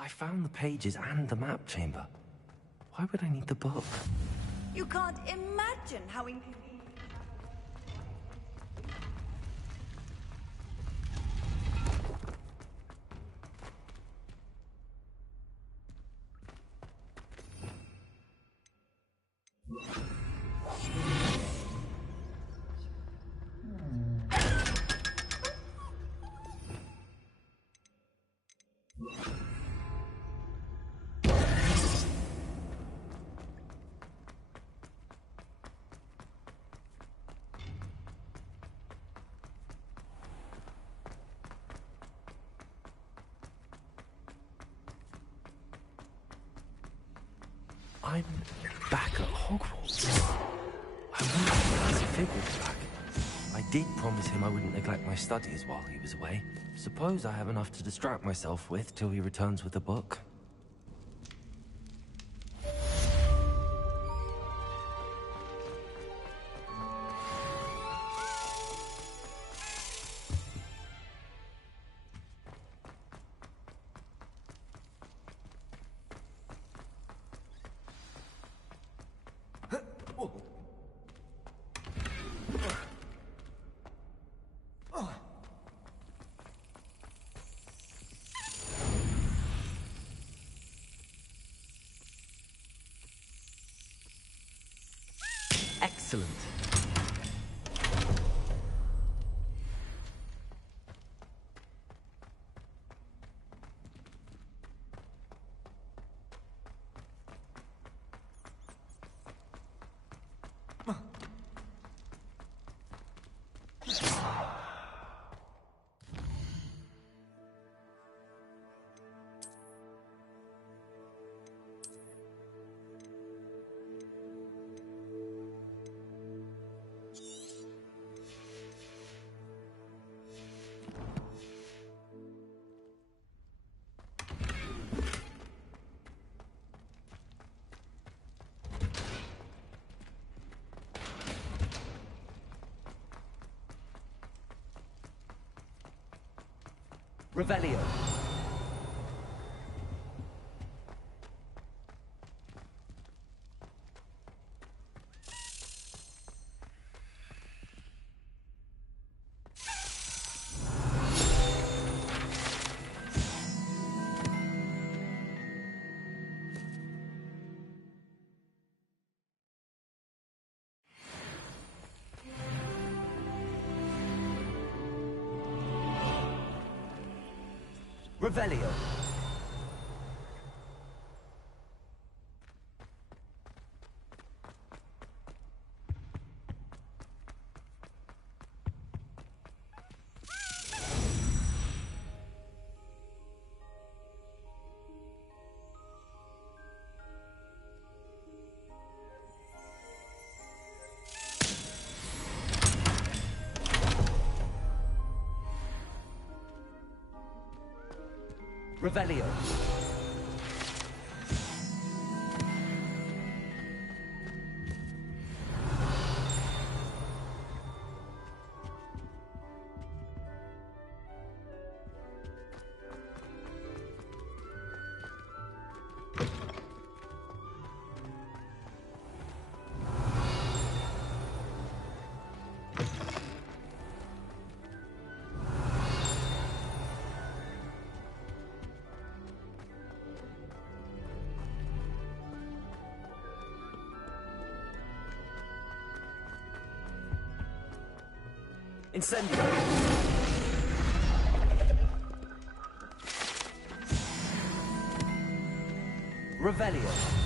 I found the pages and the map chamber. Why would I need the book? You can't imagine how inconvenient. I'm back at Hogwarts. I wonder if Professor Fig will be back. I did promise him I wouldn't neglect my studies while he was away. Suppose I have enough to distract myself with till he returns with the book. Excellent. Revelio. Revelio. Revelio. Incendio. Revelio.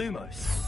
Lumos.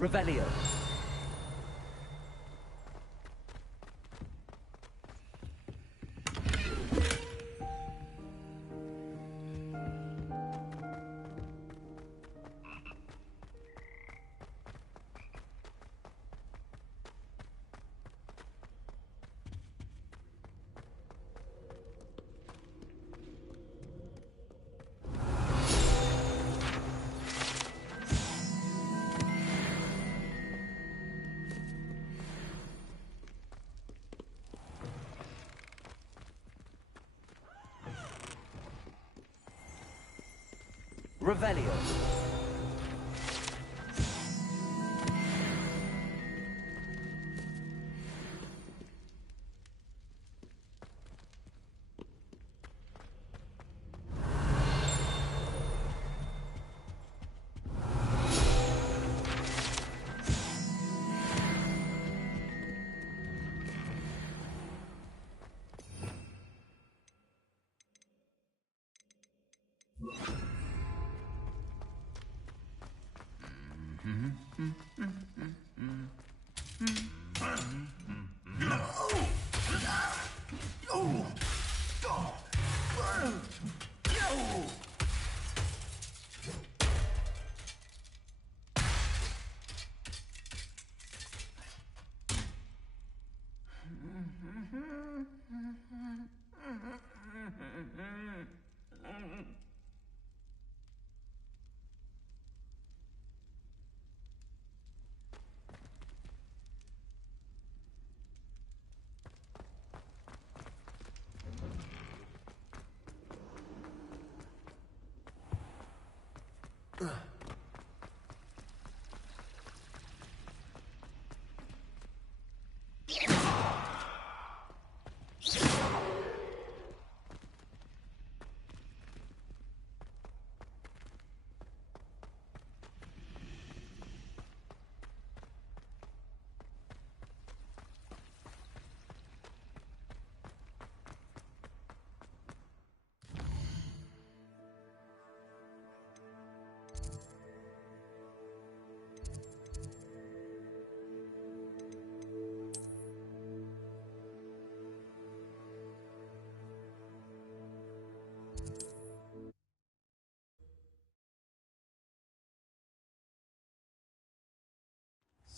Revelio. Revelio.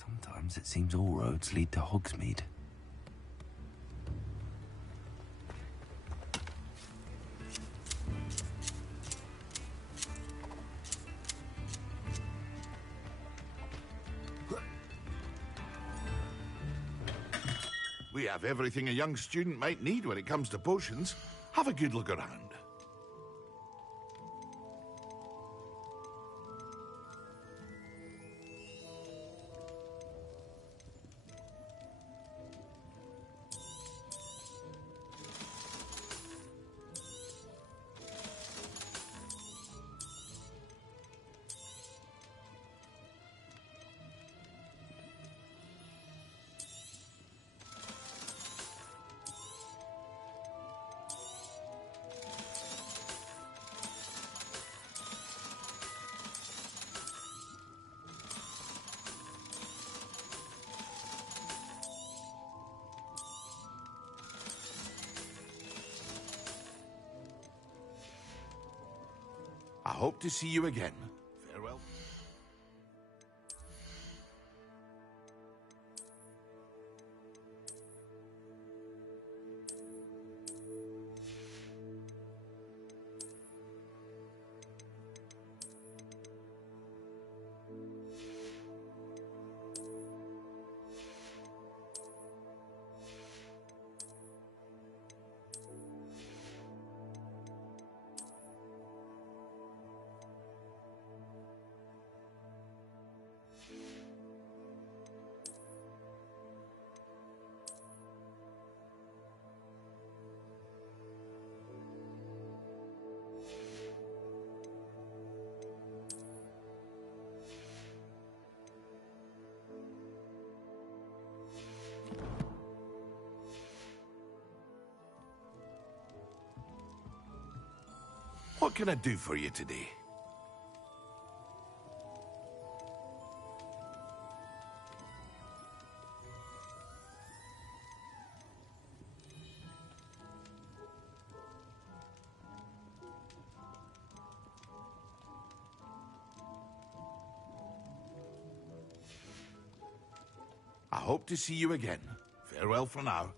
Sometimes it seems all roads lead to Hogsmeade. We have everything a young student might need when it comes to potions. Have a good look around. I hope to see you again. Farewell. What can I do for you today? I hope to see you again. Farewell for now.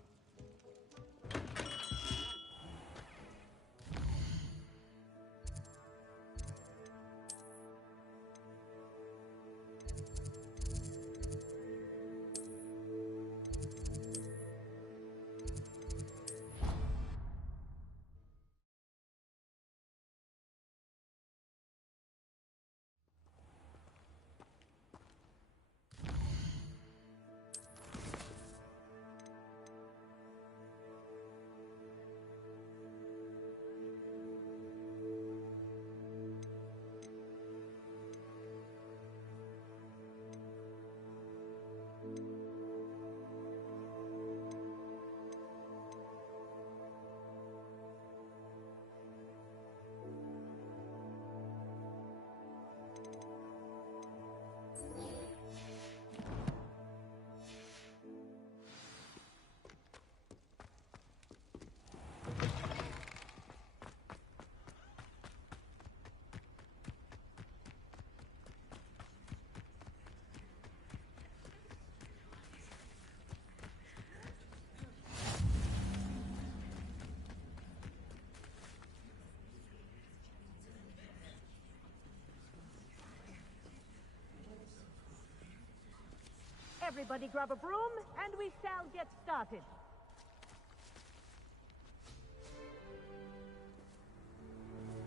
Everybody grab a broom, and we shall get started.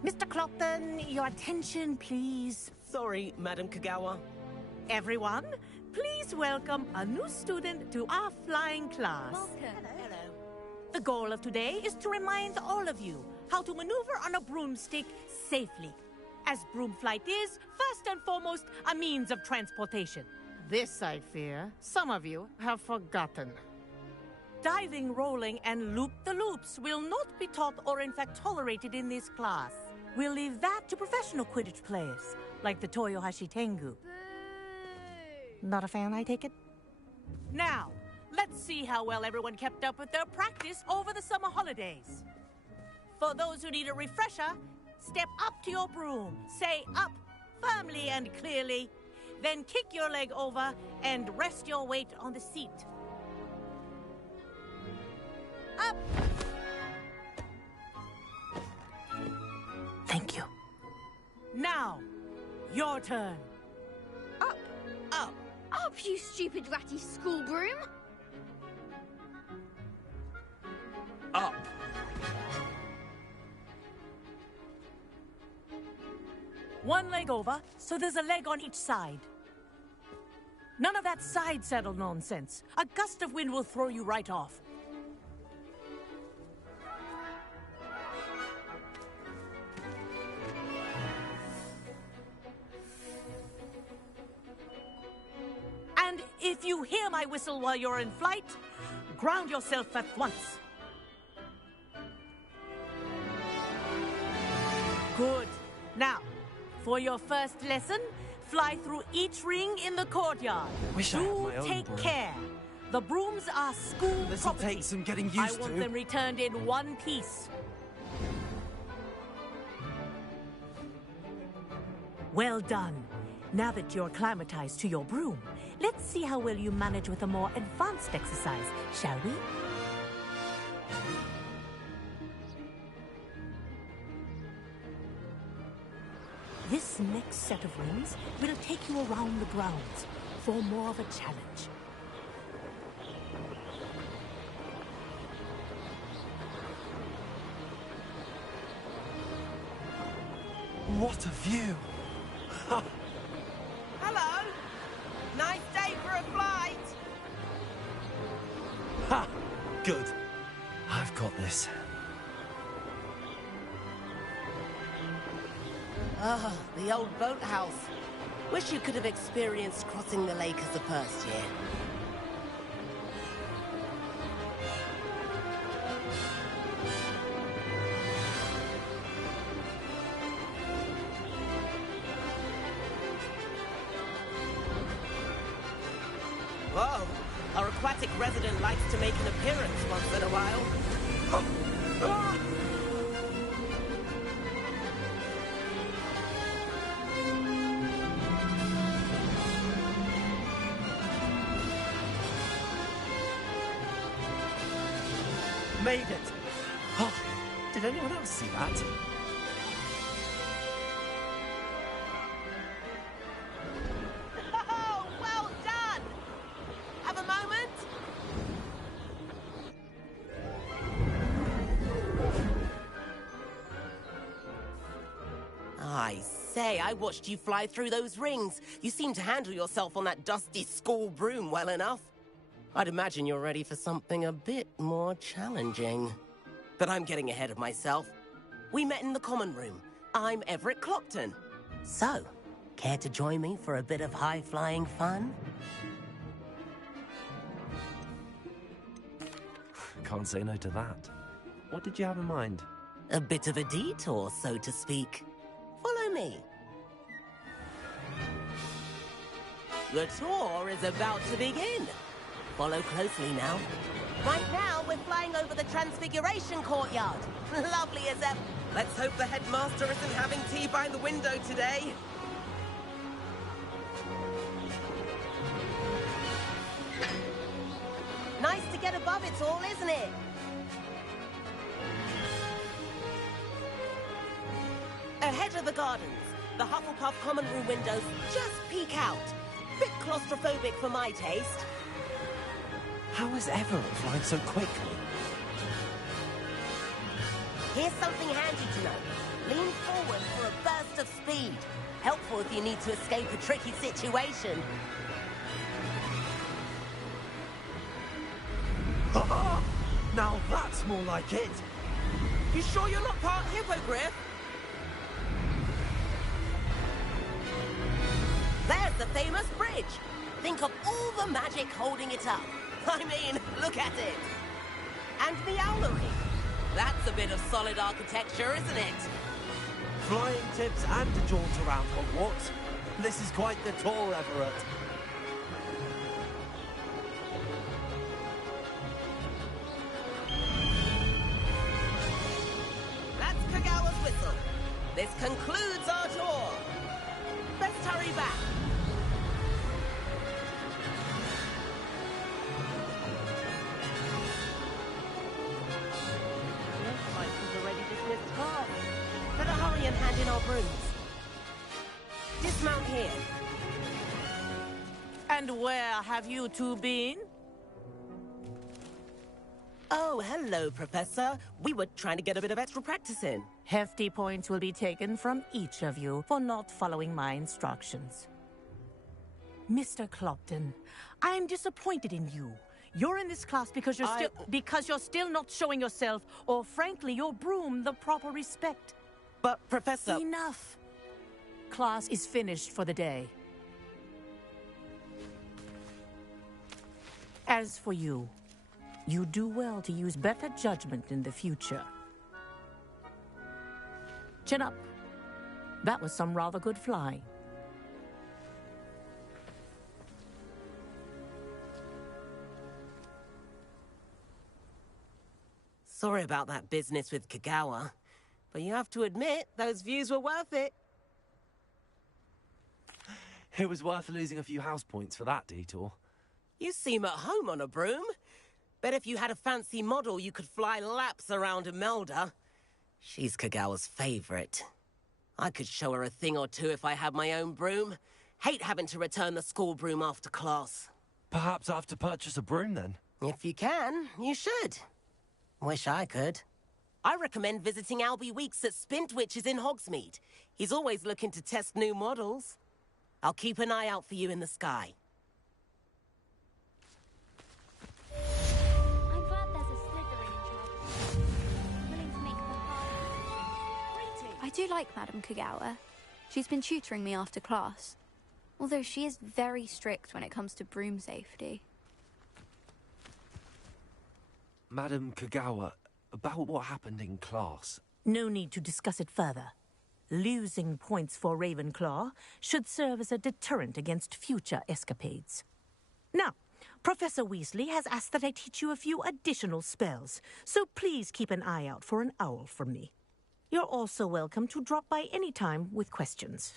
Mr. Clockton, your attention, please. Sorry, Madam Kagawa. Everyone, please welcome a new student to our flying class. Hello. The goal of today is to remind all of you how to maneuver on a broomstick safely, as broom flight is, first and foremost, a means of transportation. This, I fear, some of you have forgotten. Diving, rolling, and loop-the-loops will not be taught or in fact tolerated in this class. We'll leave that to professional Quidditch players, like the Toyohashi Tengu. Not a fan, I take it? Now, let's see how well everyone kept up with their practice over the summer holidays. For those who need a refresher, step up to your broom, say up, firmly and clearly, then kick your leg over and rest your weight on the seat. Up! Thank you. Now, your turn. Up, Up. up, you stupid ratty school broom! Up! One leg over, so there's a leg on each side. None of that side saddle nonsense. A gust of wind will throw you right off. And if you hear my whistle while you're in flight, ground yourself at once. Good. Now, for your first lesson, fly through each ring in the courtyard. Wish I had my own take broom. care. The brooms are school This'll property. take some getting I used want to. them returned in one piece. Well done. Now that you're acclimatized to your broom, let's see how well you manage with a more advanced exercise, shall we? This next set of rings will take you around the grounds for more of a challenge. What a view! Hello. Nice day for a flight. Ha! Good. I've got this. Ah, the old boathouse. Wish you could have experienced crossing the lake as a first year. Whoa! Our aquatic resident likes to make an appearance once in a while. Made it! Oh, did anyone else see that? Oh, well done! Have a moment? I say, I watched you fly through those rings. You seem to handle yourself on that dusty school broom well enough. I'd imagine you're ready for something a bit more challenging. But I'm getting ahead of myself. We met in the common room. I'm Everett Clopton. So, care to join me for a bit of high-flying fun? Can't say no to that. What did you have in mind? A bit of a detour, so to speak. Follow me. The tour is about to begin. Follow closely now. Right now, we're flying over the Transfiguration Courtyard. Lovely as ever. Let's hope the headmaster isn't having tea by the window today. Nice to get above it all, isn't it? Ahead of the gardens, the Hufflepuff common room windows just peek out. Bit claustrophobic for my taste. How is Everett flying so quickly? Here's something handy to know. Lean forward for a burst of speed. Helpful if you need to escape a tricky situation. Now that's more like it! You sure you're not part hippogriff? There's the famous bridge. Think of all the magic holding it up. I mean, look at it. And the owlery. That's a bit of solid architecture, isn't it? Flying tips and a jaunt around Hogwarts. This is quite the tour, Everett. That's Kagawa's whistle. This concludes our tour. Let's hurry back. Looks like we've already dismissed class. Better hurry and hand in our brooms. Dismount here. And where have you two been? Oh, hello, Professor. We were trying to get a bit of extra practice in. Hefty points will be taken from each of you for not following my instructions. Mr. Clopton, I'm disappointed in you. You're in this class because you're still not showing yourself, or frankly, your broom the proper respect. But, Professor... Enough. Class is finished for the day. As for you, you do well to use better judgment in the future. Chin up. That was some rather good flying. Sorry about that business with Kagawa, but you have to admit, those views were worth it. It was worth losing a few house points for that detour. You seem at home on a broom. Bet if you had a fancy model, you could fly laps around Imelda. She's Kagawa's favorite. I could show her a thing or two if I had my own broom. Hate having to return the school broom after class. Perhaps I have to purchase a broom then? If you can, you should. Wish I could. I recommend visiting Albie Weeks at Spintwitches in Hogsmeade. He's always looking to test new models. I'll keep an eye out for you in the sky. I'm glad there's a Slytherin in charge. Willing to make the hard. I do like Madame Kagawa. She's been tutoring me after class. Although she is very strict when it comes to broom safety. Madam Kagawa, about what happened in class. No need to discuss it further. Losing points for Ravenclaw should serve as a deterrent against future escapades. Now, Professor Weasley has asked that I teach you a few additional spells, so please keep an eye out for an owl from me. You're also welcome to drop by any time with questions.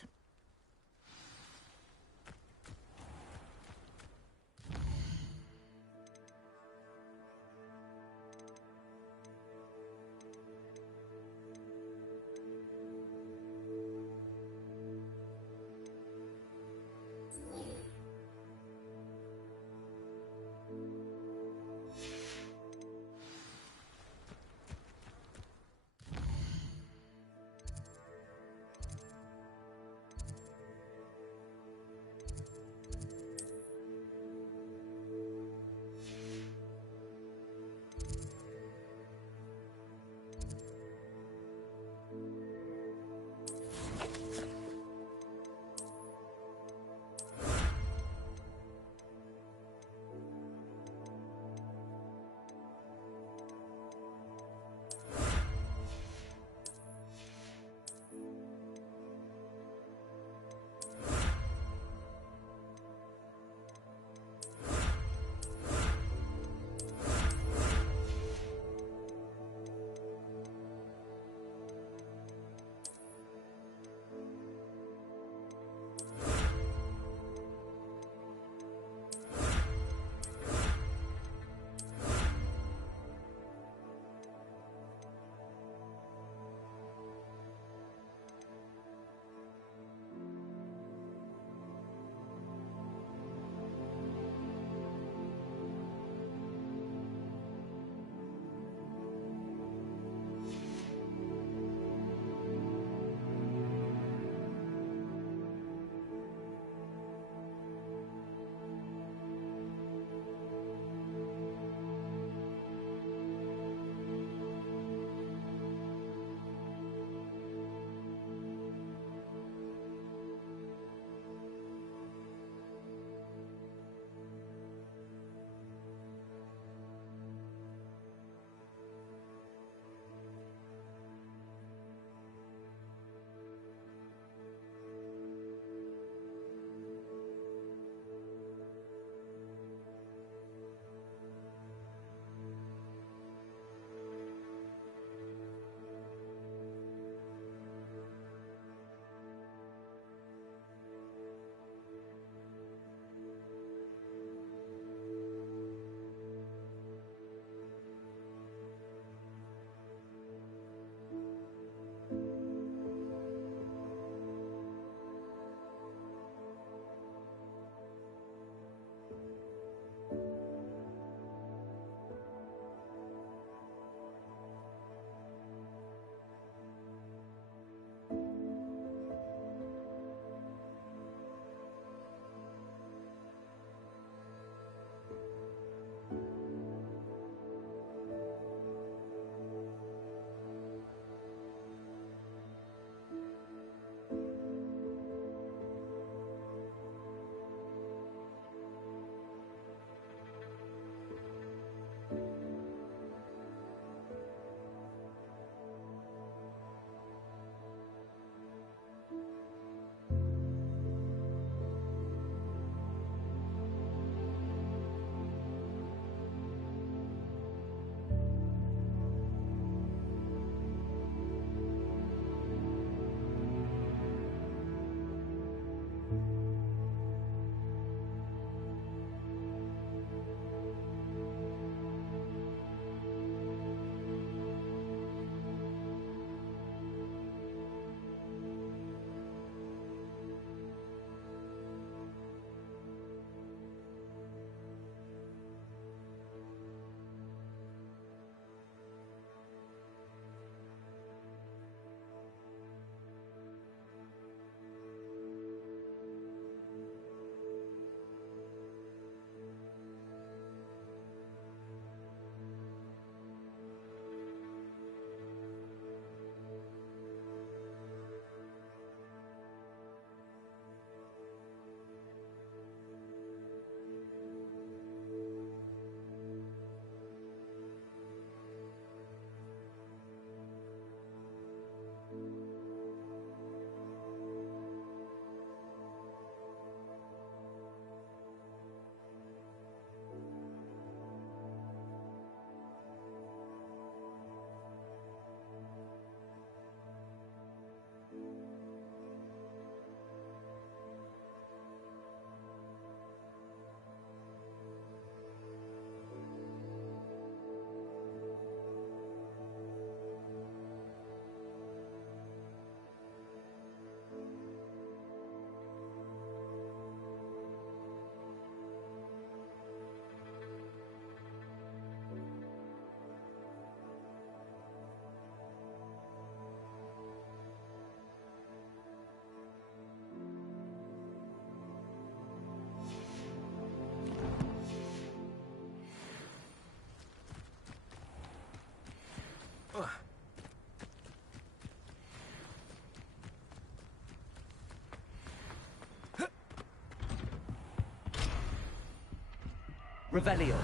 Revelio.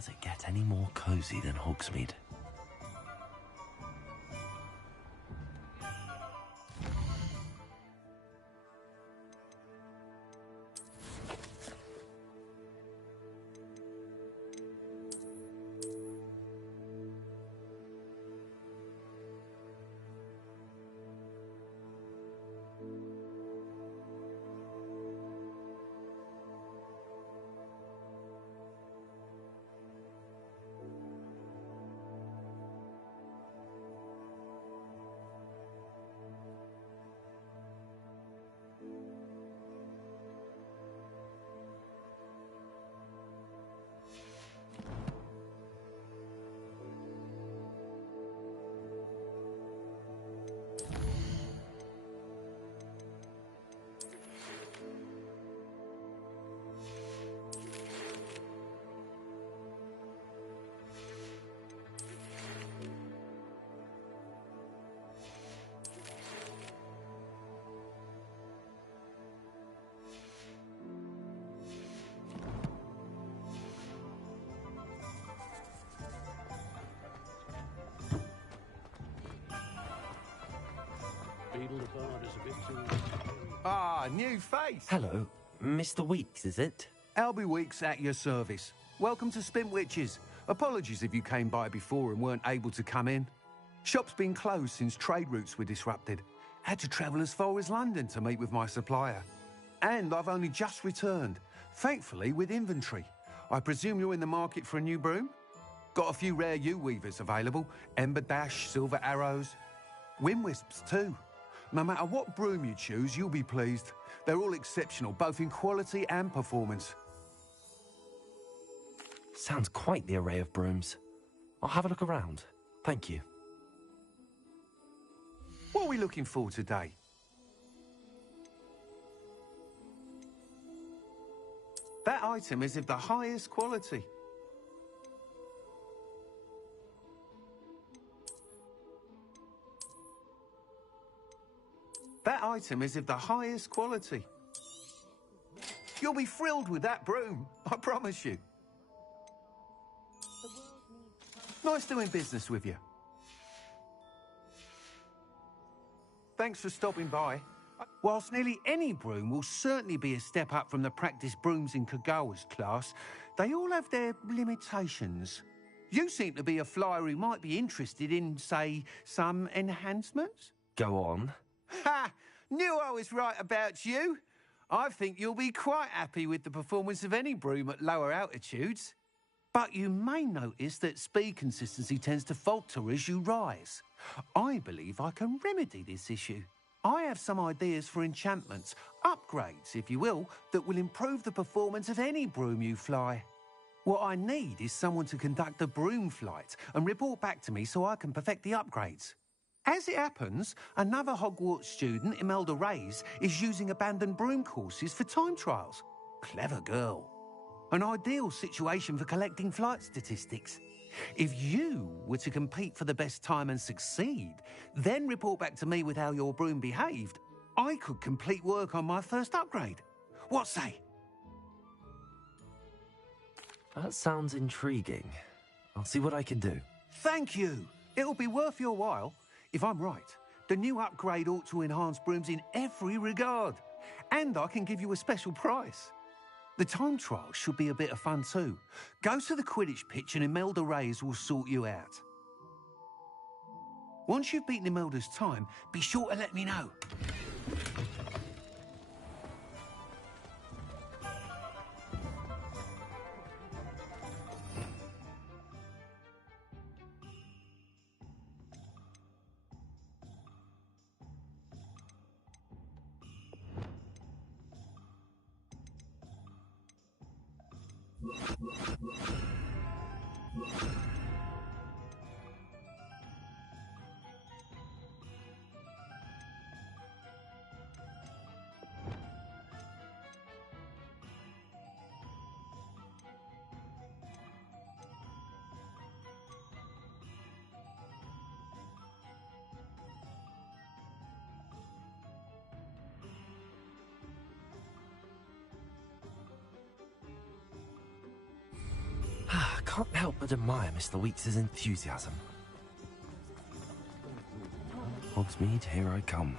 Does it get any more cozy than Hogsmeade? Ah, new face. Hello, Mr. Weeks, is it? Albie Weeks at your service. Welcome to Spintwitches. Apologies if you came by before and weren't able to come in. Shop's been closed since trade routes were disrupted. Had to travel as far as London to meet with my supplier. And I've only just returned, thankfully with inventory. I presume you're in the market for a new broom? Got a few rare U-weavers available. Ember Dash, Silver Arrows. Wind Wisps too. No matter what broom you choose, you'll be pleased. They're all exceptional, both in quality and performance. Sounds quite the array of brooms. I'll have a look around. Thank you. What are we looking for today? That item is of the highest quality. That item is of the highest quality. You'll be thrilled with that broom, I promise you. Nice doing business with you. Thanks for stopping by. Whilst nearly any broom will certainly be a step up from the practice brooms in Kagawa's class, they all have their limitations. You seem to be a flyer who might be interested in, say, some enhancements? Go on. Ha! Knew I was right about you. I think you'll be quite happy with the performance of any broom at lower altitudes. But you may notice that speed consistency tends to falter as you rise. I believe I can remedy this issue. I have some ideas for enchantments, upgrades, if you will, that will improve the performance of any broom you fly. What I need is someone to conduct a broom flight and report back to me so I can perfect the upgrades. As it happens, another Hogwarts student, Imelda Reyes, is using abandoned broom courses for time trials. Clever girl. An ideal situation for collecting flight statistics. If you were to compete for the best time and succeed, then report back to me with how your broom behaved, I could complete work on my first upgrade. What say? That sounds intriguing. I'll see what I can do. Thank you. It'll be worth your while. If I'm right, the new upgrade ought to enhance brooms in every regard. And I can give you a special price. The time trial should be a bit of fun too. Go to the Quidditch pitch and Imelda Reyes will sort you out. Once you've beaten Imelda's time, be sure to let me know. I can't help but admire Mr. Weeks' enthusiasm. Hogsmeade, here I come.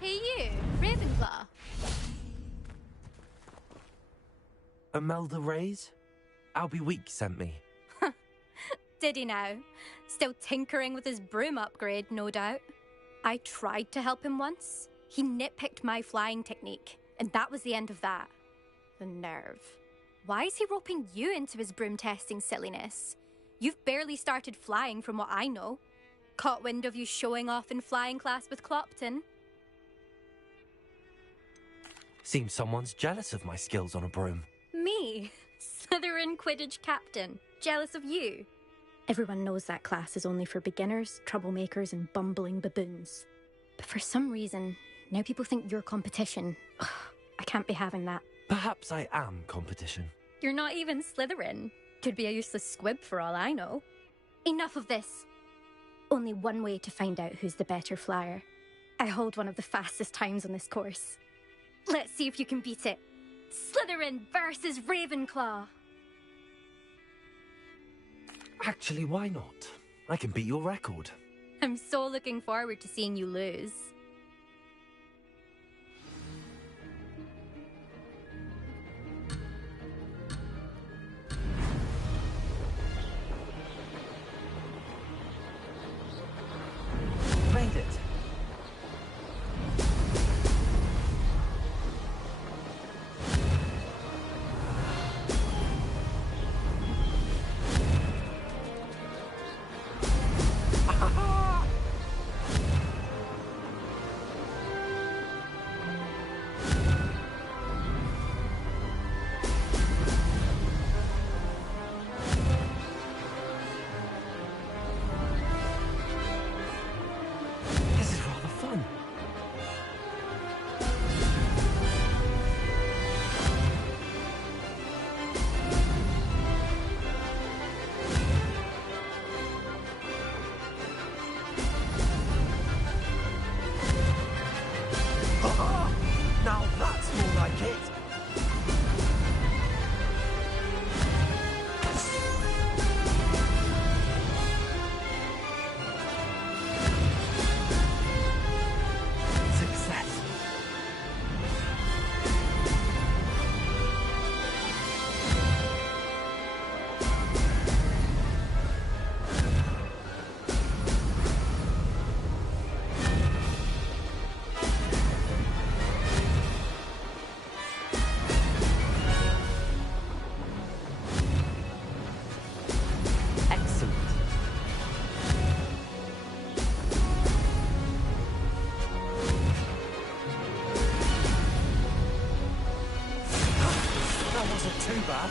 Hey you, Ravenclaw. Imelda Reyes? Albie Weeks sent me. Did he now? Still tinkering with his broom upgrade, no doubt. I tried to help him once. He nitpicked my flying technique, and that was the end of that. The nerve. Why is he roping you into his broom testing silliness? You've barely started flying from what I know. Caught wind of you showing off in flying class with Clopton. Seems someone's jealous of my skills on a broom. Me? Slytherin Quidditch captain. Jealous of you? Everyone knows that class is only for beginners, troublemakers, and bumbling baboons. But for some reason, now people think you're competition. Ugh, I can't be having that. Perhaps I am competition. You're not even Slytherin. Could be a useless squib for all I know. Enough of this. Only one way to find out who's the better flyer. I hold one of the fastest times on this course. Let's see if you can beat it. Slytherin versus Ravenclaw. Actually, why not? I can beat your record. I'm so looking forward to seeing you lose. Made it. one wasn't too bad.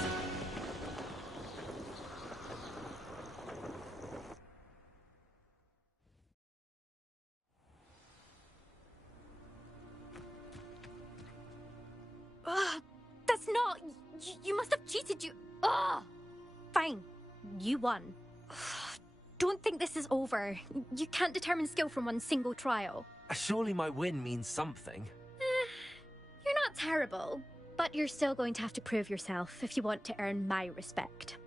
That's not... You must have cheated, you... Ugh! Fine. You won. Don't think this is over. You can't determine skill from one single trial. Surely my win means something. You're not terrible, but you're still going to have to prove yourself if you want to earn my respect.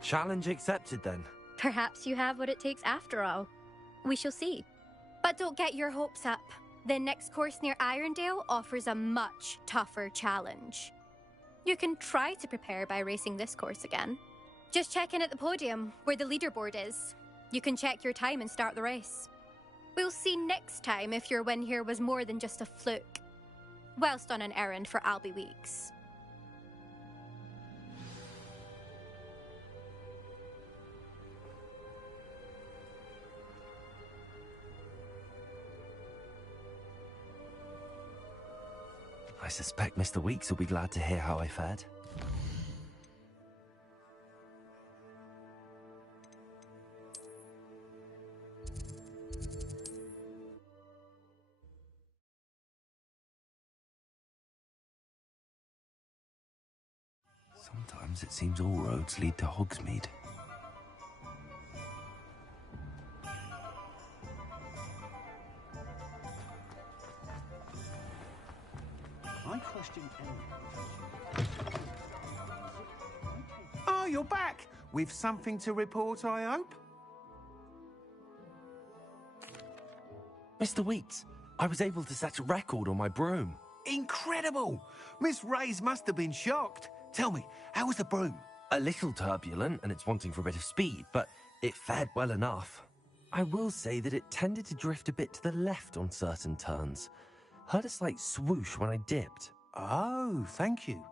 Challenge accepted, then. Perhaps you have what it takes after all. We shall see. But don't get your hopes up. The next course near Irondale offers a much tougher challenge. You can try to prepare by racing this course again. Just check in at the podium, where the leaderboard is. You can check your time and start the race. We'll see next time if your win here was more than just a fluke. Whilst on an errand for Albie Weeks. I suspect Mr. Weeks will be glad to hear how I fared. Sometimes it seems all roads lead to Hogsmeade. Oh, you're back! With something to report, I hope? Mr. Weeks, I was able to set a record on my broom. Incredible! Miss Reyes must have been shocked. Tell me, how was the broom? A little turbulent, and it's wanting for a bit of speed, but it fared well enough. I will say that it tended to drift a bit to the left on certain turns. Heard a slight swoosh when I dipped. Oh, thank you.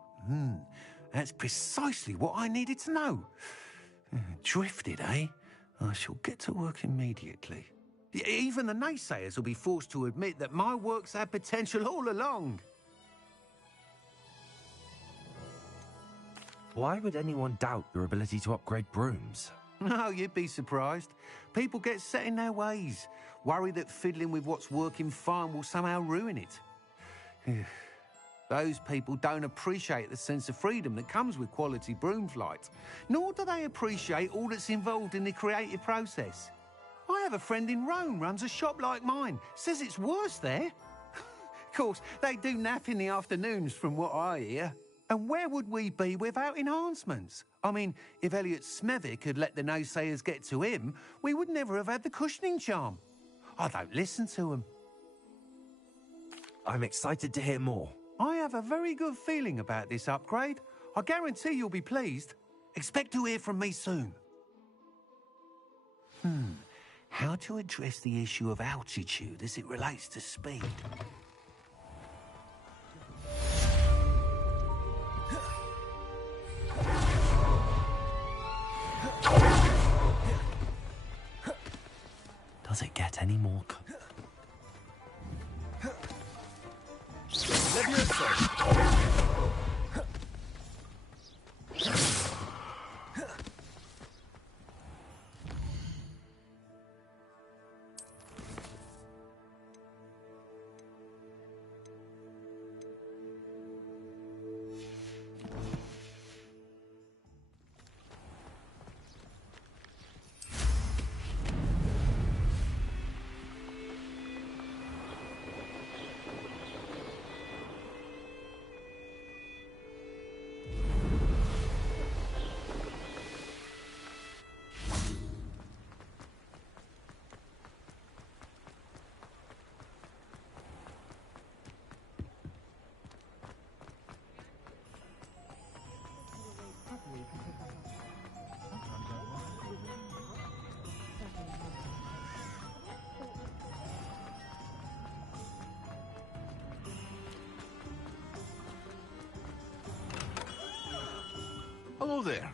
That's precisely what I needed to know. Drifted, eh? I shall get to work immediately. Even the naysayers will be forced to admit that my work's had potential all along. Why would anyone doubt your ability to upgrade brooms? No, you'd be surprised. People get set in their ways, worry that fiddling with what's working fine will somehow ruin it. Those people don't appreciate the sense of freedom that comes with quality broom flight, nor do they appreciate all that's involved in the creative process. I have a friend in Rome runs a shop like mine, says it's worse there. Of course, they do nap in the afternoons from what I hear. And where would we be without enhancements? I mean, if Elliot Smethwick had let the naysayers get to him, we would never have had the cushioning charm. I don't listen to them. I'm excited to hear more. I have a very good feeling about this upgrade. I guarantee you'll be pleased. Expect to hear from me soon. How to address the issue of altitude as it relates to speed? Does it get any more... Hello there.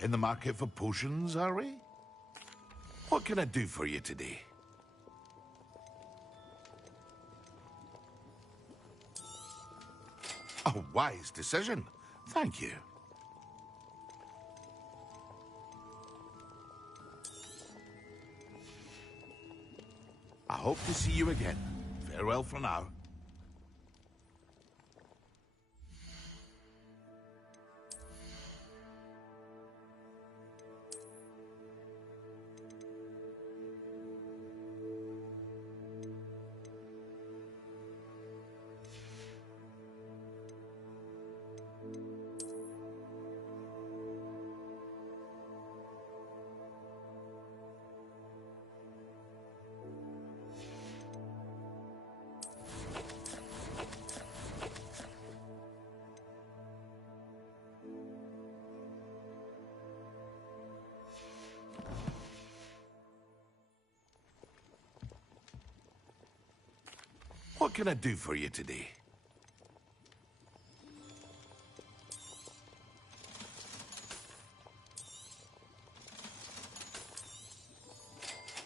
In the market for potions, are we? What can I do for you today? A wise decision. Thank you. I hope to see you again. Farewell for now. What can I do for you today?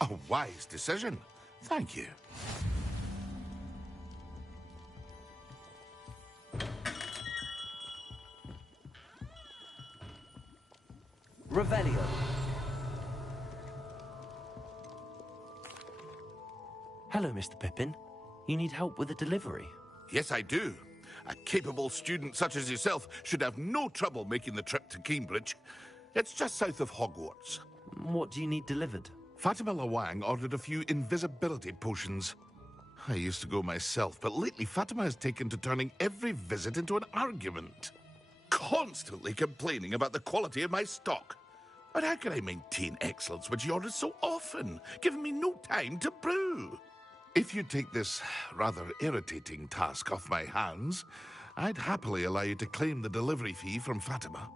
A wise decision. Thank you. Revelio. Hello, Mr. Pippin. You need help with a delivery? Yes, I do. A capable student such as yourself should have no trouble making the trip to Cambridge. It's just south of Hogwarts. What do you need delivered? Fatima Lawang ordered a few invisibility potions. I used to go myself, but lately Fatima has taken to turning every visit into an argument. Constantly complaining about the quality of my stock. But how can I maintain excellence when she orders so often, giving me no time to brew? If you take this rather irritating task off my hands, I'd happily allow you to claim the delivery fee from Fatima.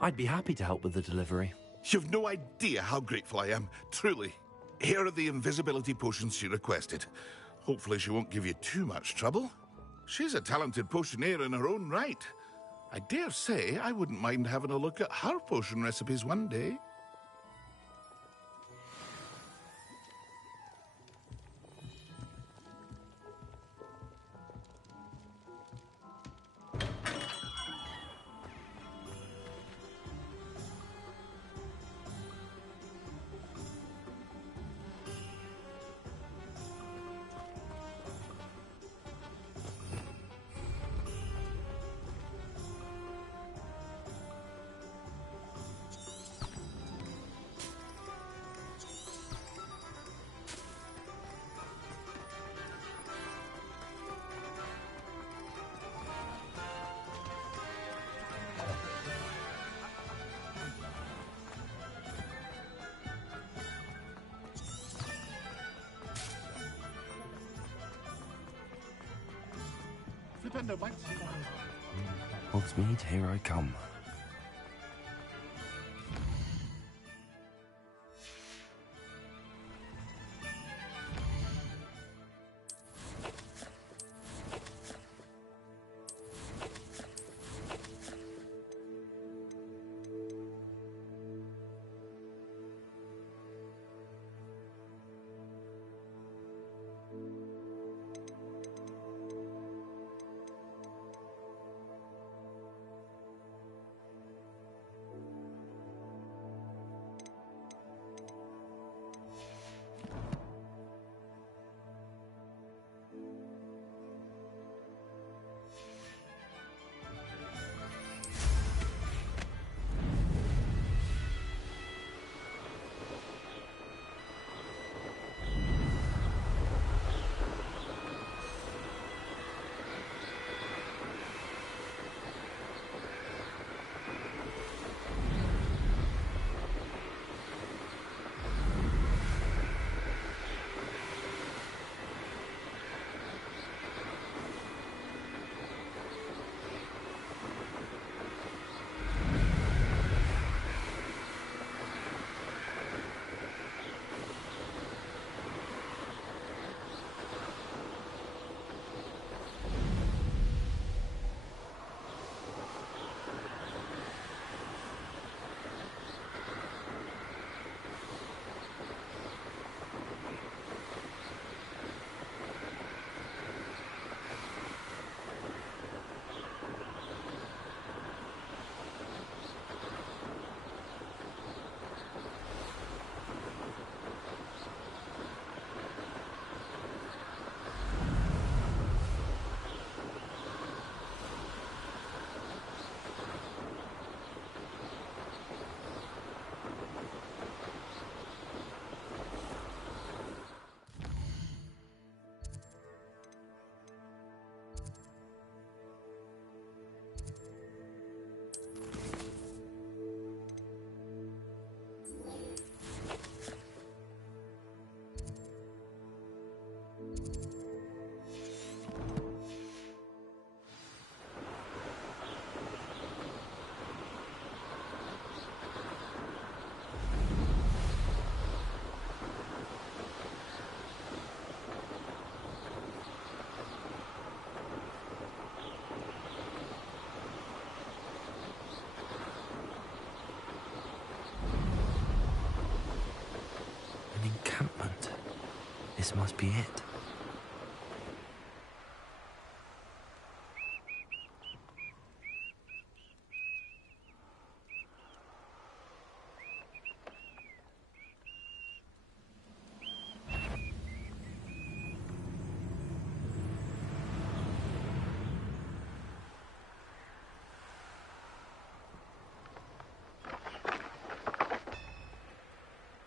I'd be happy to help with the delivery. You've no idea how grateful I am, truly. Here are the invisibility potions she requested. Hopefully she won't give you too much trouble. She's a talented potioneer in her own right. I dare say I wouldn't mind having a look at her potion recipes one day. Hogsmeade, here I come. This must be it.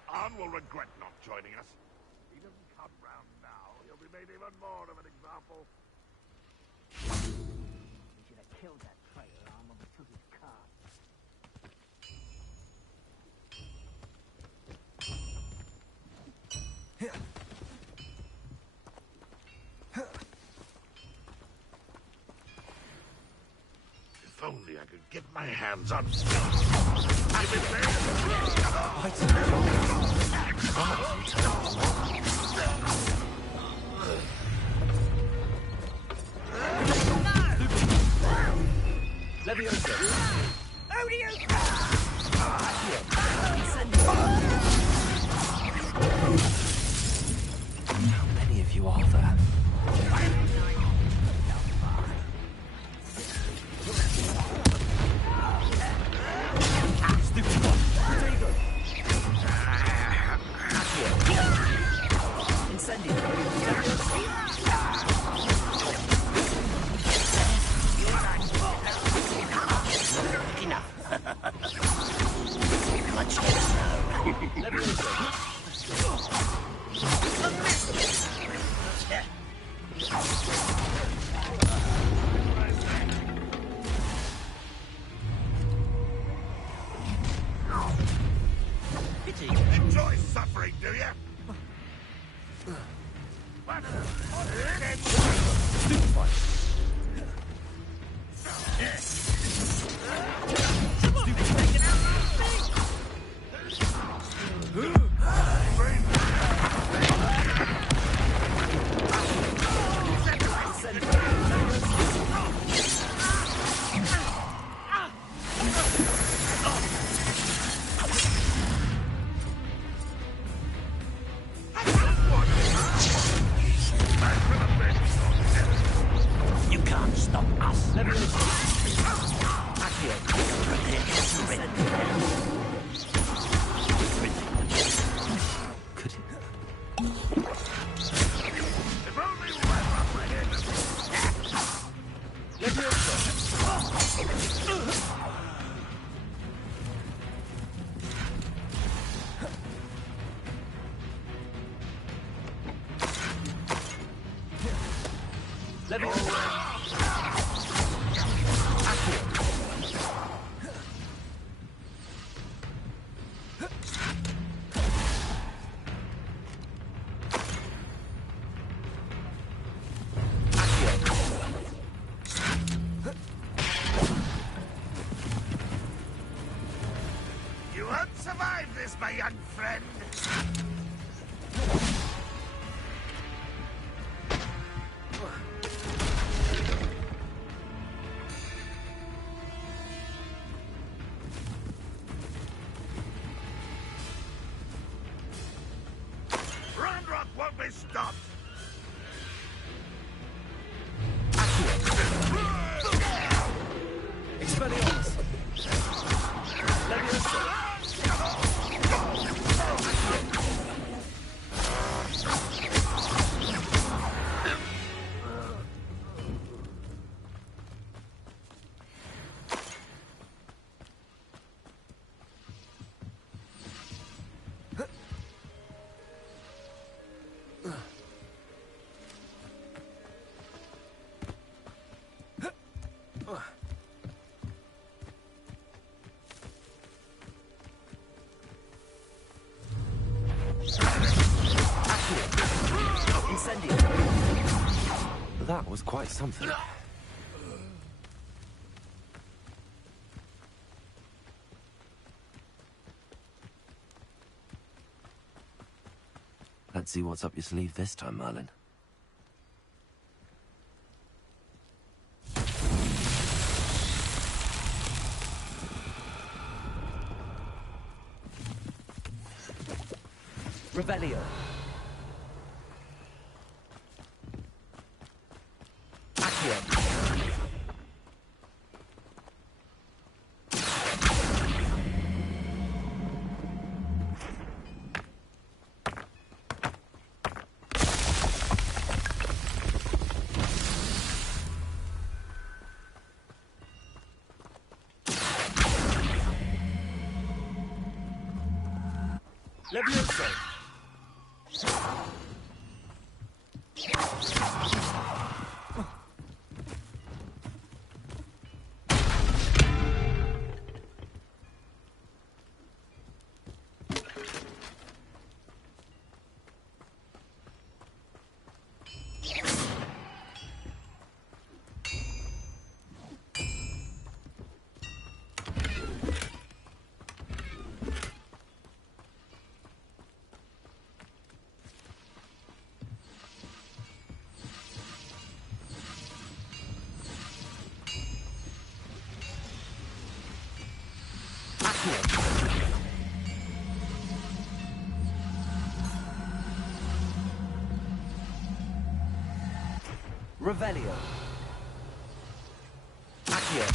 Arn will regret not joining us. If he doesn't come round now, he'll be made even more of an example. We should have killed that traitor Arn when we took his car. If only I could get my hands on... I'm in there! Why didn't you How many of you are there? Enjoy suffering, do you? You can't stop us. Could it? If only we were operated. You won't survive this, my young friend. Rock won't be stopped. That was quite something. Let's see what's up your sleeve this time, Merlin. Revelio. Accio. Levioso. Revelio. Accio.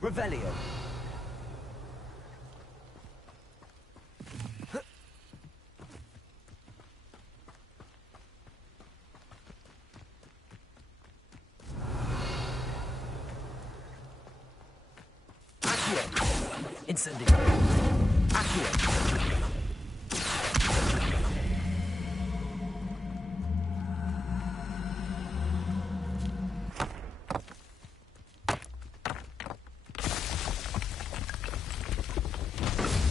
Revelio. Incendio. Accio.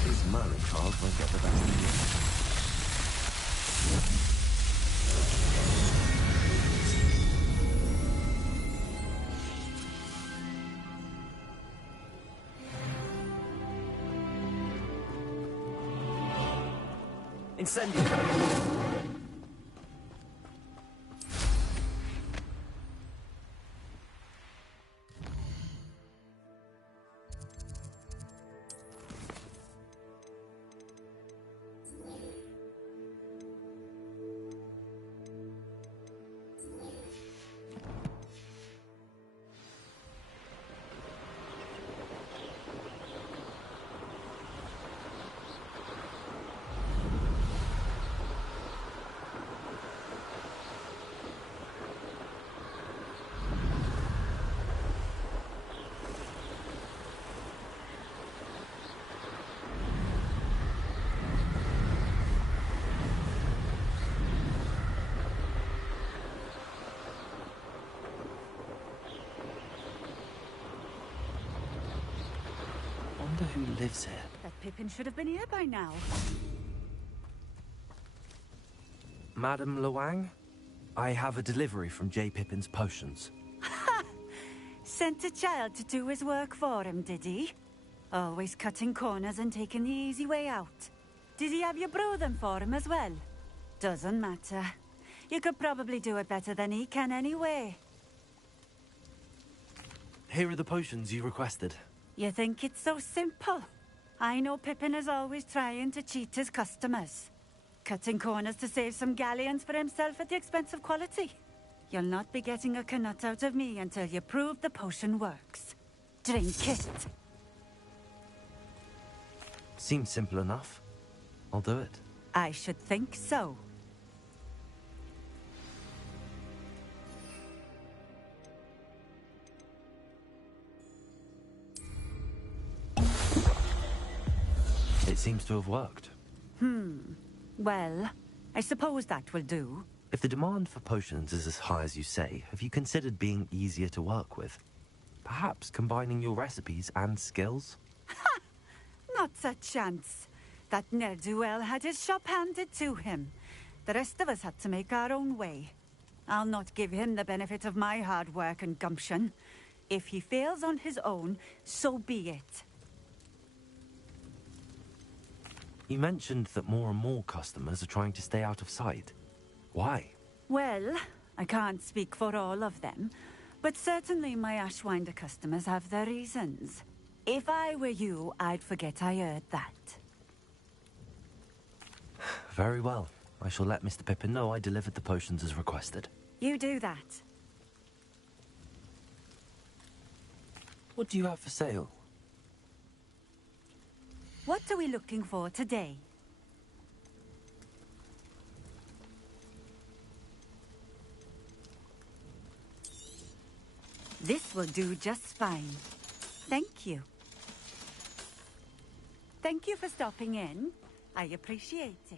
These Merlin trials won't get the best of you. Incendio. Wonder who lives here. That Pippin should have been here by now. Madame Luang, I have a delivery from J. Pippin's potions. Sent a child to do his work for him, did he? Always cutting corners and taking the easy way out. Did he have you brew them for him as well? Doesn't matter. You could probably do it better than he can anyway. Here are the potions you requested. You think it's so simple? I know Pippin is always trying to cheat his customers. Cutting corners to save some galleons for himself at the expense of quality. You'll not be getting a canut out of me until you prove the potion works. Drink it. Seems simple enough. I'll do it. I should think so. It seems to have worked. Well, I suppose that will do. If the demand for potions is as high as you say, have you considered being easier to work with? Perhaps combining your recipes and skills? Not a chance. That ne'er-do-well had his shop handed to him. The rest of us had to make our own way. I'll not give him the benefit of my hard work and gumption. If he fails on his own, so be it. You mentioned that more and more customers are trying to stay out of sight. Why? Well, I can't speak for all of them, but certainly my Ashwinder customers have their reasons. If I were you, I'd forget I heard that. Very well. I shall let Mr. Pippin know I delivered the potions as requested. You do that. What do you have for sale? What are we looking for today? This will do just fine. Thank you. Thank you for stopping in. I appreciate it.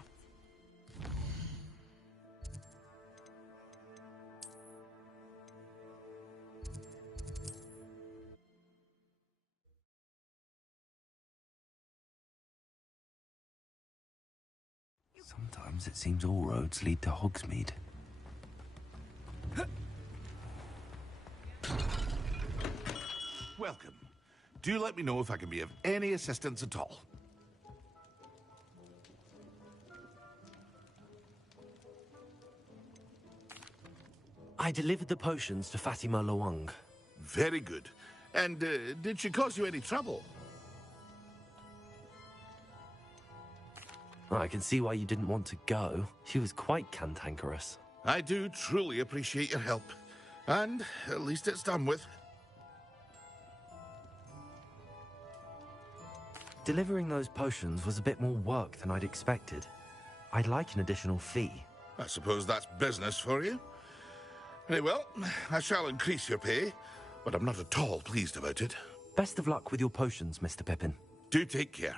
Sometimes it seems all roads lead to Hogsmeade. Welcome. Do let me know if I can be of any assistance at all. I delivered the potions to Fatima Lawang. Very good. And did she cause you any trouble? I can see why you didn't want to go. She was quite cantankerous. I do truly appreciate your help. And at least it's done with. Delivering those potions was a bit more work than I'd expected. I'd like an additional fee. I suppose that's business for you. Very well, I shall increase your pay, but I'm not at all pleased about it. Best of luck with your potions, Mr. Pippin. Do take care.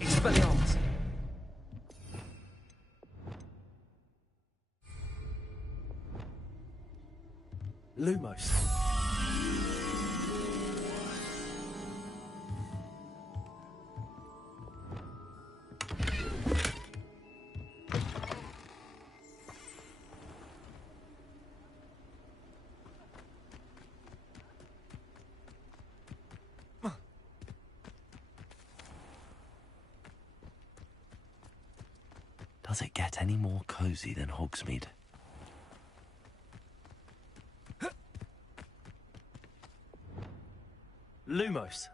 Expelliarmus! Lumos. Does it get any more cozy than Hogsmeade? Lumos.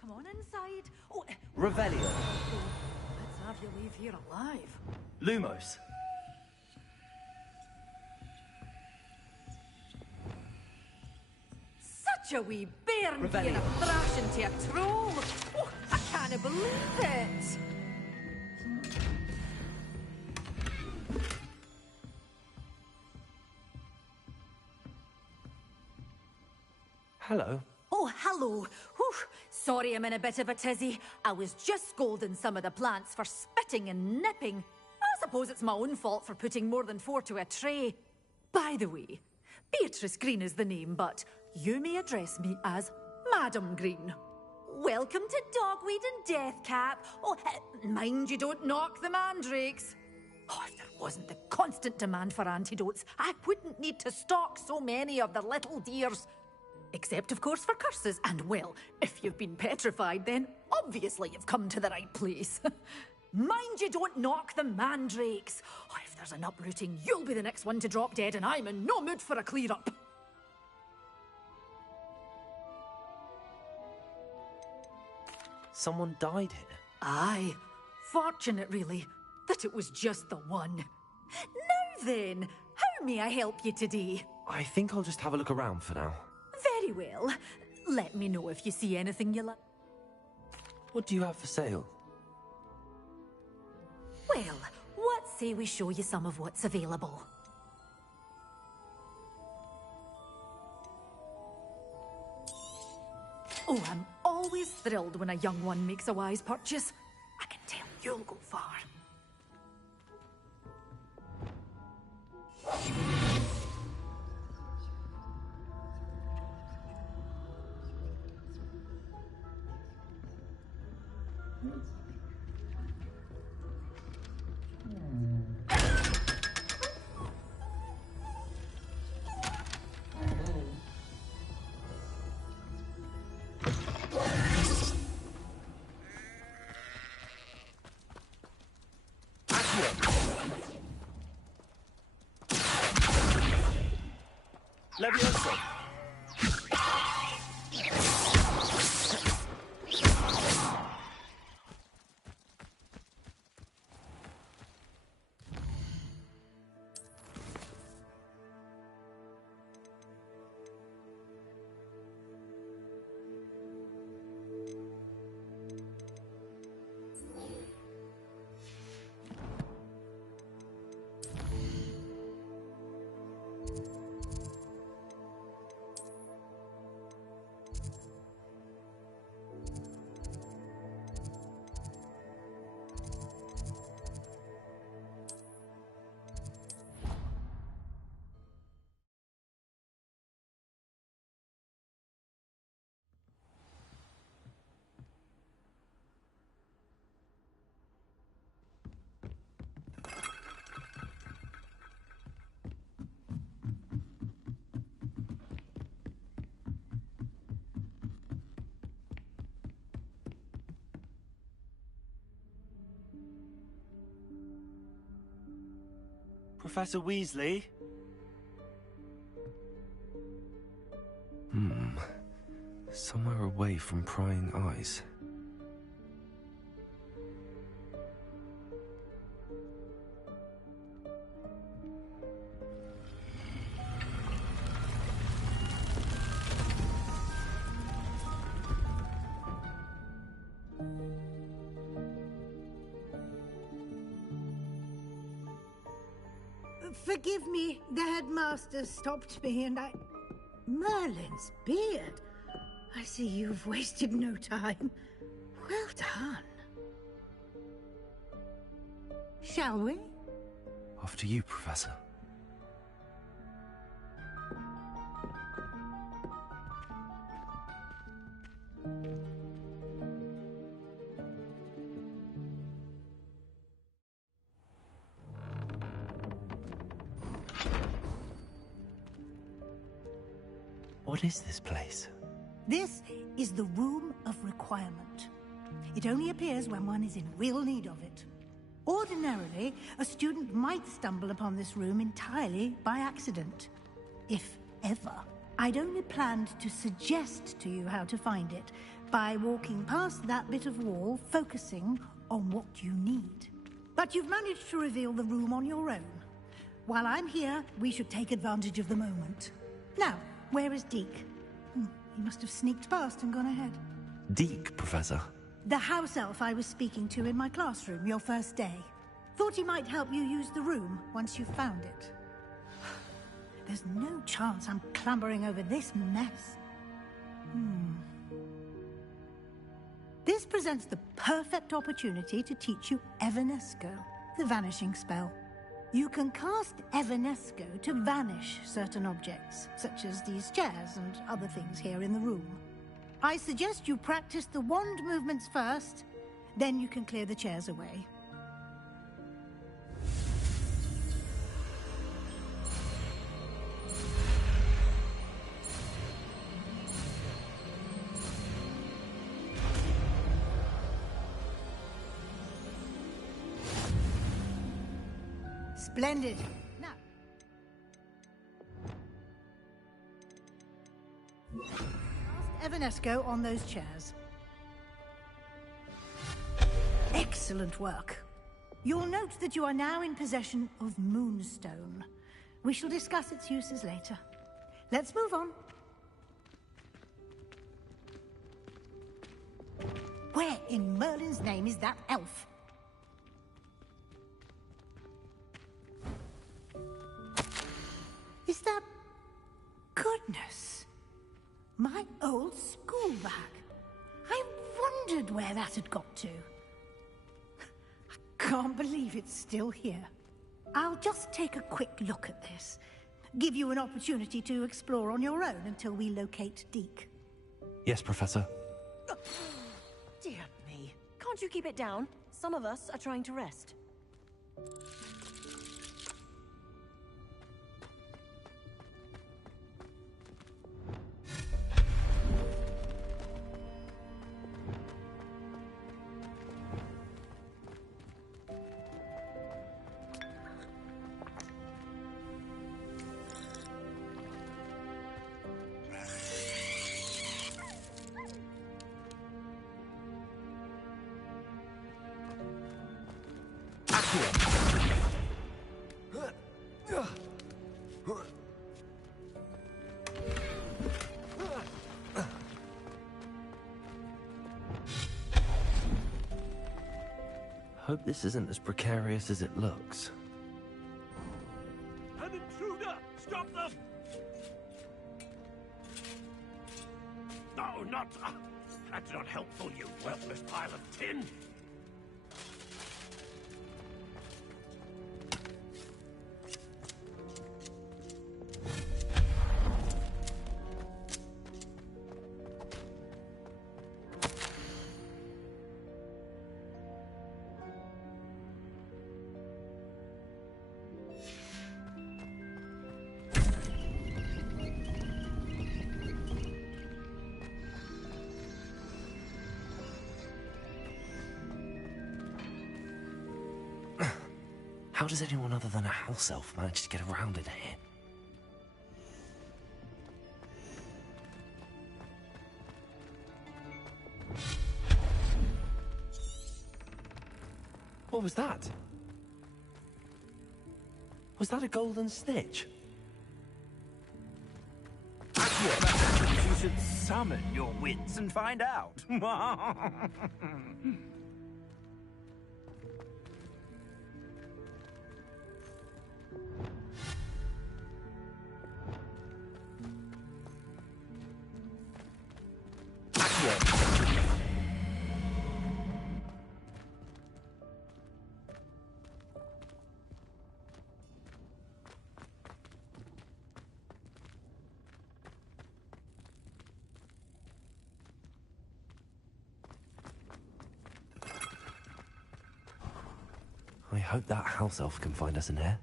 Come on inside. Oh, Revelio. let's have you leave here alive. Lumos. Such a wee bairn Revelio. being a thrash into a troll. Oh, I can't believe it. Hello. Oh, hello. Whew. Sorry I'm in a bit of a tizzy. I was just scolding some of the plants for spitting and nipping. I suppose it's my own fault for putting more than 4 to a tray. By the way, Beatrice Green is the name, but you may address me as Madam Green. Welcome to Dogweed and Deathcap. Oh, mind you don't knock the mandrakes. Oh, if there wasn't the constant demand for antidotes, I wouldn't need to stock so many of the little dears. Except, of course, for curses. And, well, if you've been petrified, then obviously you've come to the right place. Mind you don't knock the mandrakes. Oh, if there's an uprooting, you'll be the next one to drop dead, and I'm in no mood for a clear-up. Someone died here. Aye. Fortunate, really, that it was just the one. Now then, how may I help you today? I think I'll just have a look around for now. Very well. Let me know if you see anything you like. What do you have for sale? Well, what say we show you some of what's available? Oh, I'm always thrilled when a young one makes a wise purchase. I can tell you'll go far. Levioso. Professor Weasley? Somewhere away from prying eyes. Forgive me, the headmaster stopped me and I... Merlin's beard. I see you've wasted no time. Well done. Shall we? After you, Professor. What is this place? This is the Room of Requirement. It only appears when one is in real need of it. Ordinarily, a student might stumble upon this room entirely by accident. If ever. I'd only planned to suggest to you how to find it by walking past that bit of wall, focusing on what you need. But you've managed to reveal the room on your own. While I'm here, we should take advantage of the moment. Now, where is Deke? He must have sneaked past and gone ahead. Deke, Professor. The house elf I was speaking to in my classroom your first day. Thought he might help you use the room once you've found it. There's no chance I'm clambering over this mess. This presents the perfect opportunity to teach you Evanesco, the vanishing spell. You can cast Evanesco to vanish certain objects, such as these chairs and other things here in the room. I suggest you practice the wand movements first, then you can clear the chairs away. Splendid. Now, cast Evanesco on those chairs. Excellent work. You'll note that you are now in possession of Moonstone. We shall discuss its uses later. Let's move on. Where in Merlin's name is that elf? Is that... Goodness! My old school bag. I wondered where that had got to. I can't believe it's still here. I'll just take a quick look at this. Give you an opportunity to explore on your own until we locate Deke. Yes, Professor. Dear me. Can't you keep it down? Some of us are trying to rest. Hope this isn't as precarious as it looks. An intruder! Stop them! No, not... that's not helpful, you worthless pile of tin! How does anyone other than a house elf manage to get around in here? What was that? Was that a golden snitch? You should summon your wits and find out. I hope that house elf can find us in here.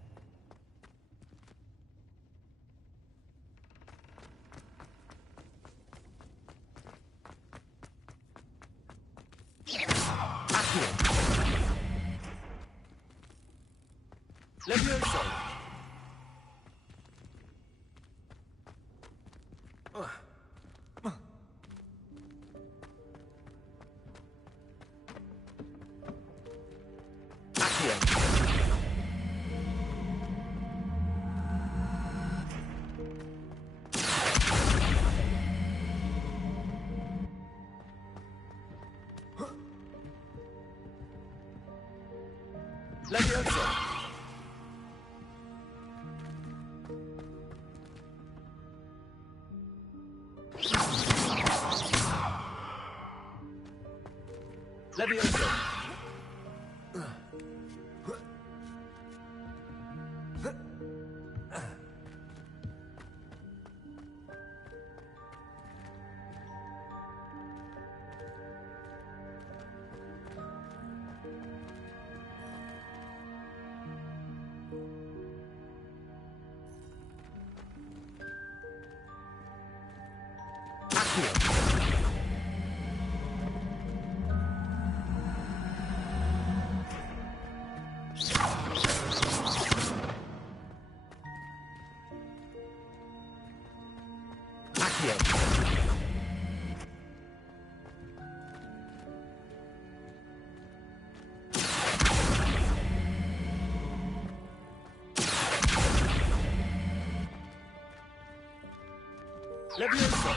Levioso! Levioso! Levioso!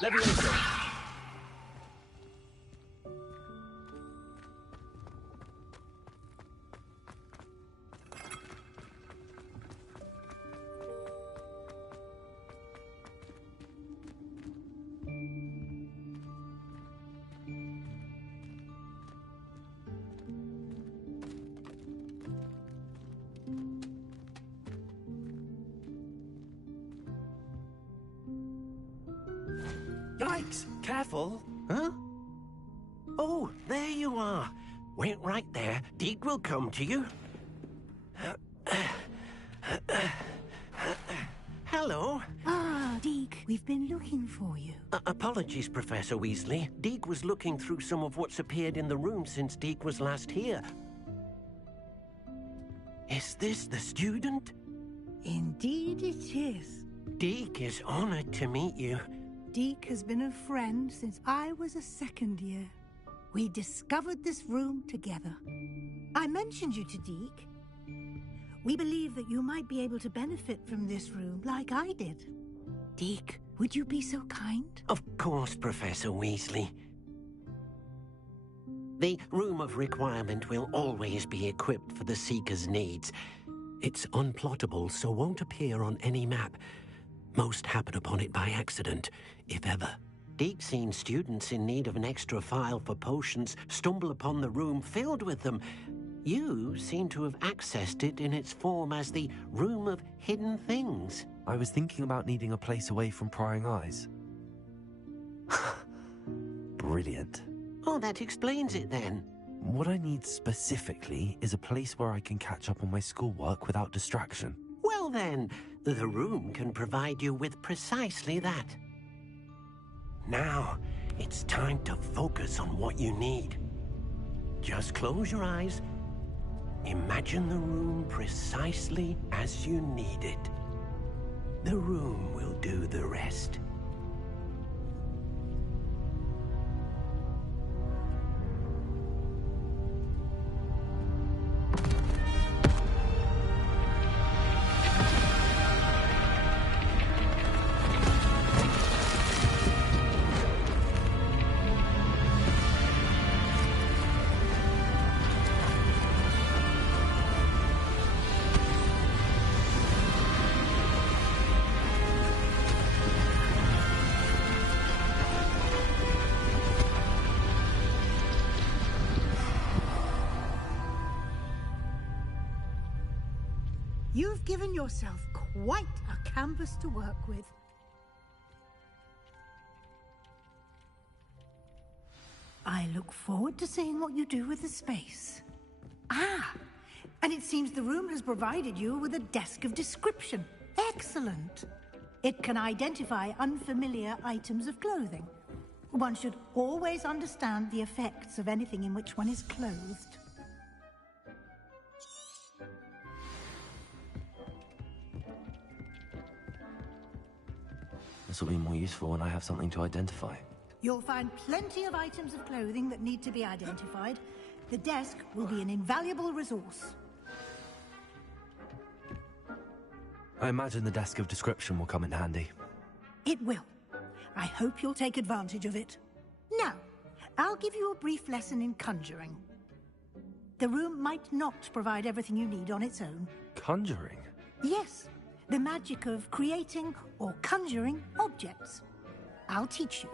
Levioso! Yikes! Careful! Huh? Oh, there you are. Wait right there. Deke will come to you. Hello. Ah, Deke, we've been looking for you. Apologies, Professor Weasley. Deke was looking through some of what's appeared in the room since Deke was last here. Is this the student? Indeed it is. Deke is honored to meet you. Deke has been a friend since I was a second year. We discovered this room together. I mentioned you to Deke. We believe that you might be able to benefit from this room like I did. Deke, would you be so kind? Of course, Professor Weasley. The Room of Requirement will always be equipped for the Seeker's needs. It's unplottable, so won't appear on any map. Most happen upon it by accident, if ever. Deke's seen students in need of an extra file for potions stumble upon the room filled with them. You seem to have accessed it in its form as the Room of Hidden Things. I was thinking about needing a place away from prying eyes. Brilliant. Oh, that explains it then. What I need specifically is a place where I can catch up on my schoolwork without distraction. Well then, the room can provide you with precisely that. Now, it's time to focus on what you need. Just close your eyes. Imagine the room precisely as you need it. The room will do the rest. You've given yourself quite a canvas to work with. I look forward to seeing what you do with the space. Ah, and it seems the room has provided you with a desk of description. Excellent. It can identify unfamiliar items of clothing. One should always understand the effects of anything in which one is clothed. This will be more useful when I have something to identify. You'll find plenty of items of clothing that need to be identified. The desk will be an invaluable resource. I imagine the desk of description will come in handy. It will. I hope you'll take advantage of it. Now, I'll give you a brief lesson in conjuring. The room might not provide everything you need on its own. Conjuring? Yes, the magic of creating or conjuring objects. I'll teach you.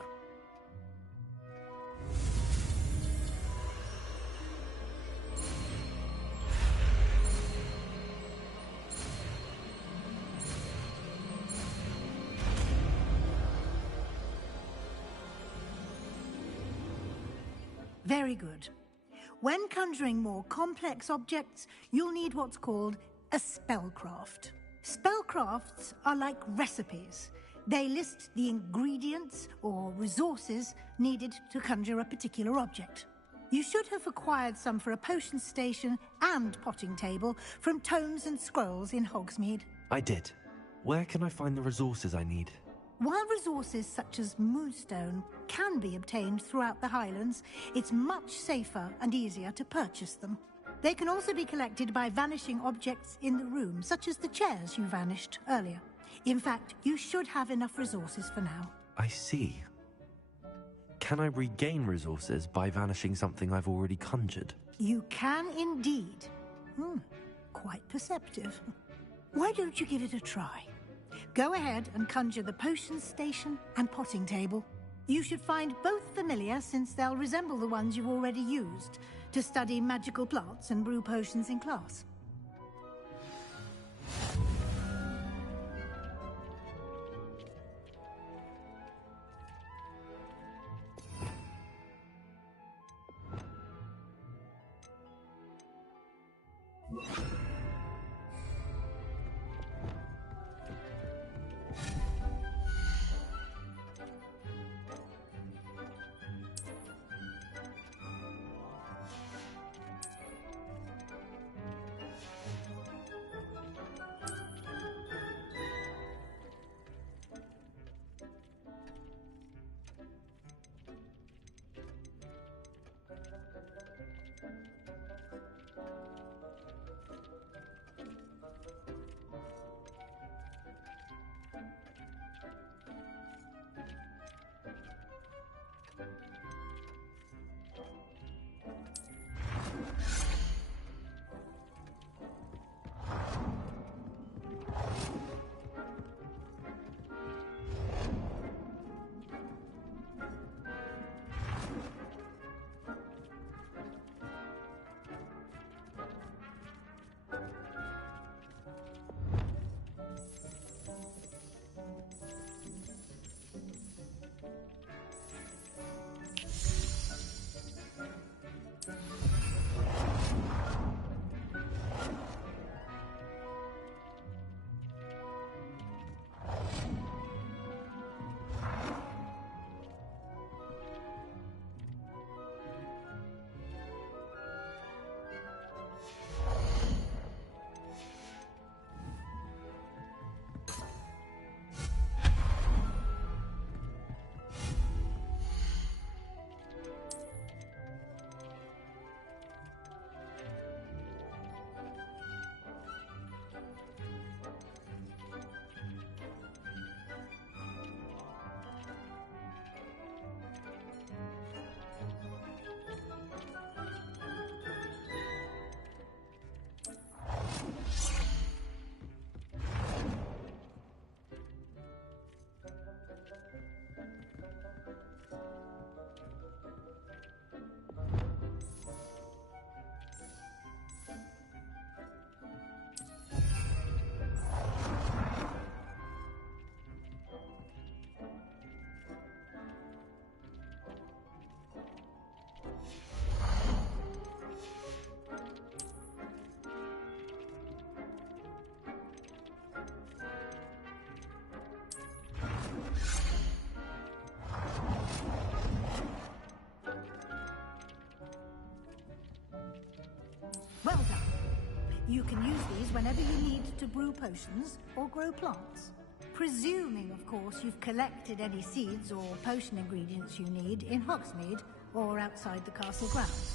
Very good. When conjuring more complex objects, you'll need what's called a spellcraft. Spellcrafts are like recipes. They list the ingredients or resources needed to conjure a particular object. You should have acquired some for a potion station and potting table from tomes and scrolls in Hogsmeade. I did. Where can I find the resources I need? While resources such as moonstone can be obtained throughout the Highlands, it's much safer and easier to purchase them. They can also be collected by vanishing objects in the room, such as the chairs you vanished earlier. In fact, you should have enough resources for now. I see. Can I regain resources by vanishing something I've already conjured? You can indeed. Quite perceptive. Why don't you give it a try? Go ahead and conjure the potion station and potting table. You should find both familiar, since they'll resemble the ones you've already used to study magical plants and brew potions in class. Well done. You can use these whenever you need to brew potions or grow plants. Presuming, of course, you've collected any seeds or potion ingredients you need in Hogsmeade or outside the castle grounds.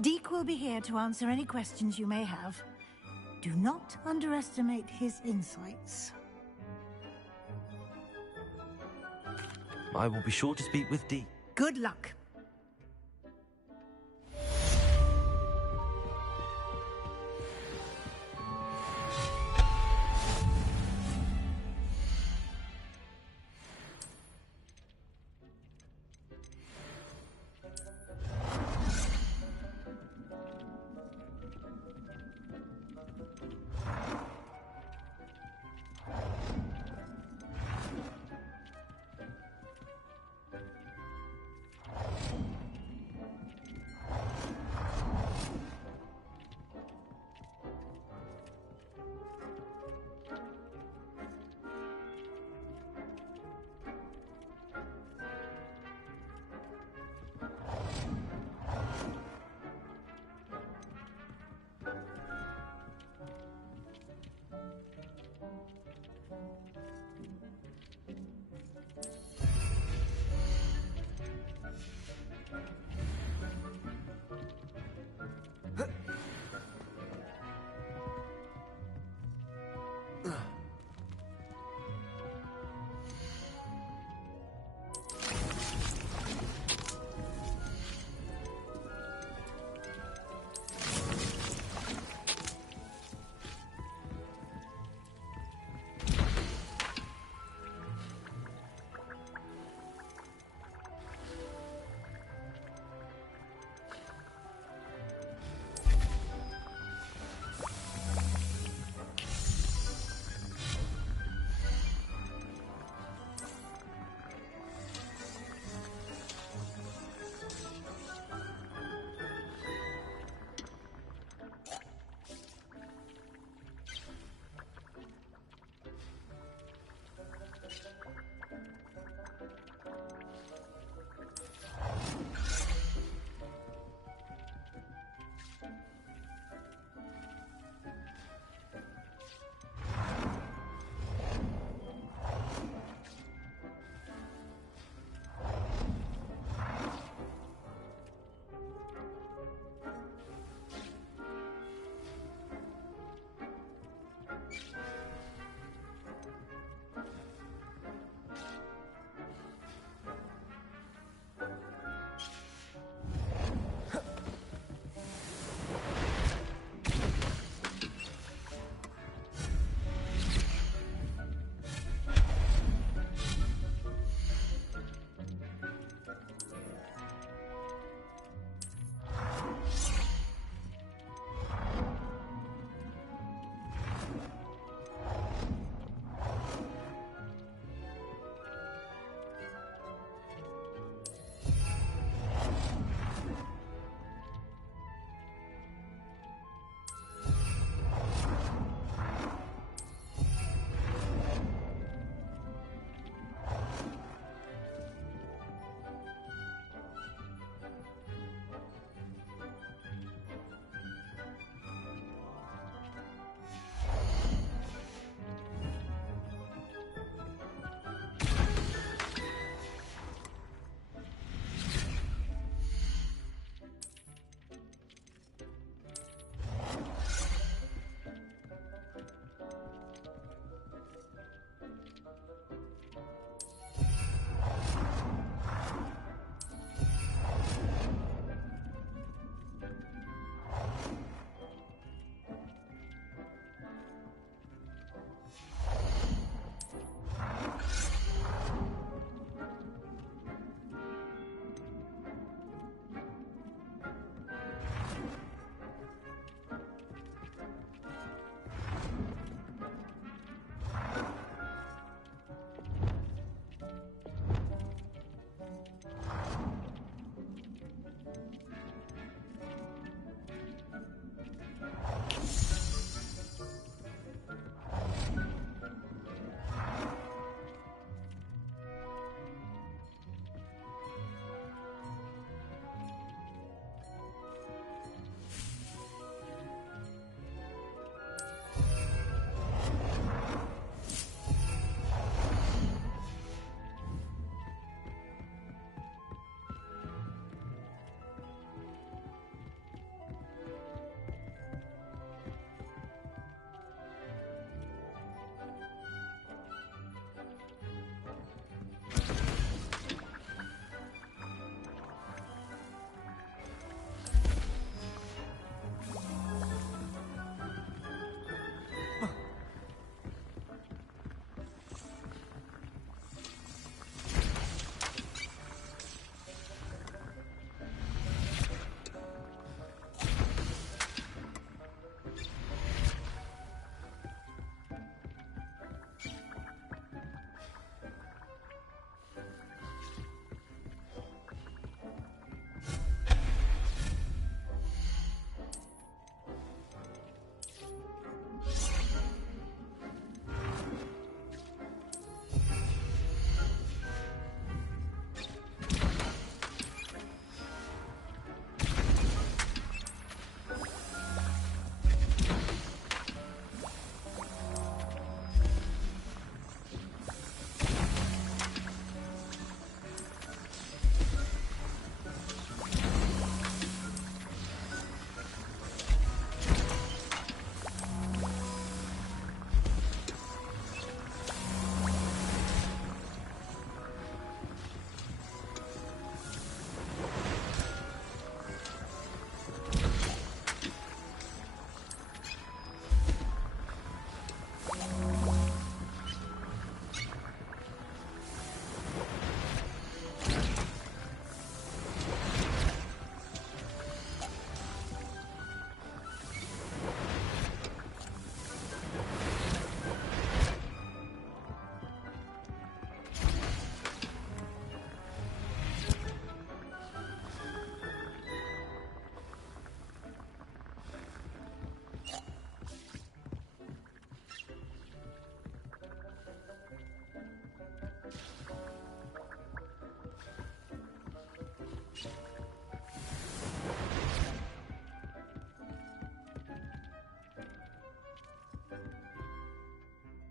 Deke will be here to answer any questions you may have. Do not underestimate his insights. I will be sure to speak with Dee. Good luck.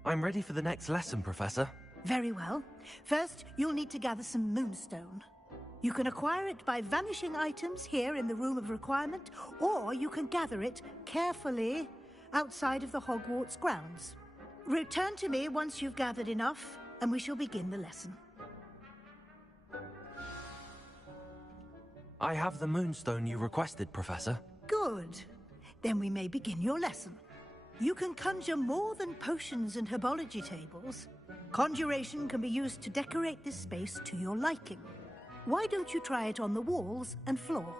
I'm ready for the next lesson, Professor. Very well. First, you'll need to gather some moonstone. You can acquire it by vanishing items here in the Room of Requirement, or you can gather it carefully outside of the Hogwarts grounds. Return to me once you've gathered enough, and we shall begin the lesson. I have the moonstone you requested, Professor. Good. Then we may begin your lesson. You can conjure more than potions and herbology tables. Conjuration can be used to decorate this space to your liking. Why don't you try it on the walls and floor?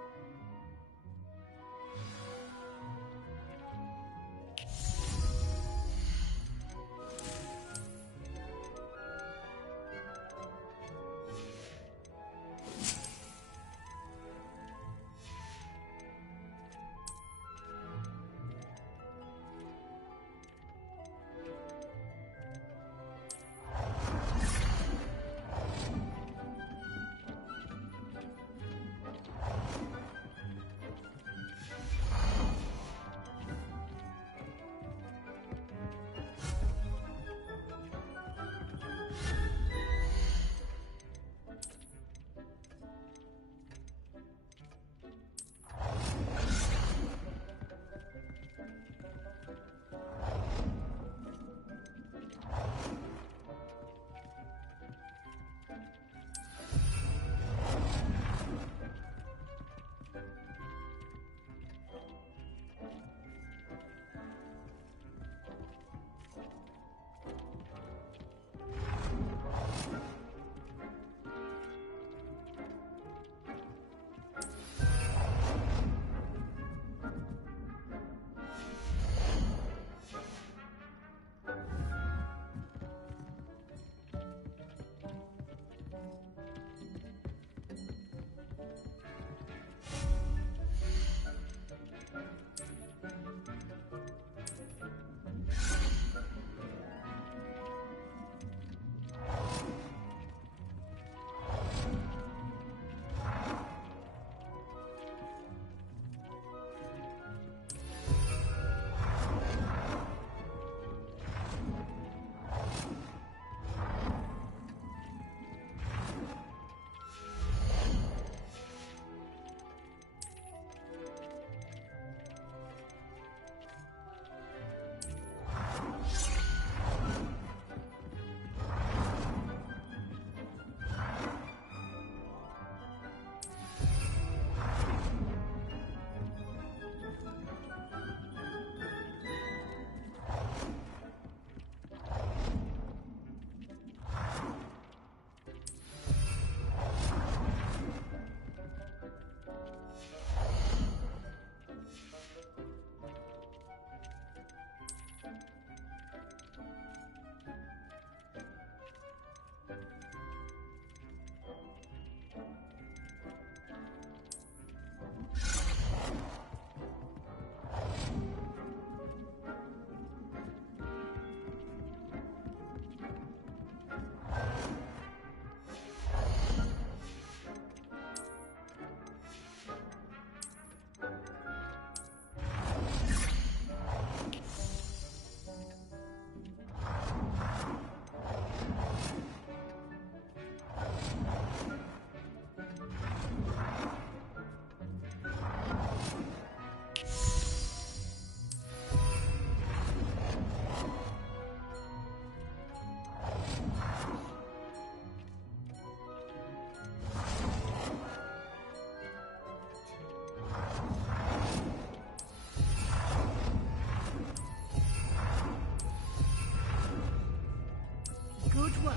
Good work.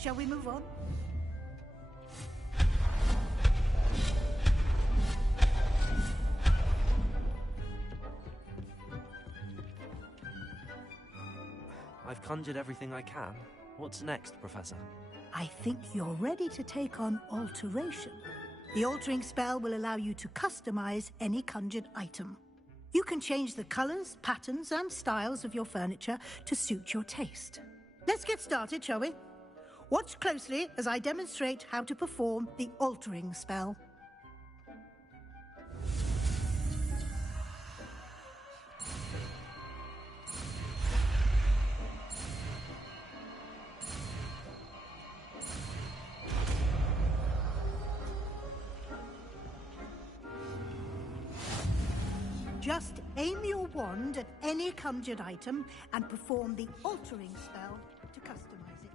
Shall we move on? I've conjured everything I can. What's next, Professor? I think you're ready to take on alteration. The altering spell will allow you to customize any conjured item. You can change the colors, patterns, and styles of your furniture to suit your taste. Let's get started, shall we? Watch closely as I demonstrate how to perform the altering spell. Aim your wand at any conjured item and perform the altering spell to customize it.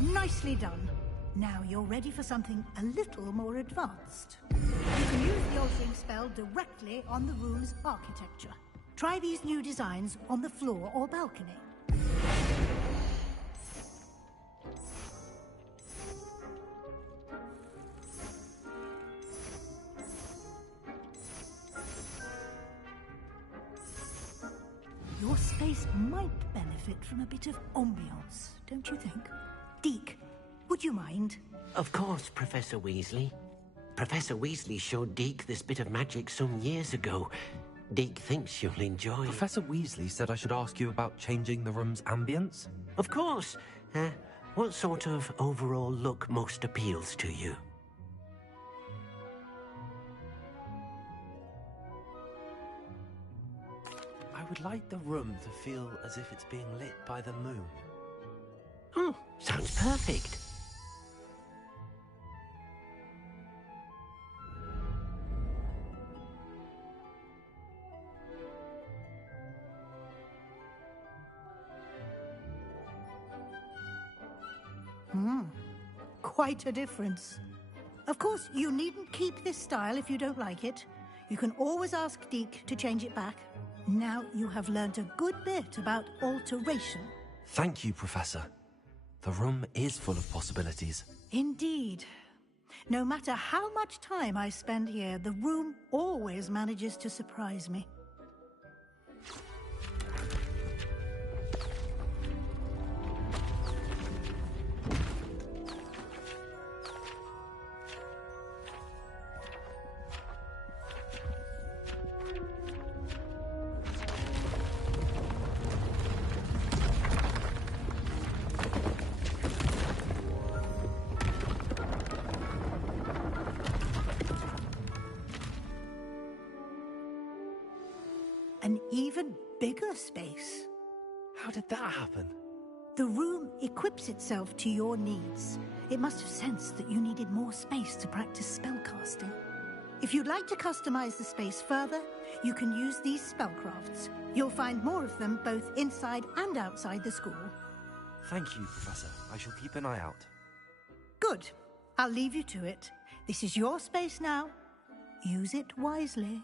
Nicely done. Now you're ready for something a little more advanced. You can use the altering spell directly on the room's architecture. Try these new designs on the floor or balcony. Your space might benefit from a bit of ambiance, don't you think? Deke, would you mind? Of course, Professor Weasley. Professor Weasley showed Deke this bit of magic some years ago. Deke thinks you'll enjoy. Professor Weasley said I should ask you about changing the room's ambience. Of course. What sort of overall look most appeals to you? I would like the room to feel as if it's being lit by the moon. Oh, sounds perfect. Quite a difference. Of course, you needn't keep this style if you don't like it. You can always ask Deke to change it back. Now you have learnt a good bit about alteration. Thank you, Professor. The room is full of possibilities. Indeed. No matter how much time I spend here, the room always manages to surprise me. an even bigger space. How did that happen? The room equips itself to your needs. It must have sensed that you needed more space to practice spellcasting. If you'd like to customize the space further, you can use these spellcrafts. You'll find more of them both inside and outside the school. Thank you, Professor. I shall keep an eye out. Good. I'll leave you to it. This is your space now. Use it wisely.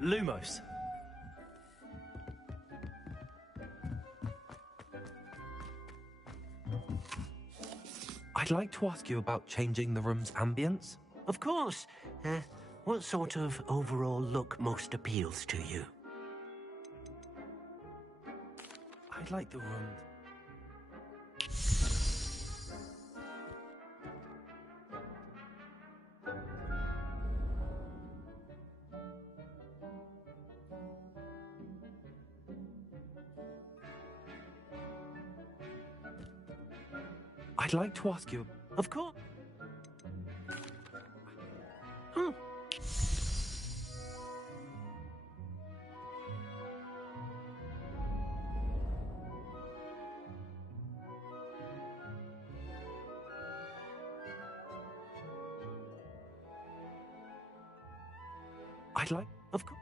Lumos. I'd like to ask you about changing the room's ambience. Of course. What sort of overall look most appeals to you? I'd like the room... I'd like to ask you... Of course. I'd like... Of course.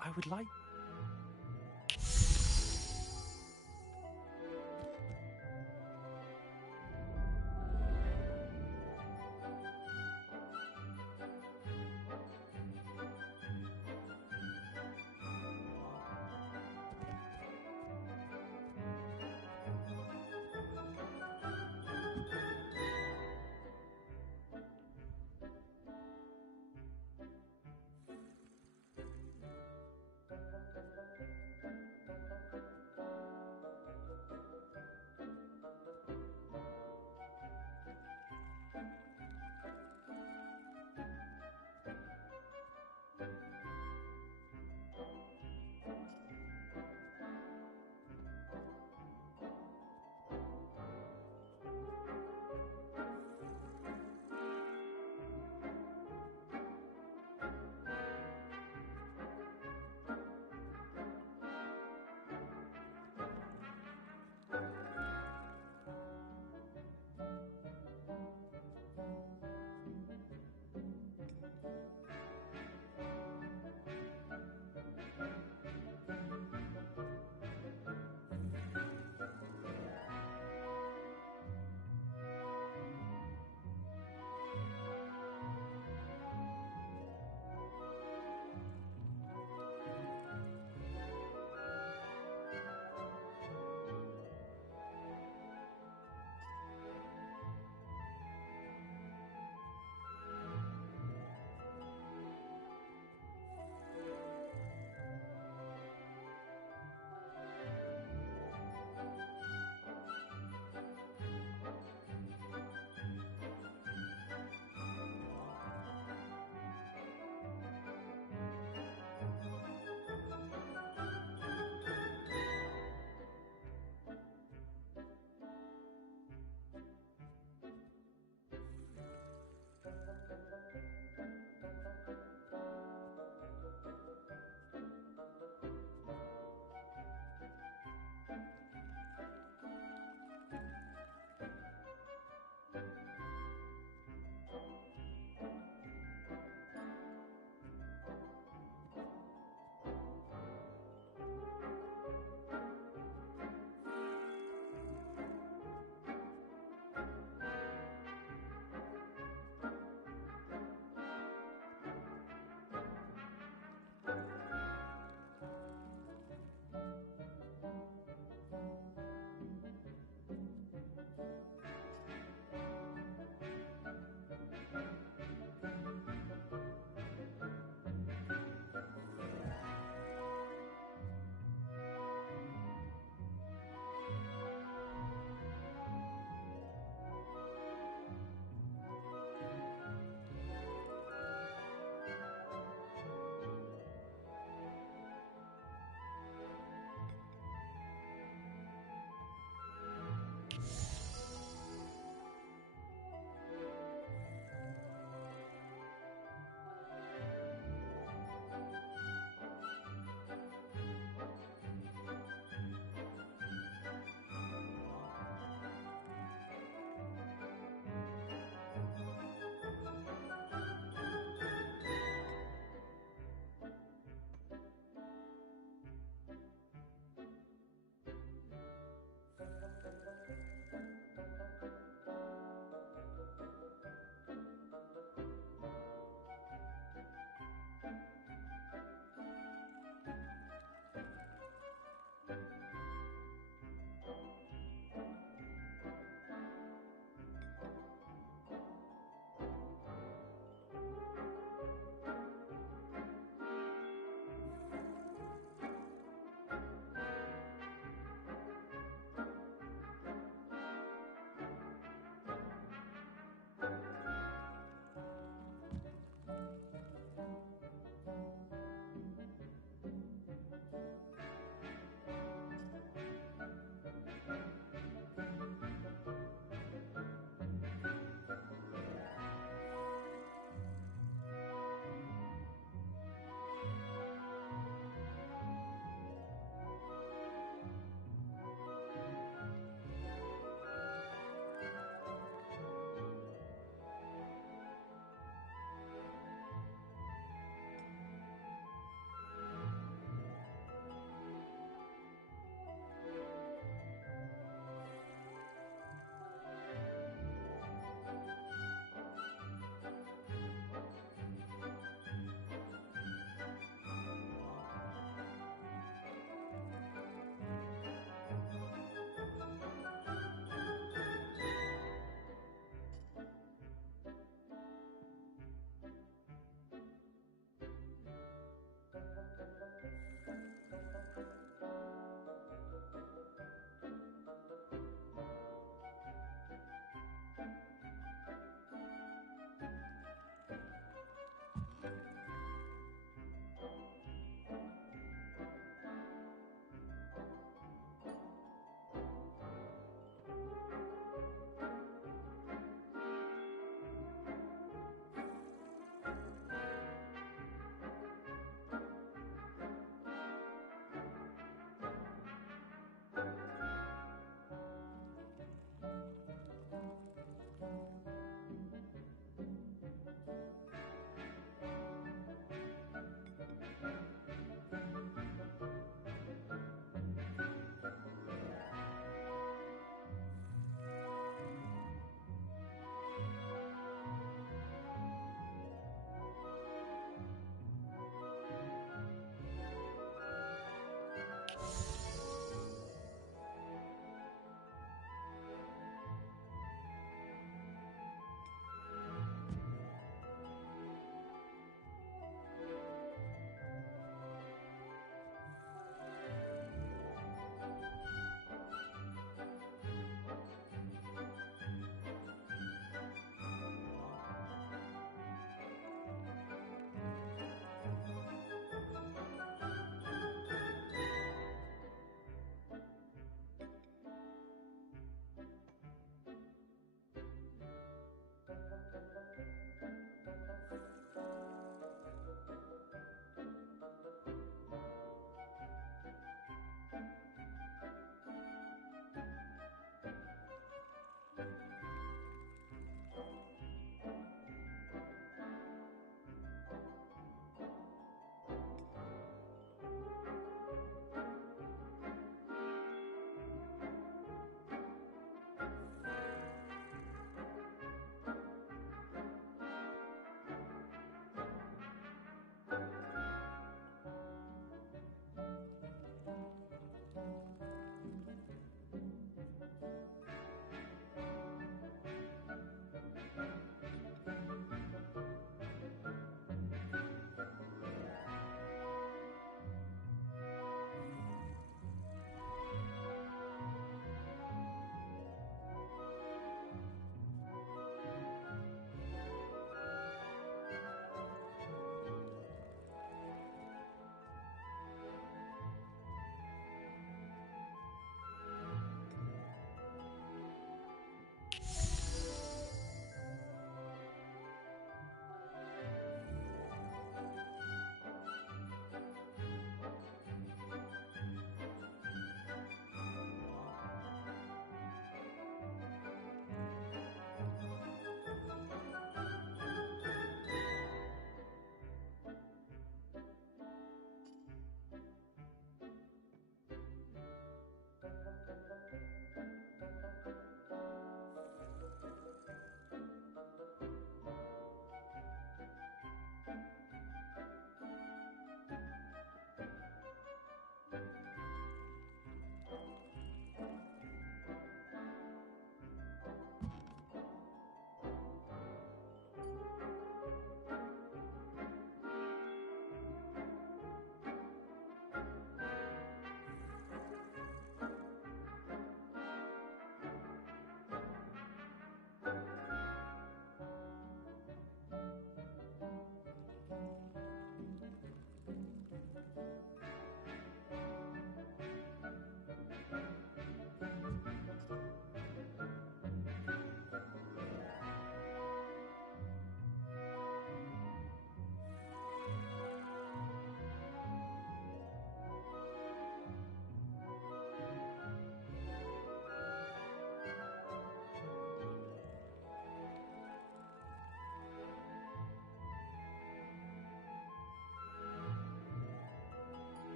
I would like...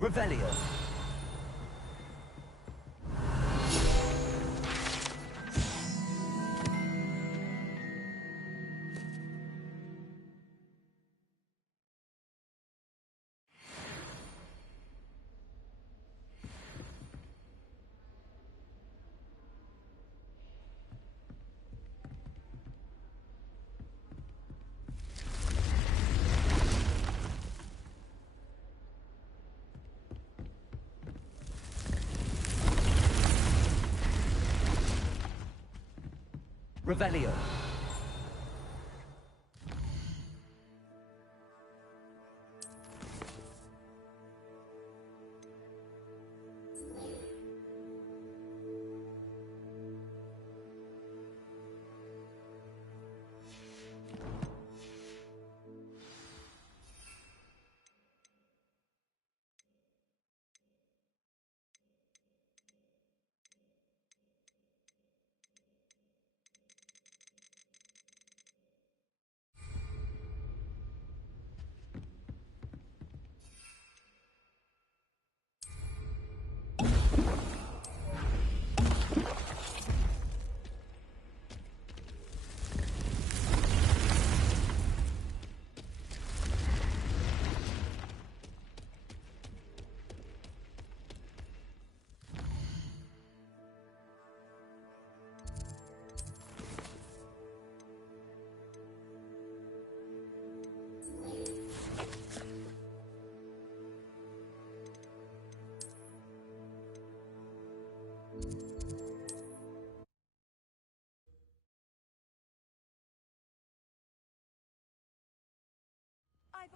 Revelio. Revelio.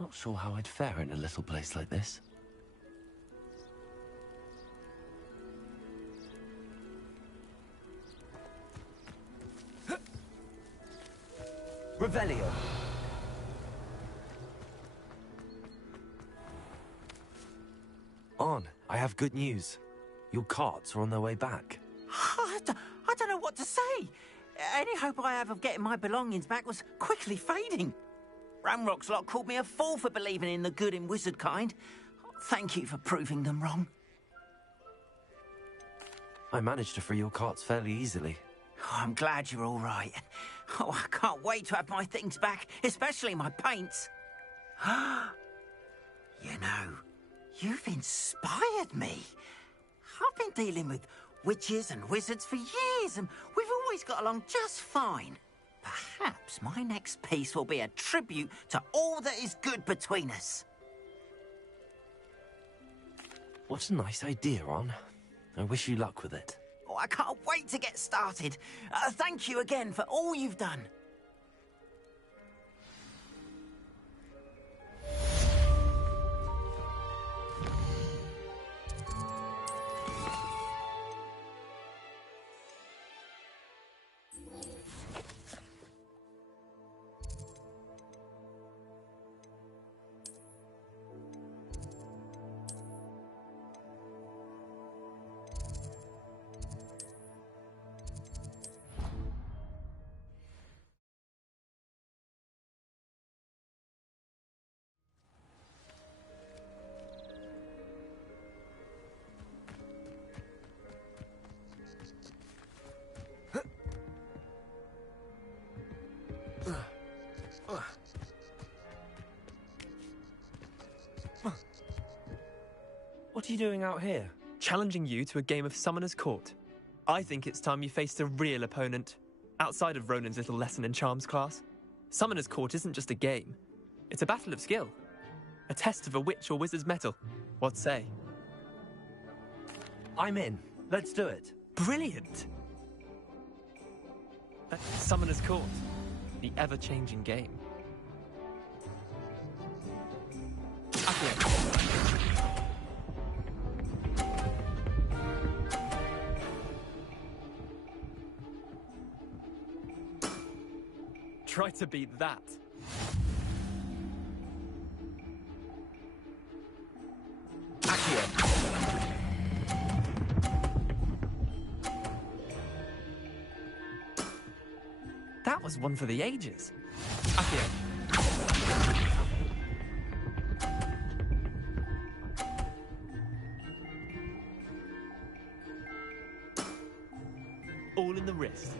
Not sure how I'd fare in a little place like this. Revelio. On, I have good news. Your carts are on their way back. I don't know what to say. Any hope I have of getting my belongings back was quickly fading. Ramrock's lot called me a fool for believing in the good in wizard kind. Thank you for proving them wrong. I managed to free your carts fairly easily. Oh, I'm glad you're all right. Oh, I can't wait to have my things back, especially my paints. You know, you've inspired me. I've been dealing with witches and wizards for years, and we've always got along just fine. Perhaps my next piece will be a tribute to all that is good between us. What a nice idea, Ron. I wish you luck with it. Oh, I can't wait to get started. Thank you again for all you've done. What are you doing out here? Challenging you to a game of Summoner's Court. I think it's time you faced a real opponent, outside of Ronan's little lesson in charms class. Summoner's Court isn't just a game. It's a battle of skill. A test of a witch or wizard's mettle. What say? I'm in. Let's do it. Brilliant! Summoner's Court. The ever-changing game. Accio. Try to beat that. Accio. That was one for the ages. Accio. All in the wrist.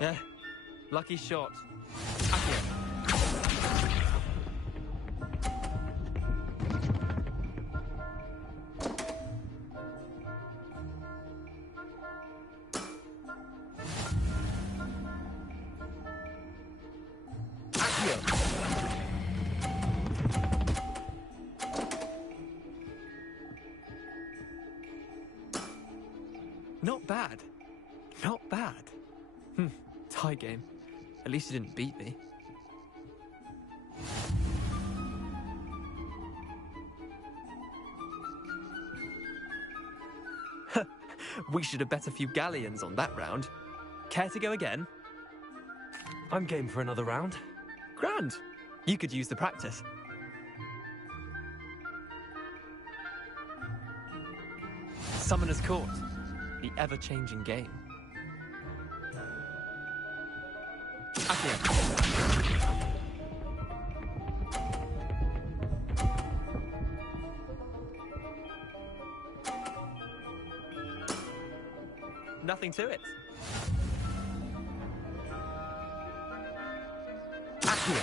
Yeah, lucky shot. Accio. Not bad. Not bad. Tie game. At least you didn't beat me. We should have bet a few galleons on that round. Care to go again? I'm game for another round. Grand. You could use the practice. Summoner's Court. The ever-changing game. Accio. Nothing to it. Accio.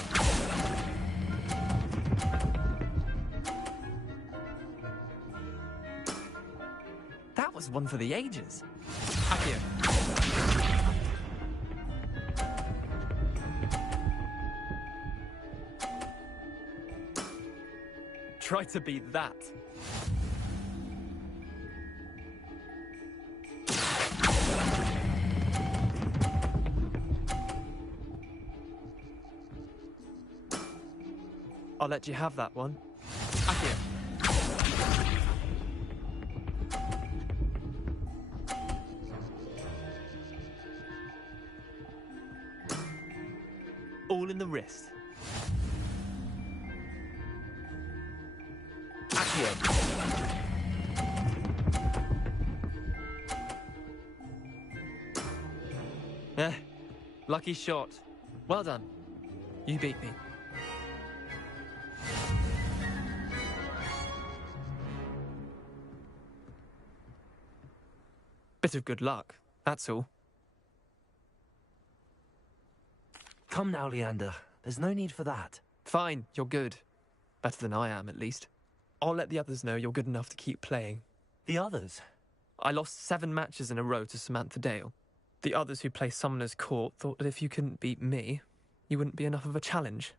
That was one for the ages. Accio. Try to beat that. I'll let you have that one. Accio. All in the wrist. Accio. Eh, lucky shot. Well done. You beat me. Bit of good luck, that's all. Come now, Leander. There's no need for that. Fine, you're good. Better than I am, at least. I'll let the others know you're good enough to keep playing. The others? I lost 7 matches in a row to Samantha Dale. The others who play Summoner's Court thought that if you couldn't beat me, you wouldn't be enough of a challenge.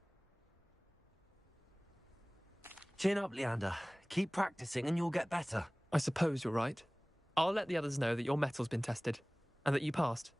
Chin up, Leander. Keep practicing and you'll get better. I suppose you're right. I'll let the others know that your metal's been tested, and that you passed.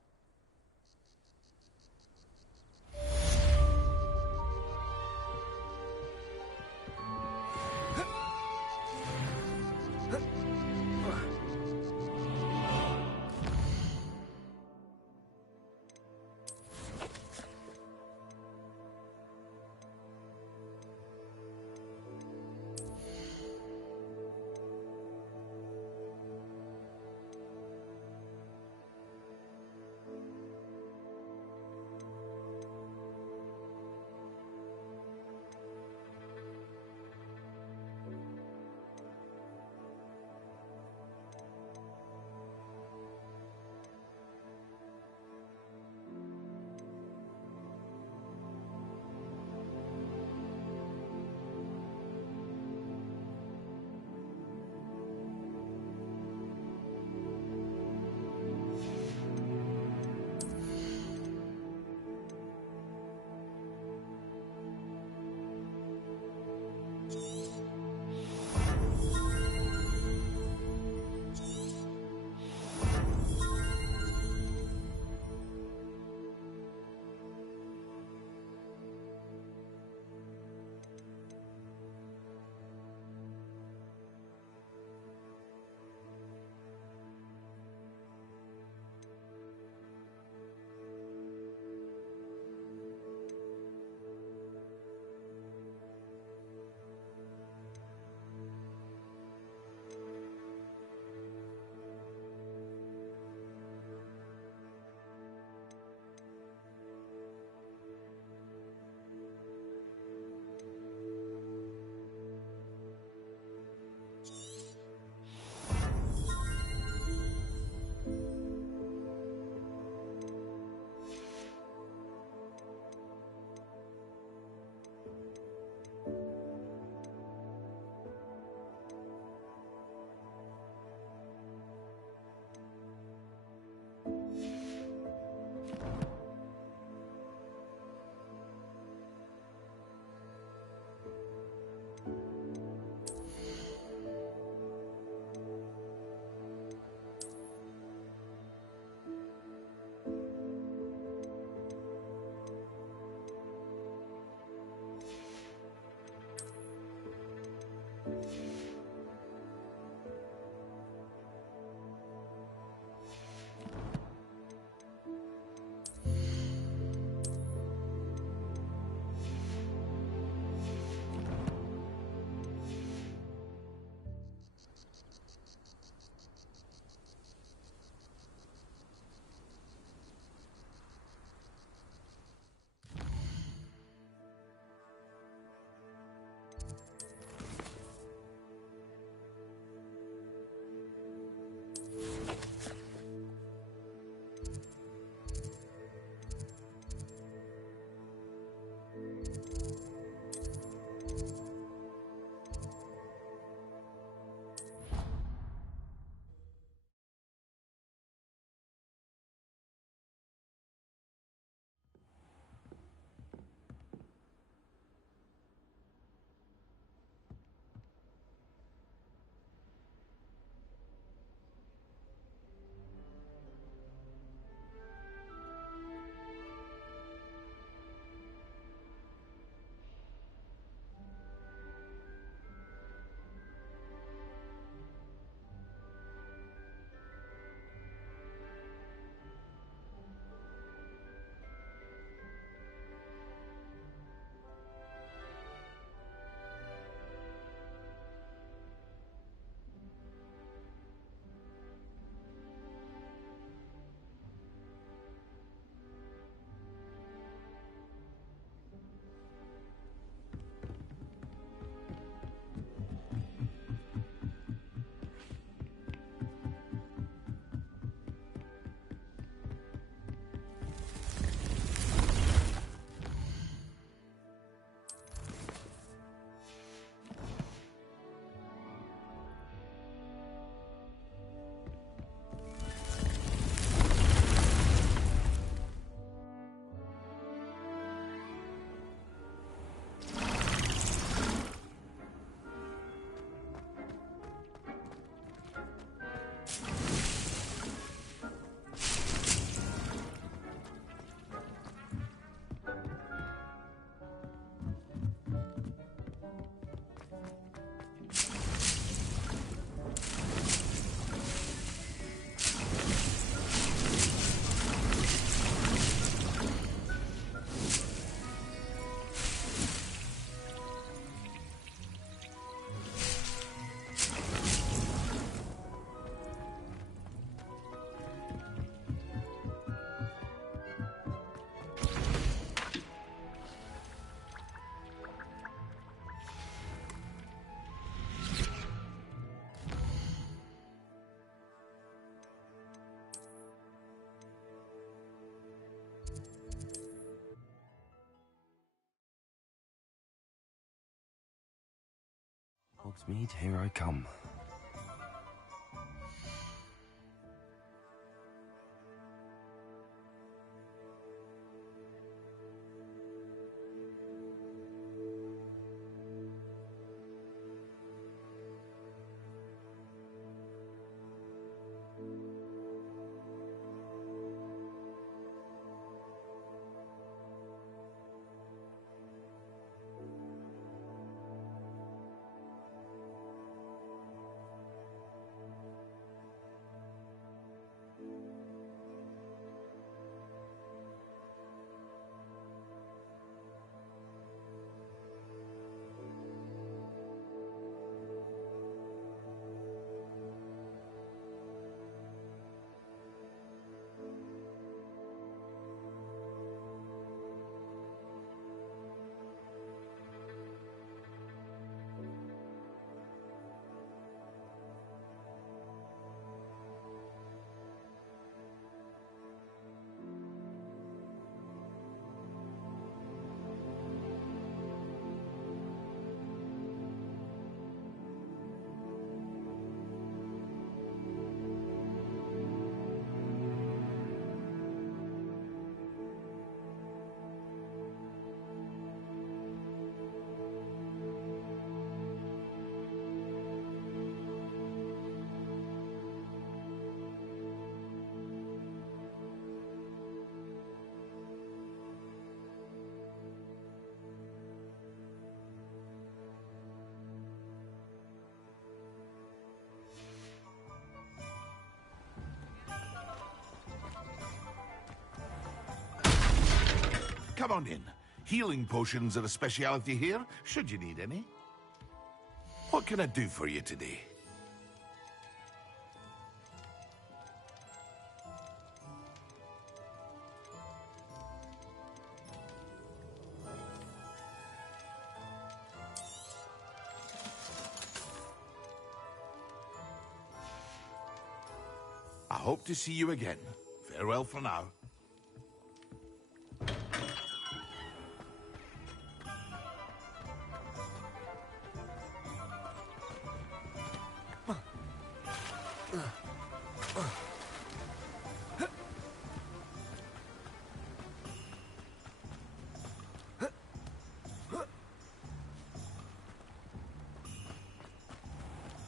Hogsmeade, here I come. Come on in. Healing potions are a speciality here, should you need any. What can I do for you today? I hope to see you again. Farewell for now.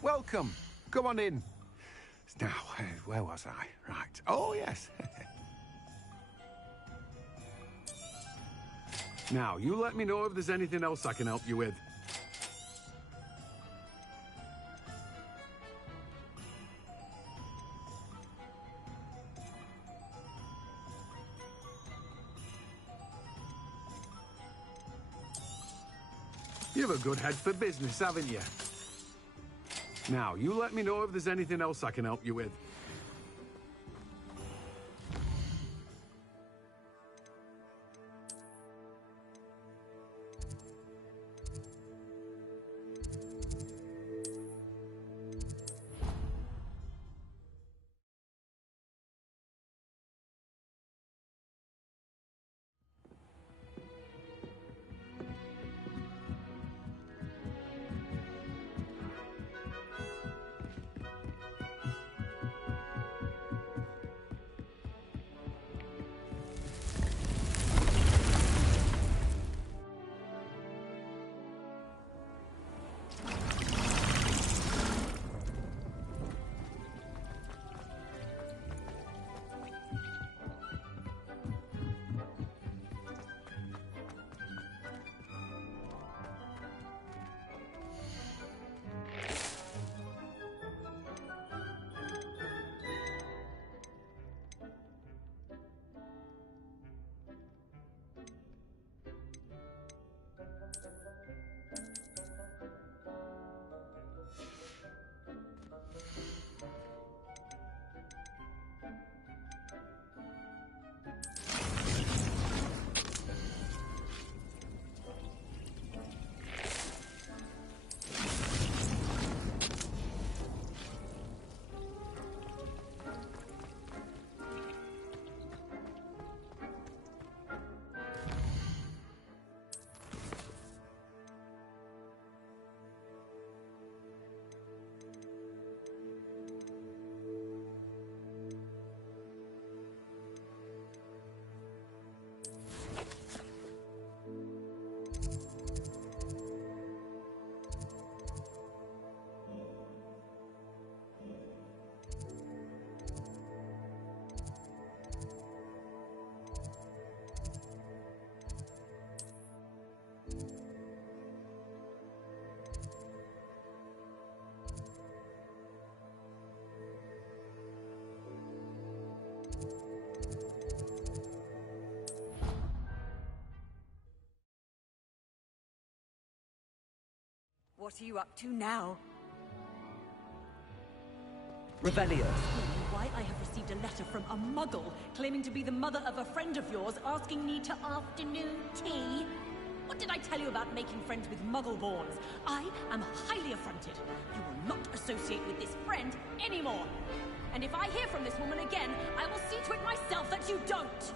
Welcome. Come on in. Now, where was I? Right. Oh, yes. Now, you let me know if there's anything else I can help you with. You have a good head for business, haven't you? Now, you let me know if there's anything else I can help you with. What are you up to now? Revelio. Why I have received a letter from a muggle claiming to be the mother of a friend of yours asking me to afternoon tea? What did I tell you about making friends with muggle-borns? I am highly affronted. You will not associate with this friend anymore. And if I hear from this woman again, I will see to it myself that you don't.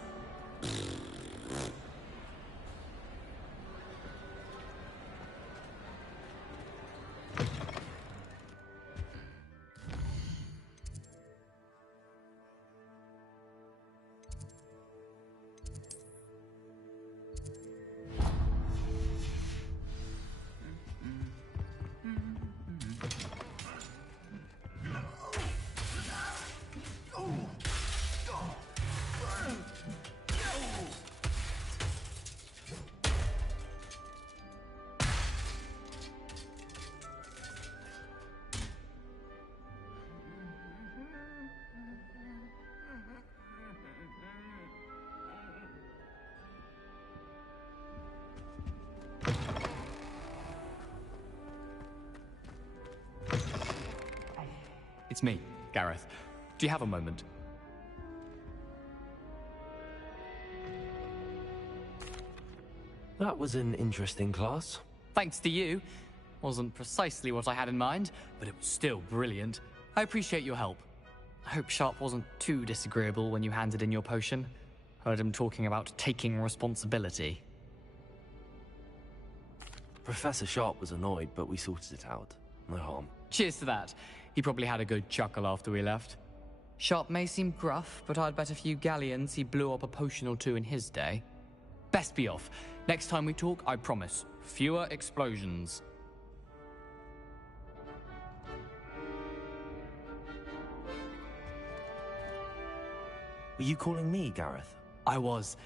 It's me, Gareth. Do you have a moment? That was an interesting class. Thanks to you. Wasn't precisely what I had in mind, but it was still brilliant. I appreciate your help. I hope Sharp wasn't too disagreeable when you handed in your potion. Heard him talking about taking responsibility. Professor Sharp was annoyed, but we sorted it out. No harm. Cheers to that. He probably had a good chuckle after we left. Sharp may seem gruff, but I'd bet a few galleons he blew up a potion or two in his day. Best be off. Next time we talk, I promise, fewer explosions. Were you calling me, Gareth? I was.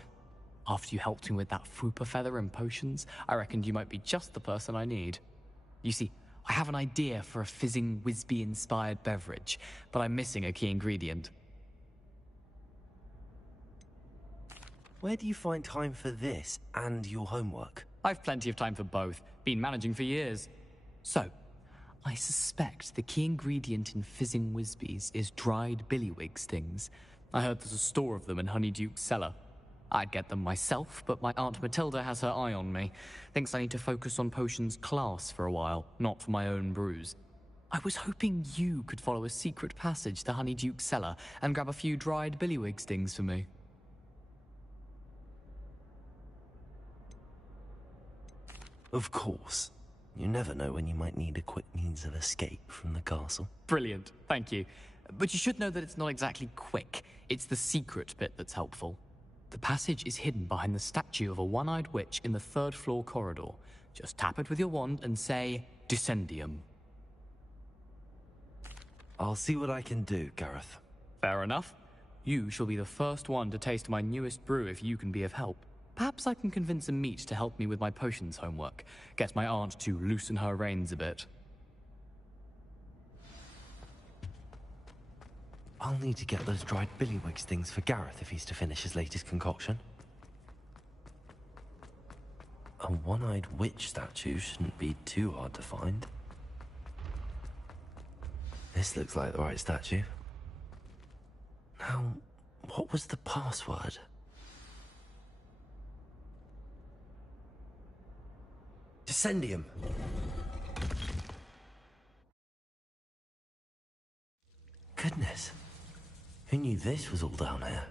After you helped me with that Fupa feather and potions, I reckoned you might be just the person I need. You see, I have an idea for a fizzing Whizbee-inspired beverage, but I'm missing a key ingredient. Where do you find time for this and your homework? I've plenty of time for both. Been managing for years. So, I suspect the key ingredient in fizzing Whizbees is dried billywig stings. I heard there's a store of them in Honeyduke's cellar. I'd get them myself, but my Aunt Matilda has her eye on me. Thinks I need to focus on potions class for a while, not for my own brews. I was hoping you could follow a secret passage to Honeyduke's cellar and grab a few dried billywig stings for me. Of course. You never know when you might need a quick means of escape from the castle. Brilliant, thank you. But you should know that it's not exactly quick. It's the secret bit that's helpful. The passage is hidden behind the statue of a one-eyed witch in the third-floor corridor. Just tap it with your wand and say, Descendium. I'll see what I can do, Gareth. Fair enough. You shall be the first one to taste my newest brew if you can be of help. Perhaps I can convince a meat to help me with my potions homework. Get my aunt to loosen her reins a bit. I'll need to get those dried billywig stings for Gareth if he's to finish his latest concoction. A one-eyed witch statue shouldn't be too hard to find. This looks like the right statue. Now, what was the password? Descendium. Goodness. Who knew this was all down here?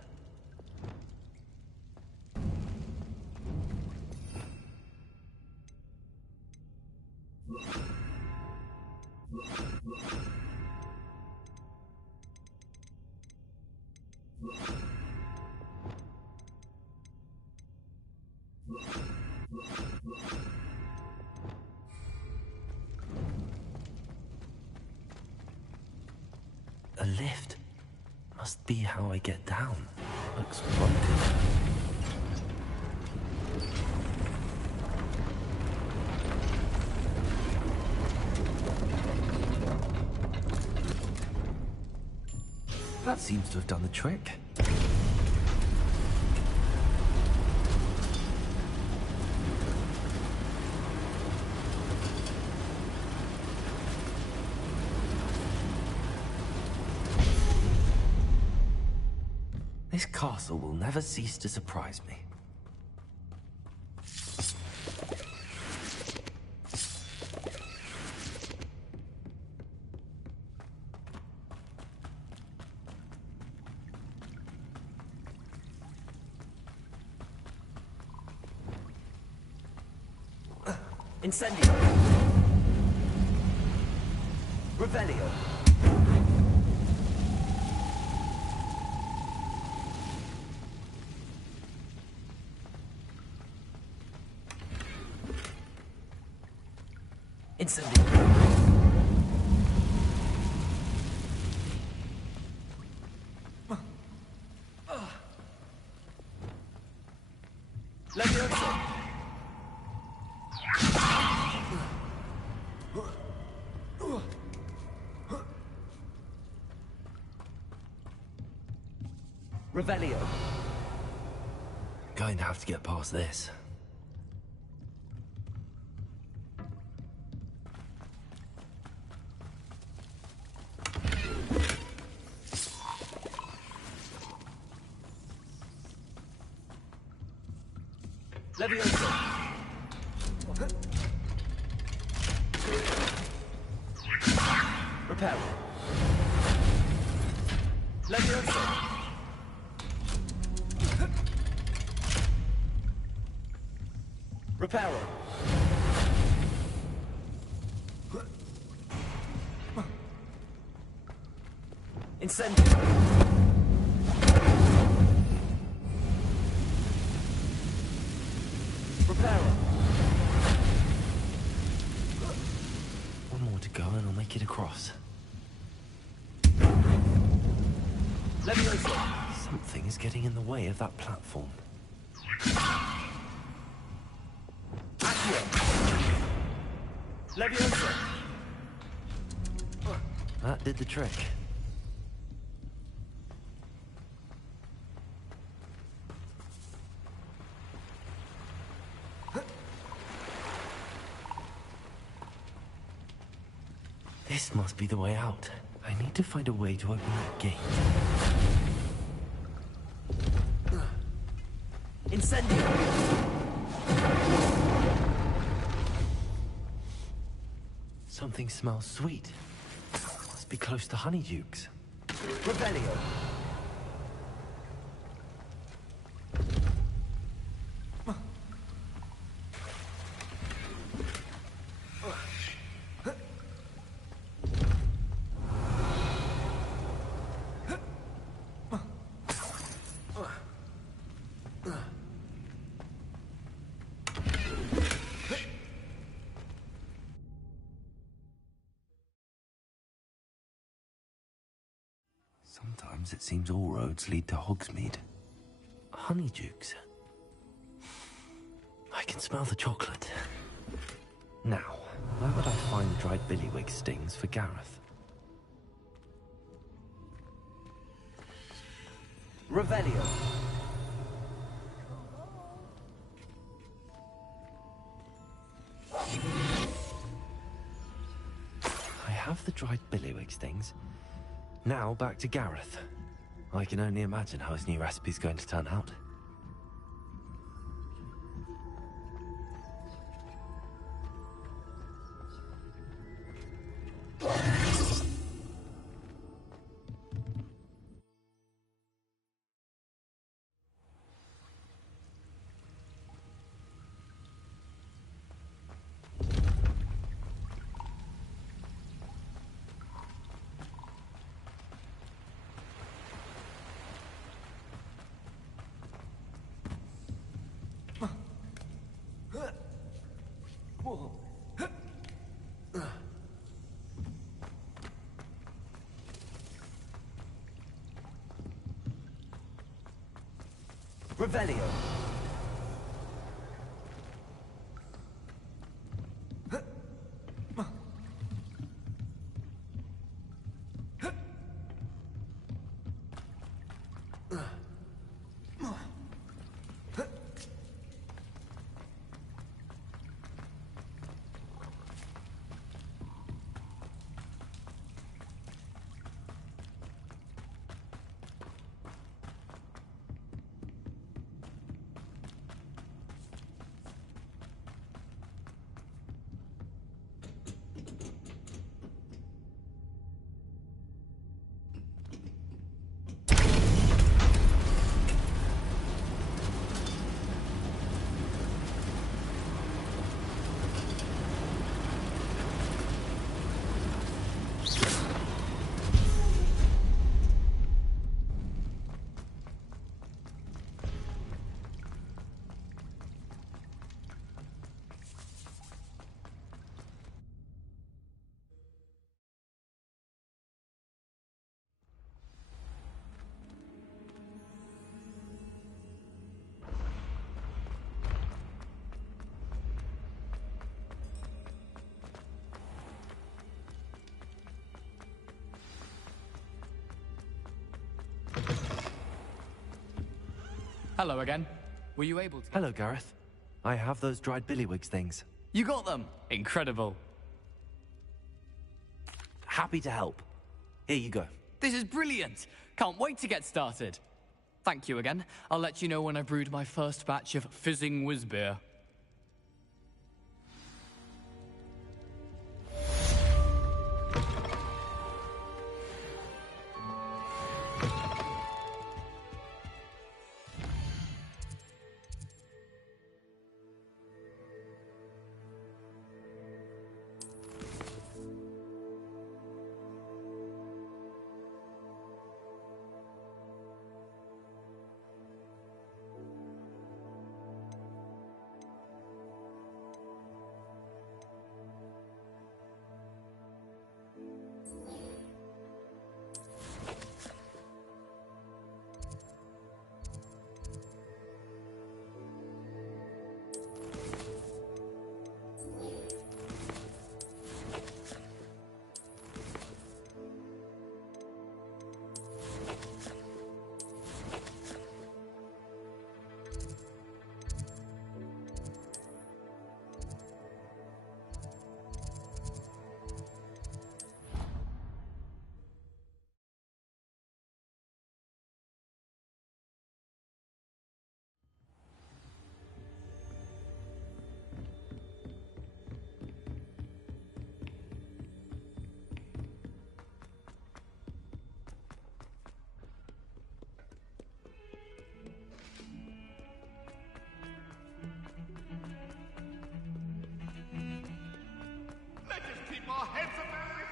A lift. Must be how I get down. Looks broken. That seems to have done the trick. This castle will never cease to surprise me. Incendio. Revelio. Incendio. Levioso. Revelio. Going to have to get past this. Levioso. Repel. Levioso. Repel. Incendio. One more to go and I'll make it across. Levioso. Something is getting in the way of that platform. Levioso. That did the trick. This must be the way out. I need to find a way to open that gate. Incendio. Something smells sweet. Must be close to Honeydukes. Revelio. Sometimes it seems all roads lead to Hogsmeade. Honeydukes. I can smell the chocolate. Now, where would I find the dried billywig stings for Gareth? Revelio. I have the dried billywig stings. Now back to Gareth. I can only imagine how his new recipe's going to turn out. Revelio. Hello again. Were you able to... Hello, Gareth. I have those dried billywigs things. You got them! Incredible. Happy to help. Here you go. This is brilliant! Can't wait to get started. Thank you again. I'll let you know when I brewed my first batch of fizzing whiz beer. Let us keep our heads above this.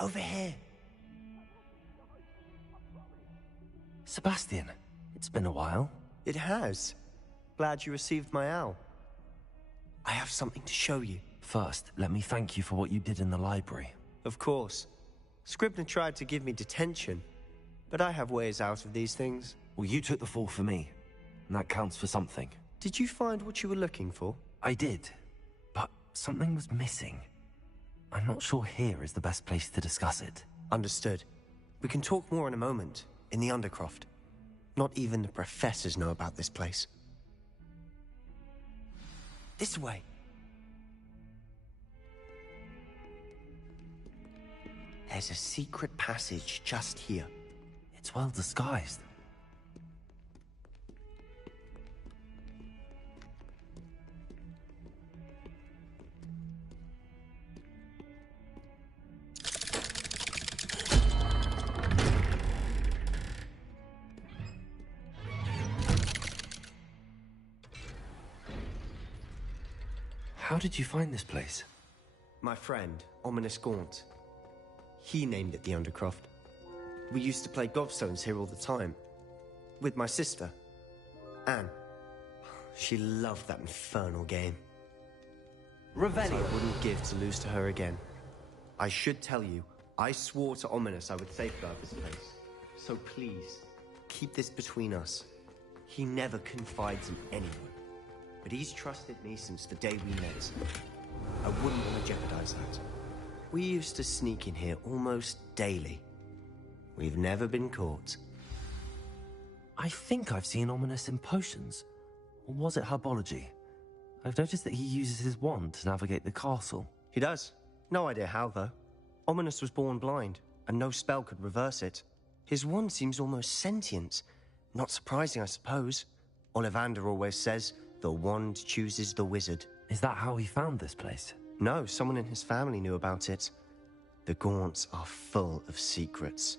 Over here. Sebastian, it's been a while. It has. Glad you received my owl. I have something to show you. First, let me thank you for what you did in the library. Of course. Scribner tried to give me detention, but I have ways out of these things. Well, you took the fall for me, and that counts for something. Did you find what you were looking for? I did, but something was missing. I'm not sure here is the best place to discuss it. Understood. We can talk more in a moment, in the Undercroft. Not even the professors know about this place. This way. There's a secret passage just here. It's well disguised. How did you find this place? My friend, Ominous Gaunt. He named it the Undercroft. We used to play gobstones here all the time. With my sister, Anne. She loved that infernal game. Revelio. I wouldn't give to lose to her again. I should tell you, I swore to Ominous I would safeguard this place. So please, keep this between us. He never confides in anyone. But he's trusted me since the day we met. I wouldn't want to jeopardize that. We used to sneak in here almost daily. We've never been caught. I think I've seen Ominous in potions. Or was it herbology? I've noticed that he uses his wand to navigate the castle. He does. No idea how, though. Ominous was born blind, and no spell could reverse it. His wand seems almost sentient. Not surprising, I suppose. Ollivander always says, the wand chooses the wizard. Is that how he found this place? No, someone in his family knew about it. The Gaunts are full of secrets.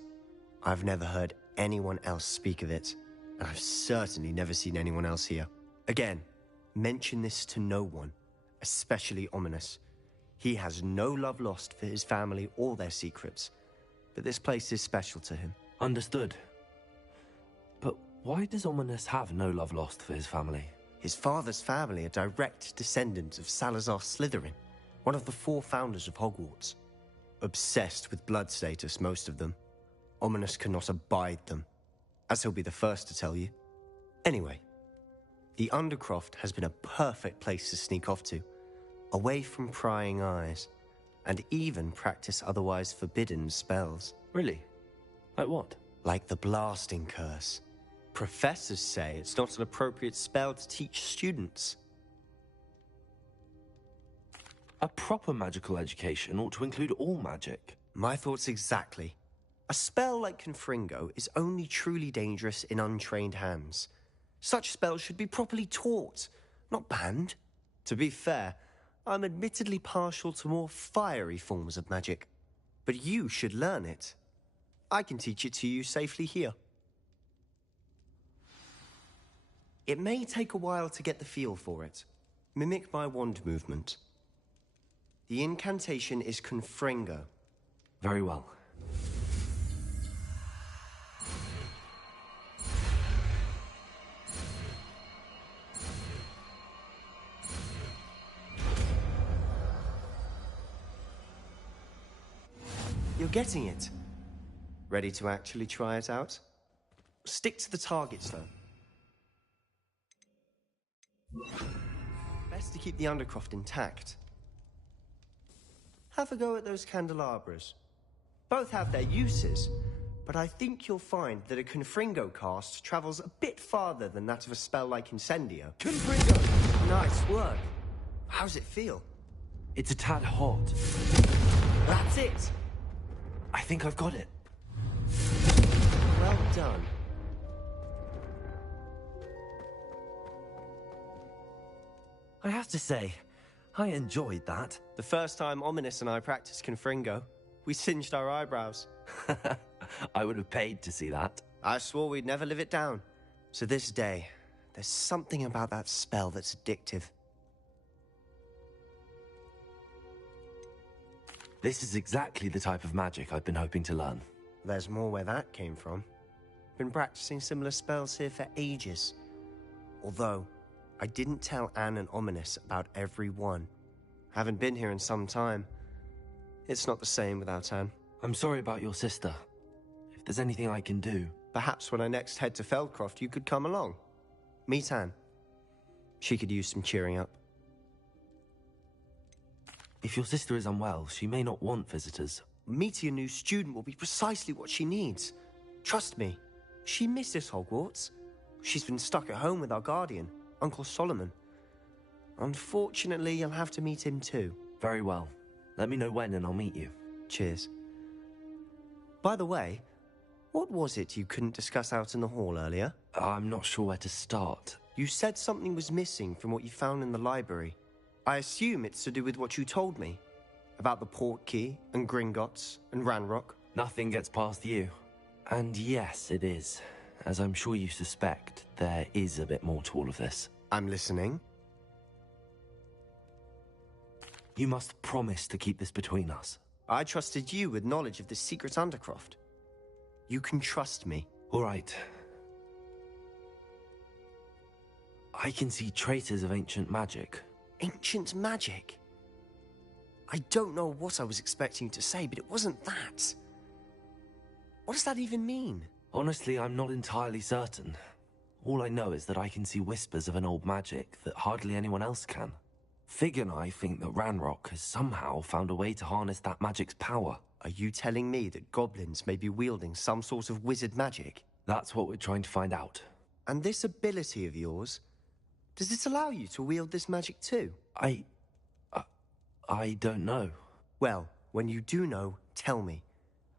I've never heard anyone else speak of it, and I've certainly never seen anyone else here. Again, mention this to no one, especially Ominous. He has no love lost for his family or their secrets, but this place is special to him. Understood. But why does Ominous have no love lost for his family? His father's family are direct descendants of Salazar Slytherin, one of the 4 founders of Hogwarts. Obsessed with blood status, most of them. Ominous cannot abide them, as he'll be the first to tell you. Anyway, the Undercroft has been a perfect place to sneak off to, away from prying eyes. and even practice otherwise forbidden spells. Really? Like what? Like the blasting curse. Professors say it's not an appropriate spell to teach students. A proper magical education ought to include all magic. My thoughts exactly. A spell like Confringo is only truly dangerous in untrained hands. Such spells should be properly taught, not banned. To be fair, I'm admittedly partial to more fiery forms of magic. But you should learn it. I can teach it to you safely here. It may take a while to get the feel for it. Mimic my wand movement. The incantation is Confringo. Very well. You're getting it. Ready to actually try it out? Stick to the targets, though. Best to keep the undercroft intact. Have a go at those candelabras. Both have their uses, but I think you'll find that a Confringo cast travels a bit farther than that of a spell like Incendio. Confringo! Nice work. How's it feel? It's a tad hot. That's it! I think I've got it. Well done. I have to say, I enjoyed that. The first time Ominous and I practiced Confringo, we singed our eyebrows. I would have paid to see that. I swore we'd never live it down. To this day, there's something about that spell that's addictive. This is exactly the type of magic I've been hoping to learn. There's more where that came from. Been practicing similar spells here for ages. Although, I didn't tell Anne and Ominous about every one. Haven't been here in some time. It's not the same without Anne. I'm sorry about your sister. If there's anything I can do... Perhaps when I next head to Feldcroft, you could come along. Meet Anne. She could use some cheering up. If your sister is unwell, she may not want visitors. Meeting a new student will be precisely what she needs. Trust me, she misses Hogwarts. She's been stuck at home with our guardian, Uncle Solomon. Unfortunately, you'll have to meet him too. Very well. Let me know when and I'll meet you. Cheers. By the way, what was it you couldn't discuss out in the hall earlier? I'm not sure where to start. You said something was missing from what you found in the library. I assume it's to do with what you told me. About the Portkey, and Gringotts, and Ranrock. Nothing gets past you. And yes, it is. As I'm sure you suspect, there is a bit more to all of this. I'm listening. You must promise to keep this between us. I trusted you with knowledge of the secret Undercroft. You can trust me. All right. I can see traces of ancient magic. Ancient magic? I don't know what I was expecting to say, but it wasn't that. What does that even mean? Honestly, I'm not entirely certain. All I know is that I can see whispers of an old magic that hardly anyone else can. Fig and I think that Ranrock has somehow found a way to harness that magic's power. Are you telling me that goblins may be wielding some sort of wizard magic? That's what we're trying to find out. And this ability of yours, does it allow you to wield this magic too? I don't know. Well, when you do know, tell me.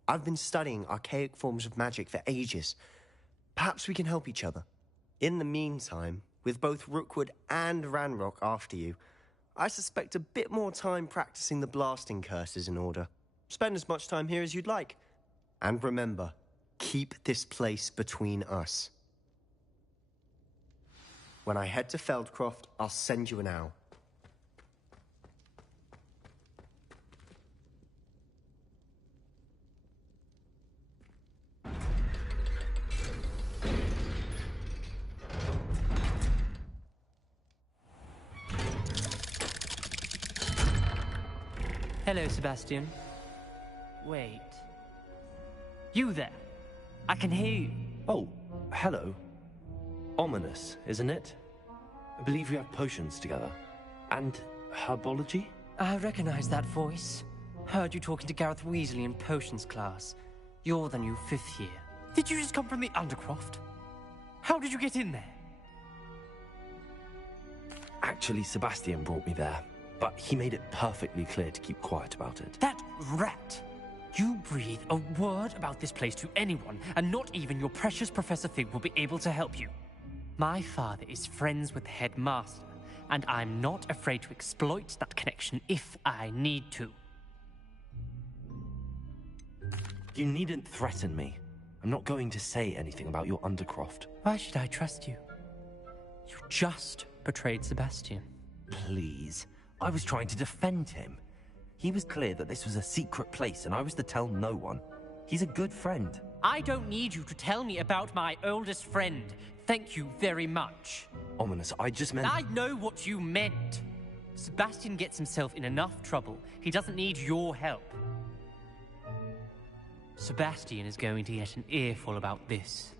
I've been studying archaic forms of magic for ages. Perhaps we can help each other. In the meantime, with both Rookwood and Ranrock after you, I suspect a bit more time practicing the blasting curse is in order. Spend as much time here as you'd like. And remember, keep this place between us. When I head to Feldcroft, I'll send you an owl. Hello, Sebastian. Wait. You there? I can hear you. Oh, hello. Ominous, isn't it? I believe we have potions together. And herbology? I recognize that voice. Heard you talking to Gareth Weasley in potions class. You're the new 5th year. Did you just come from the Undercroft? How did you get in there? Actually, Sebastian brought me there, but he made it perfectly clear to keep quiet about it. That rat! You breathe a word about this place to anyone, and not even your precious Professor Fig will be able to help you. My father is friends with the headmaster, and I'm not afraid to exploit that connection if I need to. You needn't threaten me. I'm not going to say anything about your Undercroft. Why should I trust you? You just betrayed Sebastian. Please. I was trying to defend him. He was clear that this was a secret place and I was to tell no one. He's a good friend. I don't need you to tell me about my oldest friend. Thank you very much. Ominous, I just meant... I know what you meant. Sebastian gets himself in enough trouble. He doesn't need your help. Sebastian is going to get an earful about this.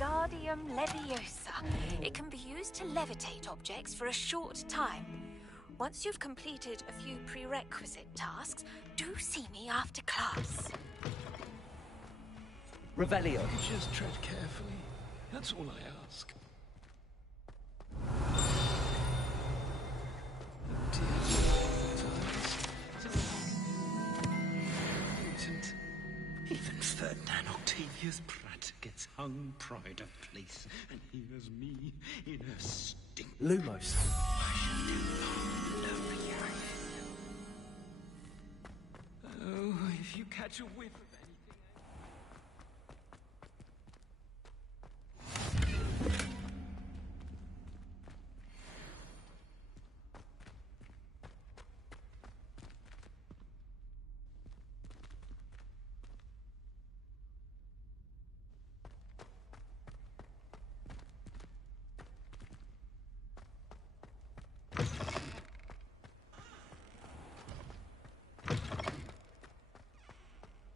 Wingardium Leviosa. It can be used to levitate objects for a short time. Once you've completed a few prerequisite tasks, do see me after class. Revelio. Just tread carefully. That's all I ask. Even Ferdinand Octavius Pratt gets hung pride of place, and here's me in a stink. Lumos. Oh, if you catch a whiff of anything.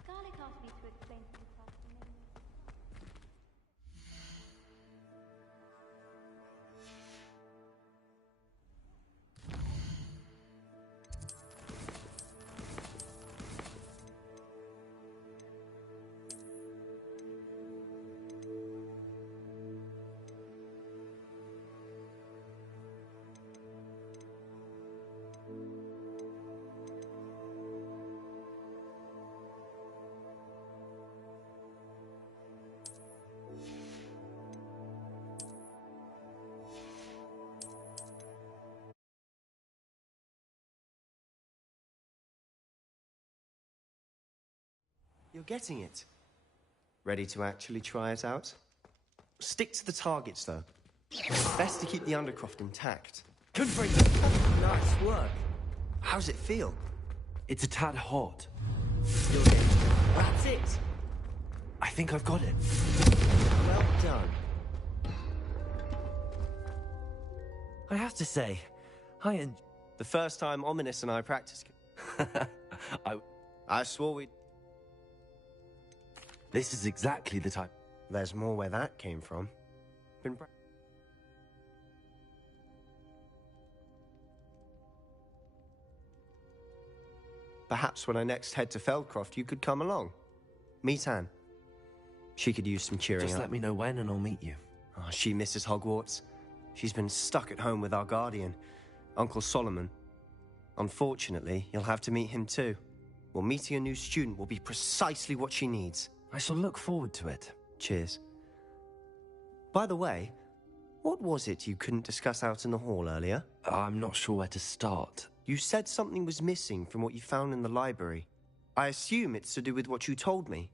Garlic asked me to explain to this afternoon. You're getting it. Ready to actually try it out? Stick to the targets, though. Best to keep the Undercroft intact. Good for you. Nice work. How's it feel? It's a tad hot. That's it. I think I've got it. Well done. I have to say, The first time Ominous and I practiced... I swore we'd... This is exactly the type... There's more where that came from. Perhaps when I next head to Feldcroft, you could come along. Meet Anne. She could use some cheering Just up. let me know when and I'll meet you. Oh, she misses Hogwarts. She's been stuck at home with our guardian, Uncle Solomon. Unfortunately, you'll have to meet him too. Well, meeting a new student will be precisely what she needs. I shall look forward to it. Cheers. By the way, what was it you couldn't discuss out in the hall earlier? I'm not sure where to start. You said something was missing from what you found in the library. I assume it's to do with what you told me.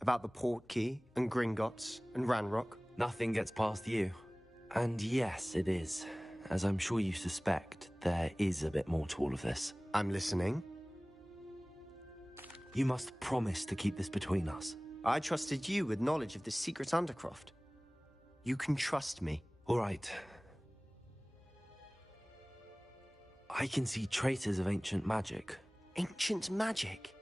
About the Portkey, and Gringotts, and Ranrock. Nothing gets past you. And yes, it is. As I'm sure you suspect, there is a bit more to all of this. I'm listening. You must promise to keep this between us. I trusted you with knowledge of this secret Undercroft. You can trust me. All right. I can see traces of ancient magic. Ancient magic?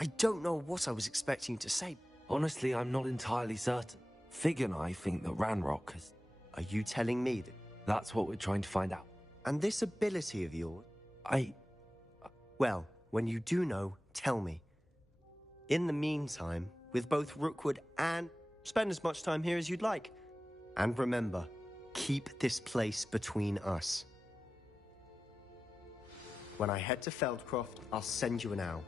I don't know what I was expecting you to say. Honestly, I'm not entirely certain. Fig and I think that Ranrock has... Are you telling me that... That's what we're trying to find out. And this ability of yours... Well, when you do know, tell me. In the meantime, with both Rookwood and... Spend as much time here as you'd like. And remember, keep this place between us. When I head to Feldcroft, I'll send you an owl.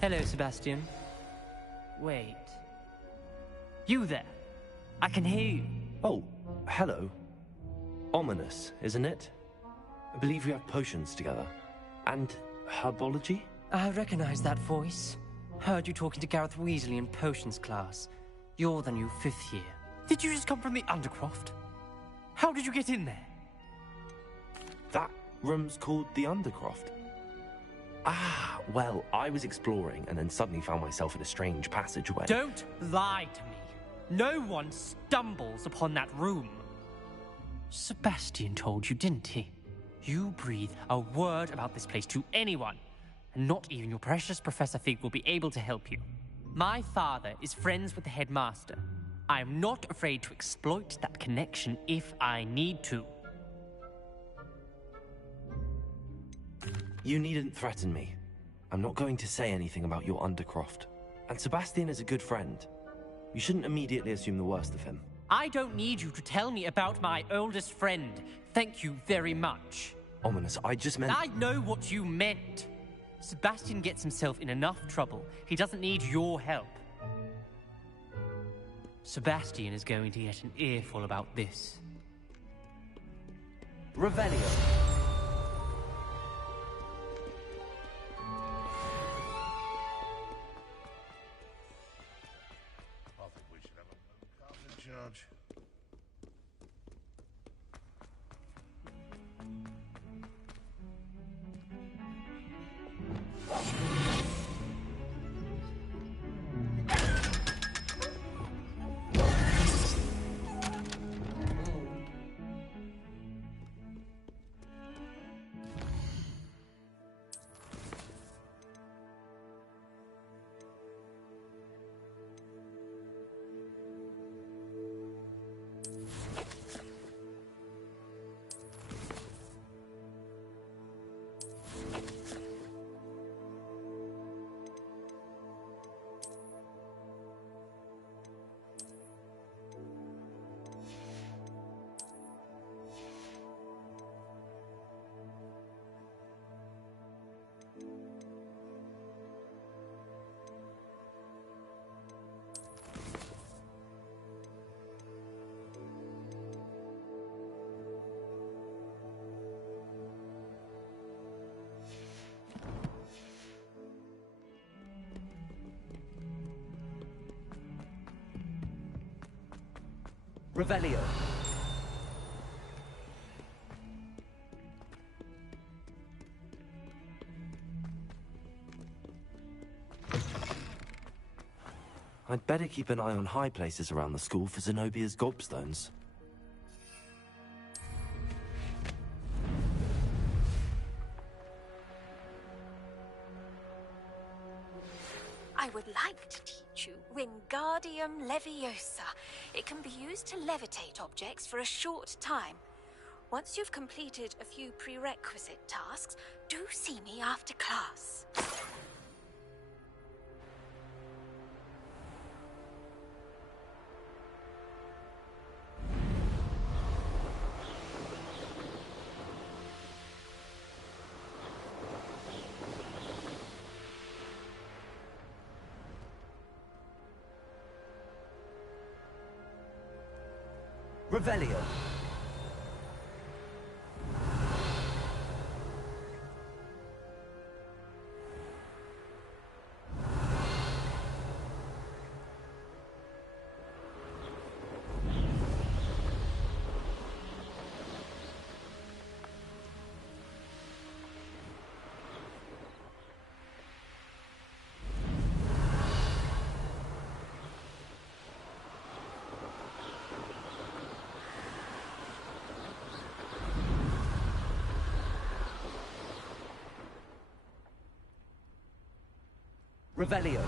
Hello, Sebastian. Wait. You there? I can hear you. Oh, hello. Ominous, isn't it? I believe we have potions together. And herbology? I recognize that voice. Heard you talking to Gareth Weasley in potions class. You're the new 5th year. Did you just come from the Undercroft? How did you get in there? That room's called the Undercroft. Ah, well, I was exploring and then suddenly found myself in a strange passageway. Don't lie to me. No one stumbles upon that room. Sebastian told you, didn't he? You breathe a word about this place to anyone, and not even your precious Professor Fig will be able to help you. My father is friends with the headmaster. I am not afraid to exploit that connection if I need to. You needn't threaten me. I'm not going to say anything about your Undercroft. And Sebastian is a good friend. You shouldn't immediately assume the worst of him. I don't need you to tell me about my oldest friend. Thank you very much. Ominous, I just meant... I know what you meant. Sebastian gets himself in enough trouble. He doesn't need your help. Sebastian is going to get an earful about this. Revelio. Judge. Revelio. I'd better keep an eye on high places around the school for Zenobia's gobstones. I would like to teach you Wingardium Leviosa. It can be used to levitate objects for a short time. Once you've completed a few prerequisite tasks, do see me after class. Revelio. Revelio.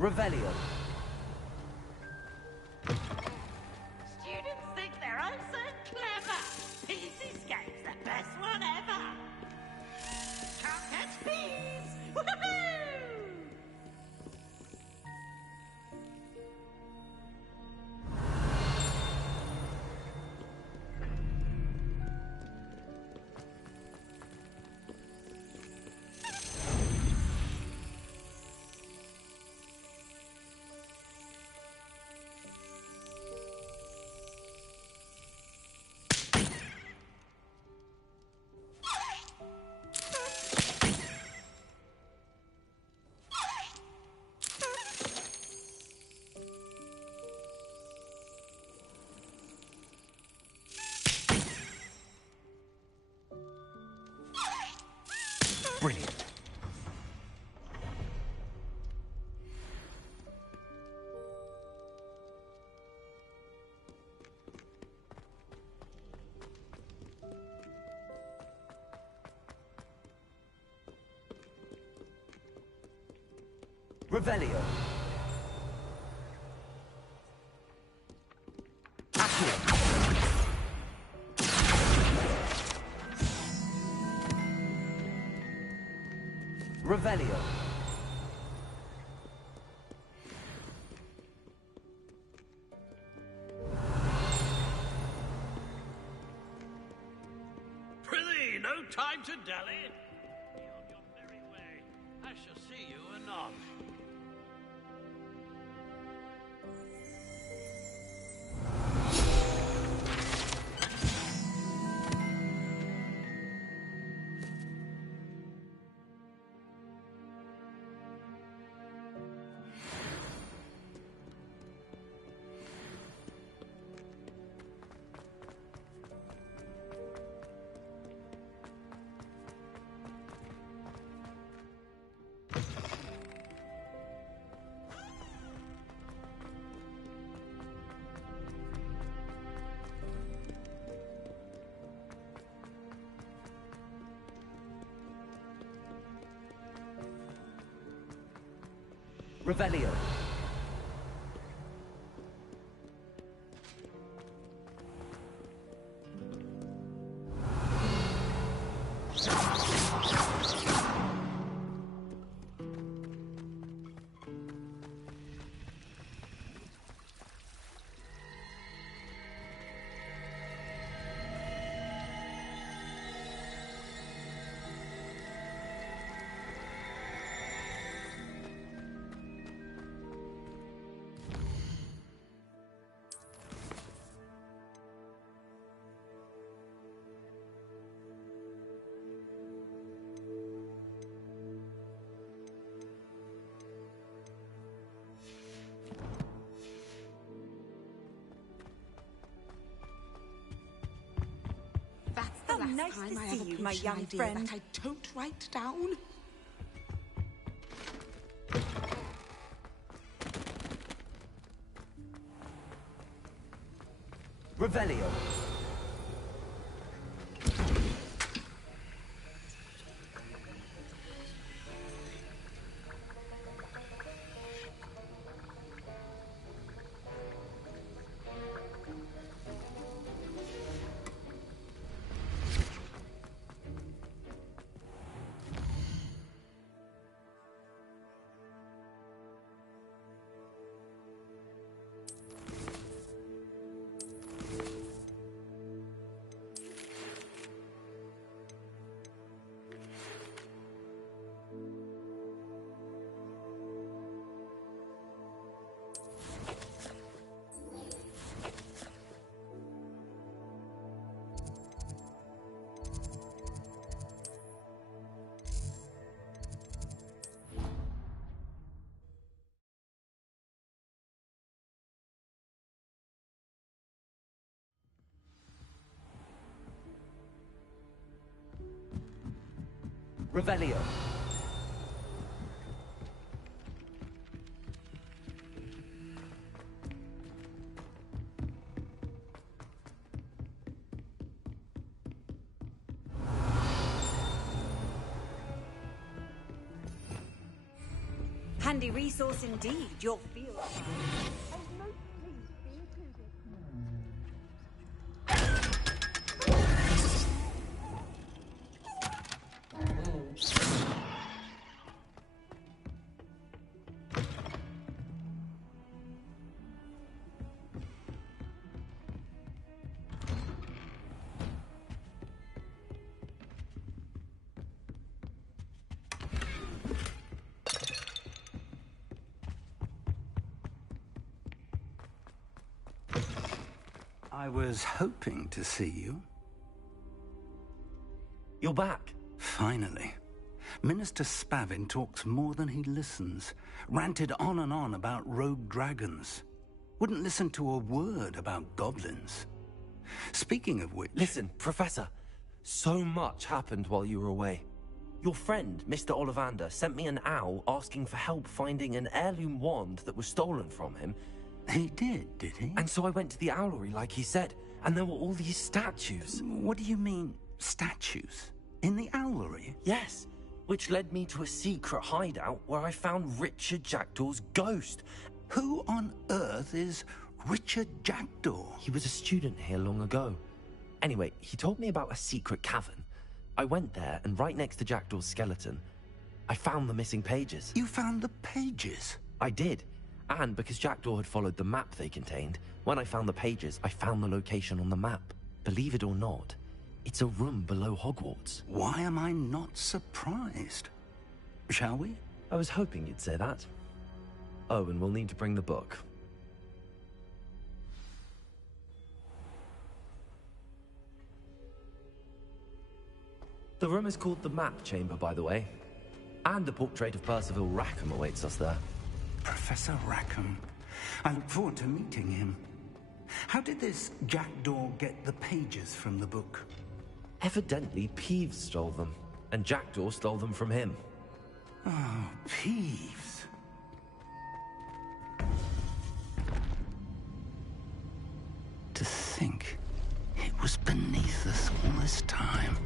Revelio. Students think they're oh so clever. PC Scape's the best one ever. Can't catch thieves. Woohoo! Brilliant. Revelio. Revelio. Prithee, no time to dally. Be on your merry way. I shall see you anon. Revelio. Nice time to I see have a you, my potion young idea friend. that I don't write down. Revelio. Revelio. Handy resource indeed, your field. I was hoping to see you. You're back. Finally. Minister Spavin talks more than he listens. Ranted on and on about rogue dragons. Wouldn't listen to a word about goblins. Speaking of which... Listen, Professor. So much happened while you were away. Your friend, Mr. Ollivander, sent me an owl asking for help finding an heirloom wand that was stolen from him. He did he? And so I went to the owlery like he said, and there were all these statues. What do you mean, statues? In the owlery? Yes, which led me to a secret hideout where I found Richard Jackdaw's ghost. Who on earth is Richard Jackdaw? He was a student here long ago. Anyway, he told me about a secret cavern. I went there, and right next to Jackdaw's skeleton, I found the missing pages. You found the pages? I did. And because Jackdaw had followed the map they contained, when I found the pages, I found the location on the map. Believe it or not, it's a room below Hogwarts. Why am I not surprised? Shall we? I was hoping you'd say that. Oh, and we'll need to bring the book. The room is called the Map Chamber, by the way. And a portrait of Percival Rackham awaits us there. Professor Rackham. I look forward to meeting him. How did this Jackdaw get the pages from the book? Evidently, Peeves stole them, and Jackdaw stole them from him. Oh, Peeves. To think it was beneath us all this time.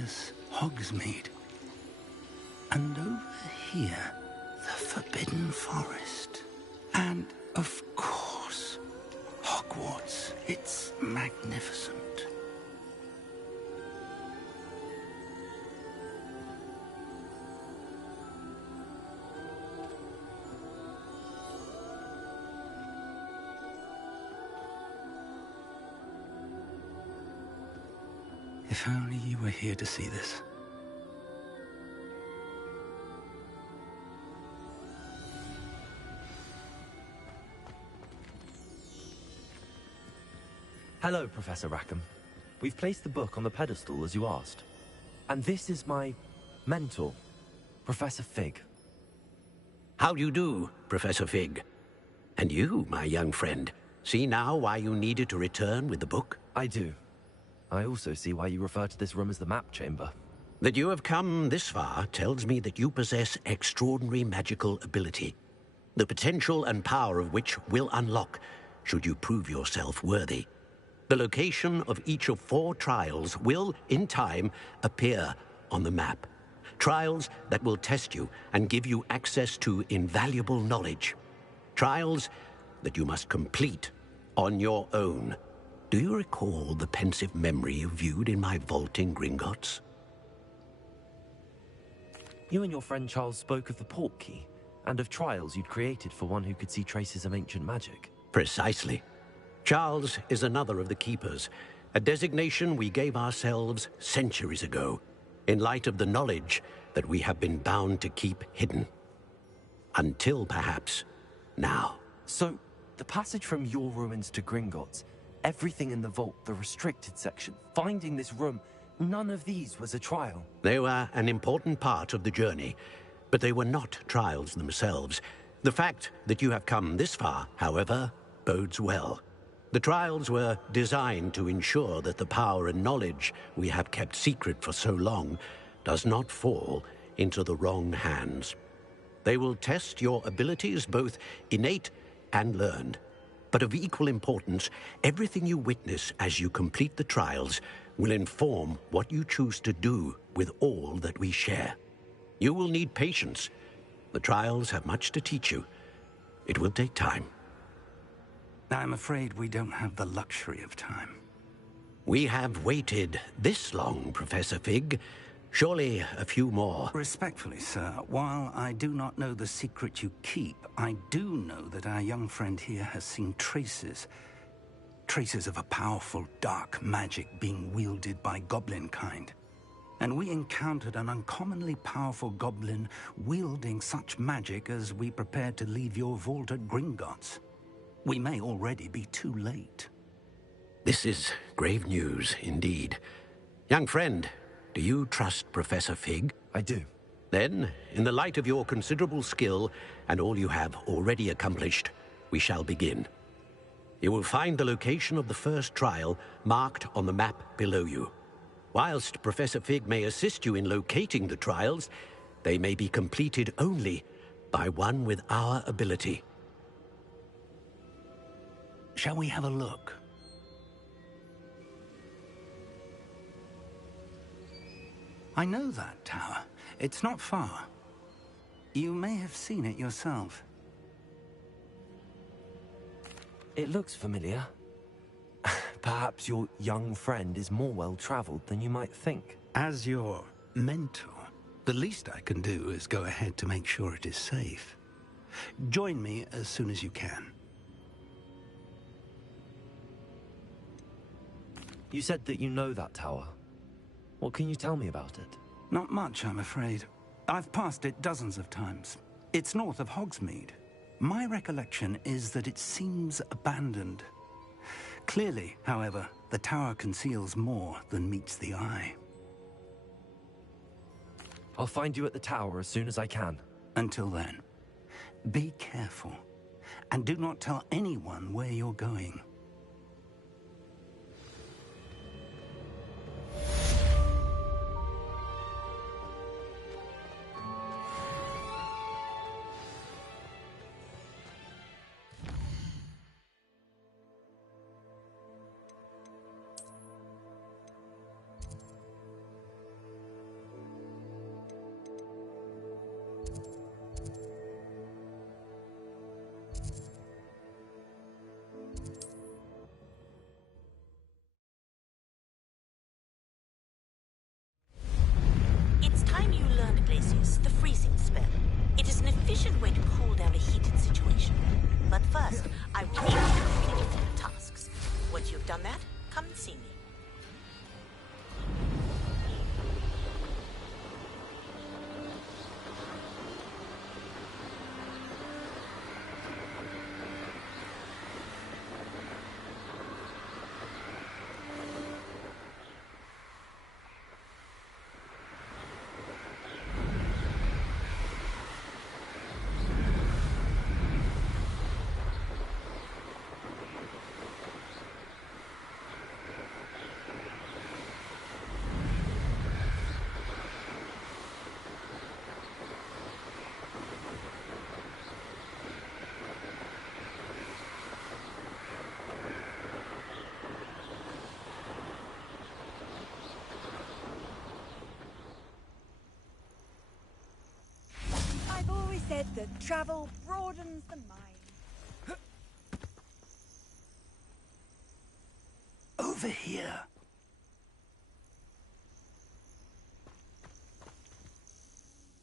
there's Hogsmeade. And over here, the Forbidden Forest. And, of course, Hogwarts. It's magnificent. If only you were here to see this. Hello, Professor Rackham. We've placed the book on the pedestal as you asked. And this is my mentor, Professor Fig. How do you do, Professor Fig? And you, my young friend, see now why you needed to return with the book? I do. I also see why you refer to this room as the map chamber. That you have come this far tells me that you possess extraordinary magical ability, the potential and power of which will unlock should you prove yourself worthy. The location of each of 4 trials will, in time, appear on the map. Trials that will test you and give you access to invaluable knowledge. Trials that you must complete on your own. Do you recall the pensive memory you viewed in my vault in Gringotts? You and your friend Charles spoke of the port key, and of trials you'd created for one who could see traces of ancient magic. Precisely. Charles is another of the Keepers, a designation we gave ourselves centuries ago, in light of the knowledge that we have been bound to keep hidden. Until, perhaps, now. So, the passage from your ruins to Gringotts, everything in the vault, the restricted section, finding this room, none of these was a trial. They were an important part of the journey, but they were not trials themselves. The fact that you have come this far, however, bodes well. The trials were designed to ensure that the power and knowledge we have kept secret for so long does not fall into the wrong hands. They will test your abilities, both innate and learned. But of equal importance, everything you witness as you complete the trials will inform what you choose to do with all that we share. You will need patience. The trials have much to teach you. It will take time. I'm afraid we don't have the luxury of time. We have waited this long, Professor Fig. Surely a few more. Respectfully, sir, while I do not know the secret you keep, I do know that our young friend here has seen traces of a powerful dark magic being wielded by goblin kind. And we encountered an uncommonly powerful goblin wielding such magic as we prepared to leave your vault at Gringotts. We may already be too late. This is grave news, indeed. Young friend, do you trust Professor Fig? I do. Then, in the light of your considerable skill and all you have already accomplished, we shall begin. You will find the location of the first trial marked on the map below you. Whilst Professor Fig may assist you in locating the trials, they may be completed only by one with our ability. Shall we have a look? I know that tower. It's not far. You may have seen it yourself. It looks familiar. Perhaps your young friend is more well-traveled than you might think. As your mentor, the least I can do is go ahead to make sure it is safe. Join me as soon as you can. You said that you know that tower. What can you tell me about it? Not much, I'm afraid. I've passed it dozens of times. It's north of Hogsmeade. My recollection is that it seems abandoned. Clearly, however, the tower conceals more than meets the eye. I'll find you at the tower as soon as I can. Until then, be careful, and do not tell anyone where you're going. This is the freezing spell. It is an efficient way to cool down a heated situation. But first, I will need you to complete a few tasks. Once you've done that, come and see me. I've always said that travel broadens the mind. Over here.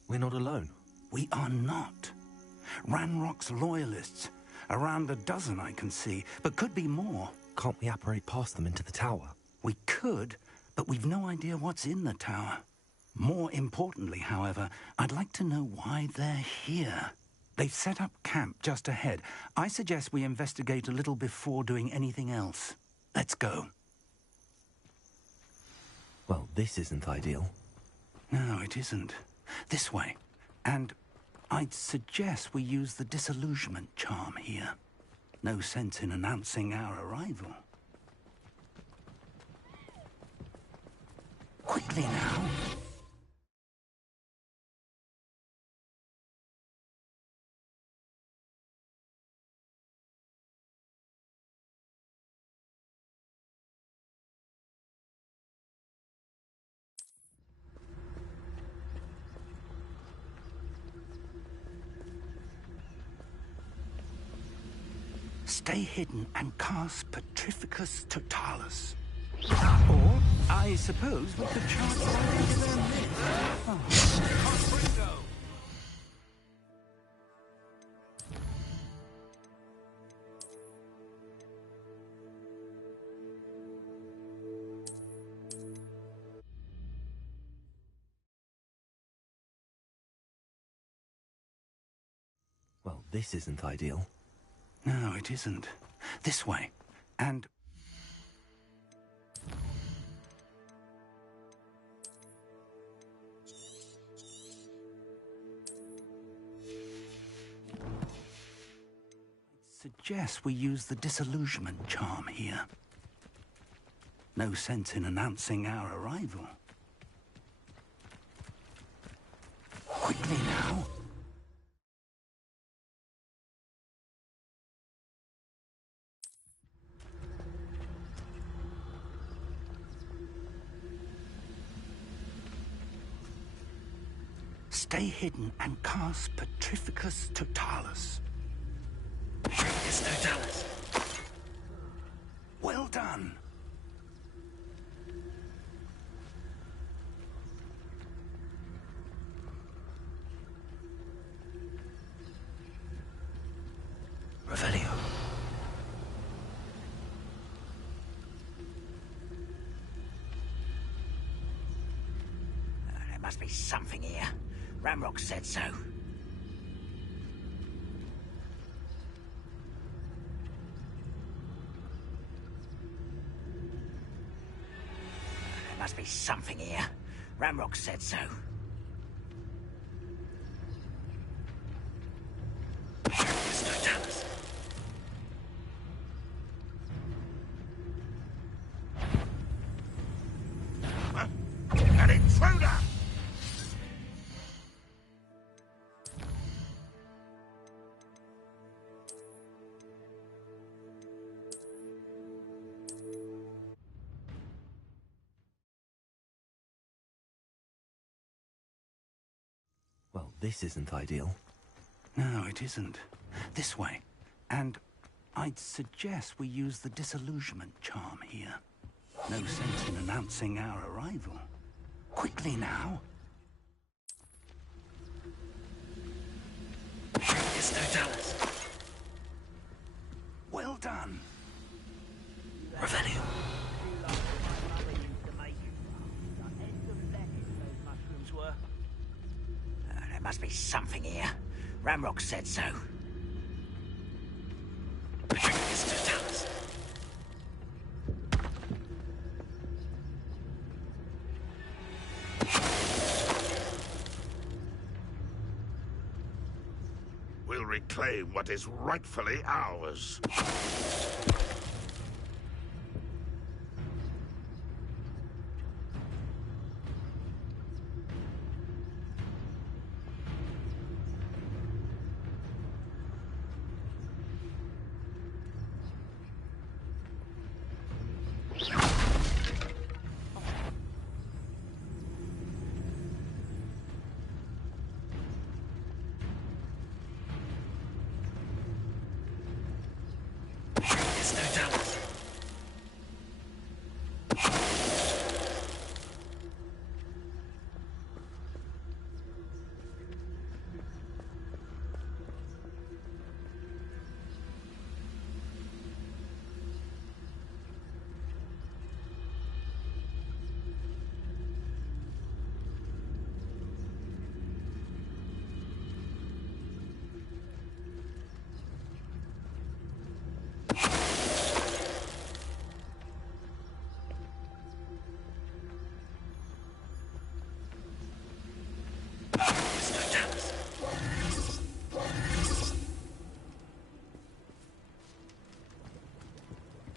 We're not alone. We are not. Ranrock's loyalists. Around a dozen I can see, but could be more. Can't we apparate past them into the tower? We could, but we've no idea what's in the tower. More importantly, however, I'd like to know why they're here. They've set up camp just ahead. I suggest we investigate a little before doing anything else. Let's go. Well, this isn't ideal. No, it isn't. This way. And I'd suggest we use the disillusionment charm here. No sense in announcing our arrival. Quickly now. Stay hidden and cast Petrificus Totalis. Or, I suppose we could chance our way to their midst. Oh. Well, this isn't ideal. No, it isn't. This way. And... suggest we use the disillusionment charm here. No sense in announcing our arrival. Quickly now. Stay hidden and cast Petrificus Totalis. Petrificus Totalis. Well done. Revelio. There must be something here. Ramrock said so. There must be something here. Ramrock said so. An intruder! Well, this isn't ideal. No, it isn't. This way. And I'd suggest we use the disillusionment charm here. No sense in announcing our arrival. Quickly now. Totalis. Well done. Revelio. There must be something here. Ramrock said so. Totalis. We'll reclaim what is rightfully ours.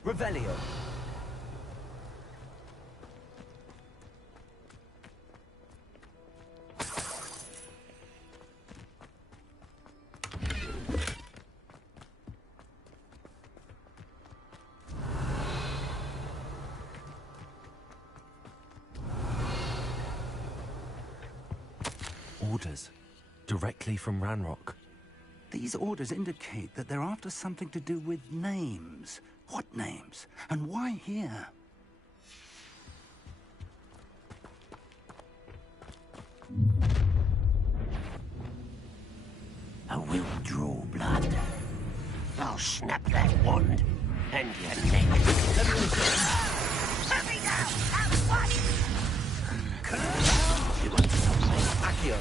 Revelio. Orders. Directly from Ranrock. These orders indicate that they're after something to do with names. What names? And why here? I will draw blood. I'll snap that wand, and your neck. Put me down at once! You want something? Accio.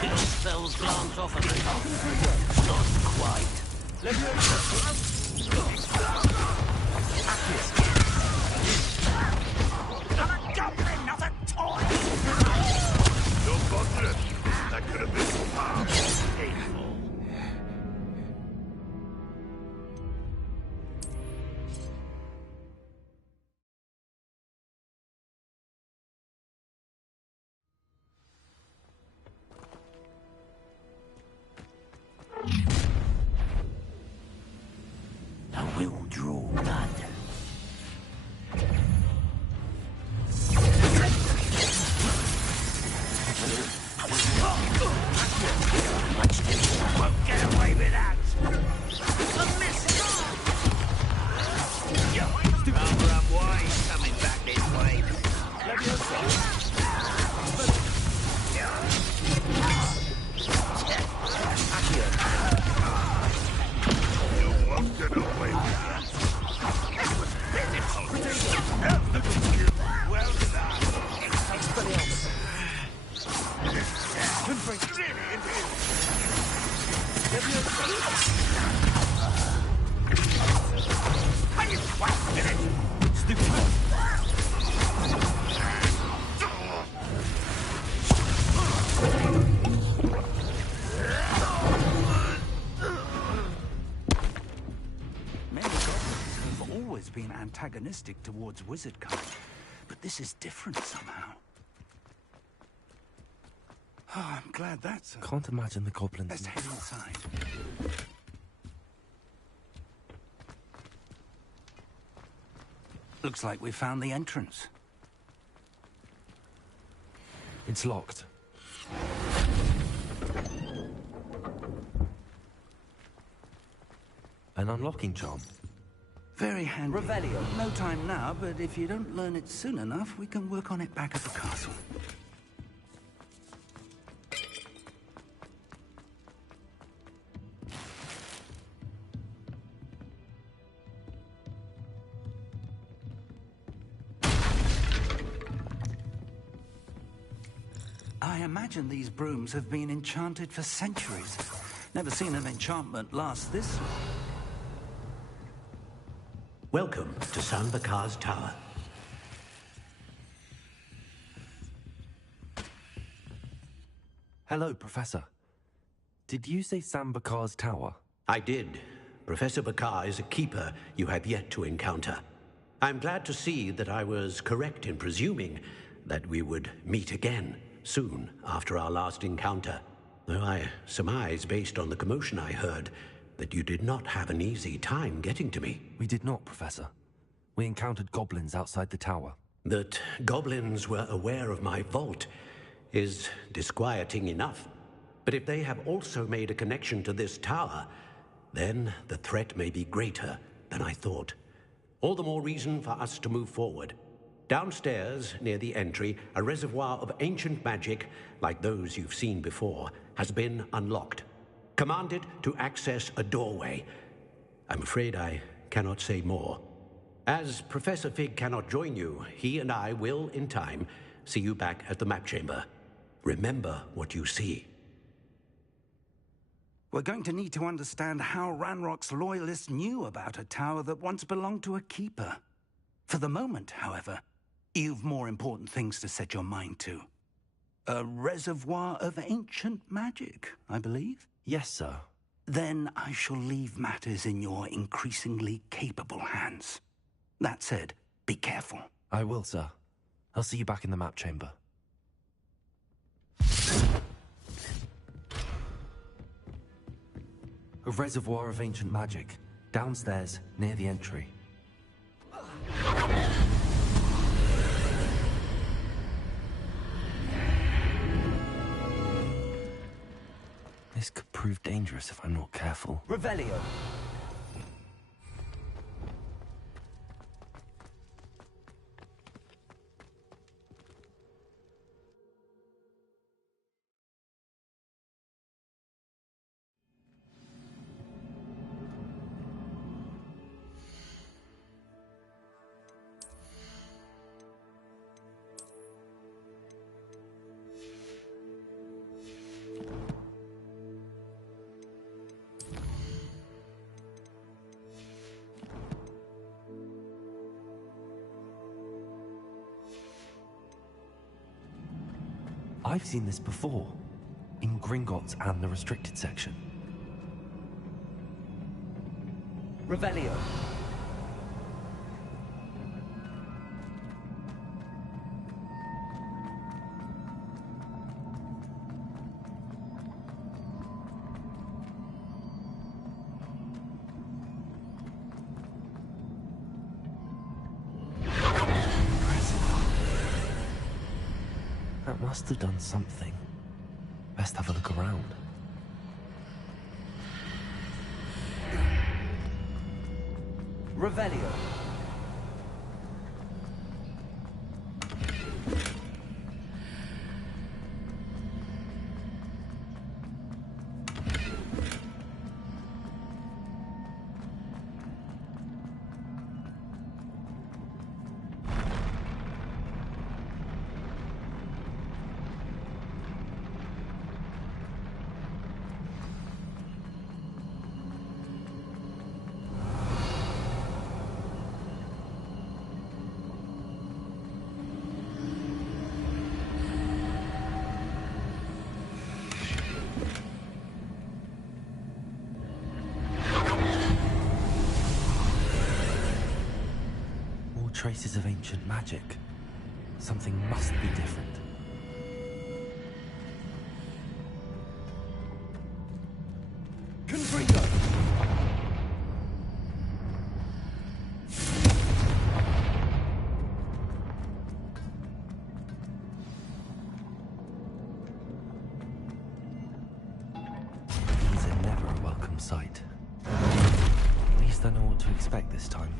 Chill spells glance off of me. Not quite. I'm a goblin, not a toy! You're fortunate. That could have been far more painful. I will draw blood. Much too won't get away with that. Barbara Wine coming back this way. You won't get away with that. Well done. Many goblins have always been antagonistic towards wizard kind, but this is different somehow. Oh, I'm glad that's... Can't imagine the goblins. Let's head inside. Looks like we found the entrance. It's locked. An unlocking charm. Very handy. Revelio. No time now, but if you don't learn it soon enough, we can work on it back at the castle. I imagine these brooms have been enchanted for centuries. Never seen an enchantment last this long. Welcome to San Bakar's Tower. Hello, Professor. Did you say Sam Bakar's Tower? I did. Professor Bakar is a keeper you have yet to encounter. I'm glad to see that I was correct in presuming that we would meet again soon after our last encounter. Though I surmise, based on the commotion I heard, that you did not have an easy time getting to me. We did not, Professor. We encountered goblins outside the tower. That goblins were aware of my vault is disquieting enough. But if they have also made a connection to this tower, then the threat may be greater than I thought. All the more reason for us to move forward. Downstairs, near the entry, a reservoir of ancient magic, like those you've seen before, has been unlocked. Commanded to access a doorway. I'm afraid I cannot say more. As Professor Fig cannot join you, he and I will, in time, see you back at the map chamber. Remember what you see. We're going to need to understand how Ranrock's loyalists knew about a tower that once belonged to a keeper. For the moment, however, you've more important things to set your mind to. A reservoir of ancient magic, I believe? Yes, sir. Then I shall leave matters in your increasingly capable hands. That said, be careful. I will, sir. I'll see you back in the map chamber. A reservoir of ancient magic, downstairs, near the entry. This could prove dangerous if I'm not careful. Revelio. I've seen this before, in Gringotts and the restricted section. Revelio. That must have done something. Best have a look around. Revelio. Traces of ancient magic. Something must be different. Confringo. These are never a welcome sight. At least I know what to expect this time.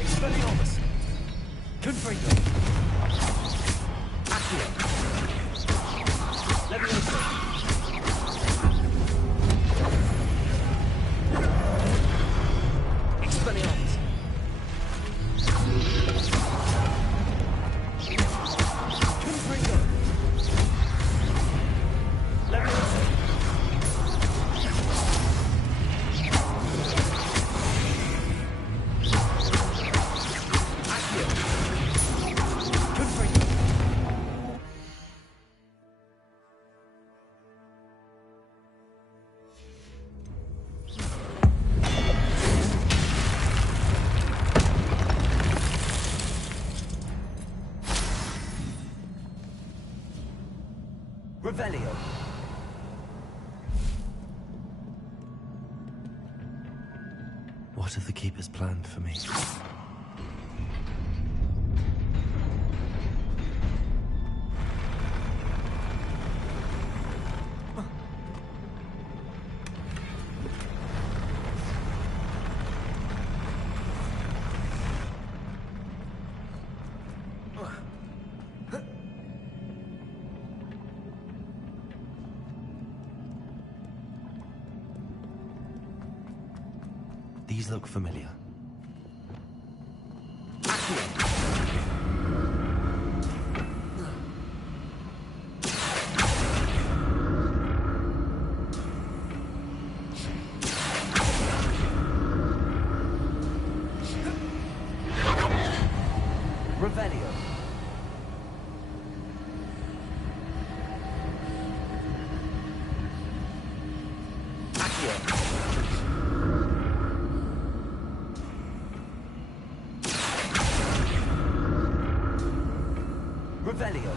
Expelliarmus. Confringo. Accio. Levioso. Expelliarmus. Revelio. What have the Keepers planned for me? These look familiar. Revelio. Revelio.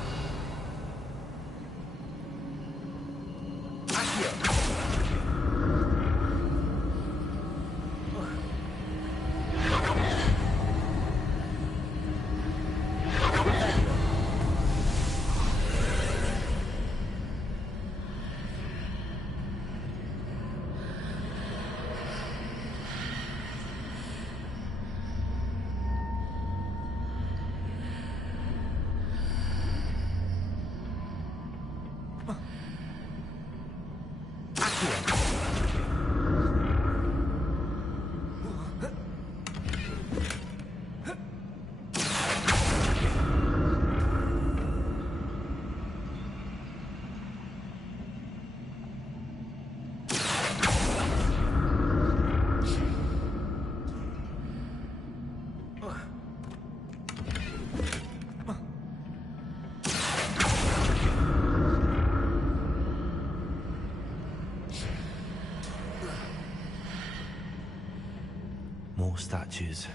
More statues.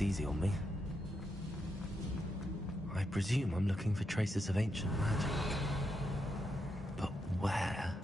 Easy on me. I presume I'm looking for traces of ancient magic. But where?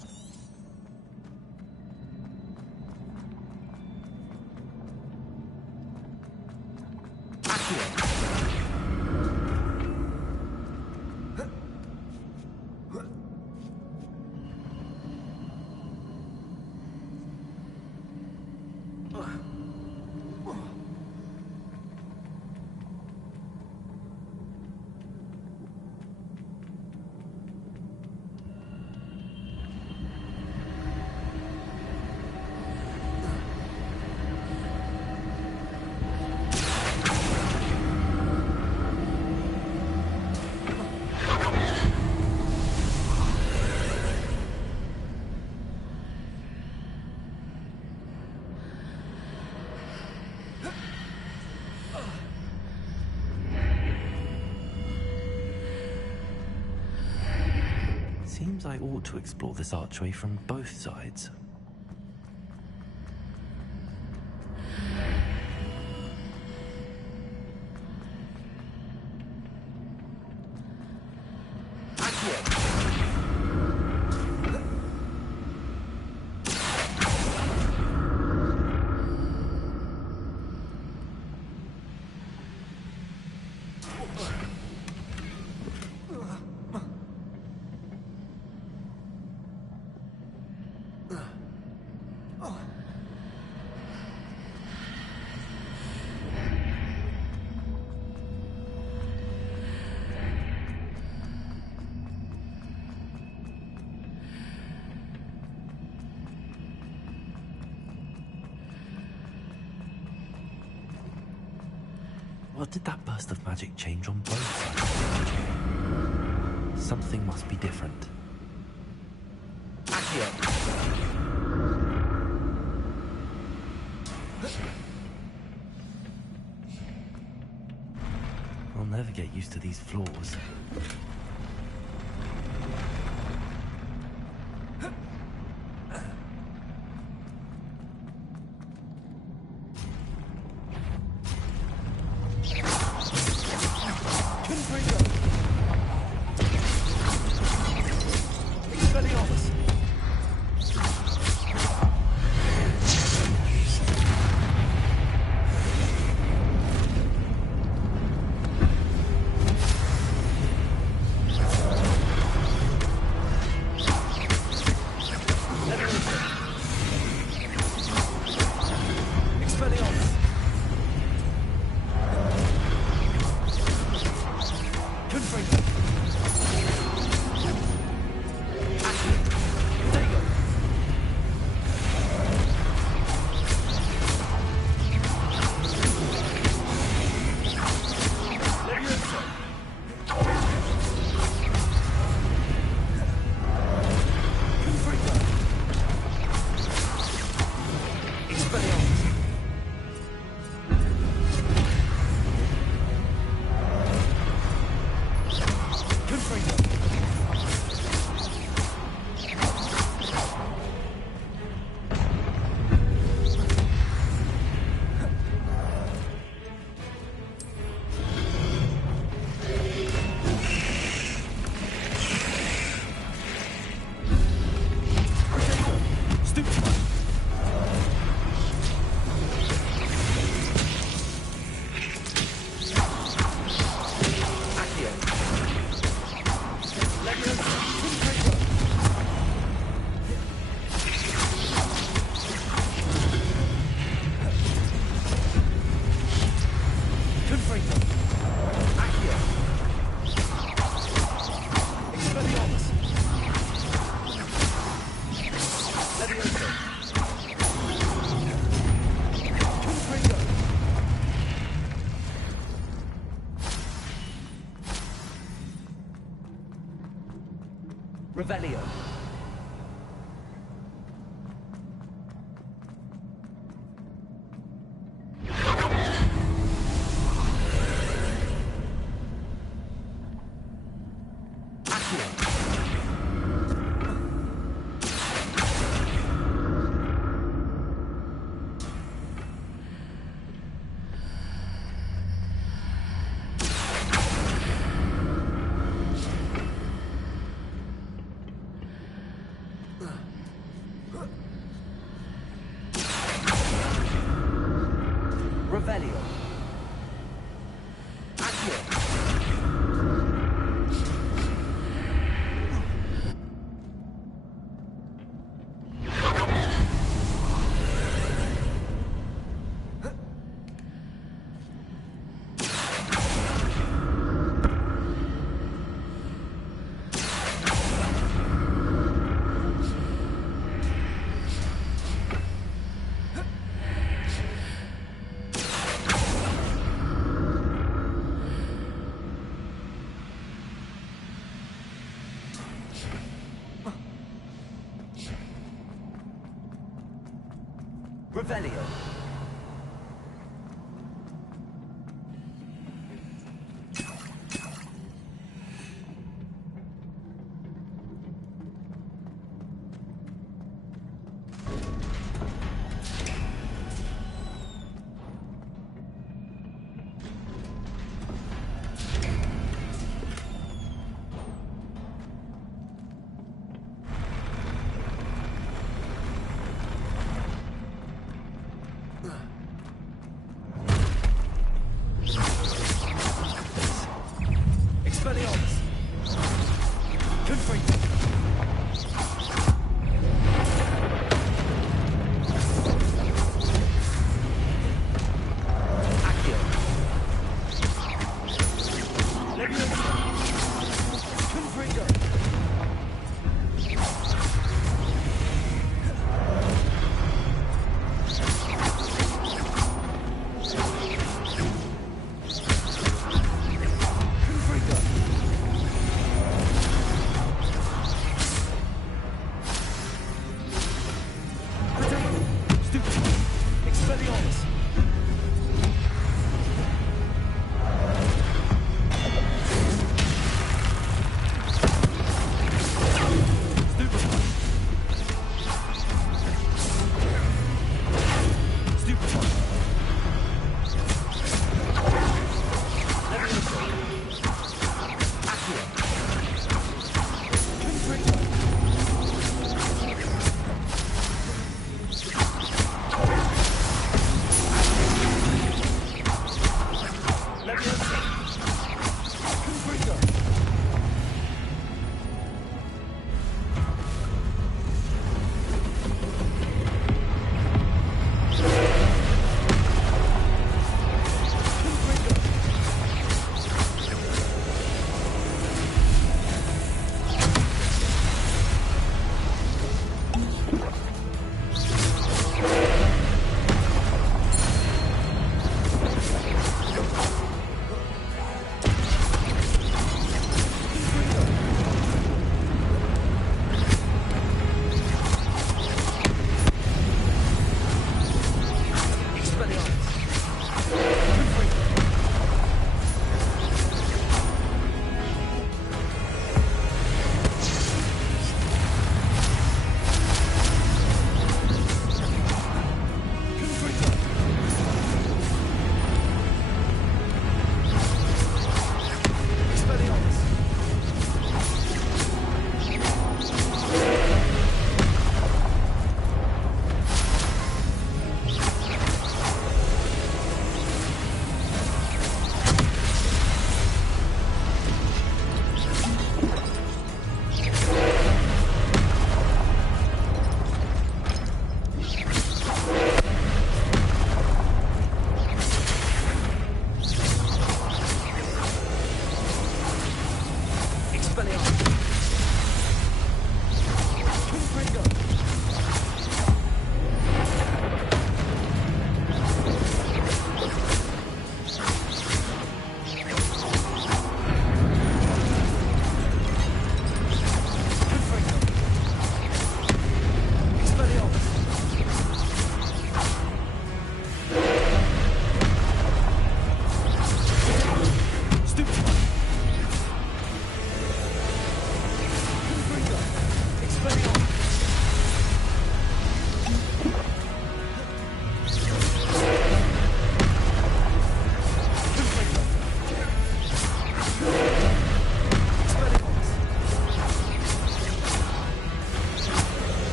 Seems I ought to explore this archway from both sides. What did that burst of magic change on both sides? Something must be different. Accio! I'll never get used to these floors. Revelio. Revelio. Revelio.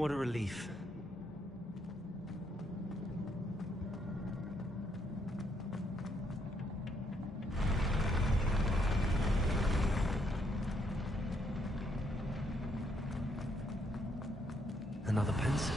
What a relief. Another pensive.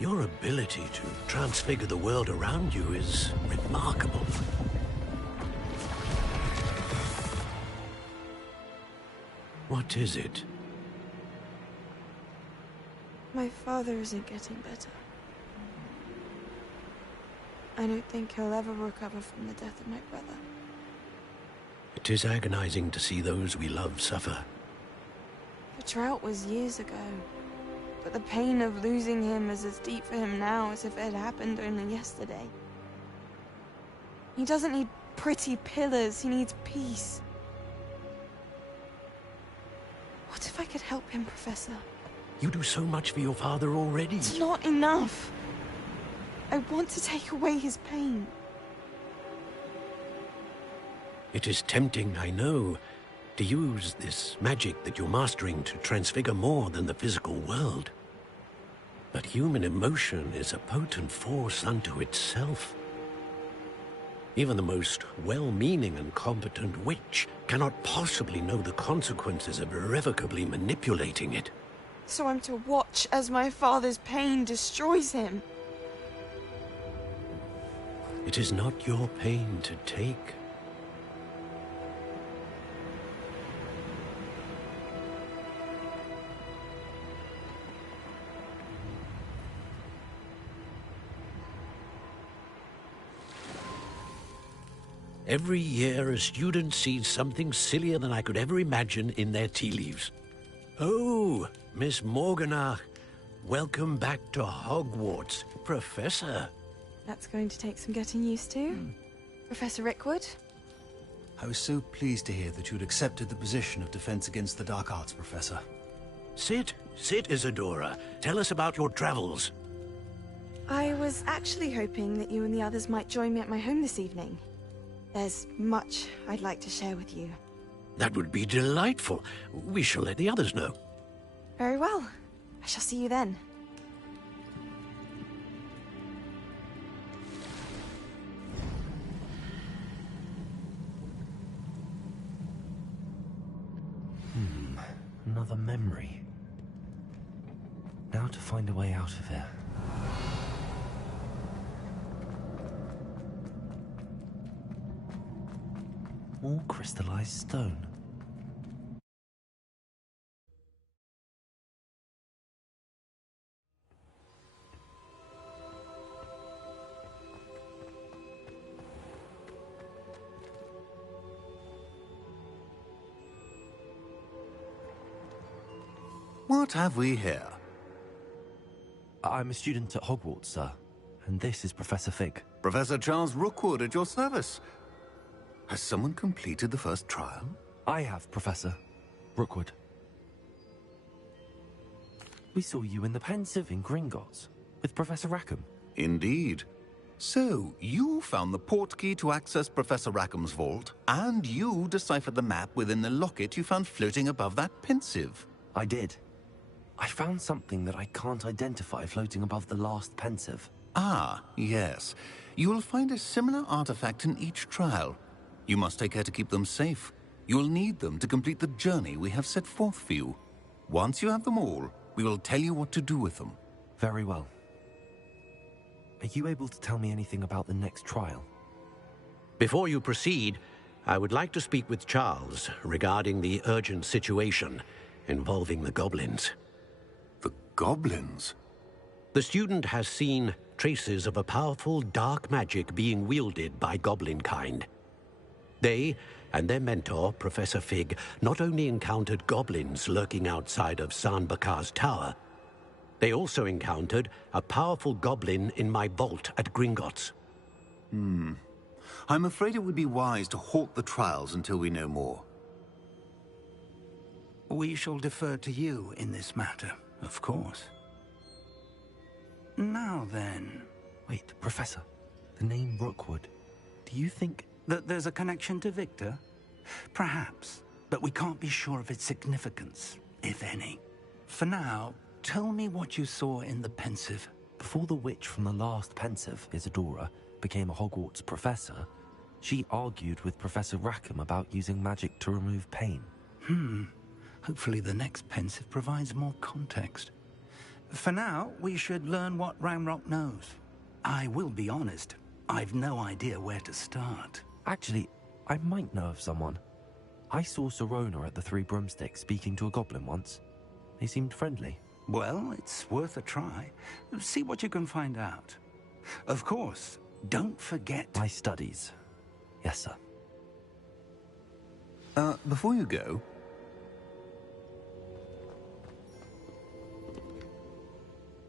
Your ability to transfigure the world around you is remarkable. What is it? My father isn't getting better. I don't think he'll ever recover from the death of my brother. It is agonizing to see those we love suffer. The drought was years ago, but the pain of losing him is as deep for him now as if it had happened only yesterday. He doesn't need pretty pillars, he needs peace. What if I could help him, Professor? You do so much for your father already. It's not enough. I want to take away his pain. It is tempting, I know, to use this magic that you're mastering to transfigure more than the physical world. But human emotion is a potent force unto itself. Even the most well-meaning and competent witch cannot possibly know the consequences of irrevocably manipulating it. So I'm to watch as my father's pain destroys him. It is not your pain to take. Every year, a student sees something sillier than I could ever imagine in their tea leaves. Oh, Miss Morganach, welcome back to Hogwarts, Professor. That's going to take some getting used to. Professor Rickwood? I was so pleased to hear that you'd accepted the position of Defense Against the Dark Arts, Professor. Sit, Isadora. Tell us about your travels. I was actually hoping that you and the others might join me at my home this evening. There's much I'd like to share with you. That would be delightful. We shall let the others know. Very well. I shall see you then. Another memory. Now to find a way out of here. More crystallized stone. What have we here? I'm a student at Hogwarts, sir. And this is Professor Fig. Professor Charles Rookwood at your service. Has someone completed the first trial? I have, Professor Rookwood. We saw you in the Pensive in Gringotts with Professor Rackham. Indeed. So, you found the portkey to access Professor Rackham's vault, and you deciphered the map within the locket you found floating above that Pensive. I did. I found something that I can't identify floating above the last Pensive. Ah, yes. You will find a similar artifact in each trial. You must take care to keep them safe. You will need them to complete the journey we have set forth for you. Once you have them all, we will tell you what to do with them. Very well. Are you able to tell me anything about the next trial? Before you proceed, I would like to speak with Charles regarding the urgent situation involving the goblins. The goblins? The student has seen traces of a powerful dark magic being wielded by goblin kind. They and their mentor, Professor Fig, not only encountered goblins lurking outside of San Bakar's tower, they also encountered a powerful goblin in my vault at Gringotts. I'm afraid it would be wise to halt the trials until we know more. We shall defer to you in this matter, of course. Now then... Wait, Professor. The name Rookwood. Do you think... that there's a connection to Victor? Perhaps, but we can't be sure of its significance, if any. For now, tell me what you saw in the Pensive. Before the witch from the last Pensive, Isadora, became a Hogwarts professor, she argued with Professor Rackham about using magic to remove pain. Hopefully the next Pensive provides more context. For now, we should learn what Ranrock knows. I will be honest, I've no idea where to start. Actually, I might know of someone. I saw Sirona at the Three Broomsticks speaking to a goblin once. They seemed friendly. Well, it's worth a try. See what you can find out. Of course, don't forget... my studies. Yes, sir. Before you go...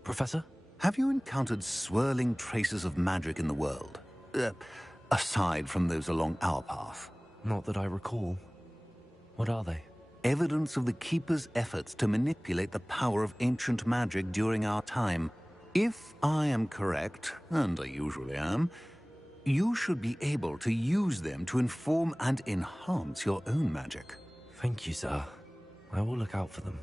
Professor? Have you encountered swirling traces of magic in the world? Aside from those along our path? Not that I recall. What are they? Evidence of the Keeper's efforts to manipulate the power of ancient magic during our time. If I am correct, and I usually am, you should be able to use them to inform and enhance your own magic. Thank you, sir. I will look out for them.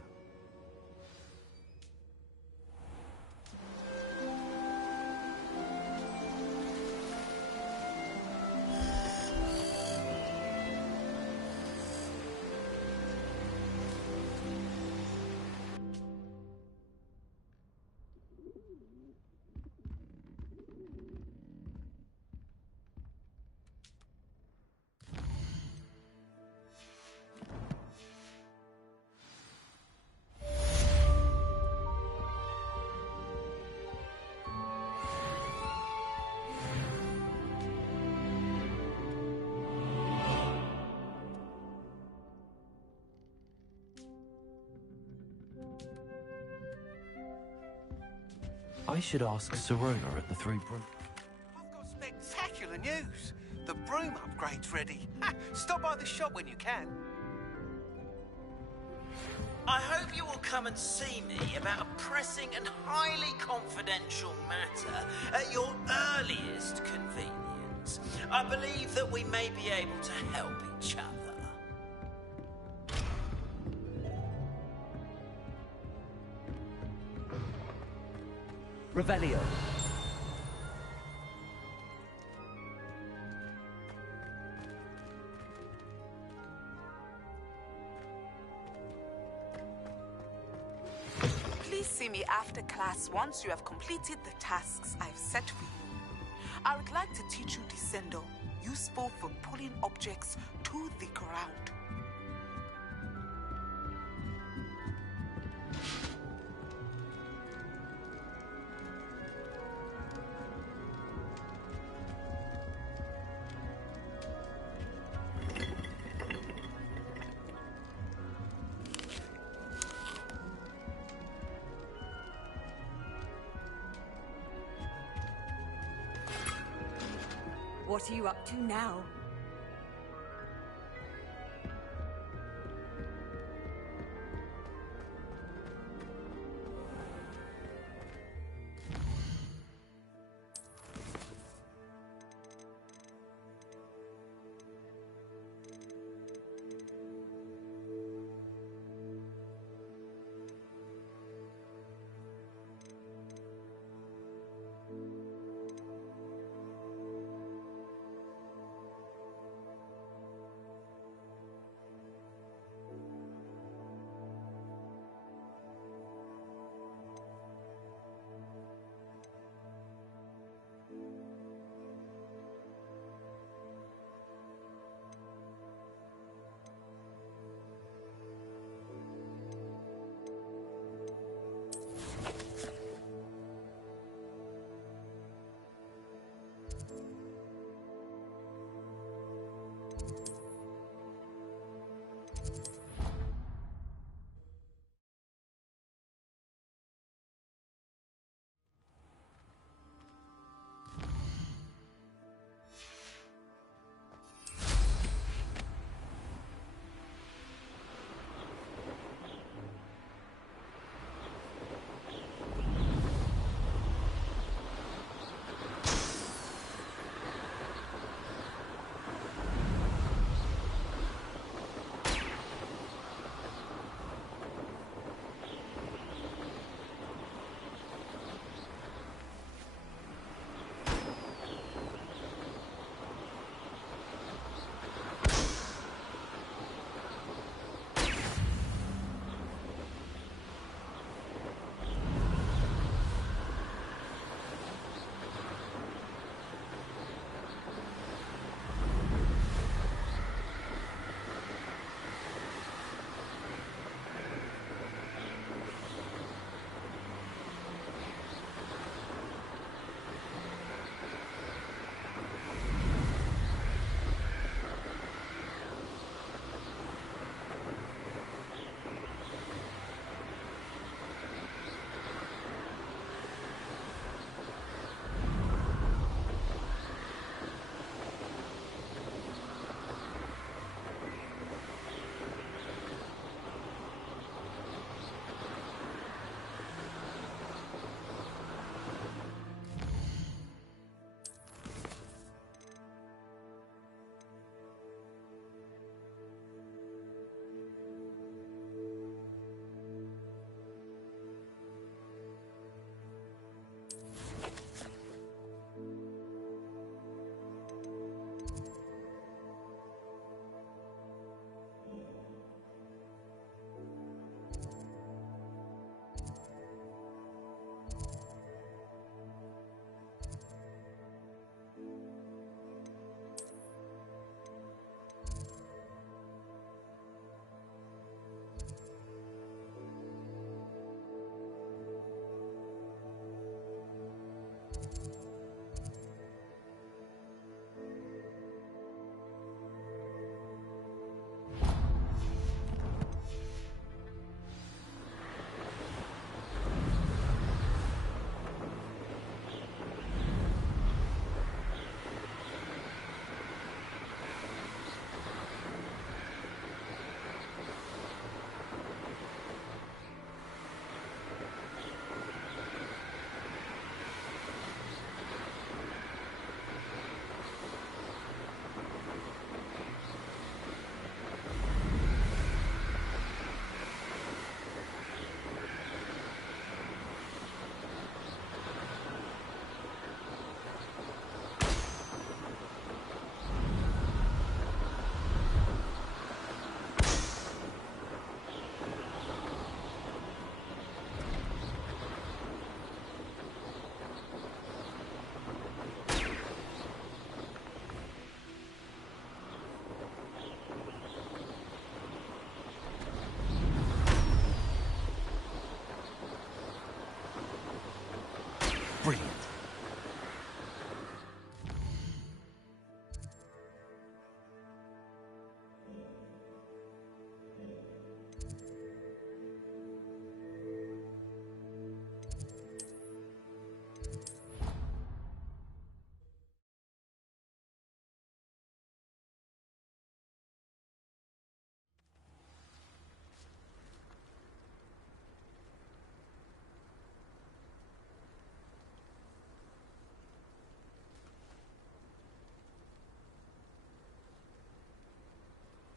I should ask Sirona at the Three Broom... I've got spectacular news. The broom upgrade's ready. Stop by the shop when you can. I hope you will come and see me about a pressing and highly confidential matter at your earliest convenience. I believe that we may be able to help each other. Revelio. Please see me after class once you have completed the tasks I've set for you. I would like to teach you Descendo, useful for pulling objects to the ground. What are you up to now?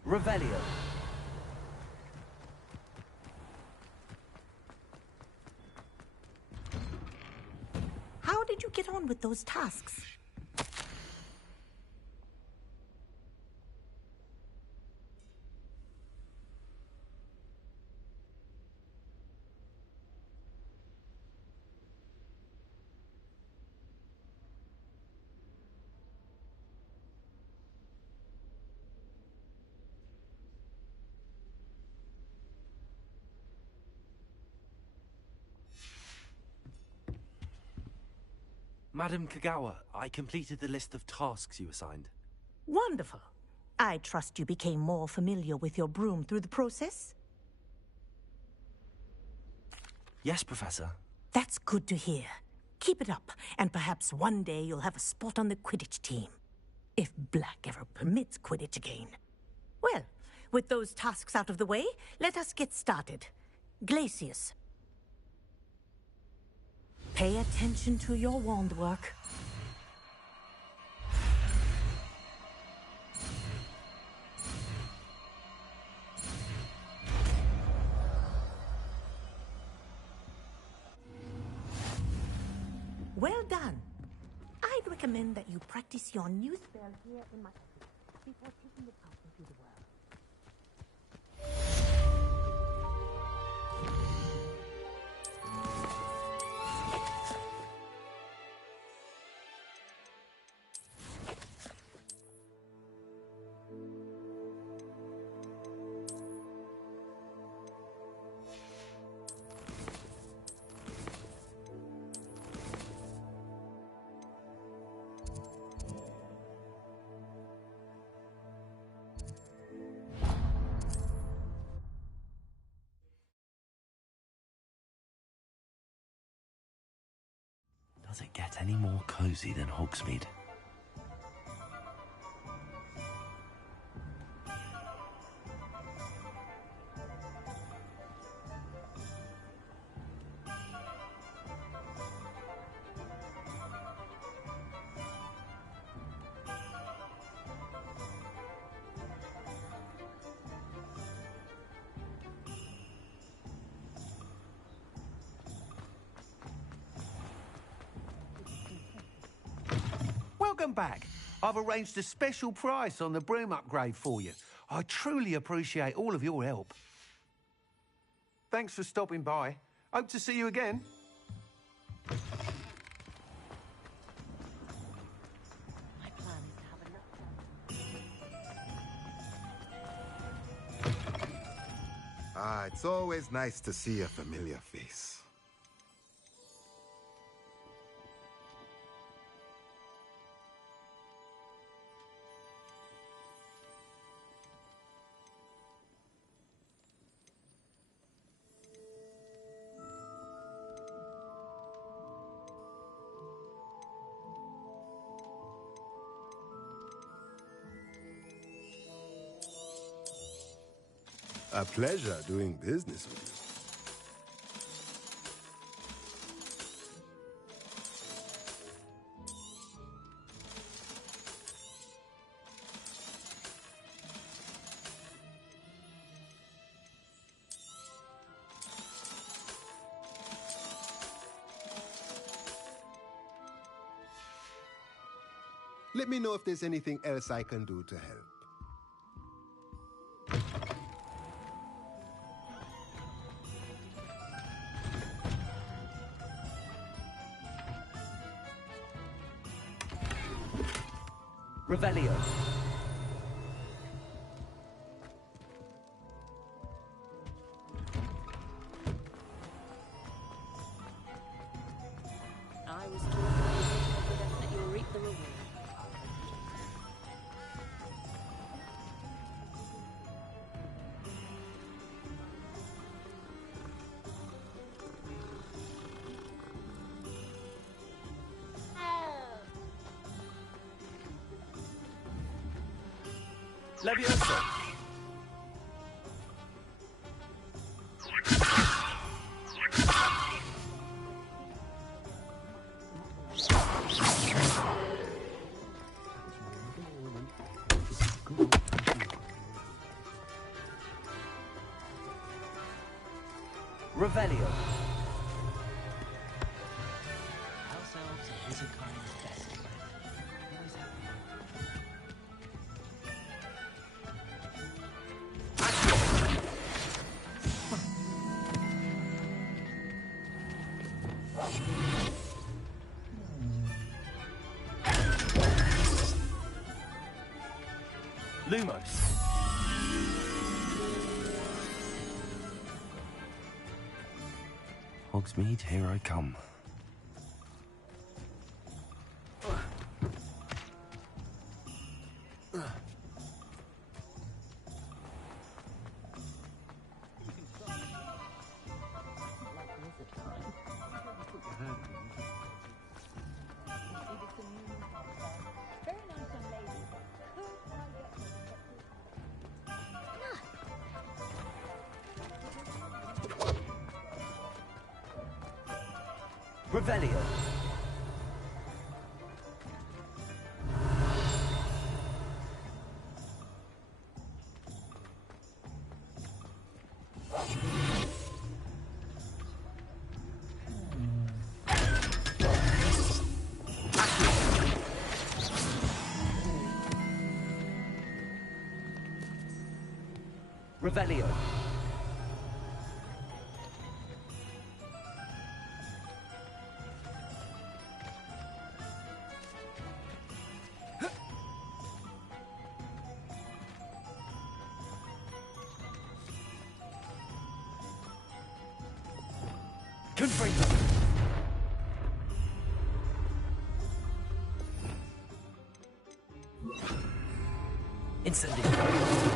Revelio. How did you get on with those tasks? Madam Kagawa, I completed the list of tasks you assigned. Wonderful. I trust you became more familiar with your broom through the process? Yes, Professor. That's good to hear. Keep it up, and perhaps one day you'll have a spot on the Quidditch team. If Black ever permits Quidditch again. Well, with those tasks out of the way, let us get started. Glacius. Pay attention to your wand work. Well done. I'd recommend that you practice your new spell here in my office before taking it out into the world. Does it get any more cozy than Hogsmeade? Welcome back. I've arranged a special price on the broom upgrade for you. I truly appreciate all of your help. Thanks for stopping by. Hope to see you again. Ah, it's always nice to see a familiar face. A pleasure doing business with you. Let me know if there's anything else I can do to help. Revelio. I was told that you'll reap the reward. Leviosa. Revelio. House elves and wizard kind's best friend. Always happy. Lumos. Hogsmeade, here I come. Revelio. Revelio. Confringo. Incendio.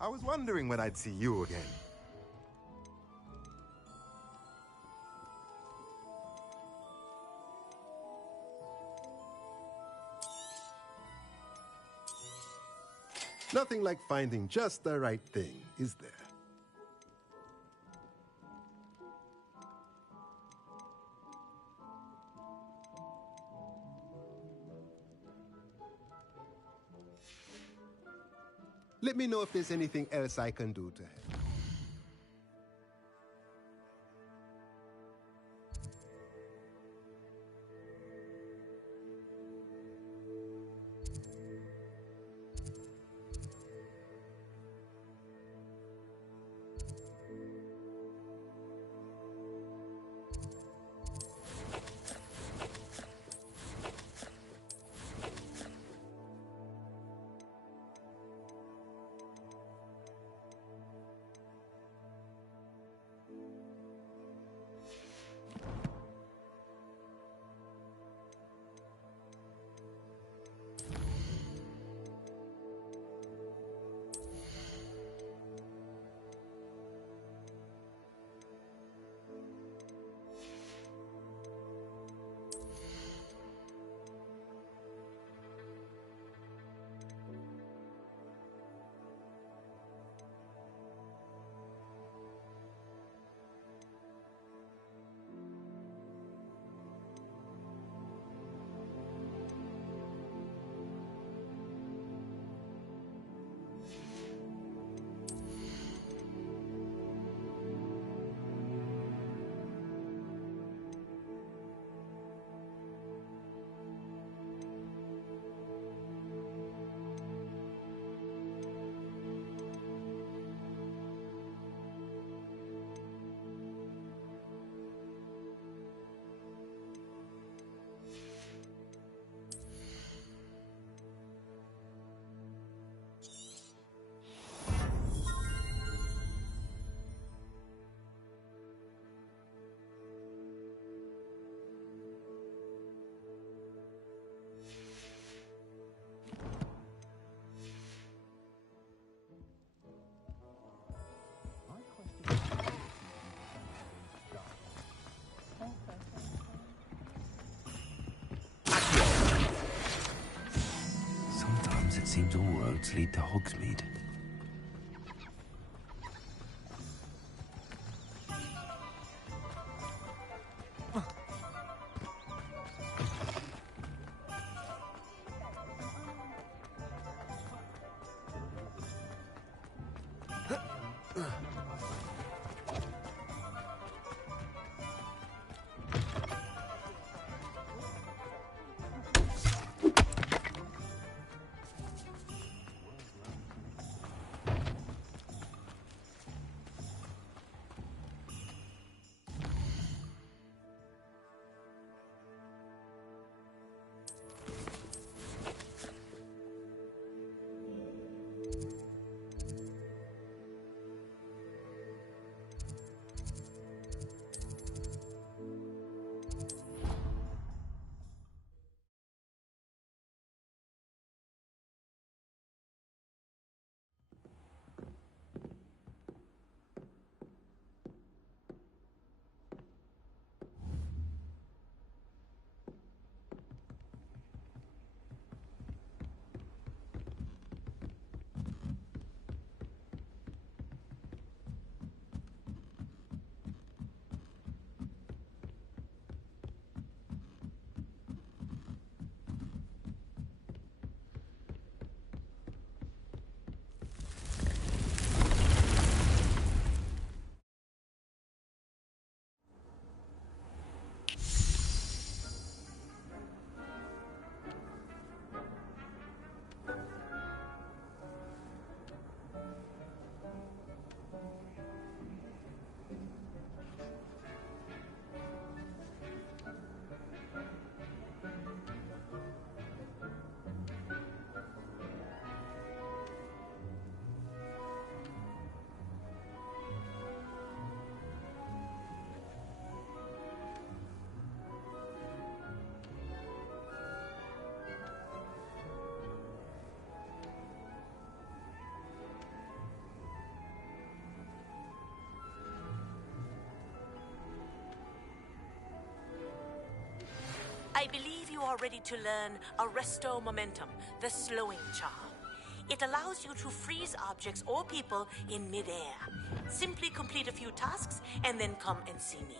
I was wondering when I'd see you again. Nothing like finding just the right thing, is there? Let me know if there's anything else I can do to help. roads lead to Hogsmeade. I believe you are ready to learn Arresto Momentum, the slowing charm. It allows you to freeze objects or people in midair. Simply complete a few tasks and then come and see me.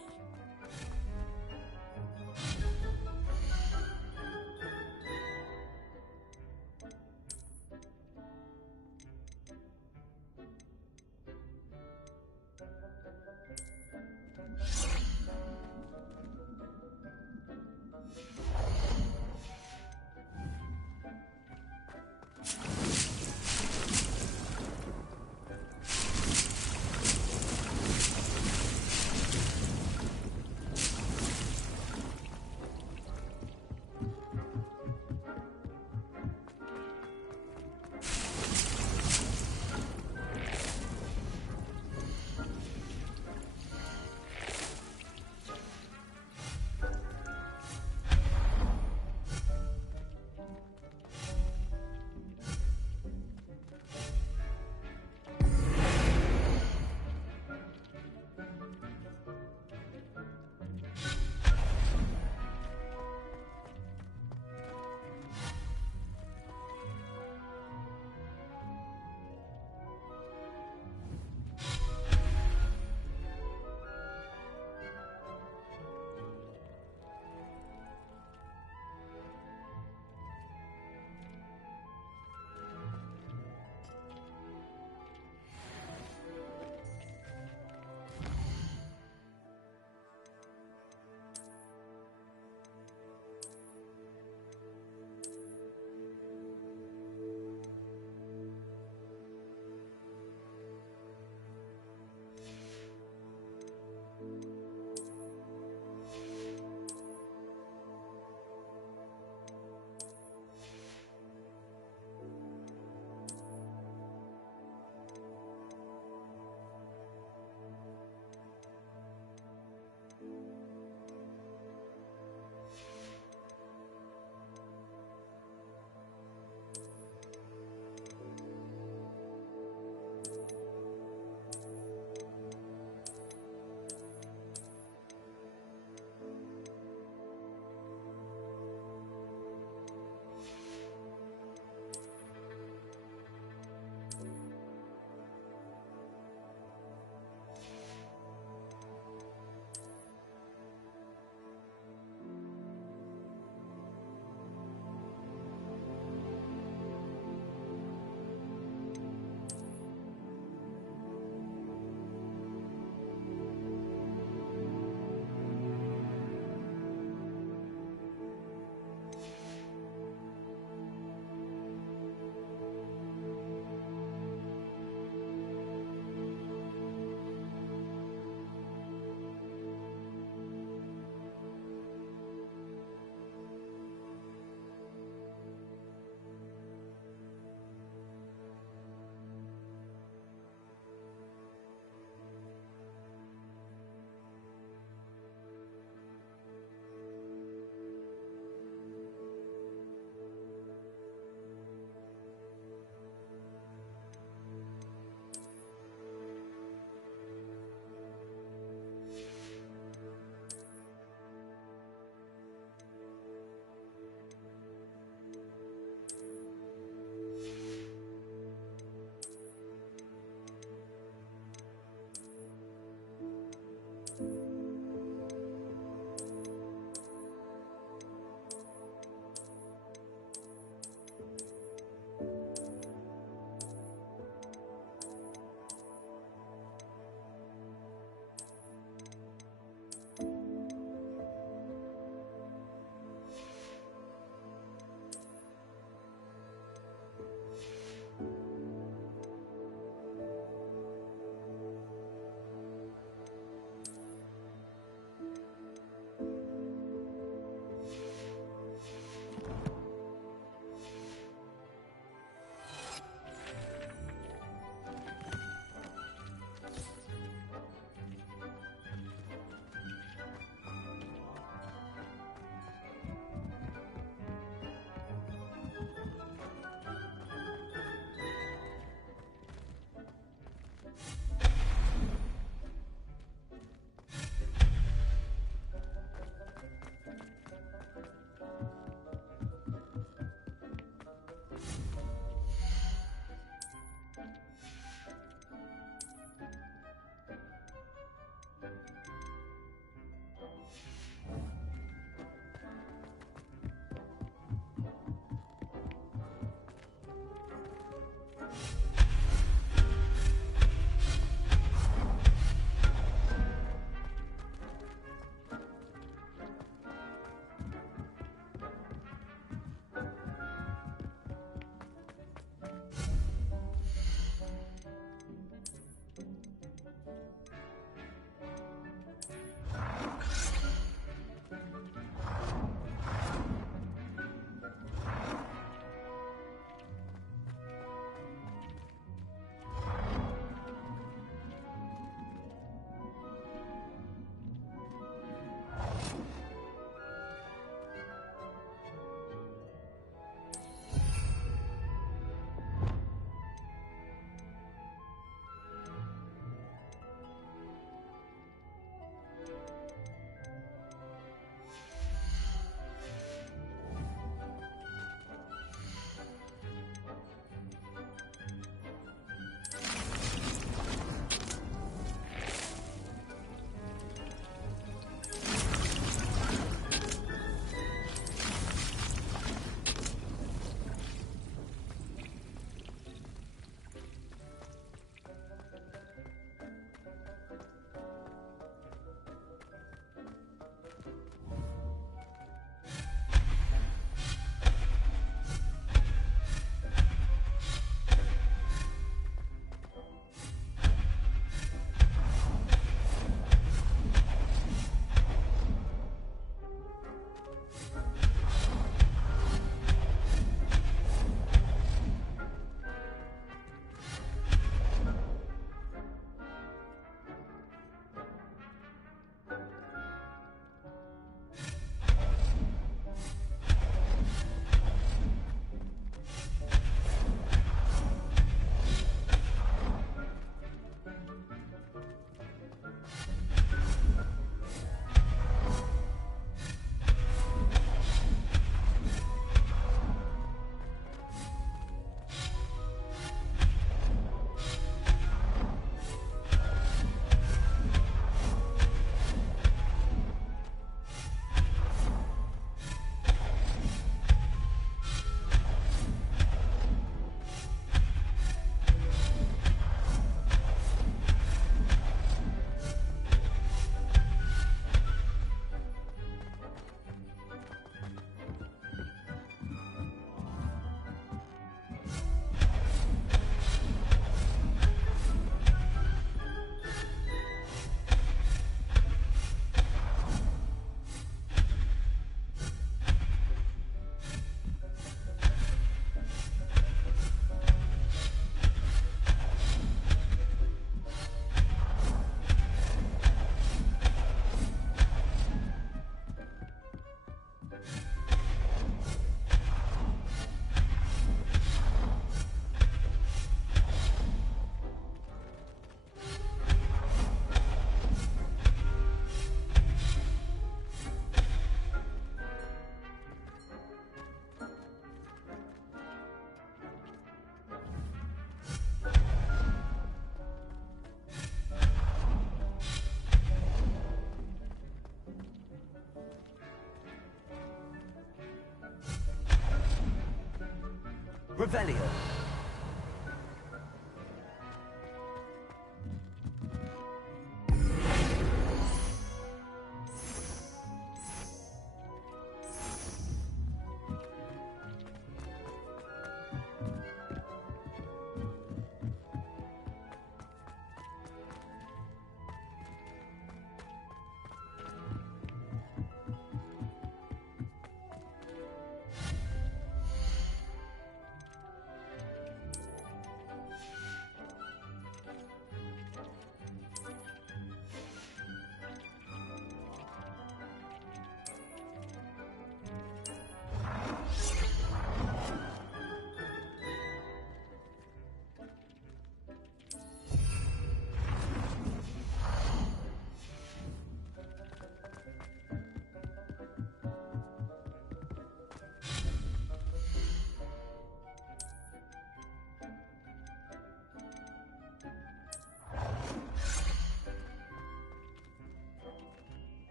Revelio.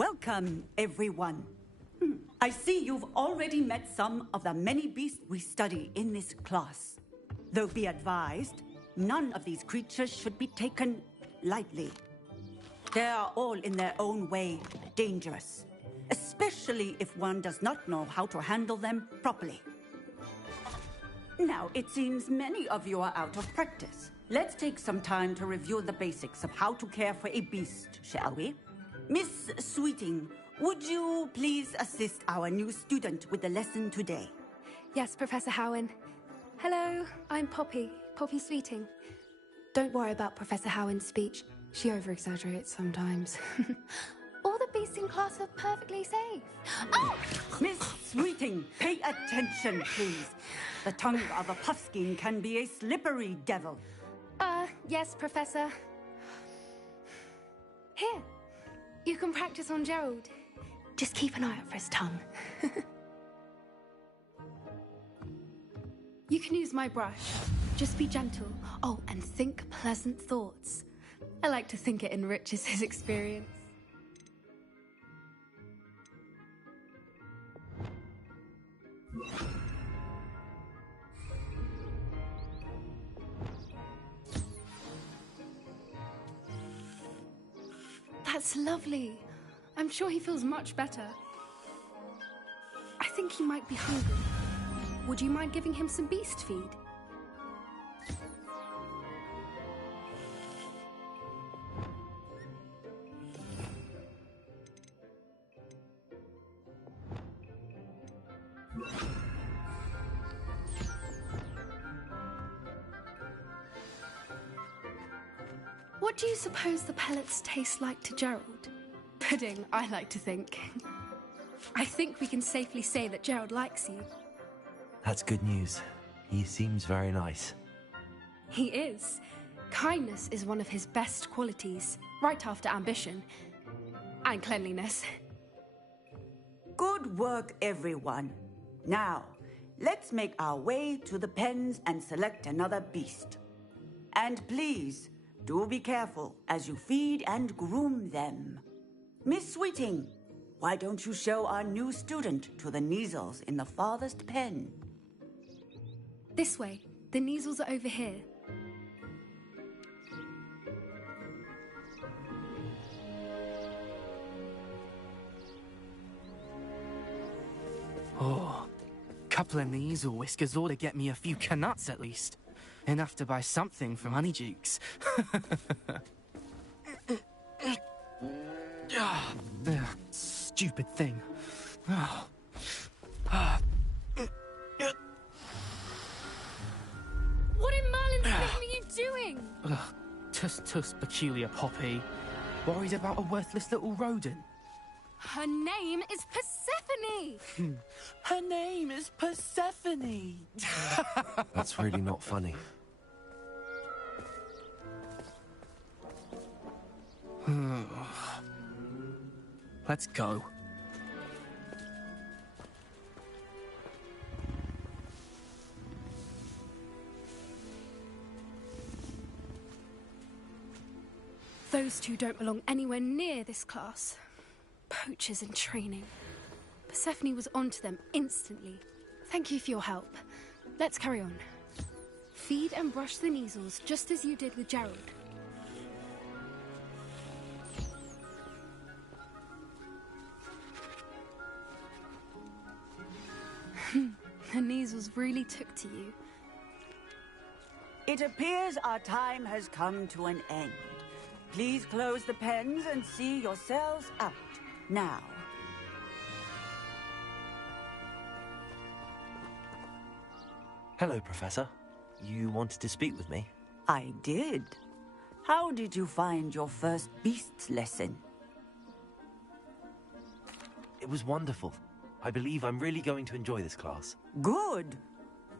Welcome, everyone. I see you've already met some of the many beasts we study in this class. Though be advised, none of these creatures should be taken lightly. They are all in their own way dangerous, especially if one does not know how to handle them properly. Now, it seems many of you are out of practice. Let's take some time to review the basics of how to care for a beast, shall we? Miss Sweeting, would you please assist our new student with the lesson today? Yes, Professor Howen. Hello, I'm Poppy Sweeting. Don't worry about Professor Howen's speech. She over-exaggerates sometimes. All the beasts in class are perfectly safe. Oh! Miss Sweeting, pay attention, please. The tongue of a puffskein can be a slippery devil. Yes, Professor. Here, you can practice on Gerald. Just keep an eye out for his tongue. You can use my brush. Just be gentle. Oh, and think pleasant thoughts. I like to think it enriches his experience. That's lovely. I'm sure he feels much better. I think he might be hungry. Would you mind giving him some beast feed? What do you suppose the pellets taste like to Gerald? Pudding, I like to think. I think we can safely say that Gerald likes you. That's good news. He seems very nice. He is. Kindness is one of his best qualities, right after ambition. And cleanliness. Good work, everyone. Now, let's make our way to the pens and select another beast. And please, do be careful as you feed and groom them. Miss Sweeting, why don't you show our new student to the Neasels in the farthest pen? This way. The Neasels are over here. Oh, couple of Neasel whiskers ought to get me a few canuts at least. Enough to buy something from Honeydukes. Stupid thing. What in Merlin's name are you doing? Tuss, peculiar Poppy. Worried about a worthless little rodent? Her name is Persephone! Her name is Persephone! That's really not funny. Let's go. Those two don't belong anywhere near this class. Poachers in training. Persephone was onto them instantly. Thank you for your help. Let's carry on. Feed and brush the Neasels just as you did with Gerald. The Neasels really took to you. It appears our time has come to an end. Please close the pens and see yourselves out now. Hello, Professor. You wanted to speak with me? I did. How did you find your first beasts lesson? It was wonderful. I believe I'm really going to enjoy this class. Good.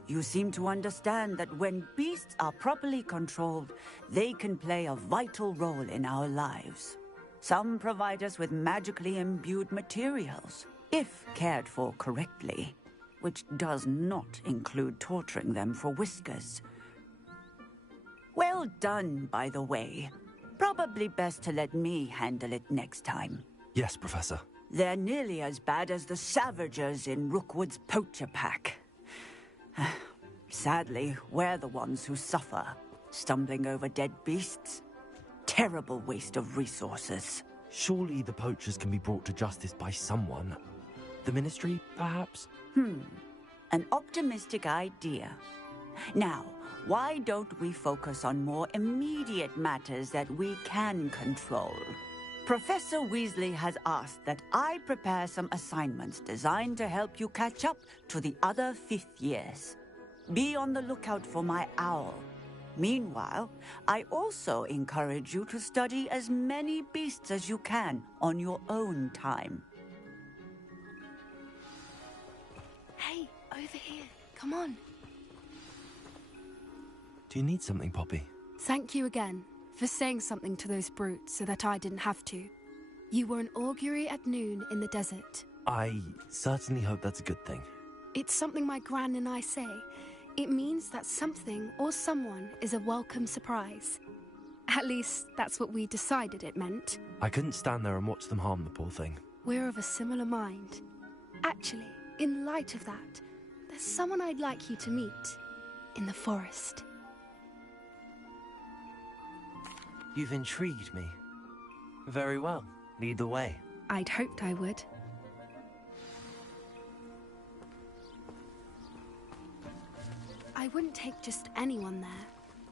You seem to understand that when beasts are properly controlled, they can play a vital role in our lives. Some provide us with magically imbued materials, if cared for correctly, which does not include torturing them for whiskers. Well done, by the way. Probably best to let me handle it next time. Yes, Professor. They're nearly as bad as the Savagers in Rookwood's poacher pack. Sadly, we're the ones who suffer, stumbling over dead beasts. Terrible waste of resources. Surely the poachers can be brought to justice by someone. The Ministry, perhaps? An optimistic idea. Now, why don't we focus on more immediate matters that we can control? Professor Weasley has asked that I prepare some assignments designed to help you catch up to the other fifth years. Be on the lookout for my owl. Meanwhile, I also encourage you to study as many beasts as you can on your own time. Hey, over here. Come on. Do you need something, Poppy? Thank you again for saying something to those brutes so that I didn't have to. You were an augury at noon in the desert. I certainly hope that's a good thing. It's something my gran and I say. It means that something or someone is a welcome surprise. At least, that's what we decided it meant. I couldn't stand there and watch them harm the poor thing. We're of a similar mind. Actually, in light of that, there's someone I'd like you to meet in the forest. You've intrigued me. Very well. Lead the way. I'd hoped I would. I wouldn't take just anyone there.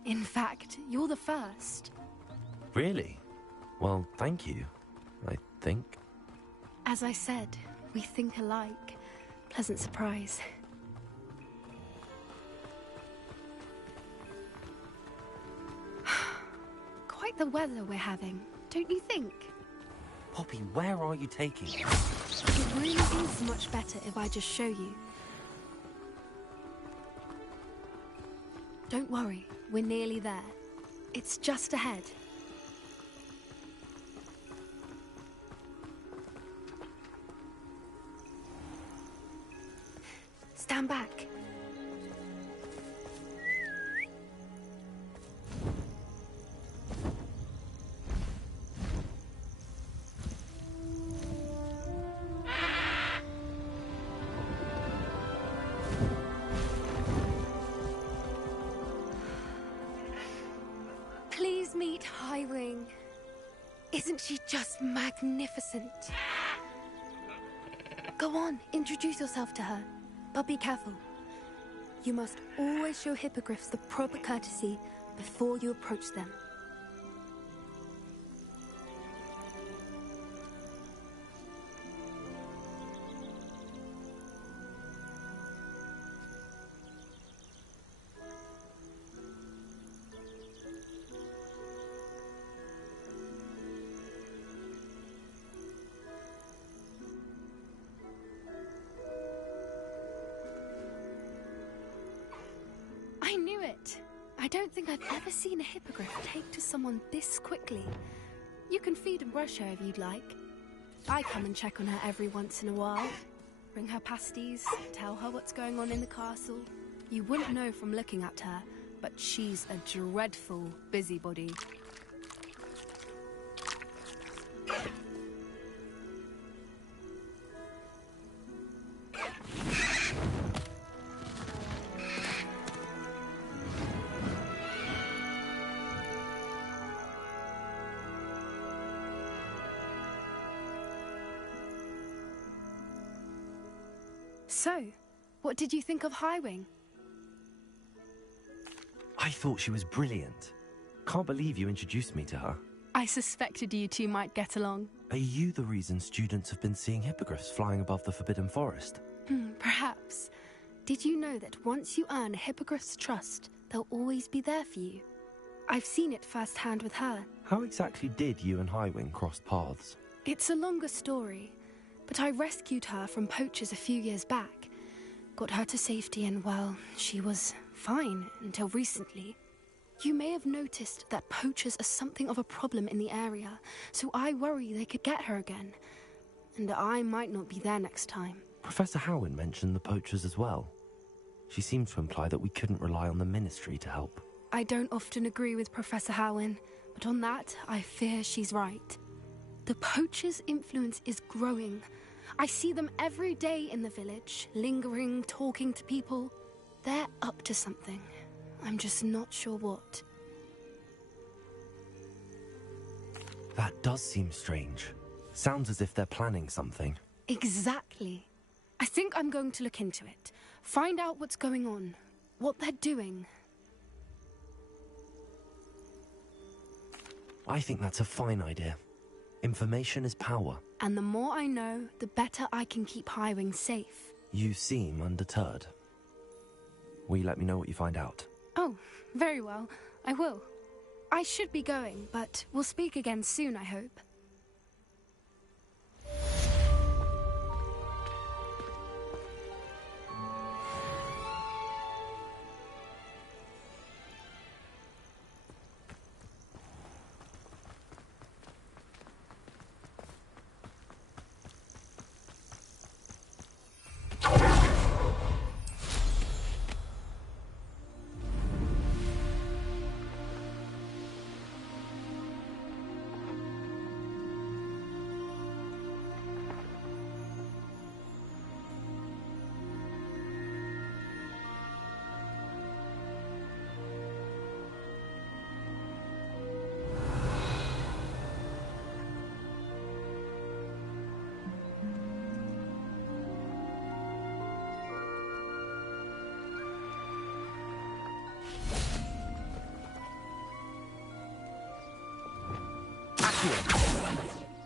In fact, you're the first. Really? Well, thank you, I think. As I said, we think alike. Pleasant surprise. Quite the weather we're having, don't you think? Poppy, where are you taking me? It really is much better if I just show you. Don't worry, we're nearly there. It's just ahead. Stand back. Please meet Highwing. Isn't she just magnificent? Go on, introduce yourself to her. But be careful. You must always show hippogriffs the proper courtesy before you approach them. I knew it! I don't think I've ever seen a hippogriff take to someone this quickly. You can feed and brush her if you'd like. I come and check on her every once in a while. Bring her pasties, tell her what's going on in the castle. You wouldn't know from looking at her, but she's a dreadful busybody. So, what did you think of Highwing? I thought she was brilliant. Can't believe you introduced me to her. I suspected you two might get along. Are you the reason students have been seeing hippogriffs flying above the Forbidden Forest? Perhaps. Did you know that once you earn a hippogriff's trust, they'll always be there for you? I've seen it firsthand with her. How exactly did you and Highwing cross paths? It's a longer story, but I rescued her from poachers a few years back. Got her to safety and, well, she was fine until recently. You may have noticed that poachers are something of a problem in the area, so I worry they could get her again. And I might not be there next time. Professor Howin mentioned the poachers as well. She seemed to imply that we couldn't rely on the Ministry to help. I don't often agree with Professor Howin, but on that, I fear she's right. The poachers' influence is growing. I see them every day in the village, lingering, talking to people. They're up to something. I'm just not sure what. That does seem strange. Sounds as if they're planning something. Exactly. I think I'm going to look into it. Find out what's going on. What they're doing. I think that's a fine idea. Information is power. And the more I know, the better I can keep Highwing safe. You seem undeterred. Will you let me know what you find out? Oh, very well. I will. I should be going, but we'll speak again soon, I hope.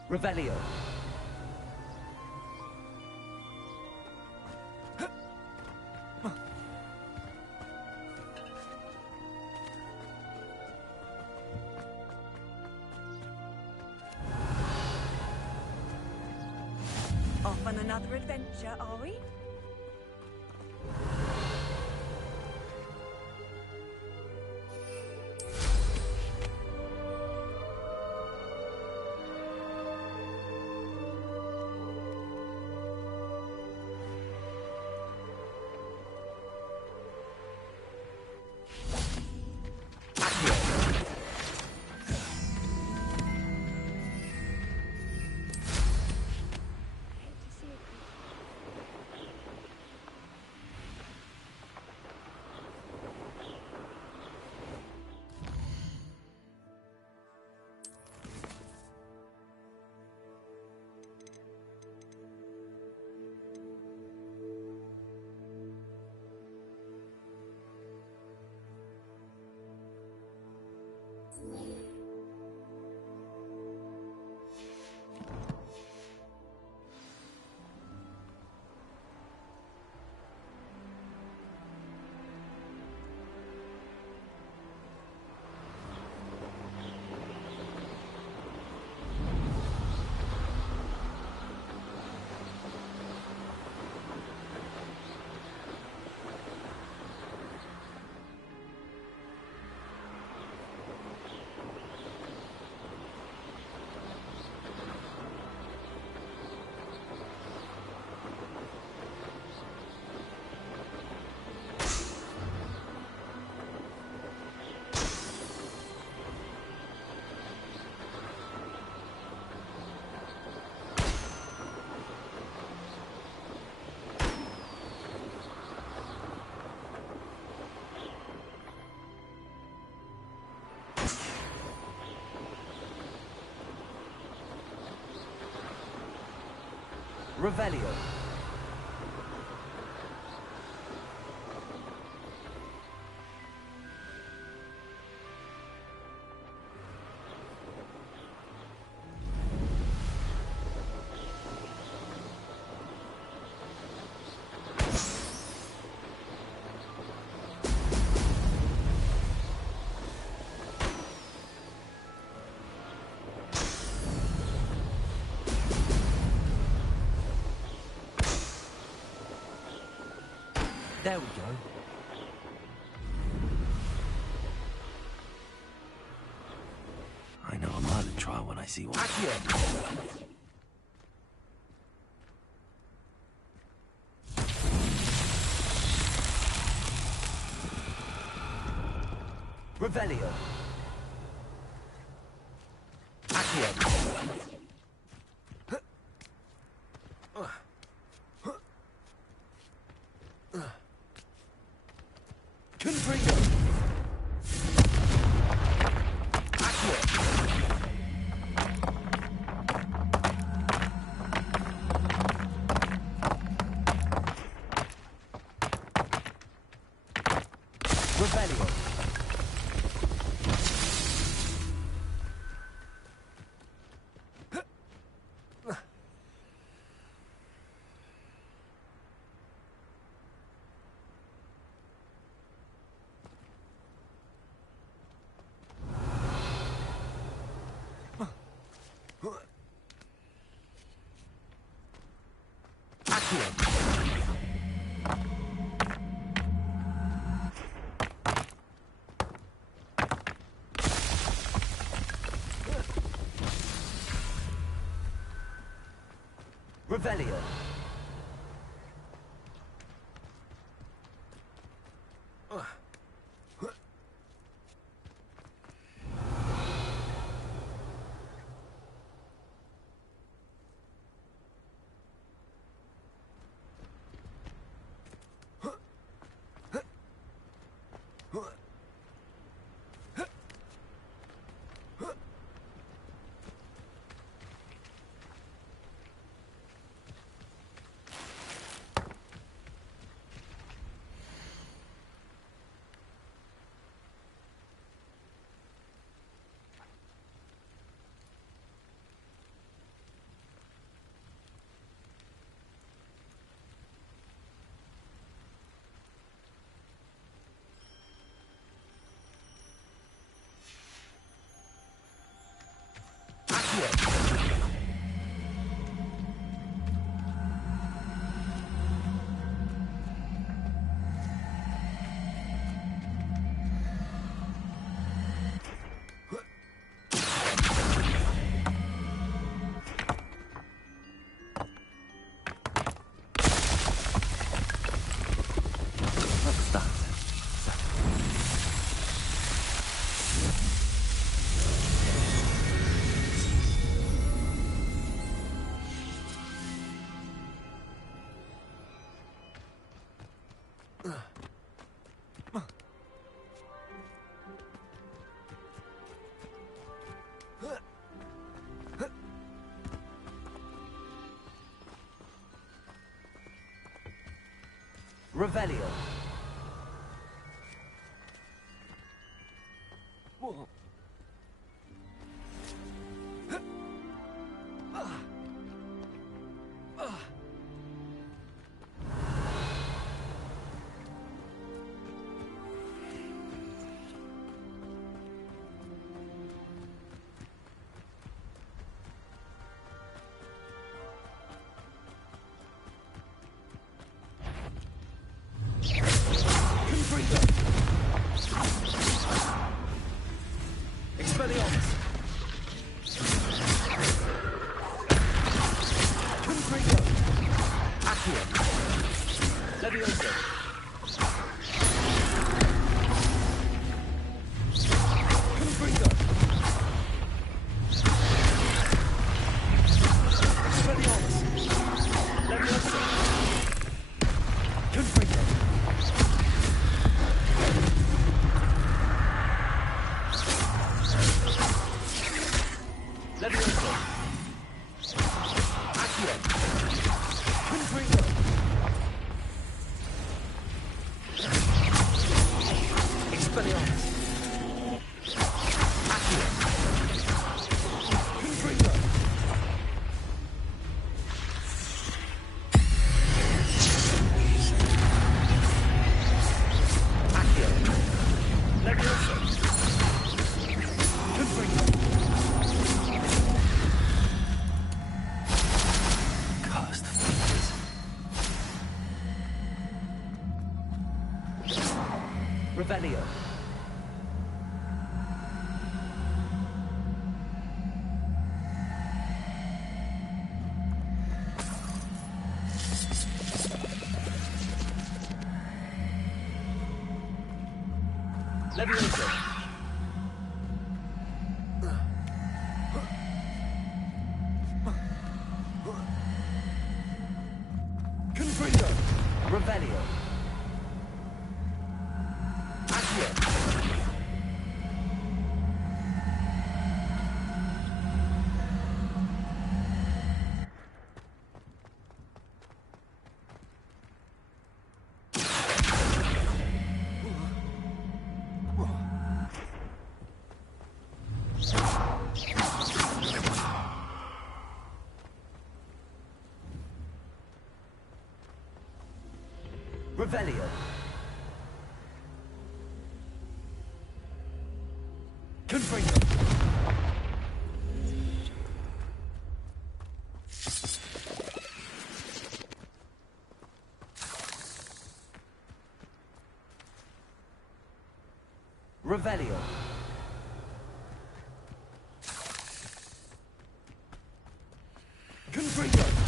Revelio. Off on another adventure, are we? Revelio. There we go. I know a Merlin trial when I see one. Revelio. Accio. Confringo! Accurate! Revelio! Revelio. Revelio. Whoa. Revelio. Levioso. Confringo. Revelio. Revelio. Confringo. Revelio. Confringo.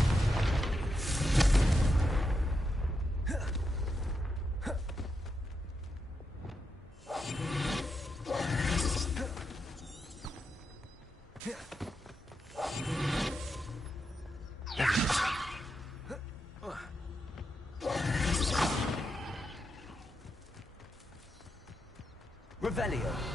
Revelio.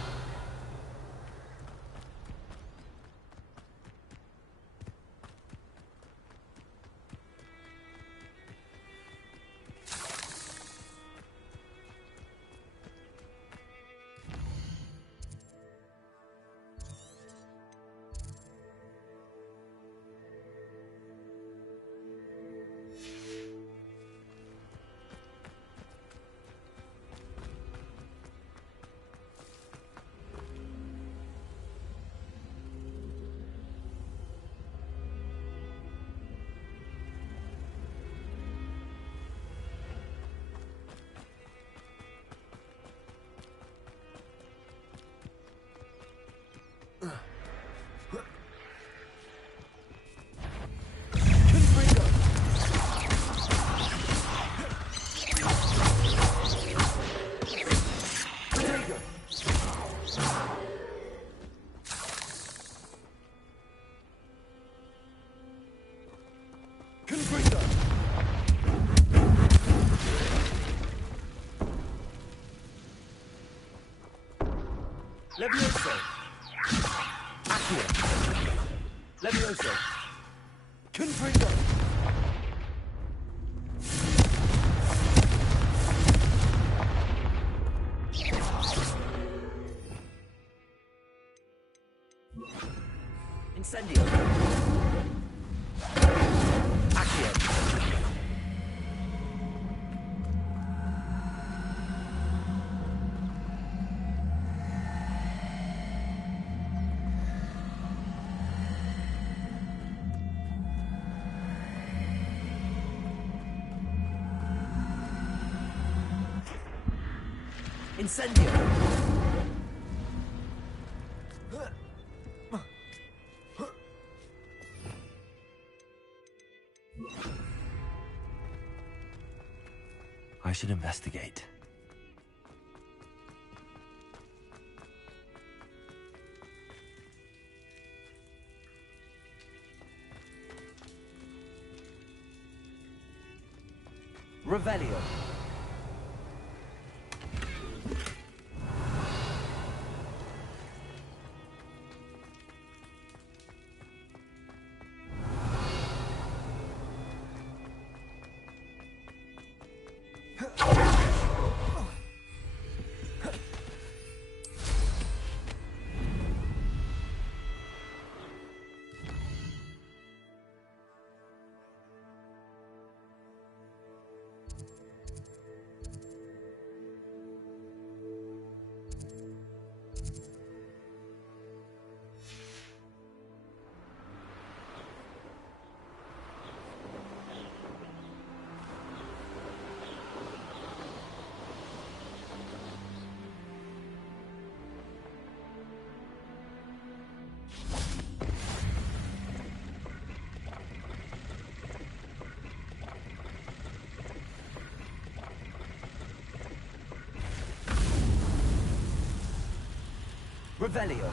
Levioso. Accio. Levioso. Confringo. Incendio. Accio. Incendio. I should investigate. Revelio. Revelio.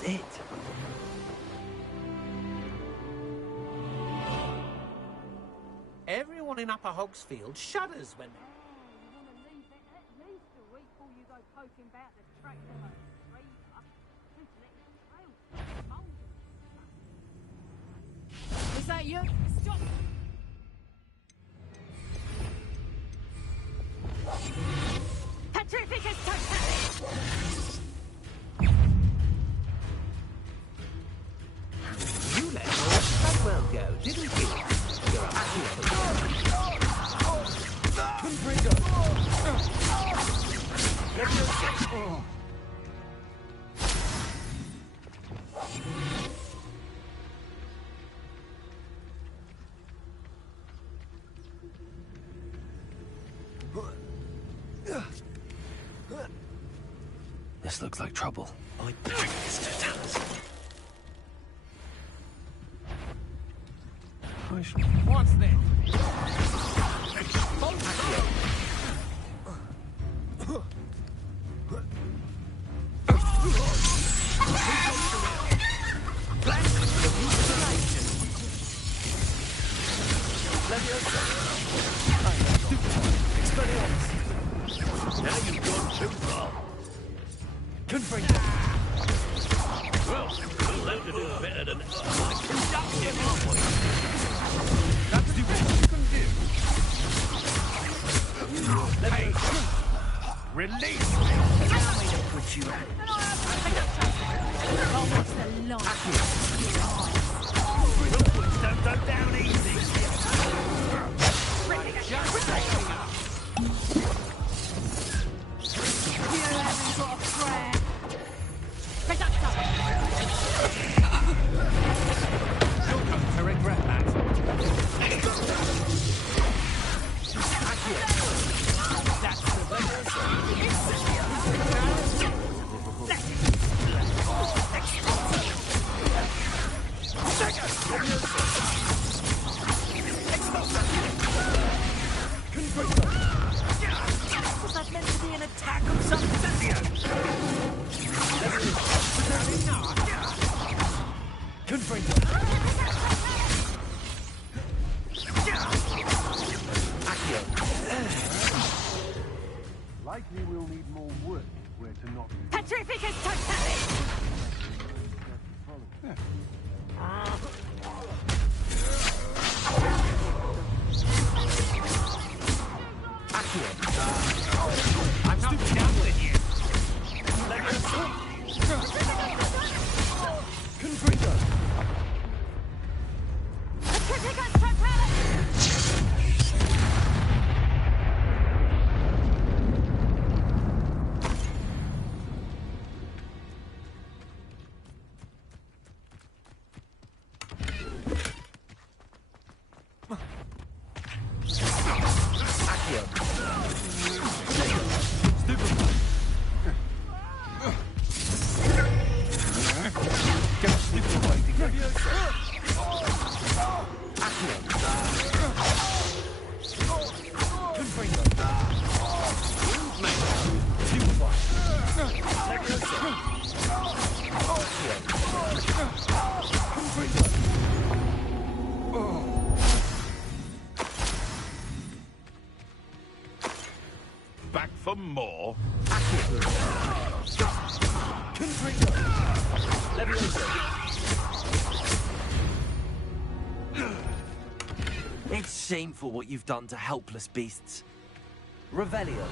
That's it. Everyone in Upper Hogsfield shudders when they... Is that you? Stop! Petrificus Totalis! You let Lord Stockwell go, didn't you? You're a happy This looks like trouble. I bring this to Talis. What's this? Now you've gone too far. Confront. Well, we'll have to do better than conductive, aren't we? That's the best you can do. Hey, release! allow me to put you out. Oh, what's the line? Don't go down easy. Just take me up. You haven't got a prayer. You'll come to regret that. That's the Was that meant to be an attack of some physio? Likely we'll need more wood where to knock. Petrificus Totalis! I'm not done with you. Petrificus Totalis! Back for more? It's shameful what you've done to helpless beasts. Revelio.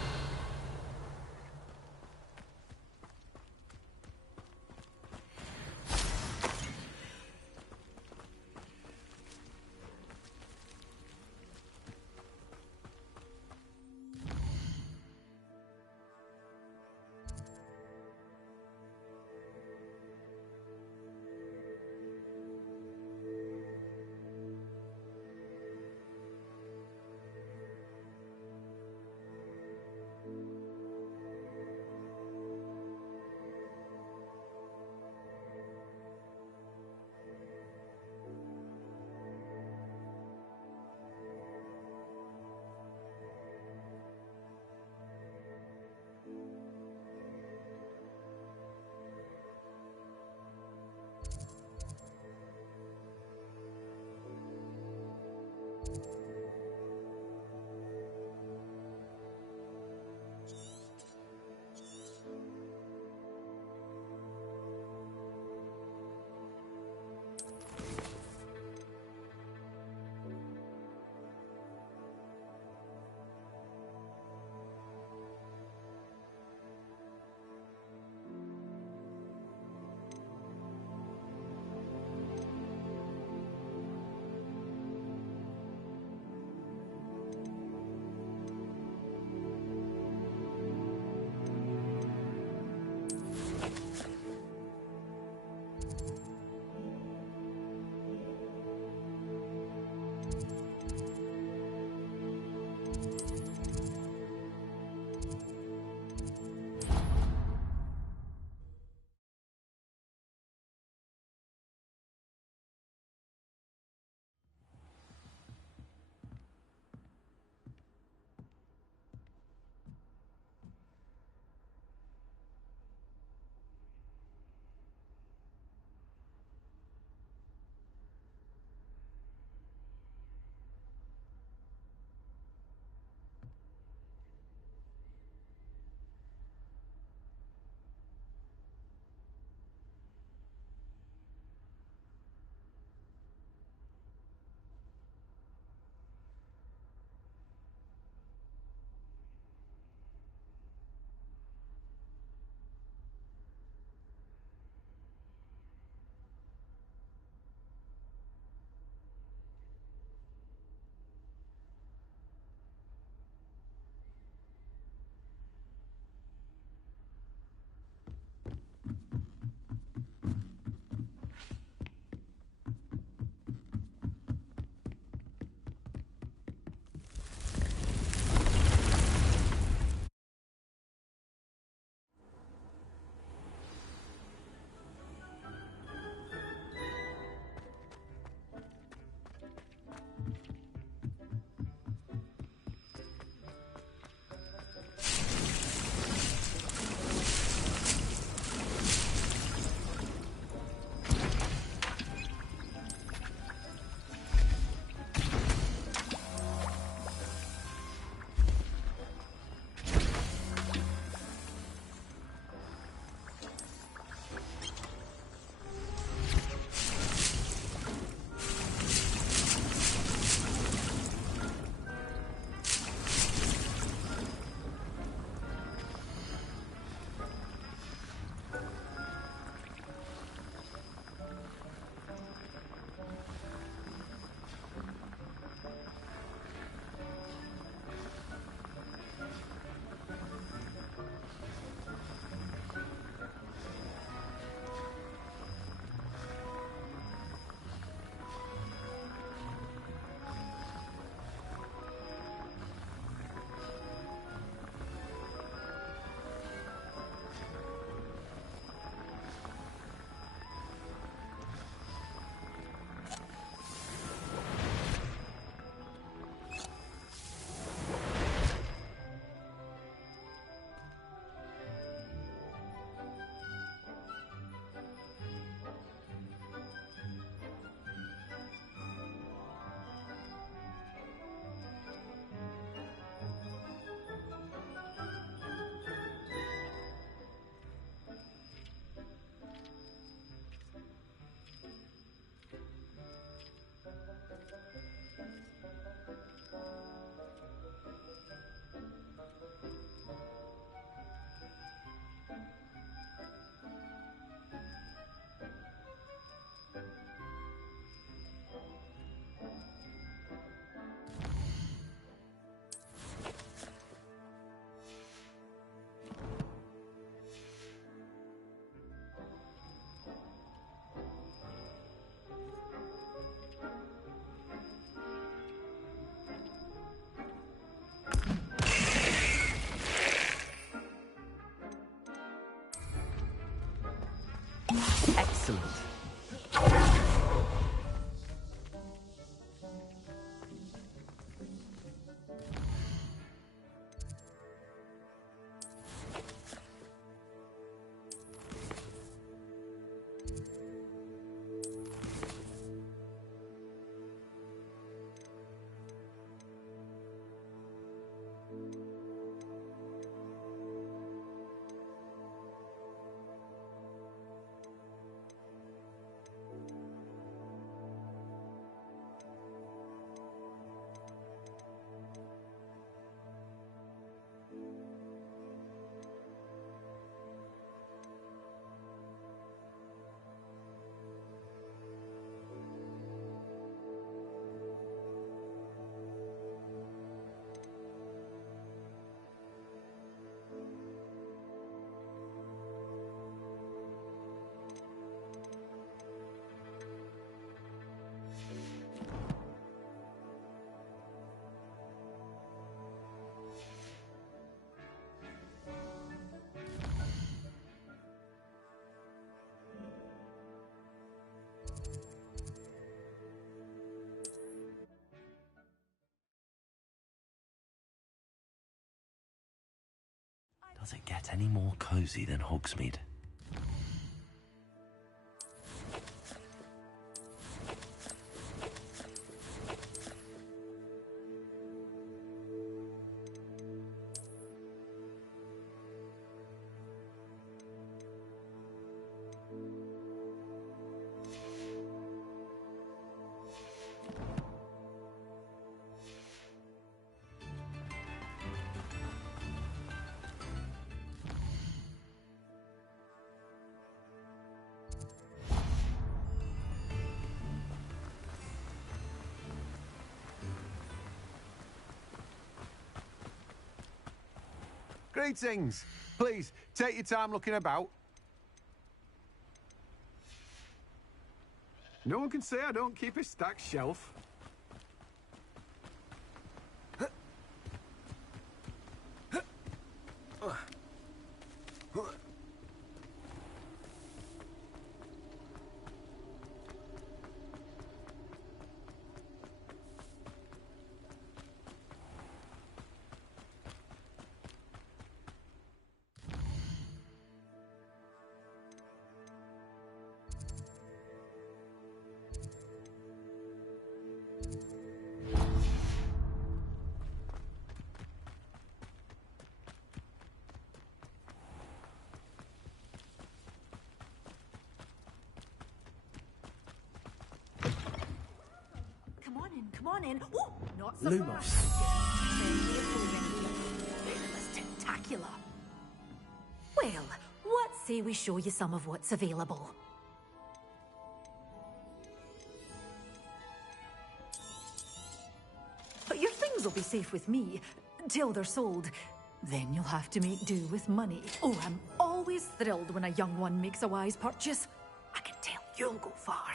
Excellent. Does it get any more cozy than Hogsmeade? Greetings. Please, take your time looking about. No one can say I don't keep a stacked shelf. Come on in. Ooh, not so Lumos. Tentacular. Well, what say we show you some of what's available? But your things will be safe with me till they're sold. Then you'll have to make do with money. Oh, I'm always thrilled when a young one makes a wise purchase. I can tell you'll go far.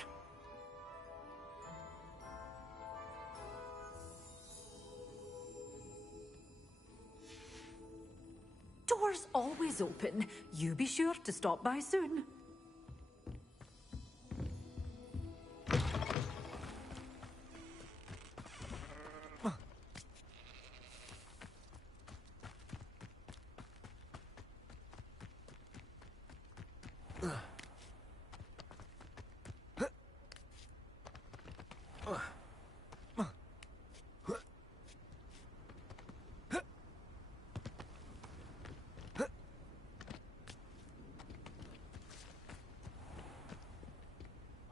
Doors always open. You be sure to stop by soon.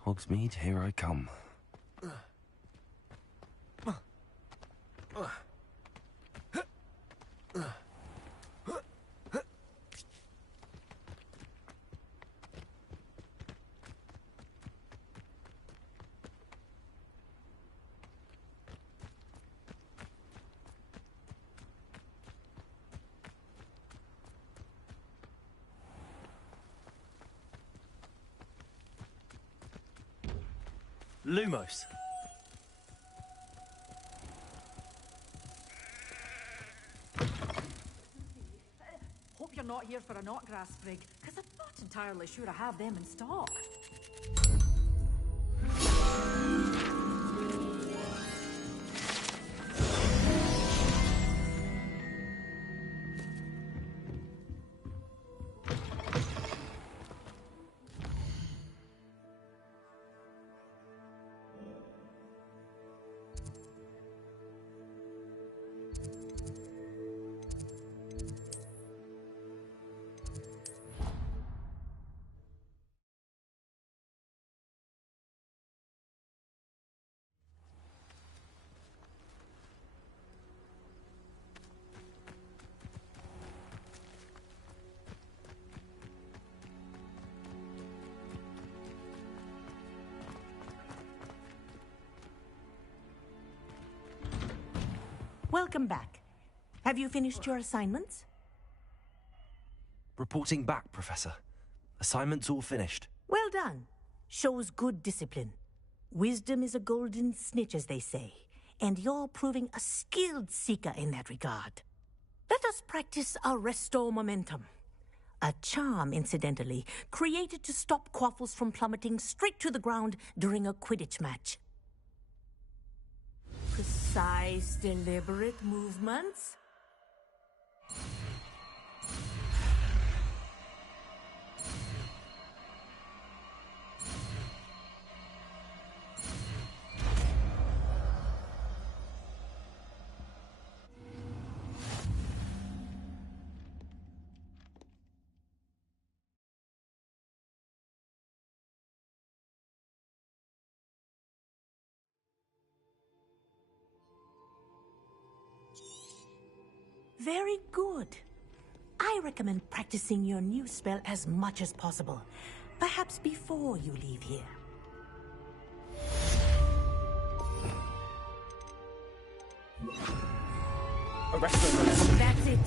Hogsmeade, here I come. Lumos. Hope you're not here for an autograph, Sprig, because I'm not entirely sure to have them in stock. Welcome back. Have you finished your assignments? Reporting back, Professor. Assignment's all finished. Well done. Shows good discipline. Wisdom is a golden snitch, as they say, and you're proving a skilled seeker in that regard. Let us practice our Restore Momentum. A charm, incidentally, created to stop quaffles from plummeting straight to the ground during a Quidditch match. Precise, deliberate movements. Very good. I recommend practicing your new spell as much as possible, perhaps before you leave here. That's it.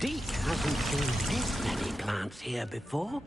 Deke hasn't seen this many plants here before.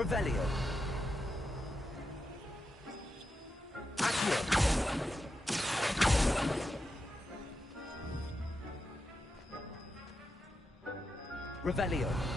Revelio. Accio. Revelio.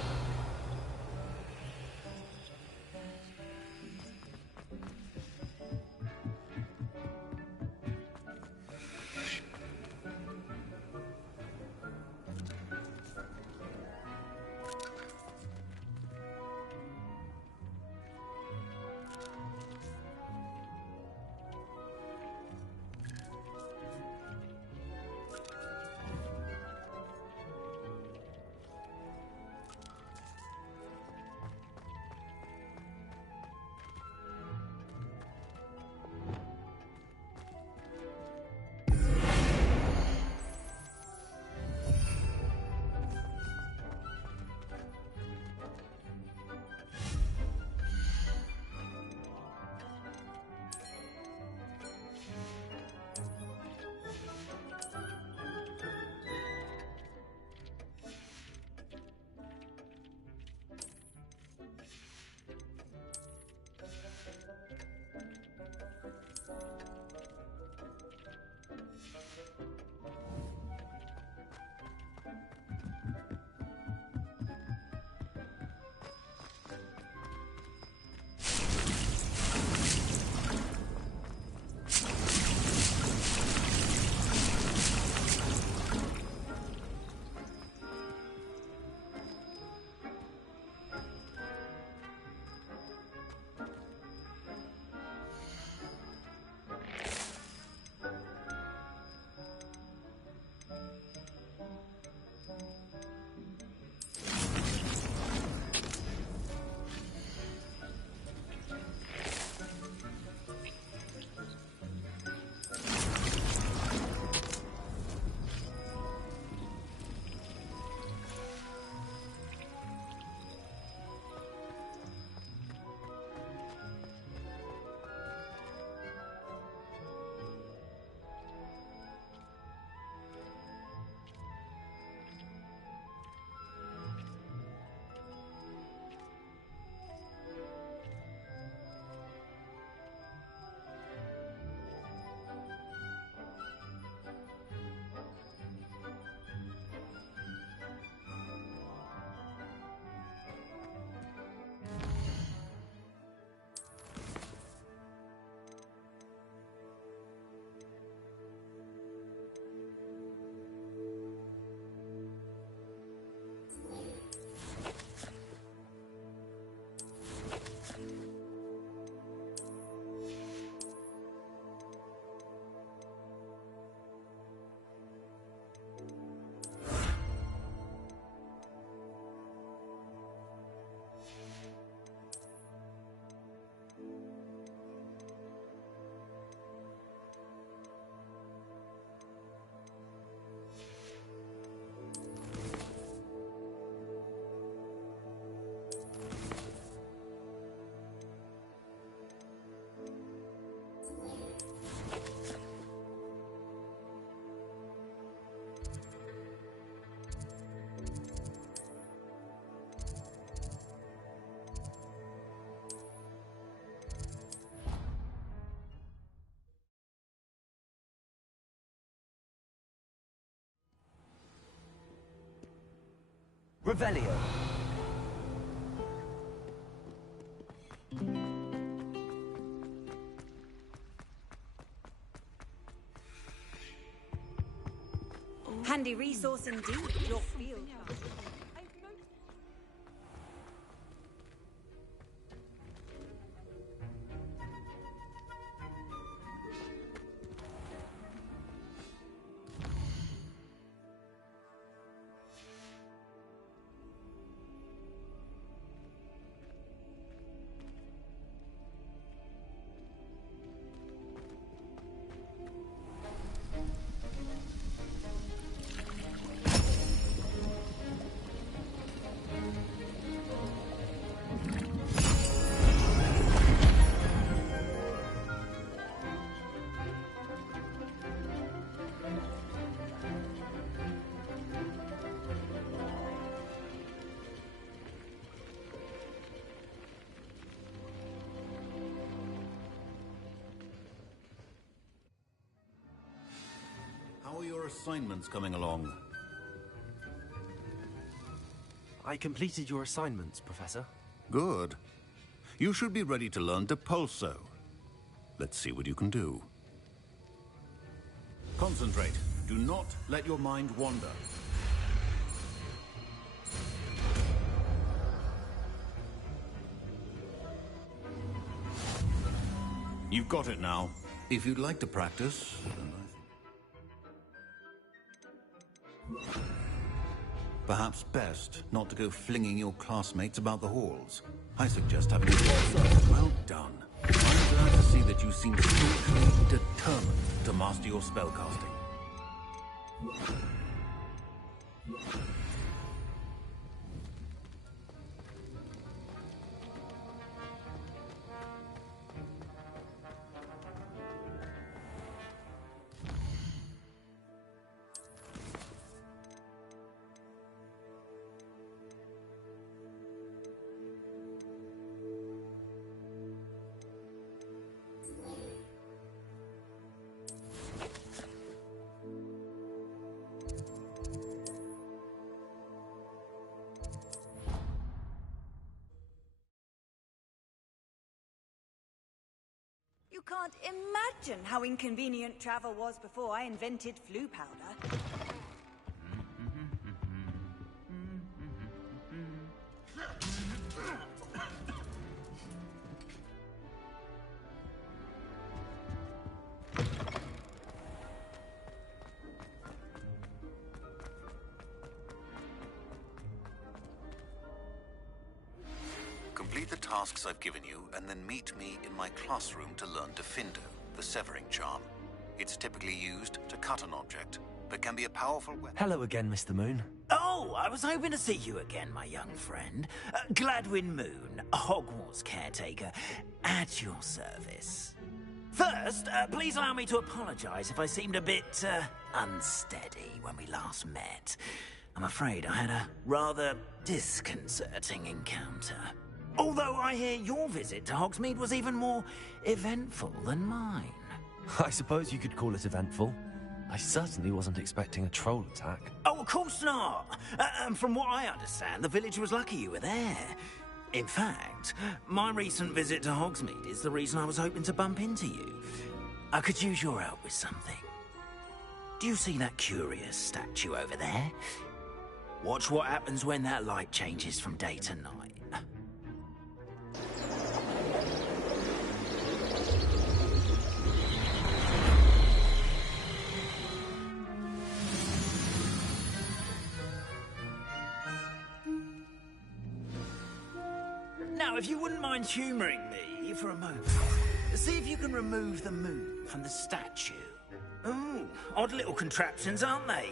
Revelio. Handy resource indeed, your field. assignments coming along? I completed your assignments, Professor. Good. You should be ready to learn Depulso. Let's see what you can do. Concentrate. Do not let your mind wander. You've got it now. If you'd like to practice, perhaps best not to go flinging your classmates about the halls. I suggest having a well done. I'm glad to see that you seem spiritually determined to master your spellcasting. You can't imagine how inconvenient travel was before I invented flu powder. Complete the tasks I've given you, and then meet me in my classroom to learn Defindo, the severing charm. It's typically used to cut an object, but can be a powerful weapon. Hello again, Mr. Moon. Oh, I was hoping to see you again, my young friend. Gladwin Moon, Hogwarts caretaker, at your service. First, please allow me to apologize if I seemed a bit, unsteady when we last met. I'm afraid I had a rather disconcerting encounter. Although I hear your visit to Hogsmeade was even more eventful than mine. I suppose you could call it eventful. I certainly wasn't expecting a troll attack. Oh, of course not. And from what I understand, the village was lucky you were there. In fact, my recent visit to Hogsmeade is the reason I was hoping to bump into you. I could use your help with something. Do you see that curious statue over there? Watch what happens when that light changes from day to night. Now, if you wouldn't mind humouring me for a moment, see if you can remove the moon from the statue. Ooh, odd little contraptions, aren't they?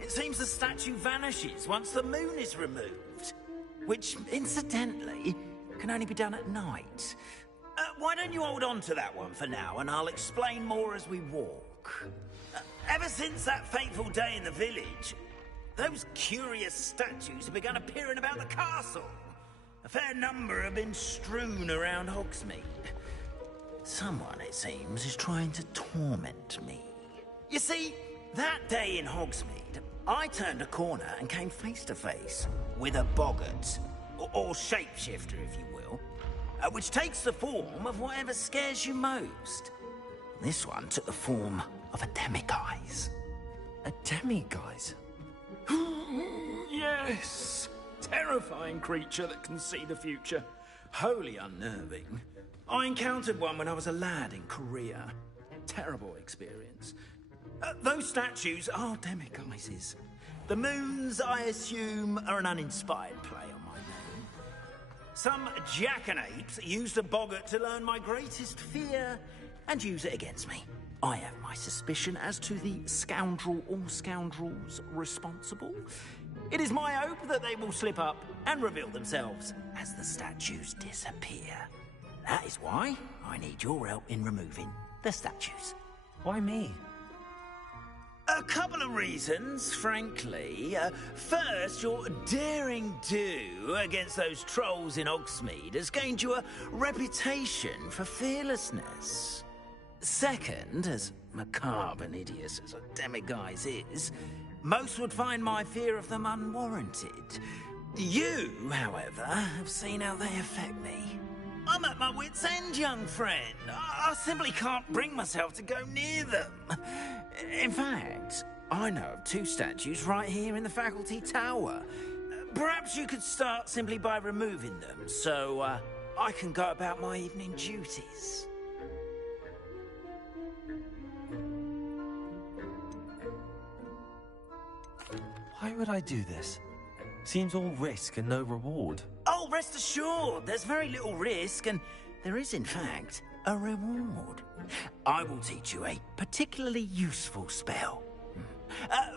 It seems the statue vanishes once the moon is removed. Which, incidentally, can only be done at night. Why don't you hold on to that one for now, and I'll explain more as we walk. Ever since that fateful day in the village, those curious statues have begun appearing about the castle. A fair number have been strewn around Hogsmeade. Someone, it seems, is trying to torment me. You see, that day in Hogsmeade, I turned a corner and came face to face with a boggart, or shapeshifter, if you will, which takes the form of whatever scares you most. This one took the form of a demiguise. A demiguise? Yes! Terrifying creature that can see the future. Wholly unnerving. I encountered one when I was a lad in Korea. Terrible experience. Those statues are demiguises. The moons, I assume, are an uninspired play on my name. Some jackanapes used a boggart to learn my greatest fear and use it against me. I have my suspicion as to the scoundrel or scoundrels responsible. It is my hope that they will slip up and reveal themselves as the statues disappear. That is why I need your help in removing the statues. Why me? A couple of reasons, frankly. First, your daring do against those trolls in Hogsmeade has gained you a reputation for fearlessness. Second, as macabre and hideous as a demiguise is, most would find my fear of them unwarranted. You, however, have seen how they affect me. I'm at my wit's end, young friend. I simply can't bring myself to go near them. In fact, I know of 2 statues right here in the faculty tower. Perhaps you could start simply by removing them, so I can go about my evening duties. Why would I do this? Seems all risk and no reward. Oh, rest assured, there's very little risk, and there is, in fact, a reward. I will teach you a particularly useful spell.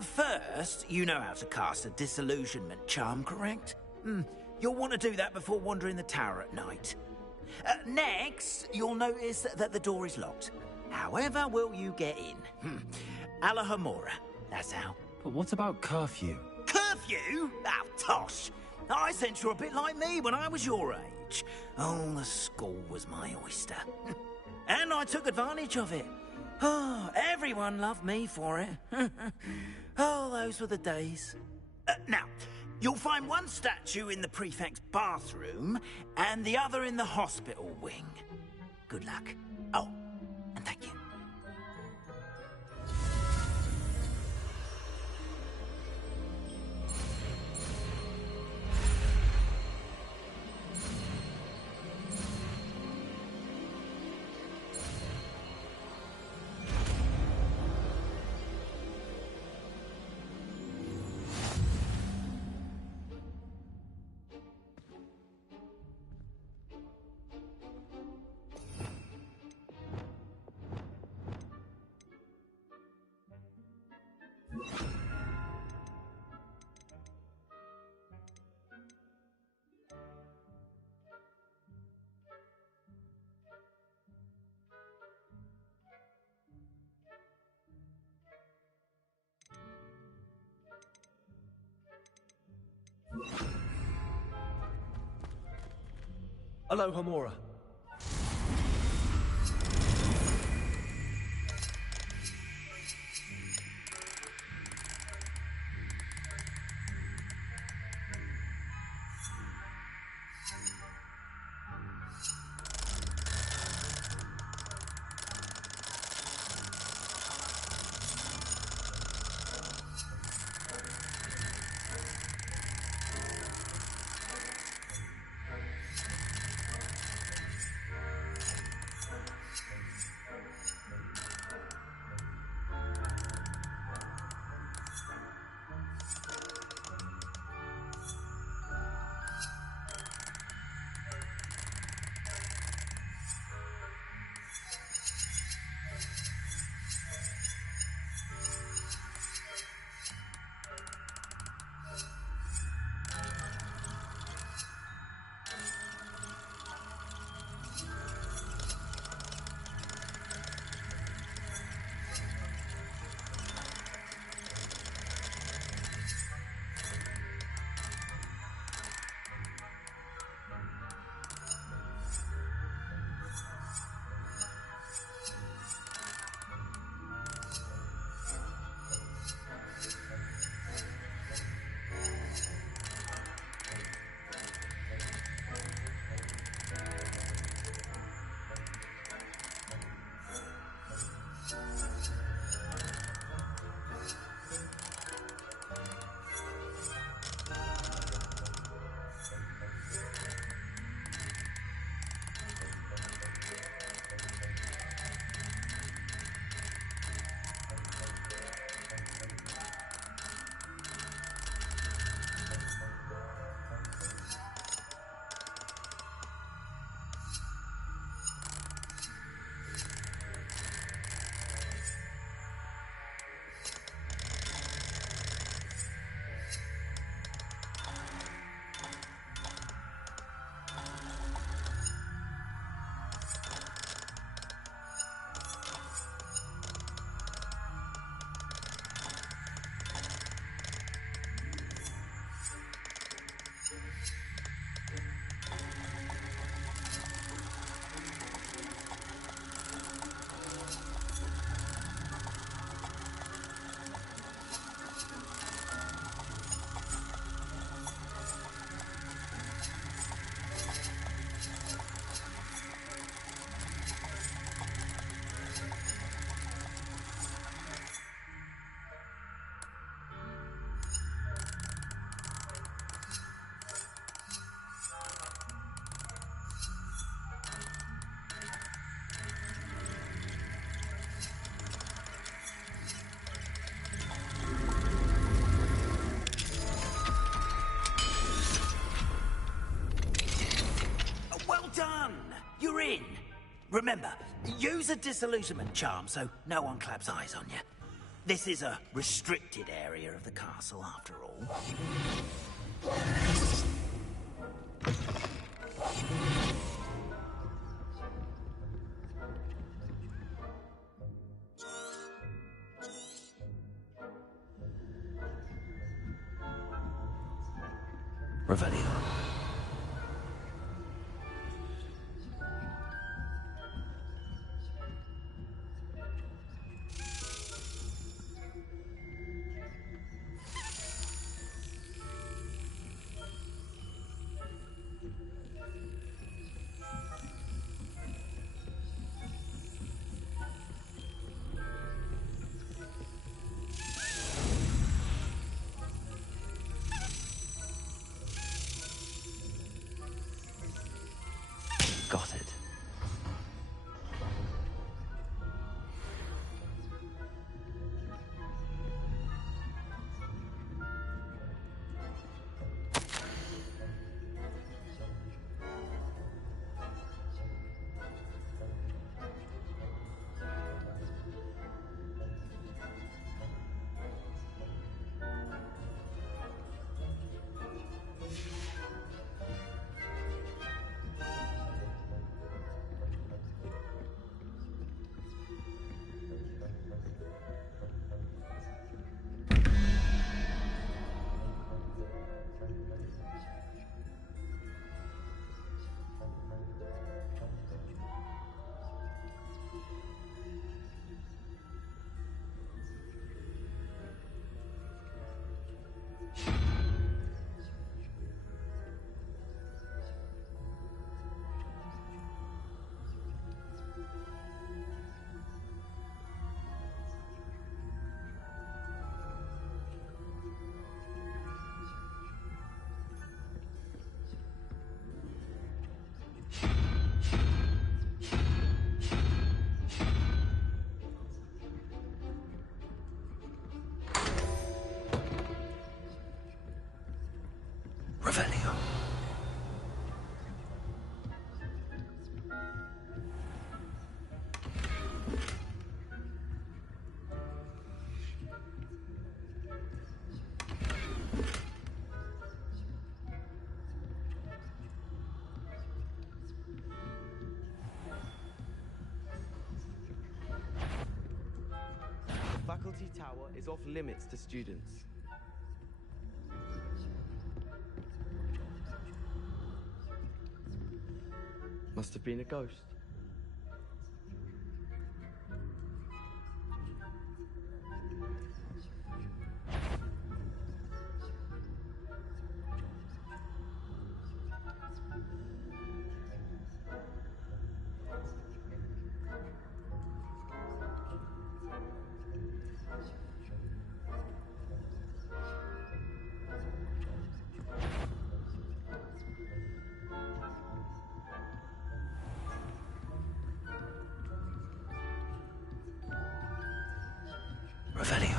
First, you know how to cast a disillusionment charm, correct? You'll want to do that before wandering the tower at night. Next, you'll notice that the door is locked. However will you get in? Alahomora, that's how. But what about curfew? Curfew? Oh, tosh. I sense you're a bit like me when I was your age. Oh, the school was my oyster. And I took advantage of it. Oh, everyone loved me for it. Oh, those were the days. Now, you'll find one statue in the prefect's bathroom and the other in the hospital wing. Good luck. Oh, and thank you. Hello, Homora. Remember, use a disillusionment charm so no one claps eyes on you. This is a restricted area of the castle, after all. Revelio. Got it. Revelio. Faculty Tower is off limits to students. Must have been a ghost. Revelio.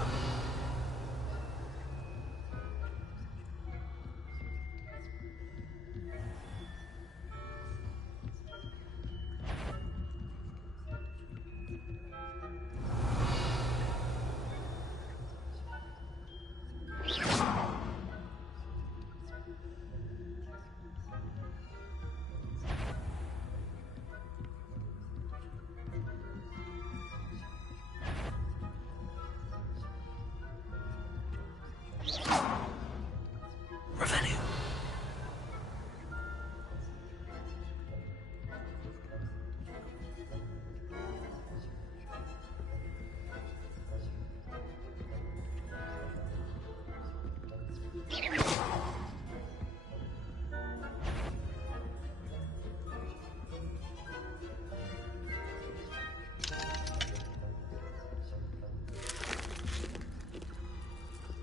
Revelio.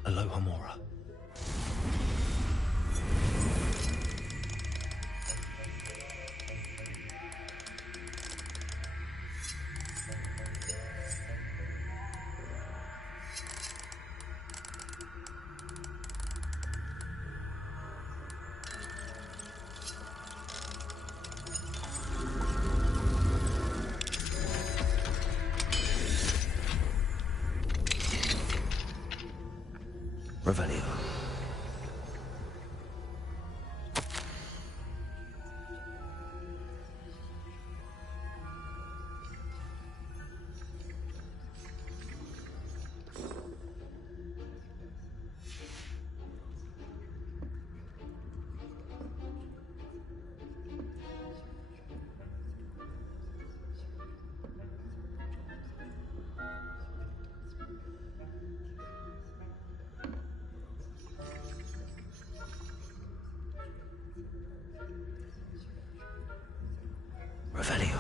Aloha Mora. Revelio. Revelio.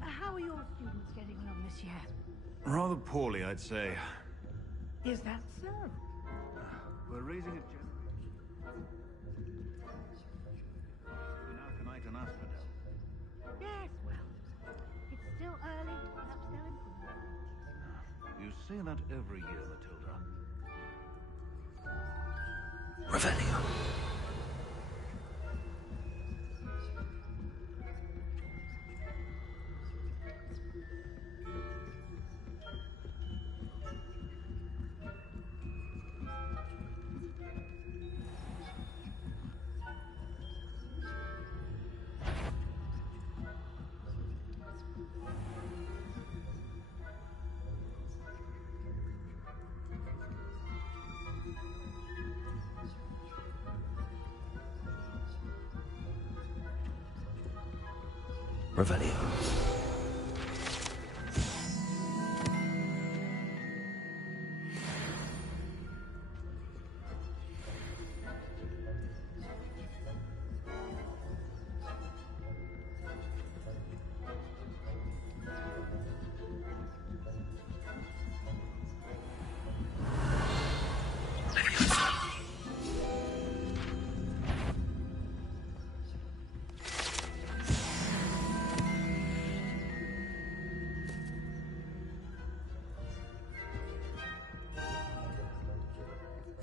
How are your students getting along this year? Rather poorly, I'd say. Is that so? We're raising a an Arcanite and Asphodel. Yes, well, it's still early. Perhaps they'll improve. You say that every year, Matilda. Revelio. Revelio.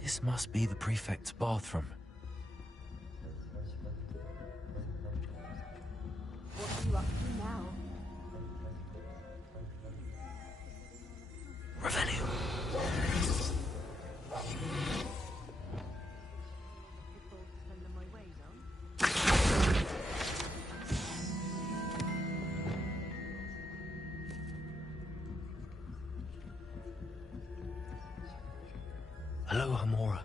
This must be the prefect's bathroom. What are you up to now? Revelio. Hello, Hamora.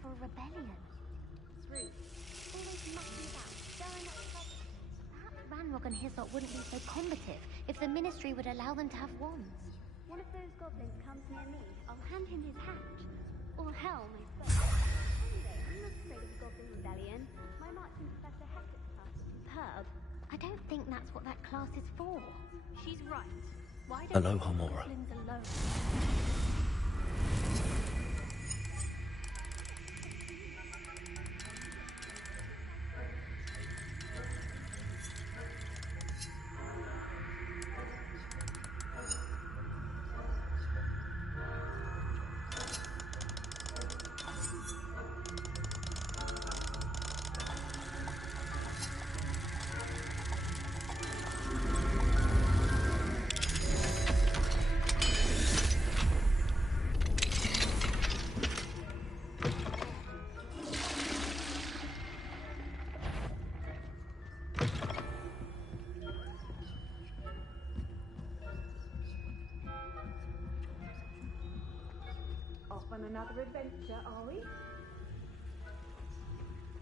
For a rebellion. It's rude. Always mucking about, stirring up trouble. Perhaps Ranrock and his lot wouldn't be so combative if the Ministry would allow them to have wands. One of those goblins comes near me, I'll hand him his hatch. Or hell, my spell. Anyway, I'm not afraid of the Goblin Rebellion. My marching professor Hector's class is superb. I don't think that's what that class is for. She's right. Why don't Hello, we leave Hamora. goblins alone? on another adventure, are we?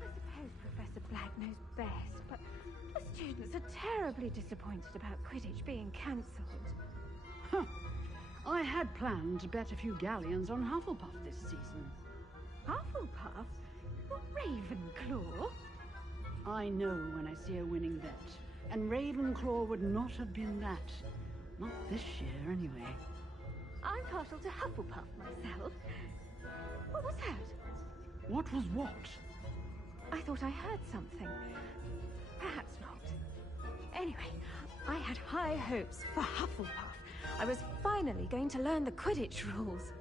I suppose Professor Black knows best, but the students are terribly disappointed about Quidditch being cancelled. Huh. I had planned to bet a few galleons on Hufflepuff this season. Hufflepuff? Ravenclaw? I know when I see a winning bet, and Ravenclaw would not have been that. Not this year, anyway. I'm partial to Hufflepuff myself. What was that? What was what? I thought I heard something. Perhaps not. Anyway, I had high hopes for Hufflepuff. I was finally going to learn the Quidditch rules.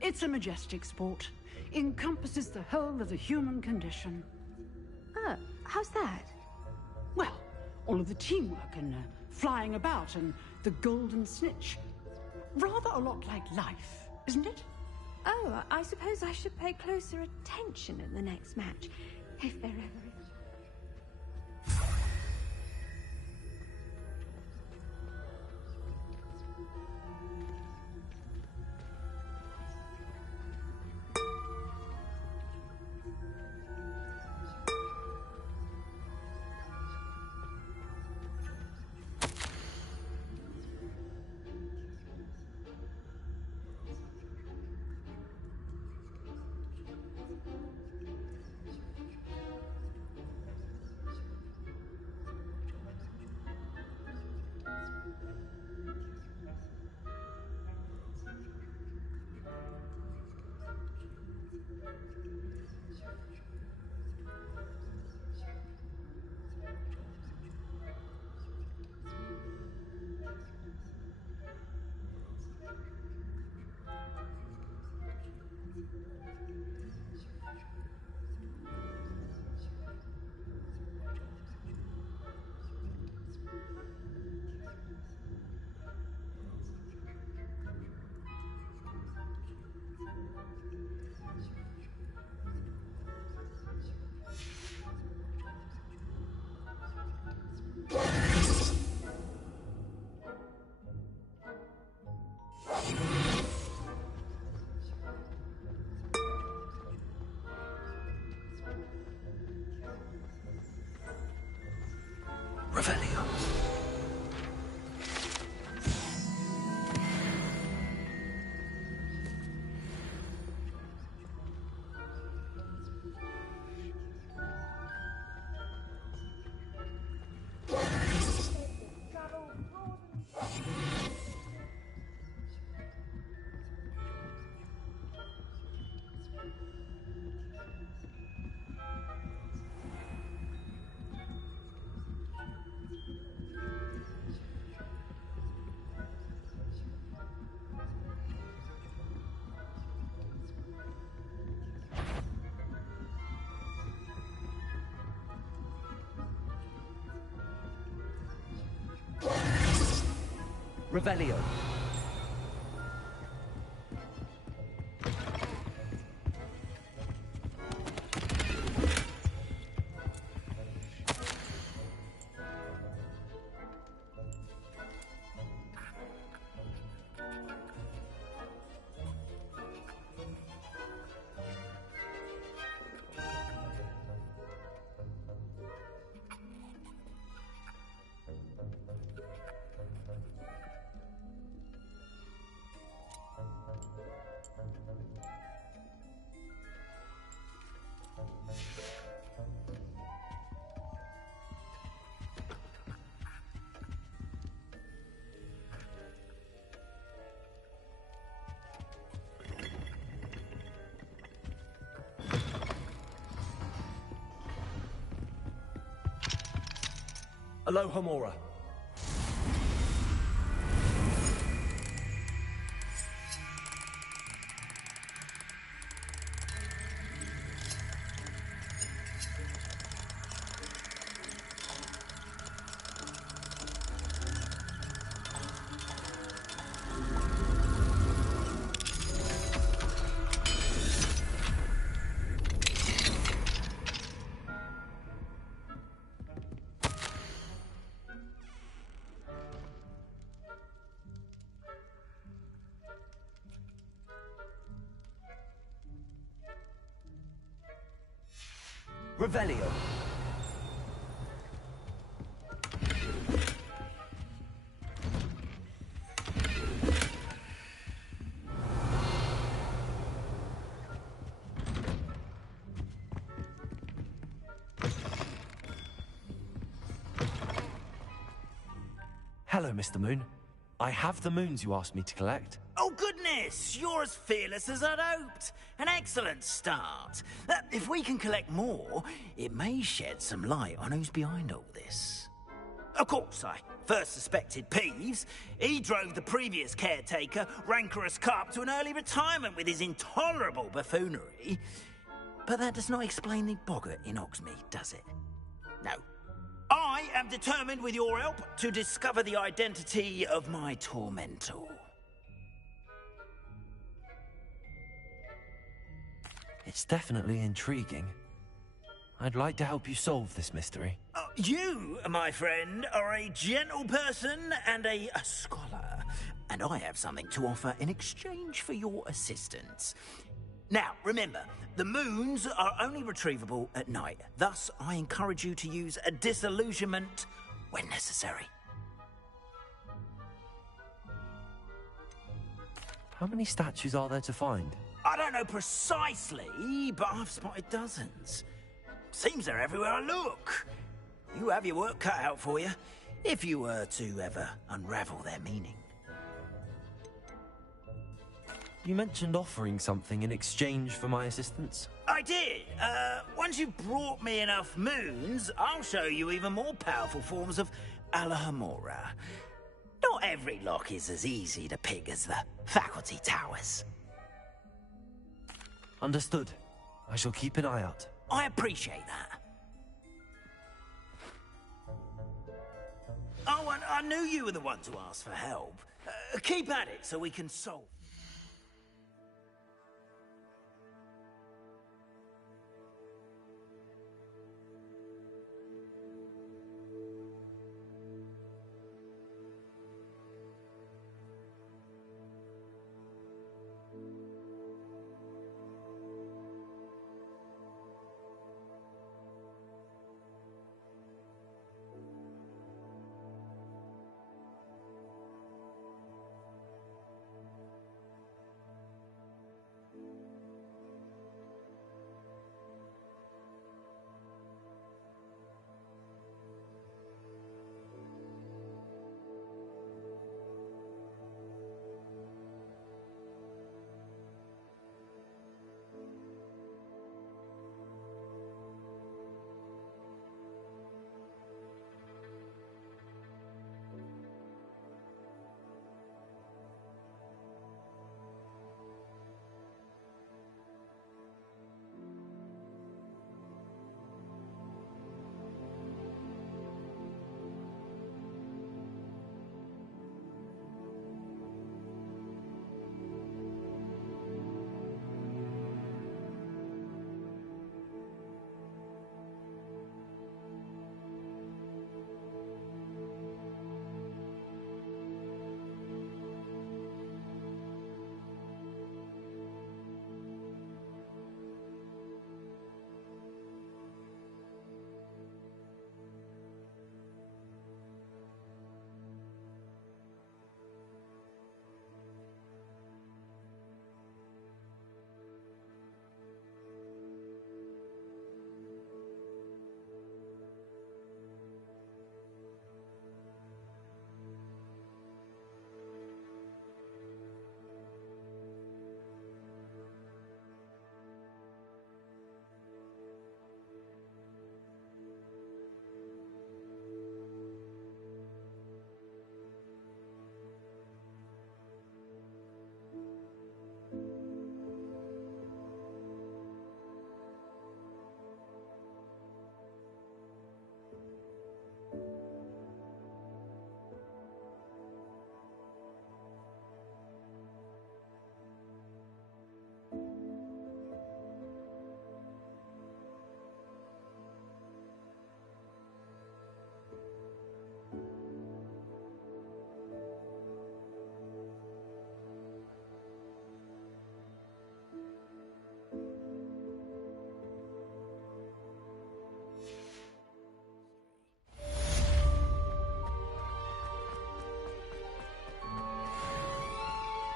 It's a majestic sport. Encompasses the whole of the human condition. How's that? Well, all of the teamwork and flying about and the golden snitch. Rather a lot like life, isn't it? Oh, I suppose I should pay closer attention in the next match, if there ever is. Revelio. Revelio. Alohomora. Revelio. Hello, Mr. Moon. I have the moons you asked me to collect. Oh, goodness! You're as fearless as I'd hoped. An excellent start. If we can collect more, it may shed some light on who's behind all this. Of course, I first suspected Peeves. He drove the previous caretaker, Rancorous Carp, to an early retirement with his intolerable buffoonery. But that does not explain the boggart in Hogsmeade, does it? No. I am determined, with your help, to discover the identity of my tormentor. It's definitely intriguing. I'd like to help you solve this mystery. You, my friend, are a gentle person and a scholar, and I have something to offer in exchange for your assistance. Now, remember, the moons are only retrievable at night. Thus, I encourage you to use a disillusionment when necessary. How many statues are there to find? I don't know precisely, but I've spotted dozens. Seems they're everywhere I look. You have your work cut out for you, if you were to ever unravel their meaning. You mentioned offering something in exchange for my assistance? I did. Once you've brought me enough moons, I'll show you even more powerful forms of Alohomora. Not every lock is as easy to pick as the faculty towers. Understood. I shall keep an eye out. I appreciate that. Oh, and I knew you were the one to ask for help. Keep at it so we can solve.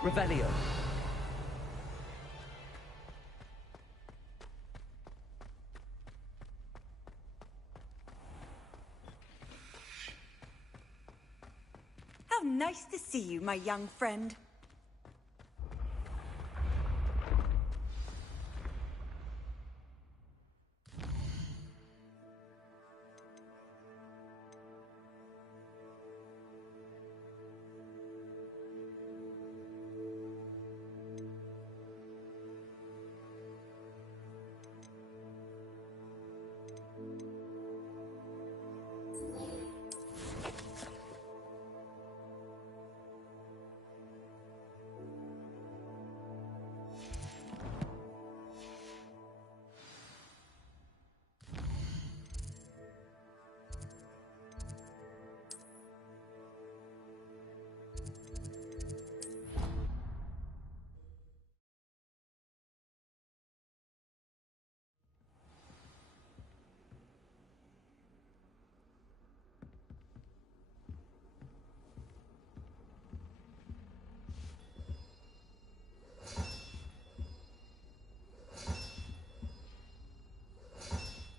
Revelio. How nice to see you, my young friend.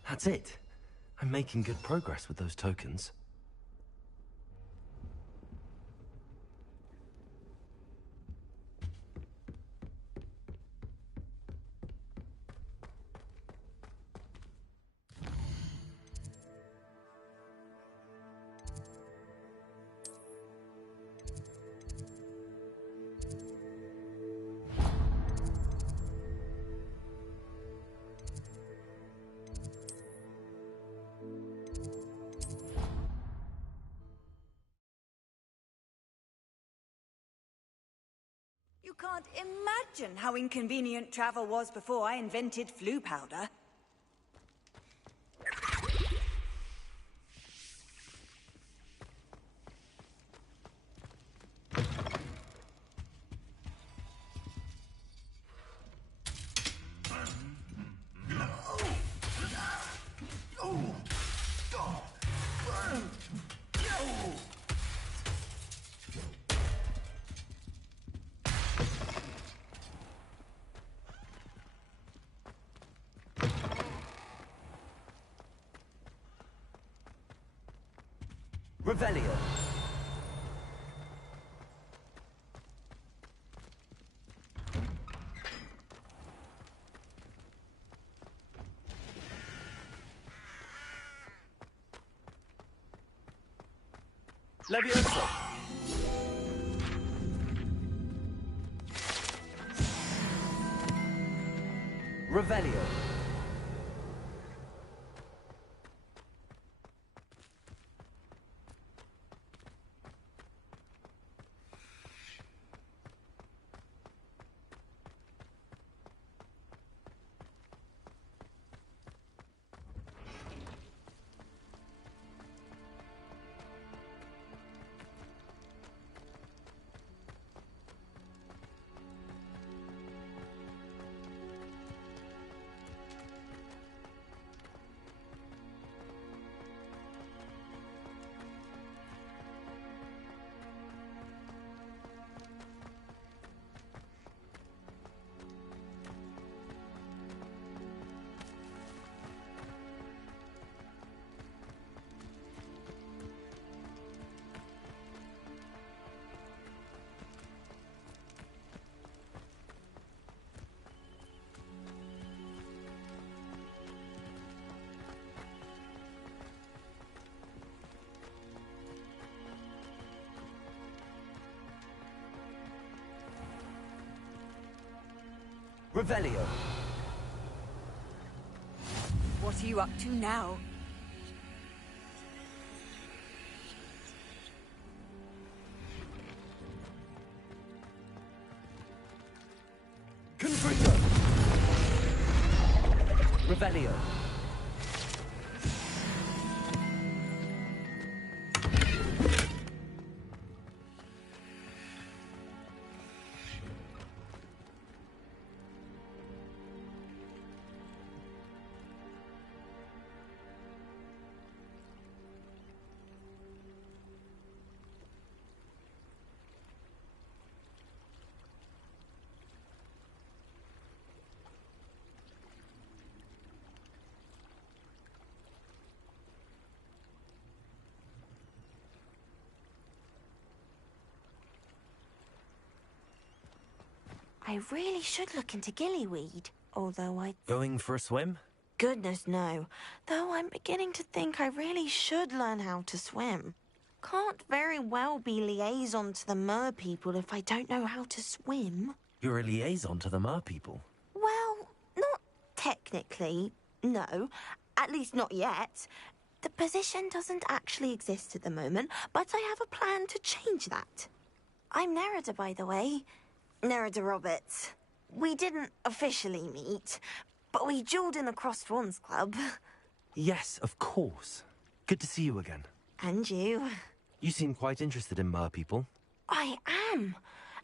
That's it. I'm making good progress with those tokens. You can't imagine how inconvenient travel was before I invented flu powder. Revelio. Levioso. Revelio. Revelio. What are you up to now? Confringo. Revelio. I really should look into gillyweed, although I... Going for a swim? Goodness, no. Though I'm beginning to think I really should learn how to swim. Can't very well be liaison to the mer people if I don't know how to swim. You're a liaison to the mer people. Well, not technically, no. At least not yet. The position doesn't actually exist at the moment, but I have a plan to change that. I'm Nerida, by the way. Nerida Roberts. We didn't officially meet, but we duelled in the Crossed Wands Club. Yes, of course. Good to see you again. And you. You seem quite interested in mer people. I am.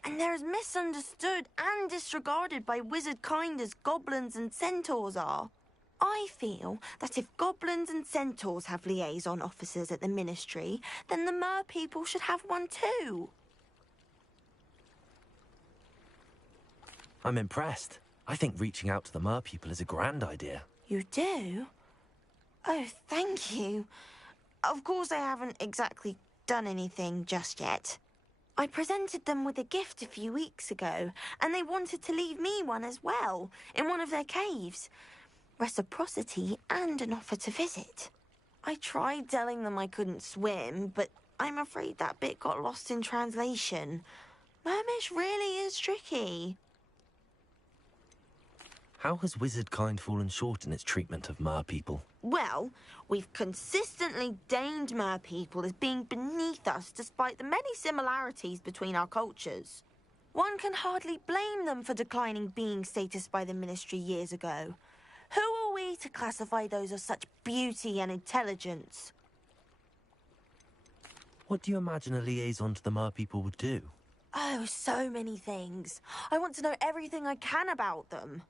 And they're as misunderstood and disregarded by wizard kind as goblins and centaurs are. I feel that if goblins and centaurs have liaison officers at the Ministry, then the mer people should have one too. I'm impressed. I think reaching out to the mer people is a grand idea. You do? Oh, thank you. Of course I haven't exactly done anything just yet. I presented them with a gift a few weeks ago, and they wanted to leave me one as well, in one of their caves. Reciprocity and an offer to visit. I tried telling them I couldn't swim, but I'm afraid that bit got lost in translation. Mermish really is tricky. How has wizard kind fallen short in its treatment of mer people? Well, we've consistently deemed mer people as being beneath us despite the many similarities between our cultures. One can hardly blame them for declining being status by the Ministry years ago. Who are we to classify those of such beauty and intelligence? What do you imagine a liaison to the mer people would do? Oh, so many things. I want to know everything I can about them.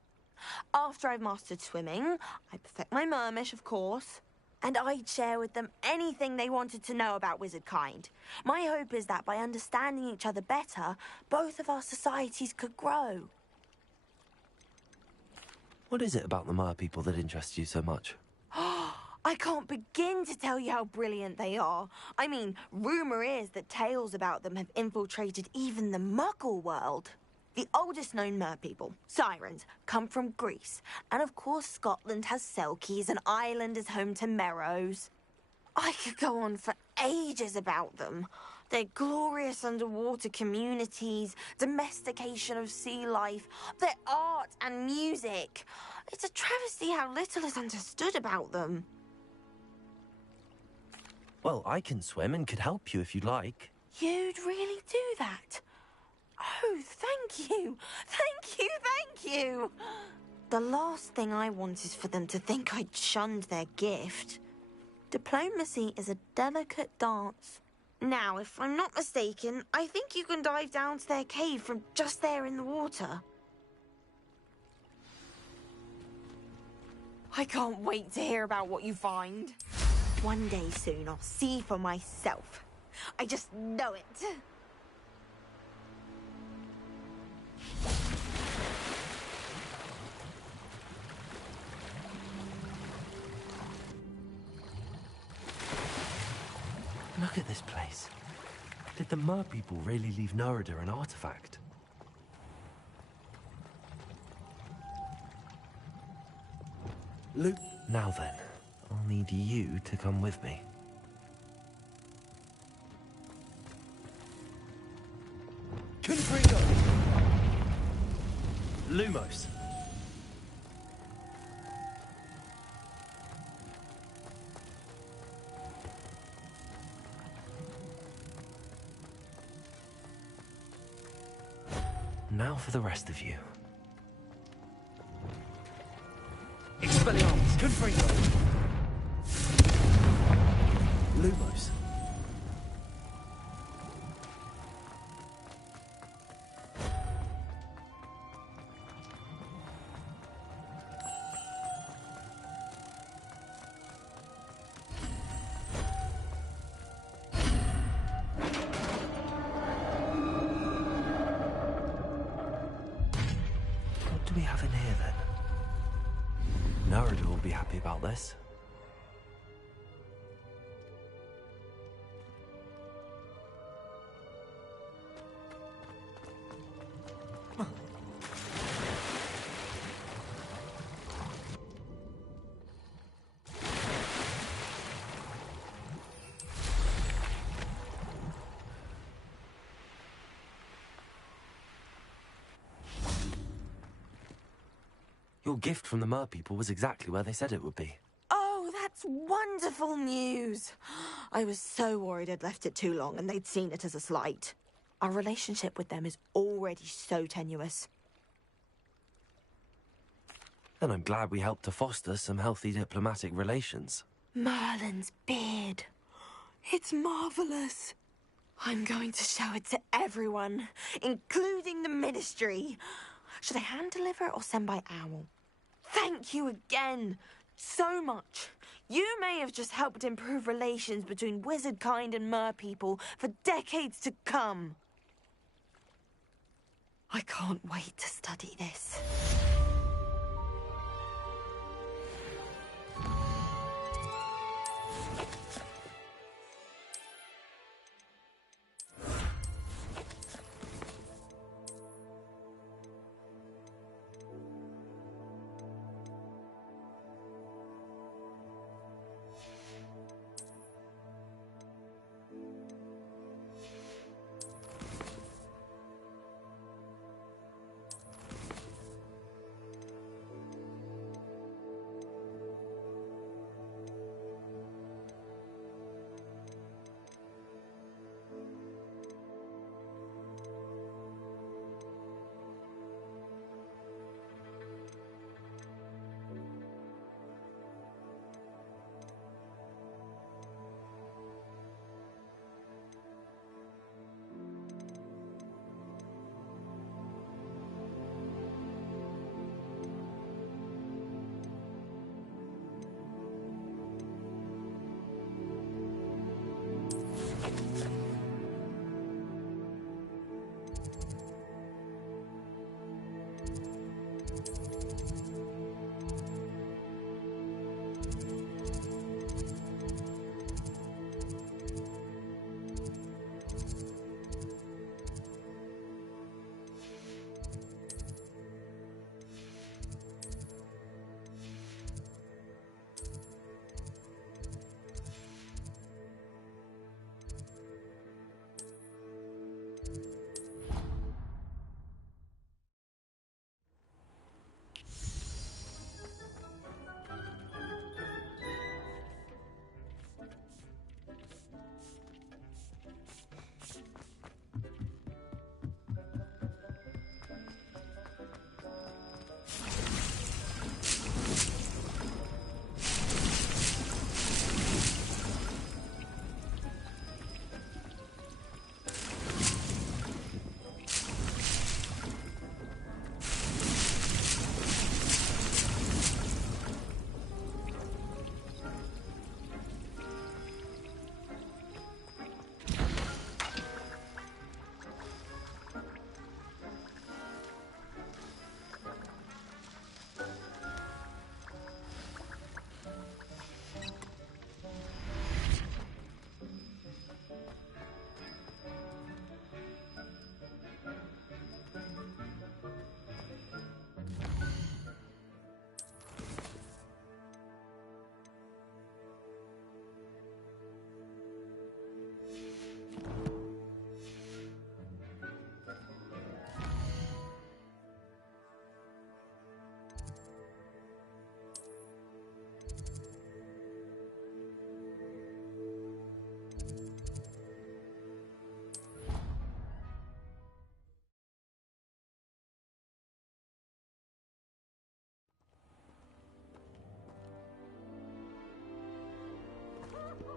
After I've mastered swimming, I perfect my mermish, of course, and I'd share with them anything they wanted to know about wizard kind. My hope is that by understanding each other better, both of our societies could grow. What is it about the mer people that interests you so much? I can't begin to tell you how brilliant they are. I mean, rumour is that tales about them have infiltrated even the Muggle world. The oldest known mer people, sirens, come from Greece. And of course Scotland has Selkies and Ireland is home to Merrows. I could go on for ages about them. Their glorious underwater communities, domestication of sea life, their art and music. It's a travesty how little is understood about them. Well, I can swim and could help you if you'd like. You'd really do that? Oh, thank you! Thank you, thank you! The last thing I want is for them to think I'd shunned their gift. Diplomacy is a delicate dance. Now, if I'm not mistaken, I think you can dive down to their cave from just there in the water. I can't wait to hear about what you find. One day soon, I'll see for myself. I just know it. Look at this place. Did the mer people really leave Nerida an artifact? Luke, now then, I'll need you to come with me. Confringo! Lumos. Now for the rest of you. Expelliarmus, Confringo! Lumos. What do we have in here then? Nerida will be happy about this. Your gift from the Mer people was exactly where they said it would be. Oh, that's wonderful news. I was so worried I'd left it too long and they'd seen it as a slight. Our relationship with them is already so tenuous. And I'm glad we helped to foster some healthy diplomatic relations. Merlin's beard. It's marvelous. I'm going to show it to everyone, including the Ministry. Should I hand deliver it or send by owl? Thank you again so much. You may have just helped improve relations between wizard kind and mer people for decades to come. I can't wait to study this.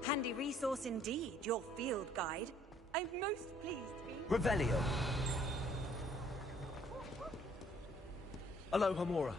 Handy resource indeed, your field guide. I'm most pleased to be... Revelio. Aloha Mora.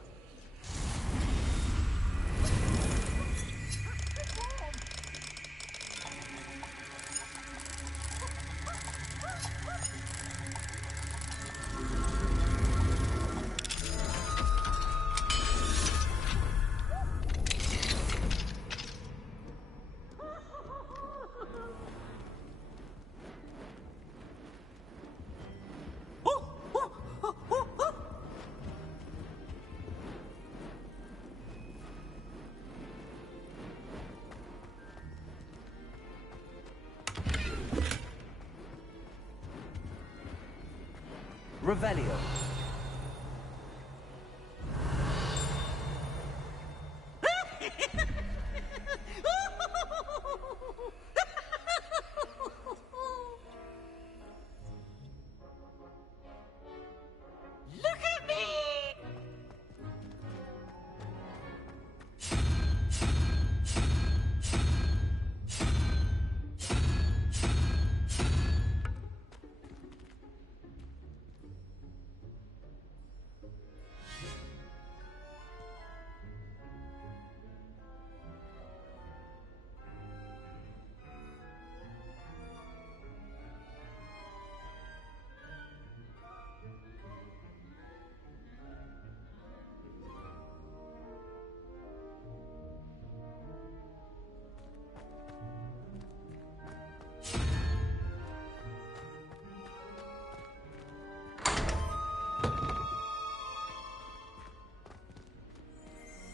Revelio.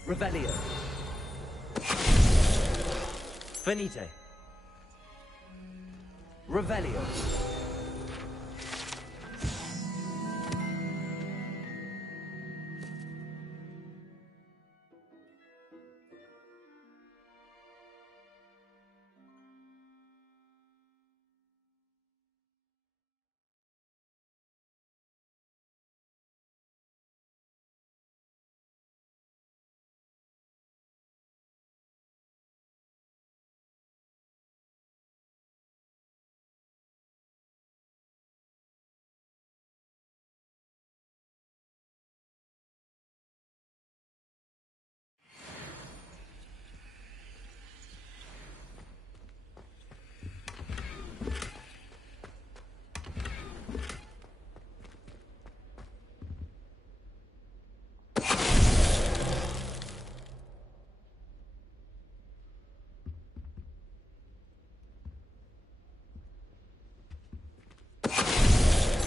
Revelio. Finite. Revelio.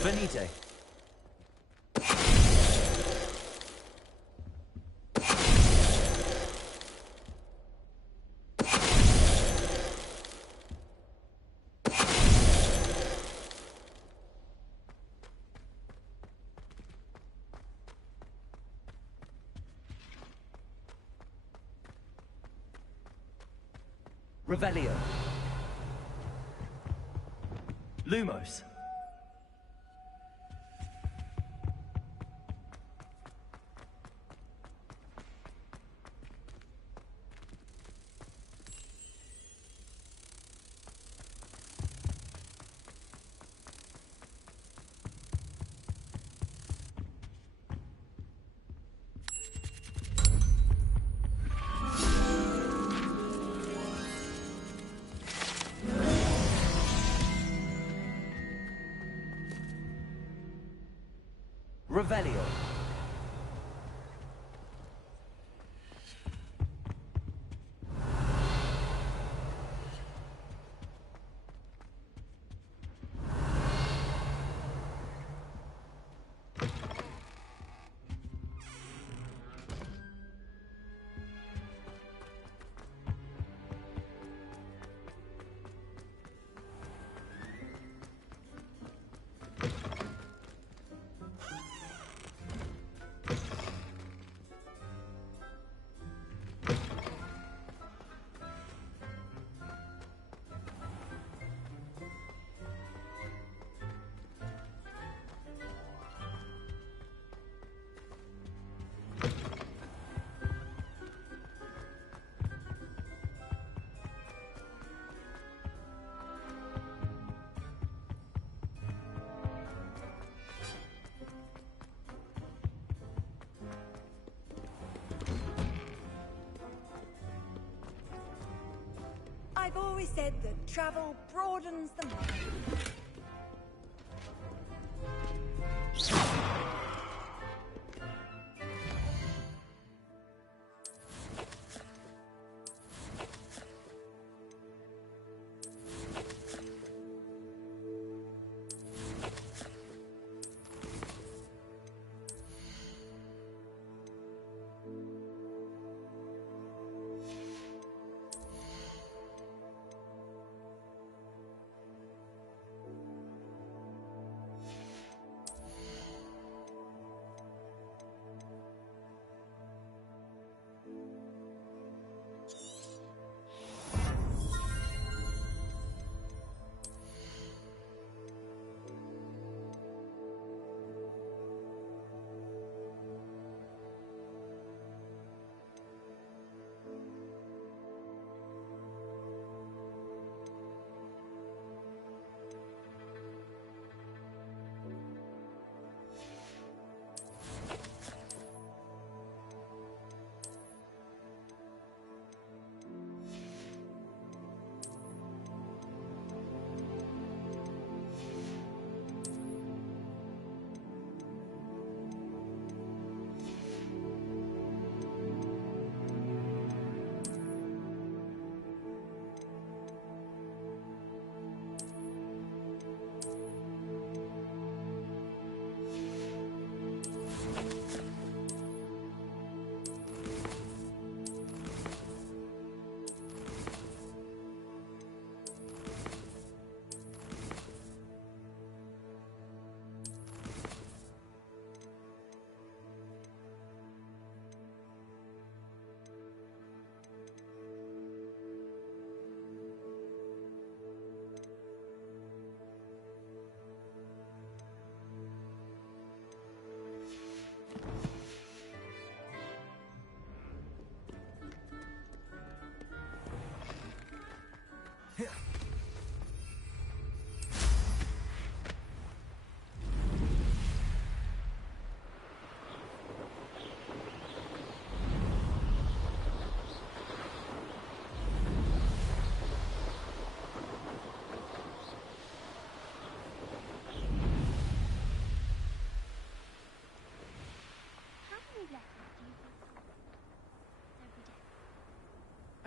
Finite. Revelio. Lumos. Revelio. I've always said that travel broadens the mind.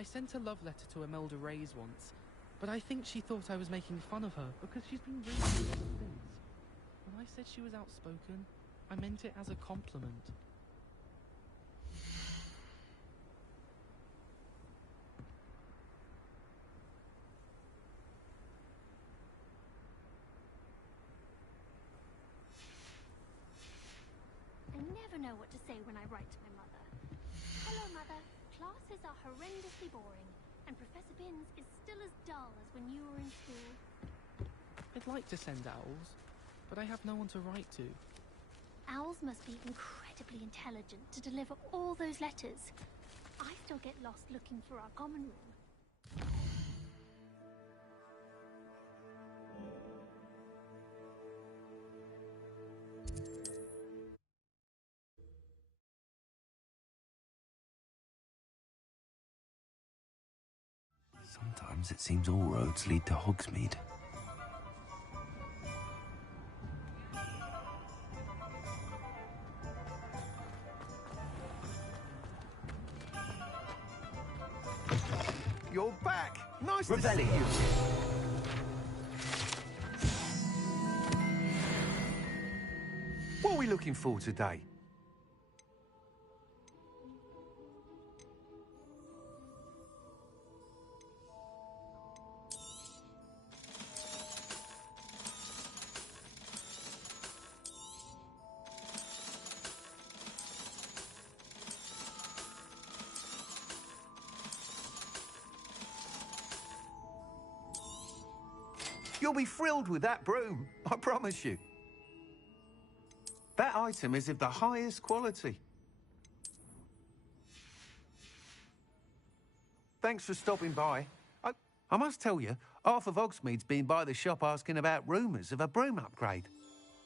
I sent a love letter to Imelda Reyes once, but I think she thought I was making fun of her because she's been really good ever since. When I said she was outspoken, I meant it as a compliment. I never know what to say when I write to my mother. Hello, Mother. Classes are horrendously boring, and Professor Binns is still as dull as when you were in school. I'd like to send owls, but I have no one to write to. Owls must be incredibly intelligent to deliver all those letters. I still get lost looking for our common room. Sometimes it seems all roads lead to Hogsmeade. You're back! Nice Rebellion. to see you. What are we looking for today? You'll be thrilled with that broom, I promise you. That item is of the highest quality. Thanks for stopping by. I must tell you, half of Hogsmeade's been by the shop asking about rumours of a broom upgrade.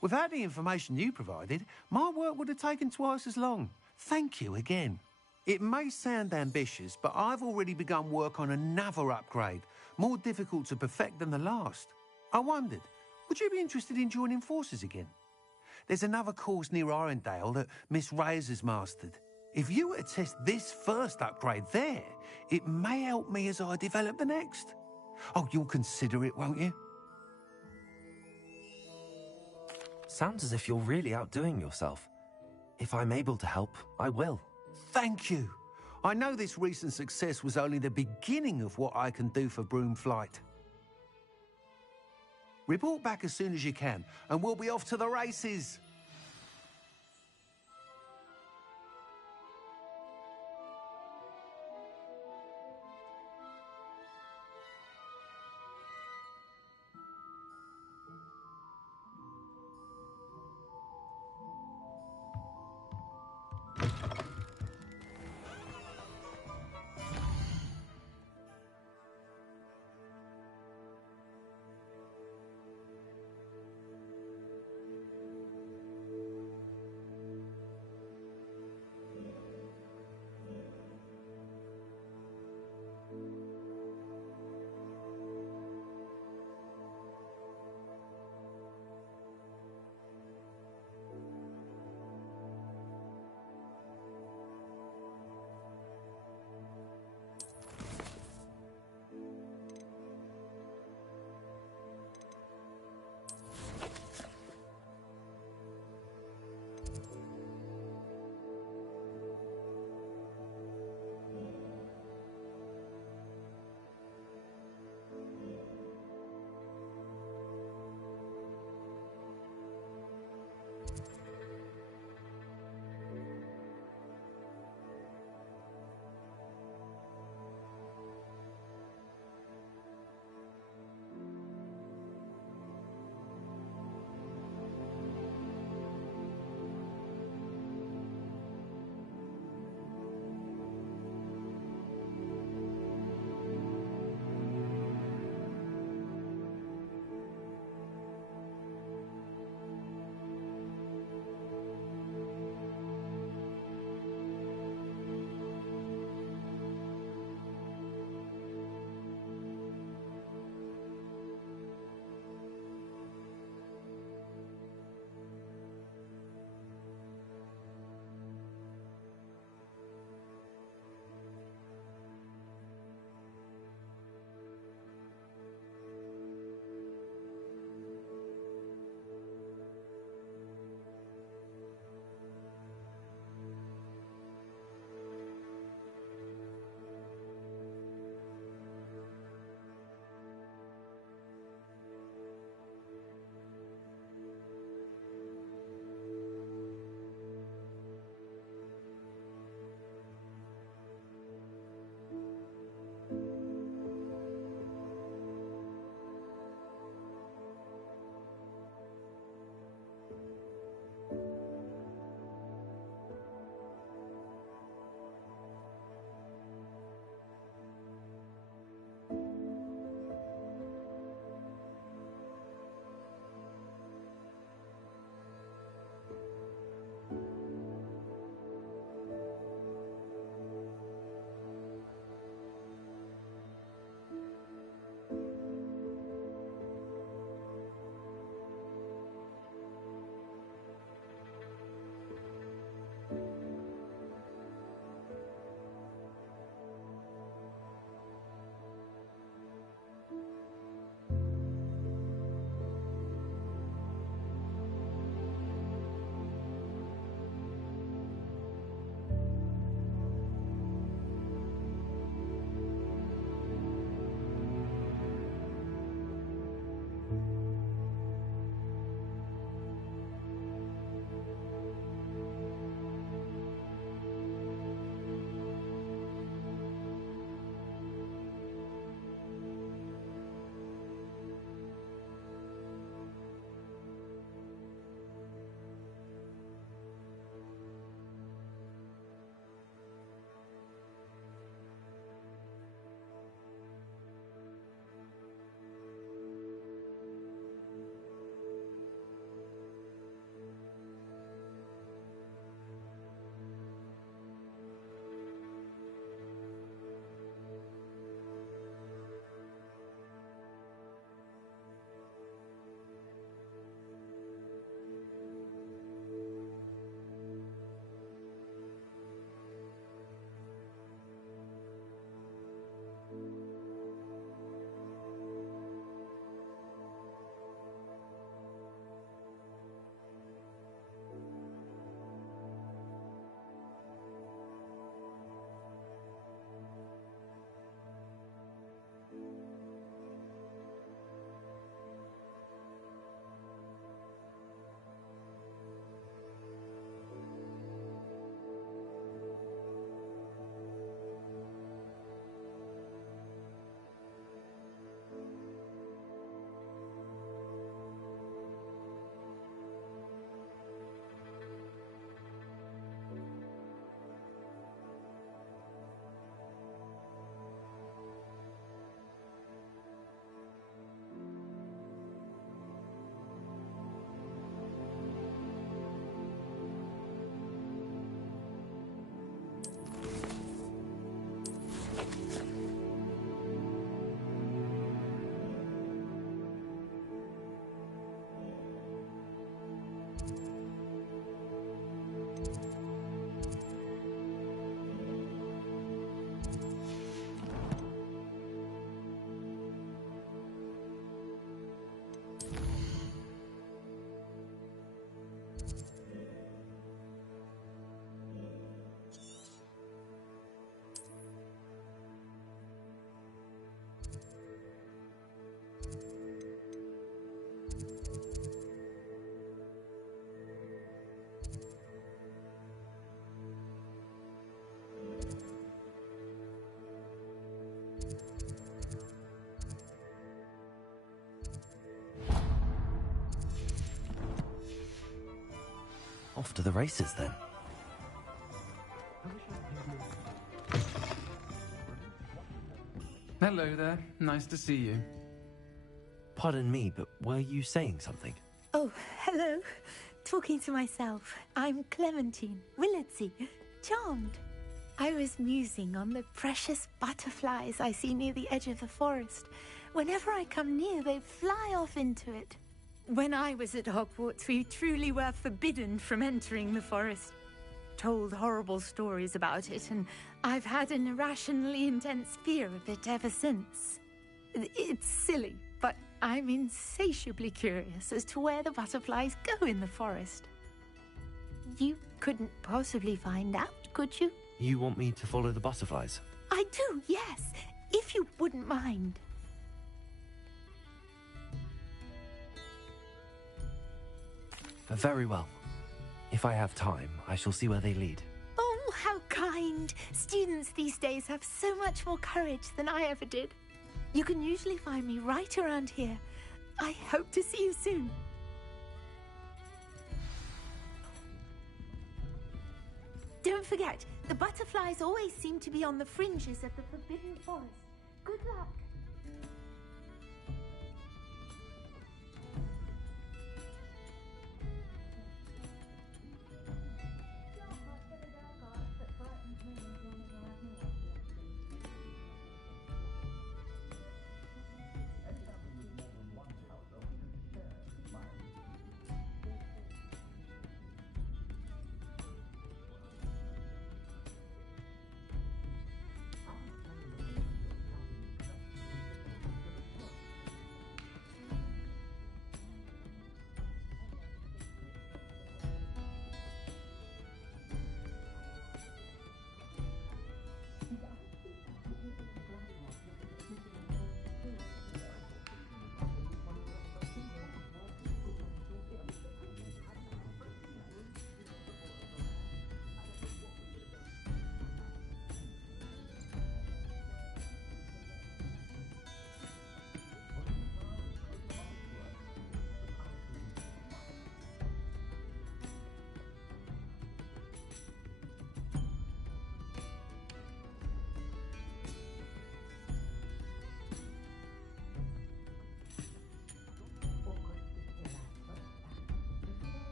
Without the information you provided, my work would have taken twice as long. Thank you again. It may sound ambitious, but I've already begun work on another upgrade, more difficult to perfect than the last. I wondered, would you be interested in joining forces again? There's another course near Arendelle that Miss Reyes has mastered. If you were to test this first upgrade there, it may help me as I develop the next. Oh, you'll consider it, won't you? Sounds as if you're really outdoing yourself. If I'm able to help, I will. Thank you. I know this recent success was only the beginning of what I can do for Broomflight. Report back as soon as you can, and we'll be off to the races. Off to the races, then. Hello there. Nice to see you. Pardon me, but were you saying something? Oh, hello. Talking to myself. I'm Clementine Willardsey. Charmed. I was musing on the precious butterflies I see near the edge of the forest. Whenever I come near, they fly off into it. When I was at Hogwarts, we truly were forbidden from entering the forest. Told horrible stories about it, and I've had an irrationally intense fear of it ever since. It's silly, but I'm insatiably curious as to where the butterflies go in the forest. You couldn't possibly find out, could you? You want me to follow the butterflies? I do, yes, if you wouldn't mind. Very well. If I have time, I shall see where they lead. Oh, how kind. Students these days have so much more courage than I ever did. You can usually find me right around here. I hope to see you soon. Don't forget, the butterflies always seem to be on the fringes of the Forbidden Forest. Good luck.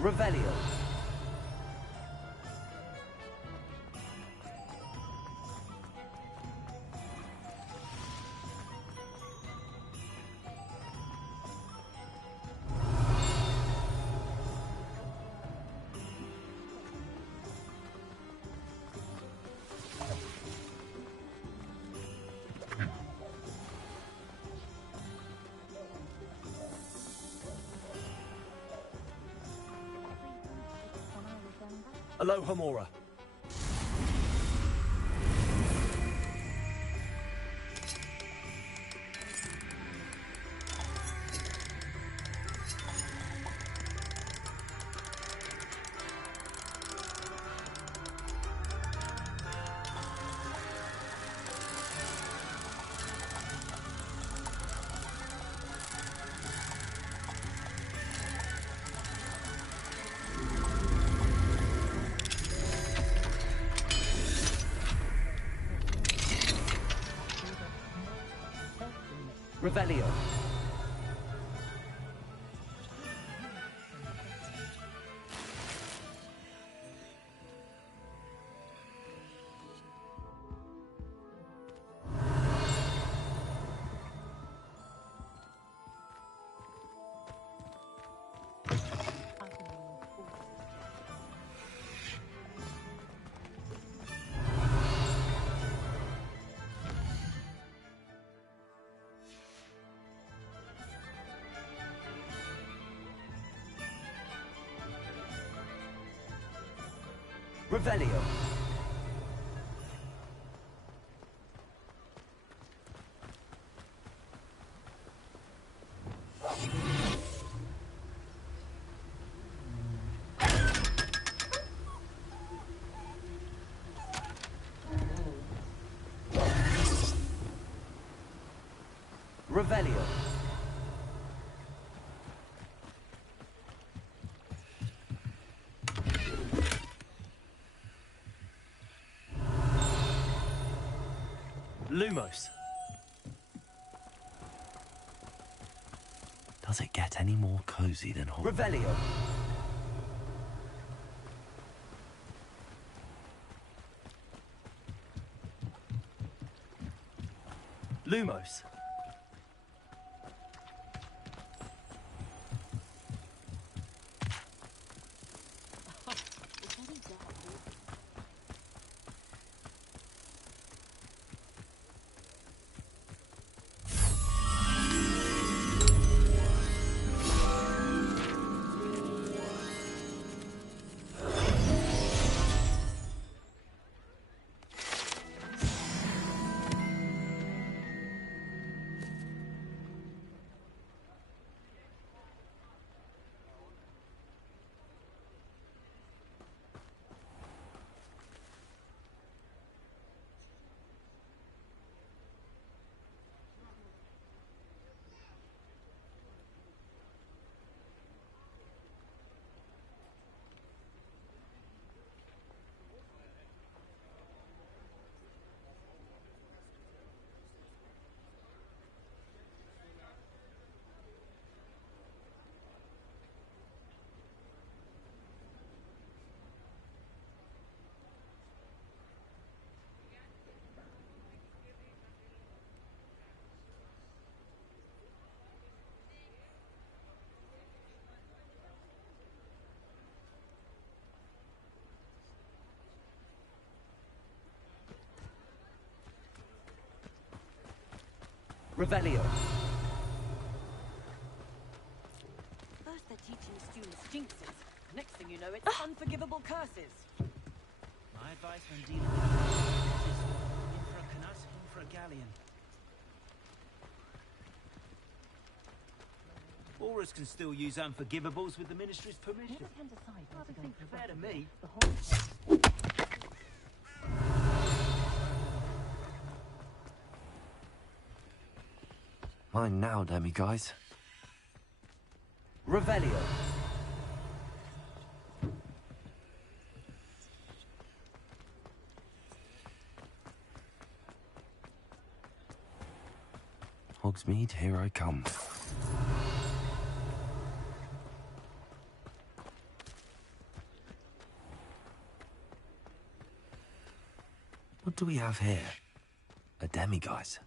Revelio. Aloha Mora. Revelio. Revelio. Revelio. Lumos. Does it get any more cozy than Hogwarts? Revelio. Lumos. Revelio. First they're teaching students jinxes. Next thing you know, it's unforgivable curses. My advice when dealing with is in for a canut, in for a galleon. Aurors can still use unforgivables with the Ministry's permission. Fair to me. Mine now, Demi guys. Revelio. Hogsmeade, here I come. What do we have here? A demiguise.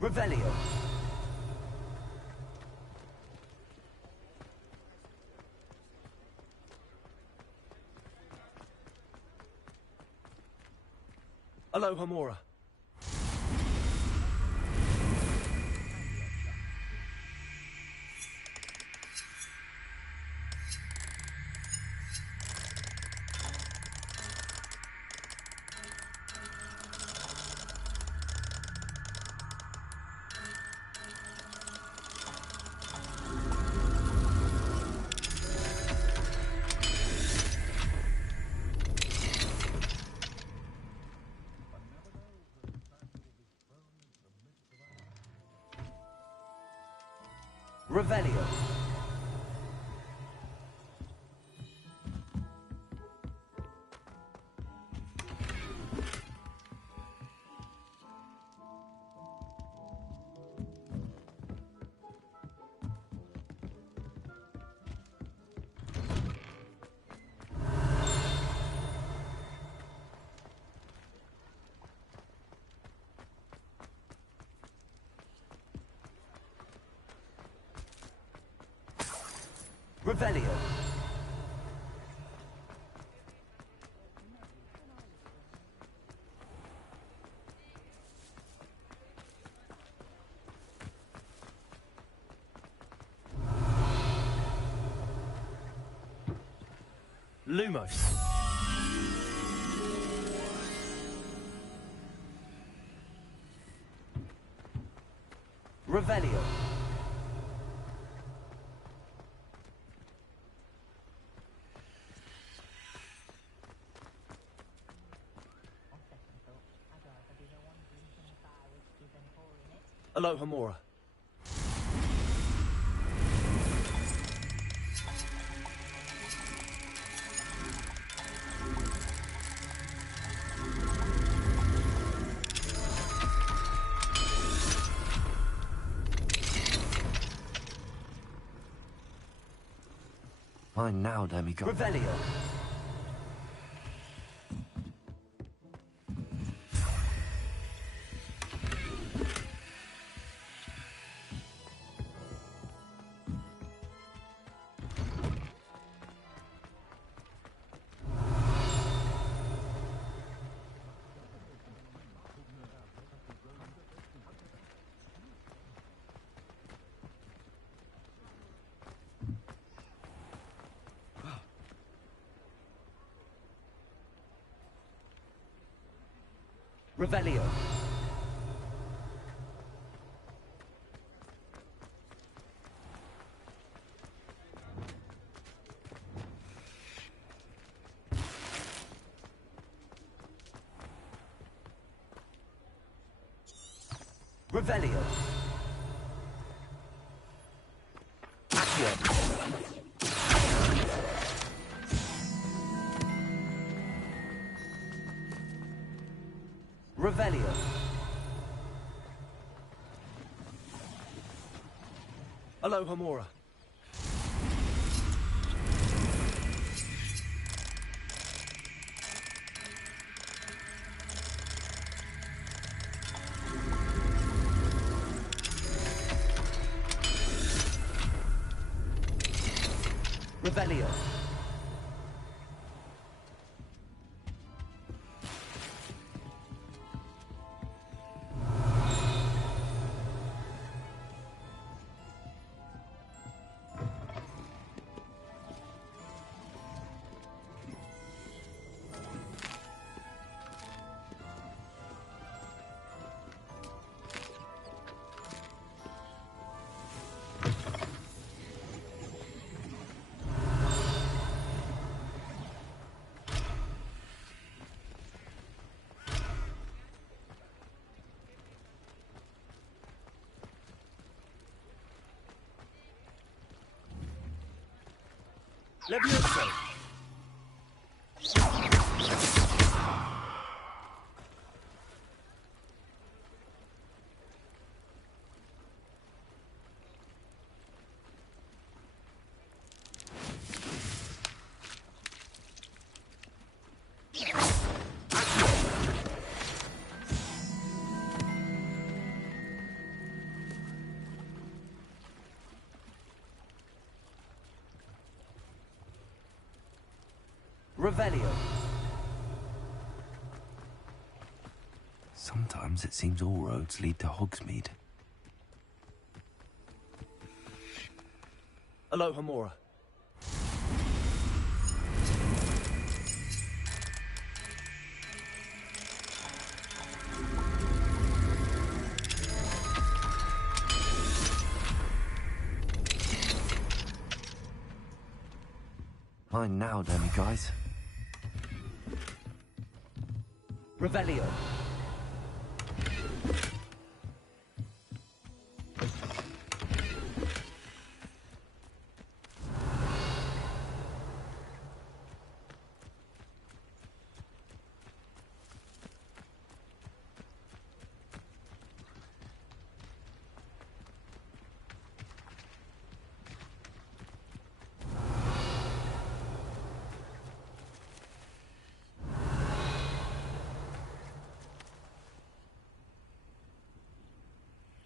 Revelio. Hello, Homura. Revelio. Revelio. Lumos. Revelio. Hello, Homura. Mine now, demigod. Revelio. Revelio. Revelio. Accio. Revelio. Hello, Homura. Revelio. Levioso. Revelio. Sometimes it seems all roads lead to Hogsmeade. Aloha Mora. Mine now, Demi, guys. Revelio.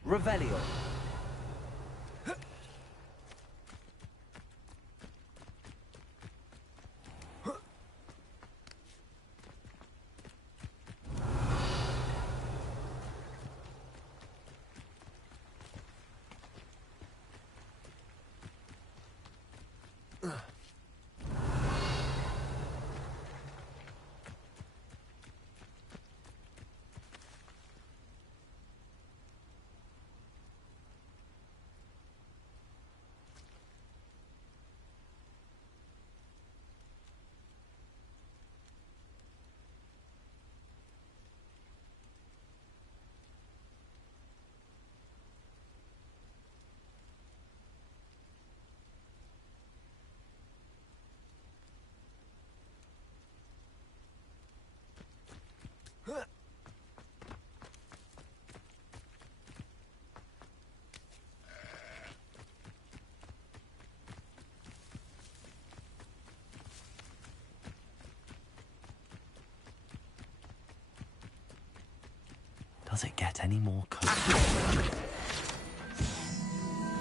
Revelio. Does it get any more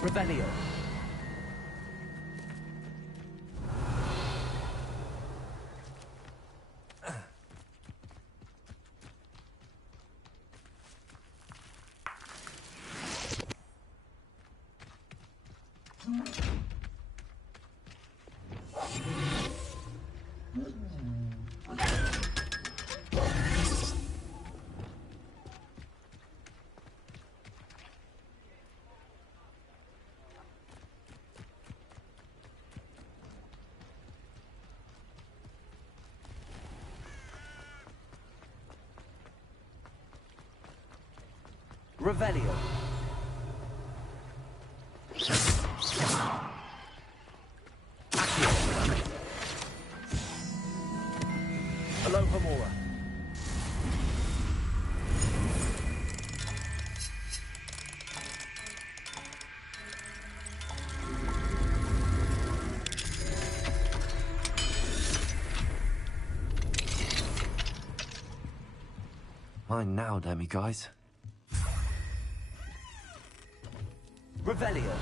Revelio. Revelio. Aloha Mora. Mine now, Demi, guys. Revelio.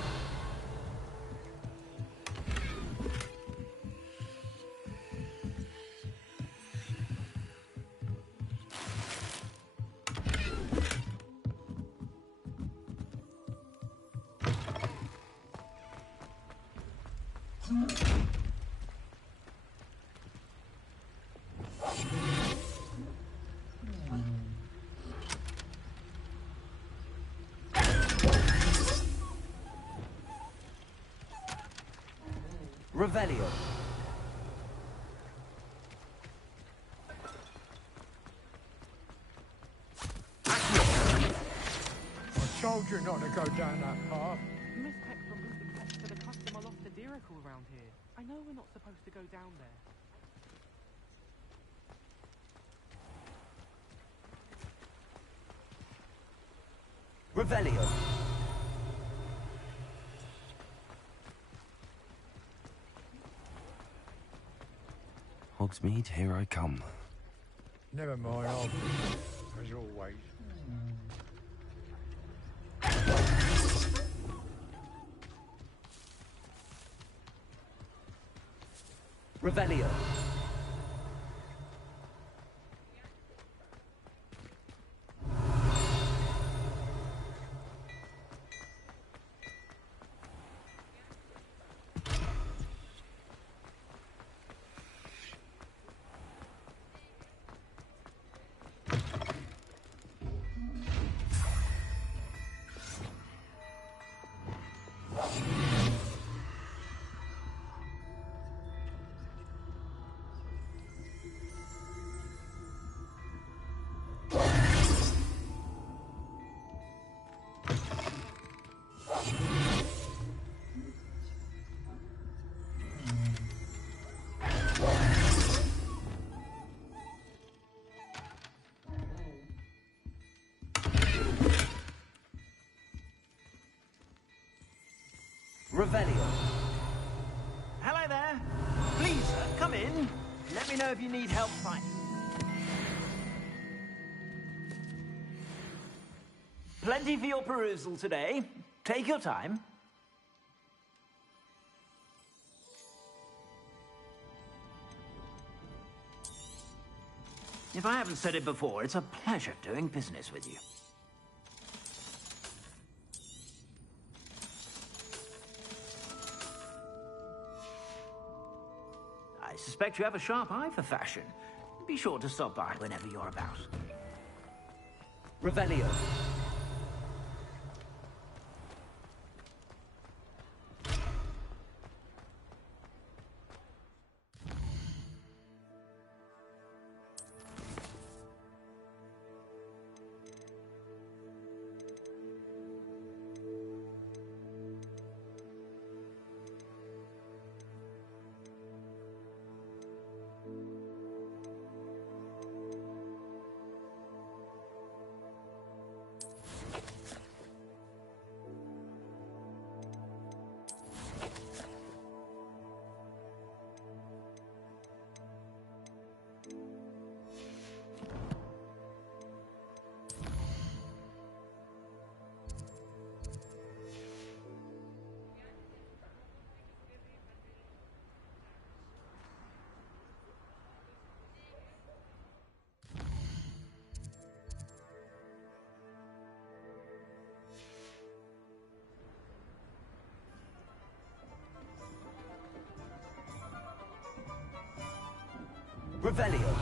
Revelio. I told you not to go down that path. Miss Peckford moved the pets to the customer loft to Dirical around here. I know we're not supposed to go down there. Revelio. Hogsmeade, here I come. Never mind, I'll be as always. Revelio. Revelio. Hello there. Please, come in. Let me know if you need help finding. Plenty for your perusal today. Take your time. If I haven't said it before, it's a pleasure doing business with you. I suspect you have a sharp eye for fashion. Be sure to stop by whenever you're about. Revelio. Revelio.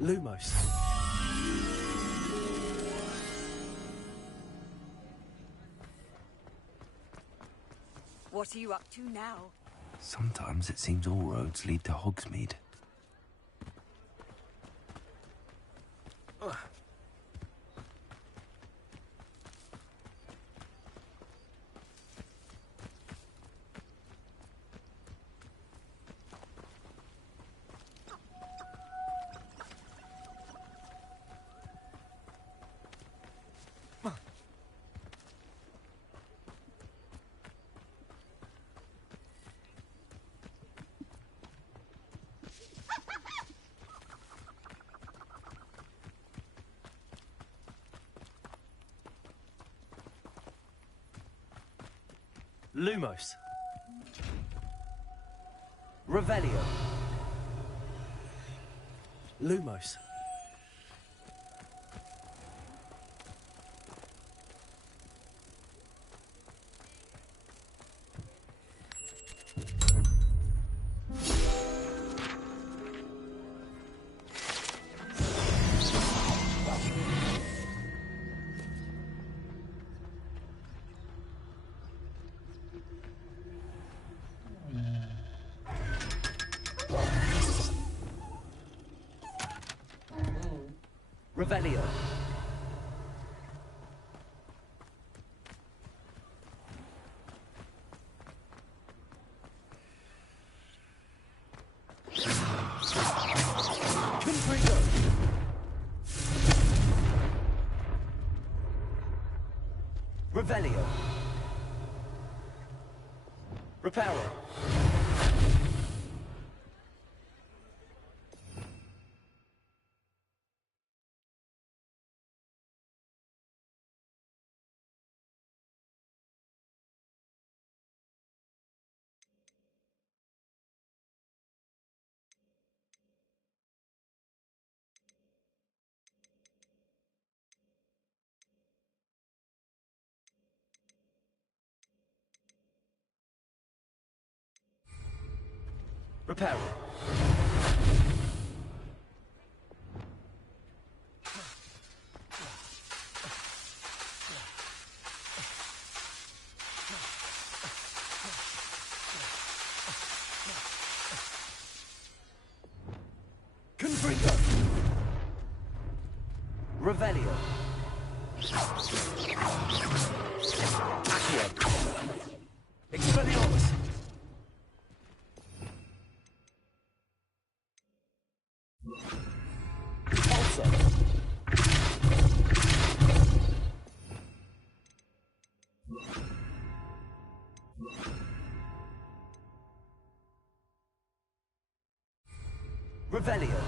Lumos. What are you up to now? Sometimes it seems all roads lead to Hogsmeade. Lumos. Revelio. Lumos. Revelio. Confringo. Revelio. Reparo. Reparo. Confringo. Revelio. Accio. Expelliarmus. Pulsar. Revelio.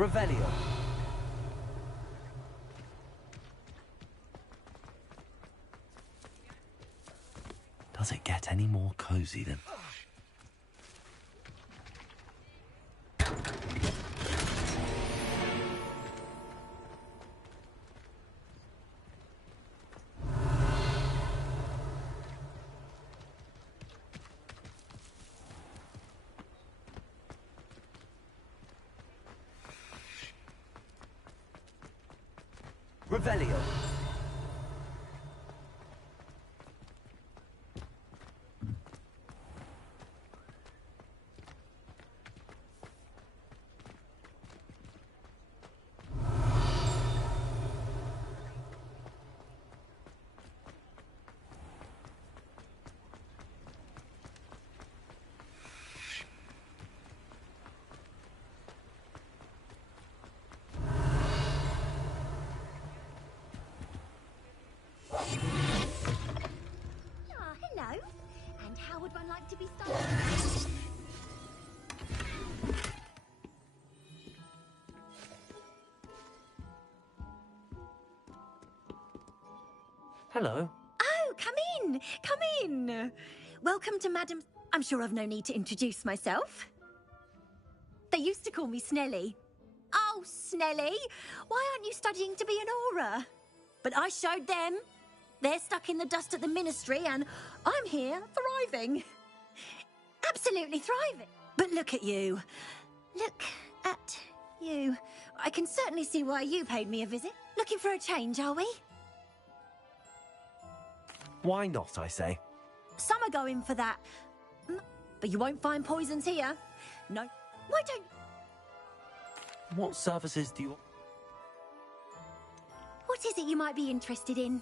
Revelio. Does it get any more cozy than... Revelio. Hello. And how would one like to be started? Hello. Oh, come in. Come in. Welcome to Madam... I'm sure I've no need to introduce myself. They used to call me Snelly. Oh, Snelly, why aren't you studying to be an aura? But I showed them. They're stuck in the dust at the Ministry, and I'm here thriving. Absolutely thriving. But look at you. Look at you. I can certainly see why you paid me a visit. Looking for a change, are we? Why not, I say? Some are going for that. But you won't find poisons here. No. Why don't... What services do you... What is it you might be interested in?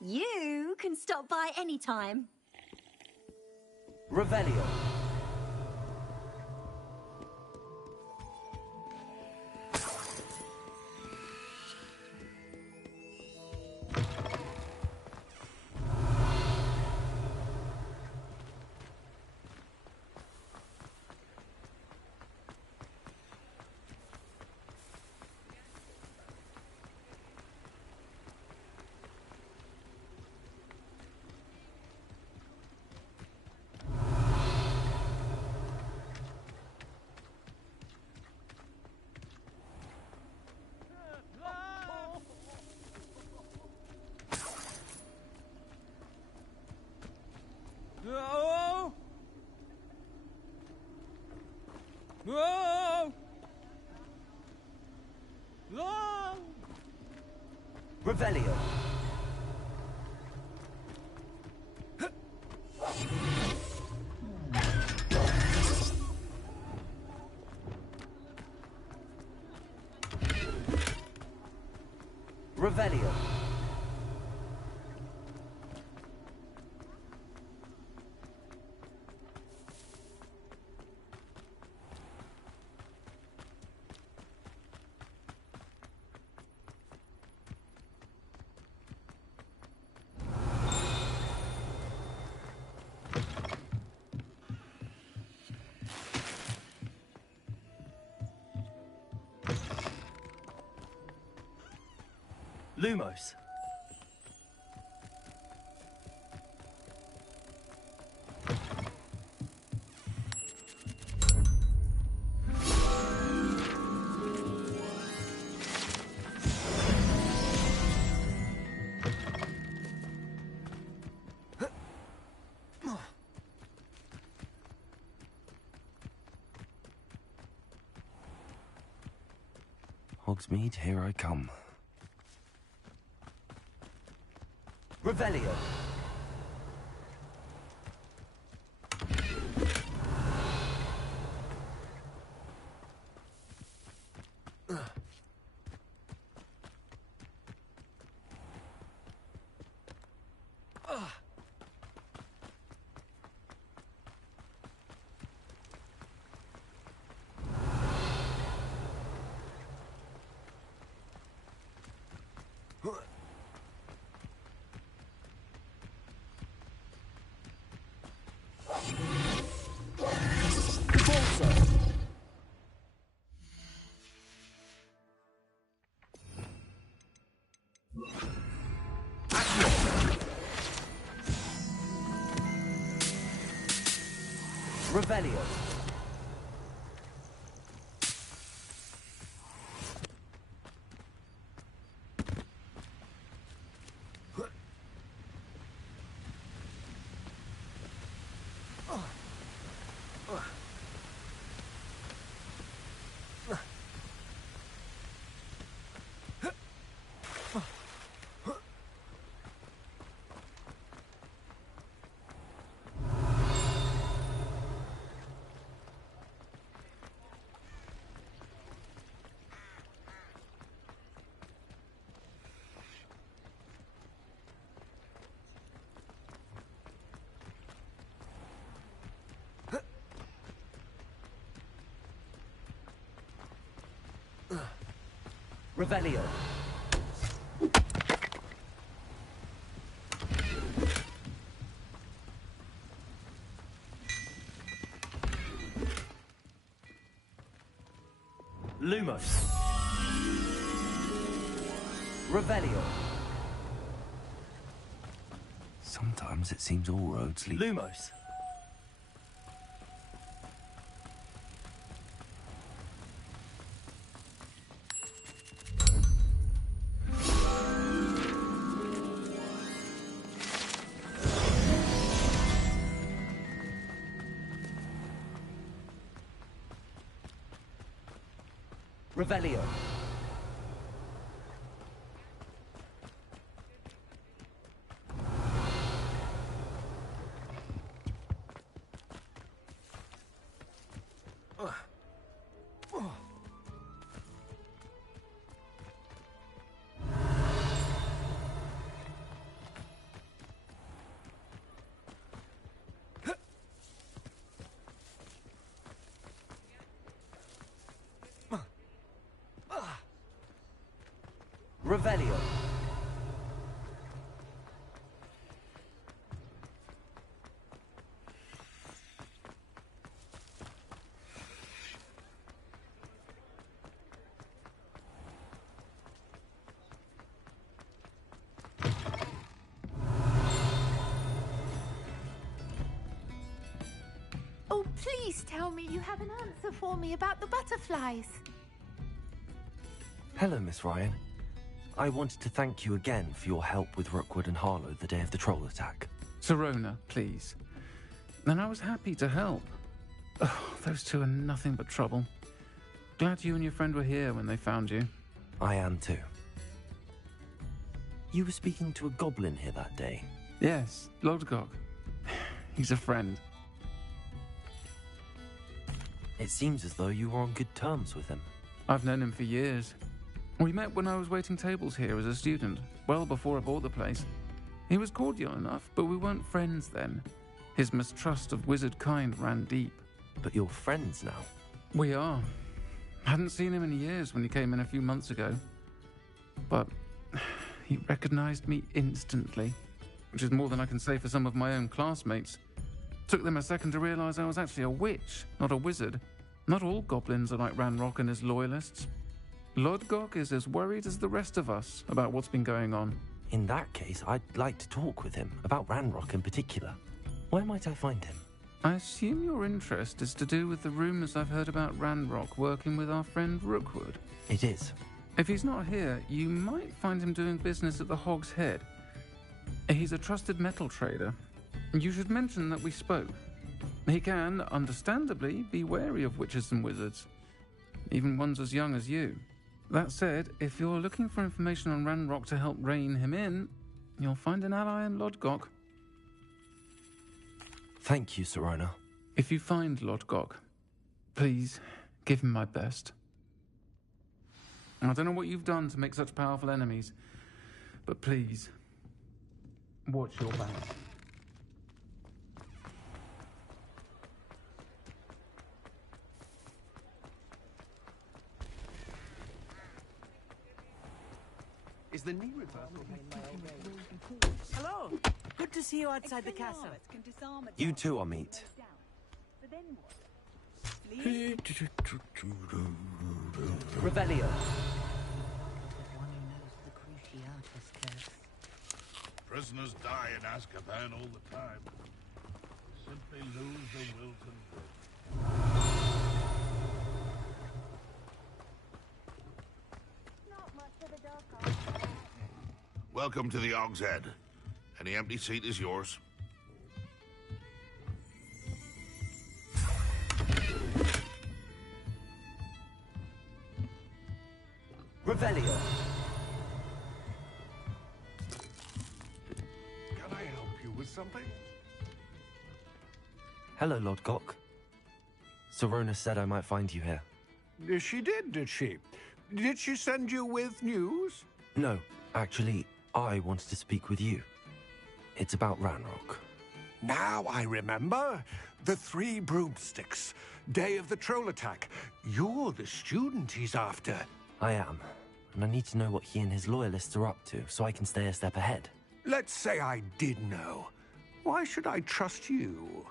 You can stop by any time. Revelio. Oh! Oh! Oh! Revelio. Revelio. Lumos. Hogsmeade, here I come. Revelio. Revelio. Revelio. Lumos. Revelio. Sometimes it seems all roads lead... Lumos. Revelio. Revelio. Oh, please tell me you have an answer for me about the butterflies. Hello, Miss Ryan. I wanted to thank you again for your help with Rookwood and Harlow the day of the troll attack. Sirona, please. And I was happy to help. Oh, those two are nothing but trouble. Glad you and your friend were here when they found you. I am too. You were speaking to a goblin here that day. Yes, Lodgok. He's a friend. It seems as though you were on good terms with him. I've known him for years. We met when I was waiting tables here as a student, well before I bought the place. He was cordial enough, but we weren't friends then. His mistrust of wizard kind ran deep. But you're friends now? We are. Hadn't seen him in years when he came in a few months ago. But he recognized me instantly, which is more than I can say for some of my own classmates. Took them a second to realize I was actually a witch, not a wizard. Not all goblins are like Ranrock and his loyalists. Lodgok is as worried as the rest of us about what's been going on. In that case, I'd like to talk with him, about Ranrock in particular. Where might I find him? I assume your interest is to do with the rumors I've heard about Ranrock working with our friend Rookwood. It is. If he's not here, you might find him doing business at the Hog's Head. He's a trusted metal trader. You should mention that we spoke. He can, understandably, be wary of witches and wizards, even ones as young as you. That said, if you're looking for information on Ranrock to help rein him in, you'll find an ally in Lodgok. Thank you, Sirona. If you find Lodgok, please give him my best. I don't know what you've done to make such powerful enemies, but please, watch your back. Is the knee reversal? Hello. Good to see you outside the castle. You too, Amit. Revelio. Prisoners die in Azkaban all the time. Simply lose the will to live. Welcome to the Hog's Head. Any empty seat is yours. Revelio. Can I help you with something? Hello, Lodgok. Sirona said I might find you here. She did she? Did she send you with news? No, actually, I wanted to speak with you. It's about Ranrock. Now I remember. The 3 broomsticks. Day of the troll attack. You're the student he's after. I am. And I need to know what he and his loyalists are up to, so I can stay a step ahead. Let's say I did know. Why should I trust you?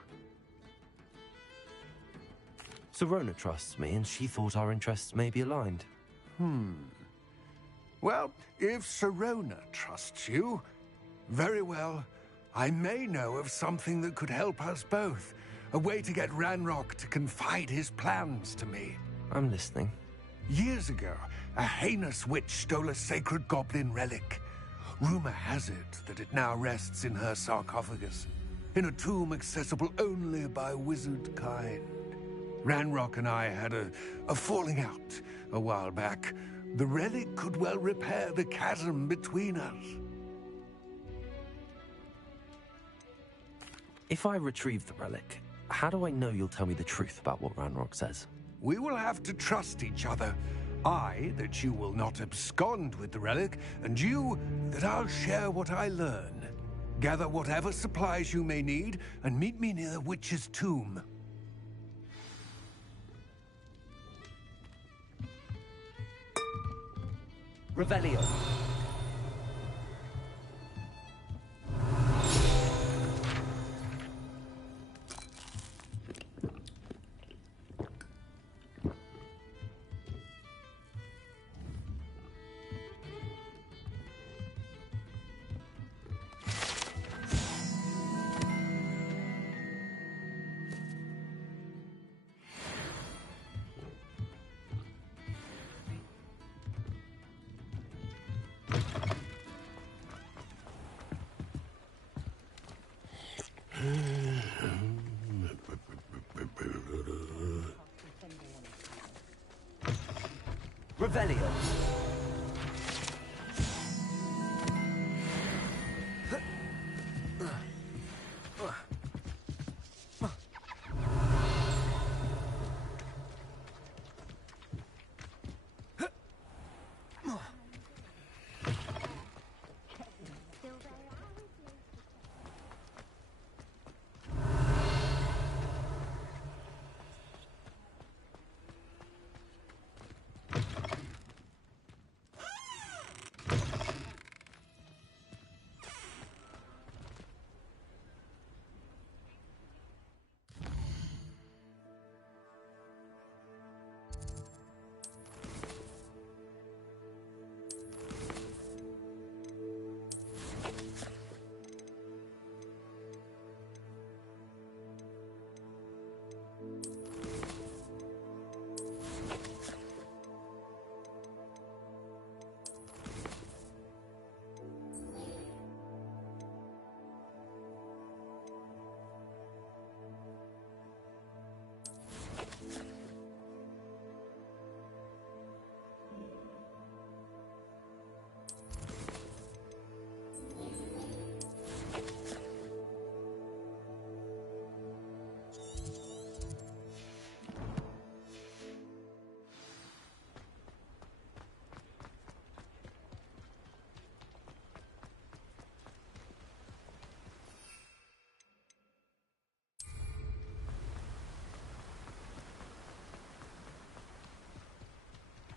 Sirona trusts me, and she thought our interests may be aligned. Well, if Sirona trusts you, very well. I may know of something that could help us both. A way to get Ranrock to confide his plans to me. I'm listening. Years ago, a heinous witch stole a sacred goblin relic. Rumor has it that it now rests in her sarcophagus, in a tomb accessible only by wizard kind. Ranrock and I had a falling out a while back. The relic could well repair the chasm between us. If I retrieve the relic, how do I know you'll tell me the truth about what Ranrock says? We will have to trust each other. I, that you will not abscond with the relic, and you, that I'll share what I learn. Gather whatever supplies you may need, and meet me near the witch's tomb. Revelio. Revelio.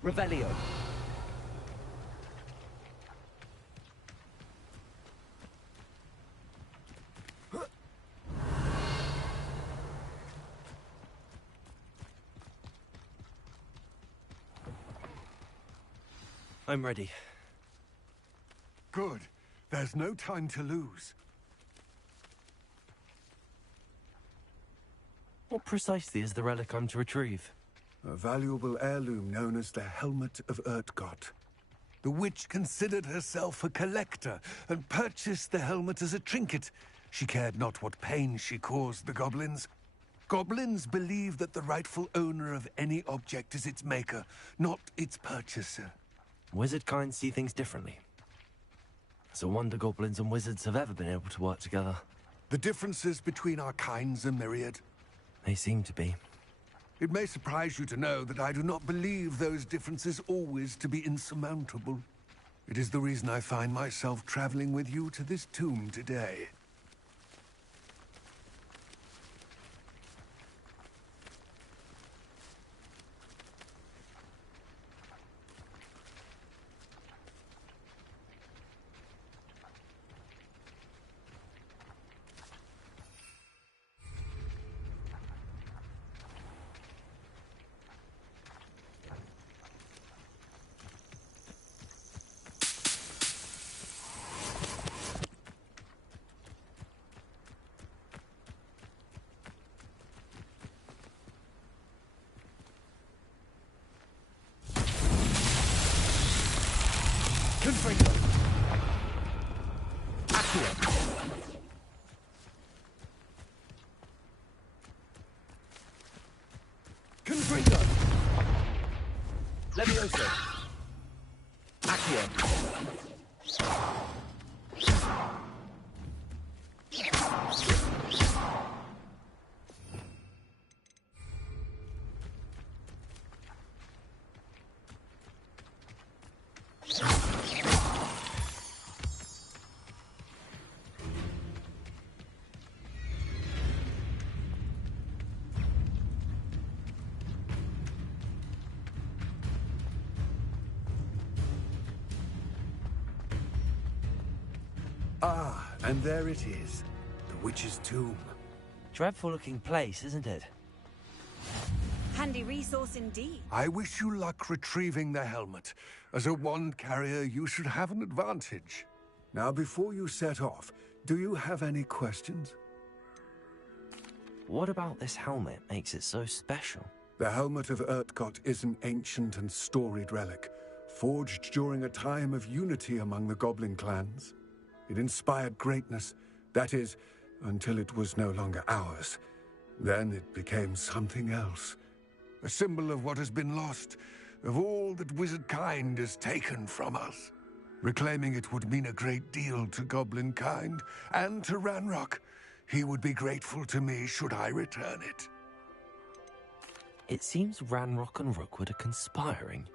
Revelio. I'm ready. Good. There's no time to lose. What precisely is the relic I'm to retrieve? A valuable heirloom known as the Helmet of Urtkot. The witch considered herself a collector and purchased the helmet as a trinket. She cared not what pain she caused the goblins. Goblins believe that the rightful owner of any object is its maker, not its purchaser. Wizard kind see things differently. It's a wonder goblins and wizards have ever been able to work together. The differences between our kinds are myriad. They seem to be. It may surprise you to know that I do not believe those differences always to be insurmountable. It is the reason I find myself traveling with you to this tomb today. Confringo. Accio. Confringo. Levioso. Accio. Ah, and there it is. The witch's tomb. Dreadful looking place, isn't it? Handy resource indeed. I wish you luck retrieving the helmet. As a wand carrier, you should have an advantage. Now, before you set off, do you have any questions? What about this helmet makes it so special? The Helmet of Urtkot is an ancient and storied relic, forged during a time of unity among the goblin clans. It inspired greatness, that is, until it was no longer ours. Then it became something else. A symbol of what has been lost, of all that wizard kind has taken from us. Reclaiming it would mean a great deal to goblin kind, and to Ranrock. He would be grateful to me should I return it. It seems Ranrock and Rookwood are conspiring.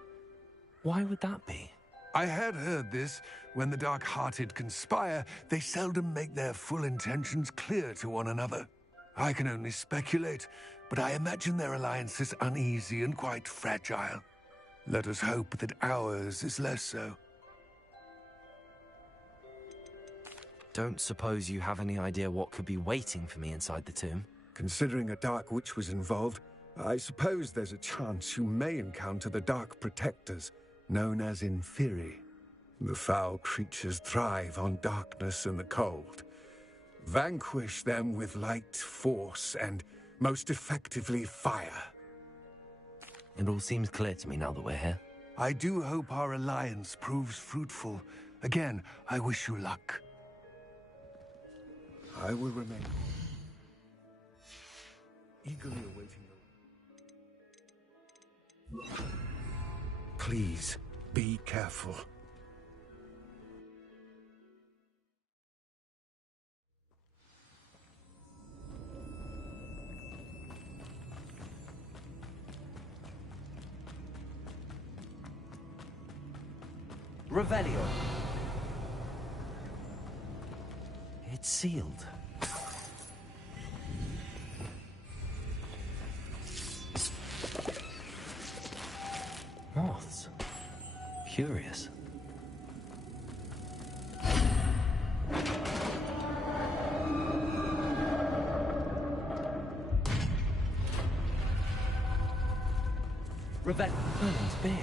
Why would that be? I had heard this. When the dark-hearted conspire, they seldom make their full intentions clear to one another. I can only speculate, but I imagine their alliance is uneasy and quite fragile. Let us hope that ours is less so. Don't suppose you have any idea what could be waiting for me inside the tomb? Considering a Dark Witch was involved, I suppose there's a chance you may encounter the Dark Protectors, known as Inferi. The foul creatures thrive on darkness and the cold. Vanquish them with light, force, and most effectively fire. It all seems clear to me now that we're here. I do hope our alliance proves fruitful. Again, I wish you luck. I will remain eagerly awaiting you. Please, be careful. Revelio. It's sealed. Moths. Curious. Revelio. Merlin's beard.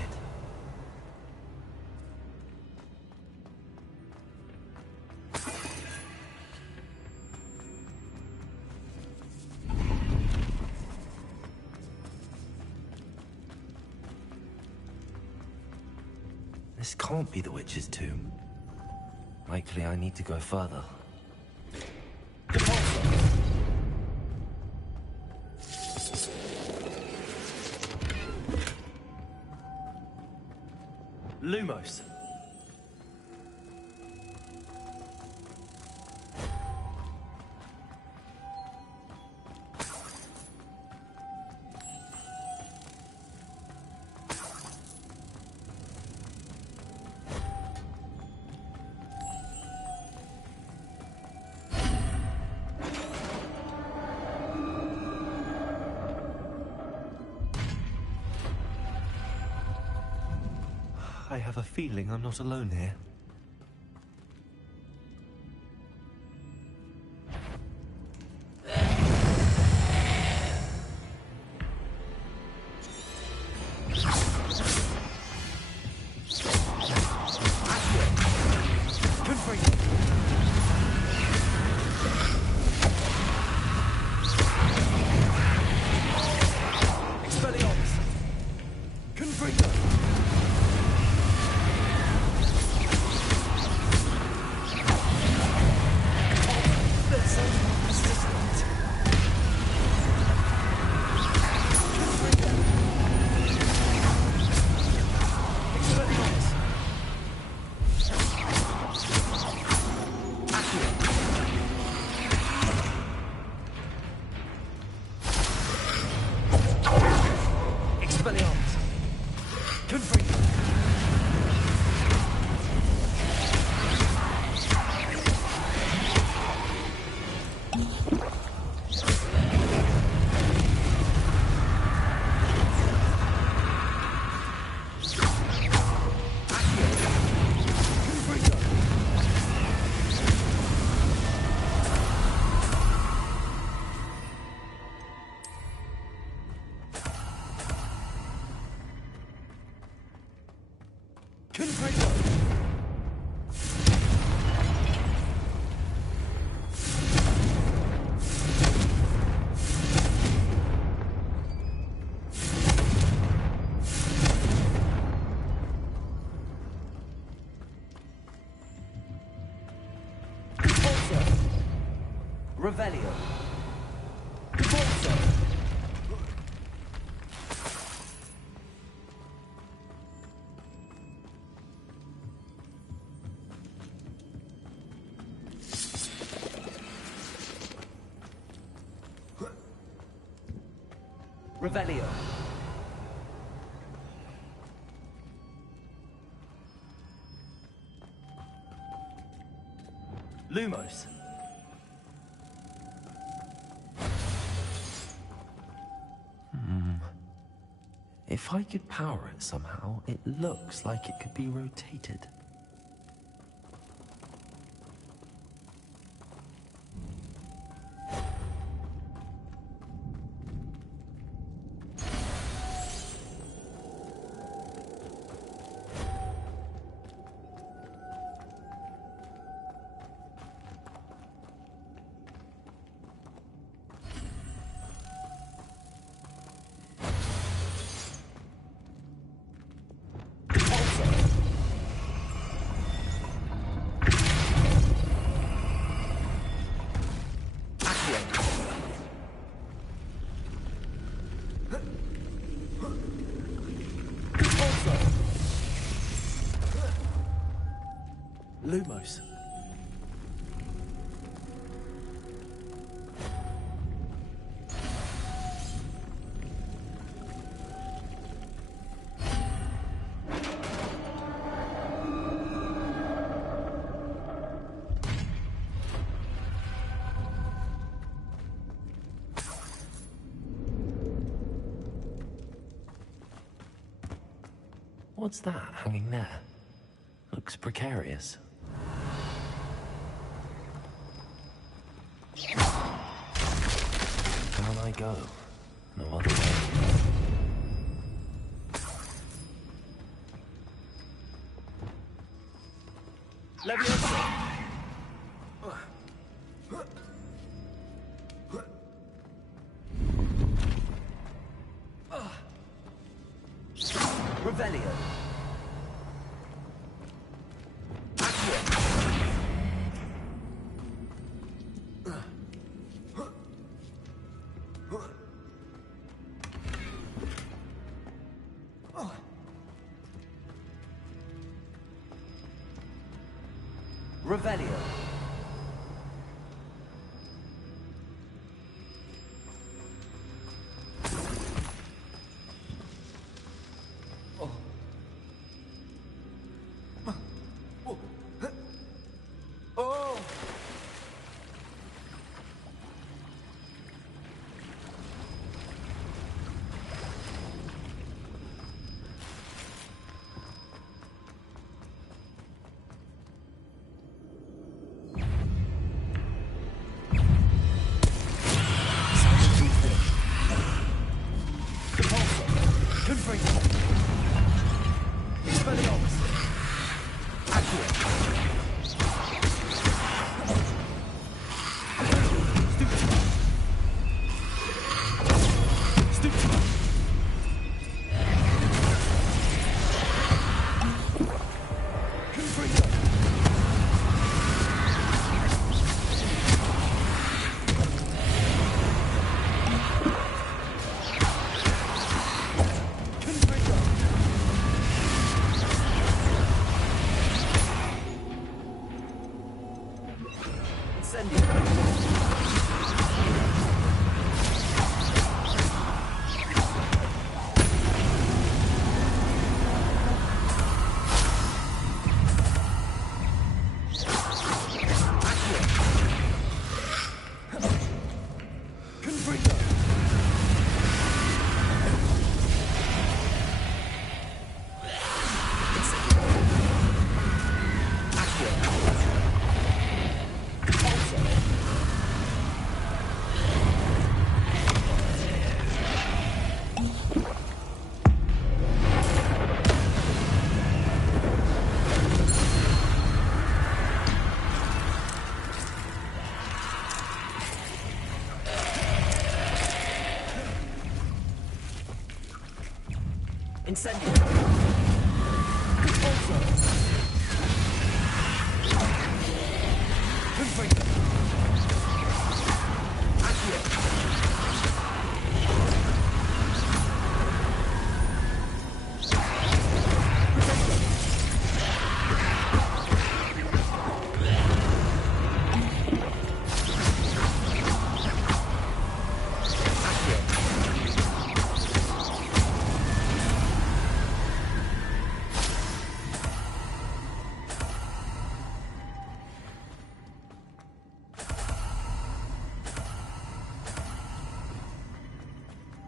This can't be the witch's tomb. Likely I need to go further. Lumos. I have a feeling I'm not alone here. Revelio. Divorzo. Revelio. Lumos. If I could power it somehow, it looks like it could be rotated. Lumos. What's that hanging there? Looks precarious. Down I go. No other way. Revelio. Revelio. Incendio. Confringo.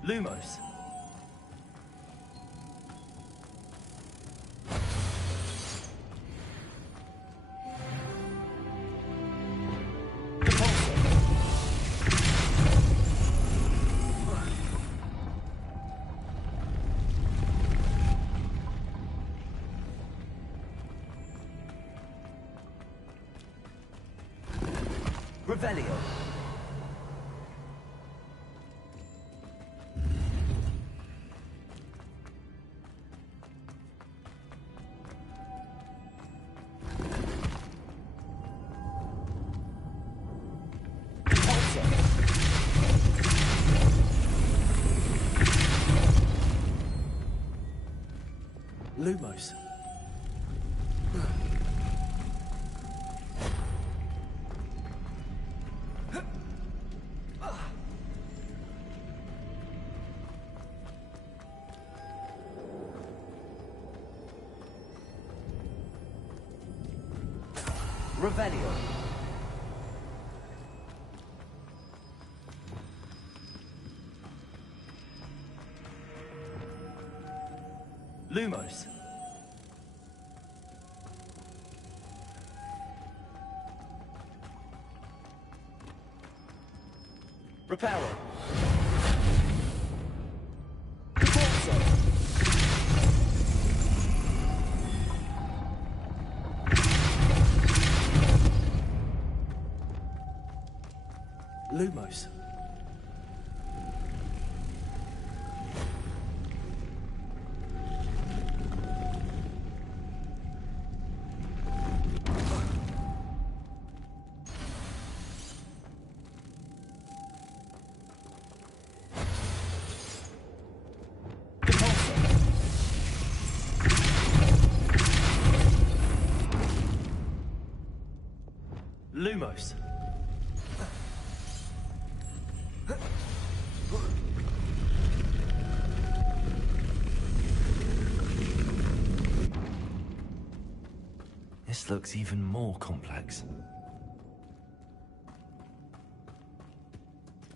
Lumos. Revelio. Lumos. Revelio. Lumos. Reparo. Lumos. Lumos. This looks even more complex.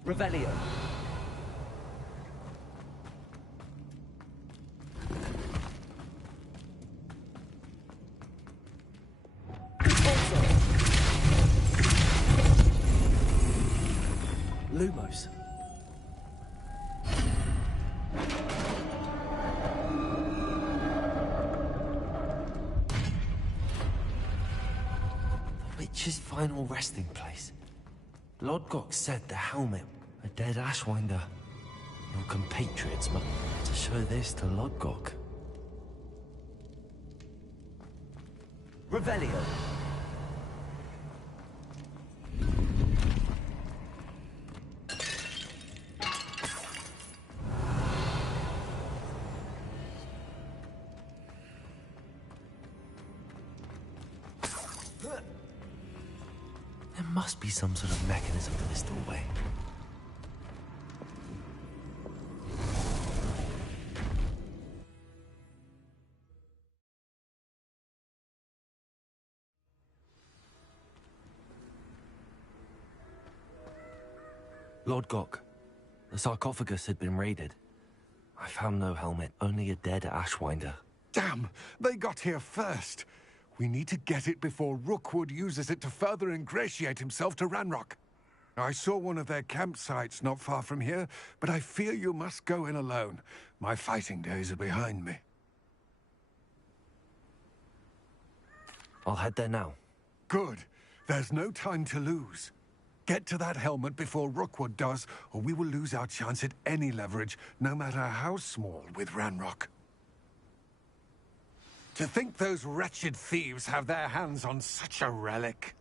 Revelio. Lumos. The witch's final resting place. Lodgok said the helmet, a dead Ashwinder. Your compatriots must to show this to Lodgok. Revelio. There must be some sort of mechanism for this doorway. Lodgok, the sarcophagus had been raided. I found no helmet, only a dead Ashwinder. Damn! They got here first. We need to get it before Rookwood uses it to further ingratiate himself to Ranrock. I saw one of their campsites not far from here, but I fear you must go in alone. My fighting days are behind me. I'll head there now. Good. There's no time to lose. Get to that helmet before Rookwood does, or we will lose our chance at any leverage, no matter how small, with Ranrock. To think those wretched thieves have their hands on such a relic.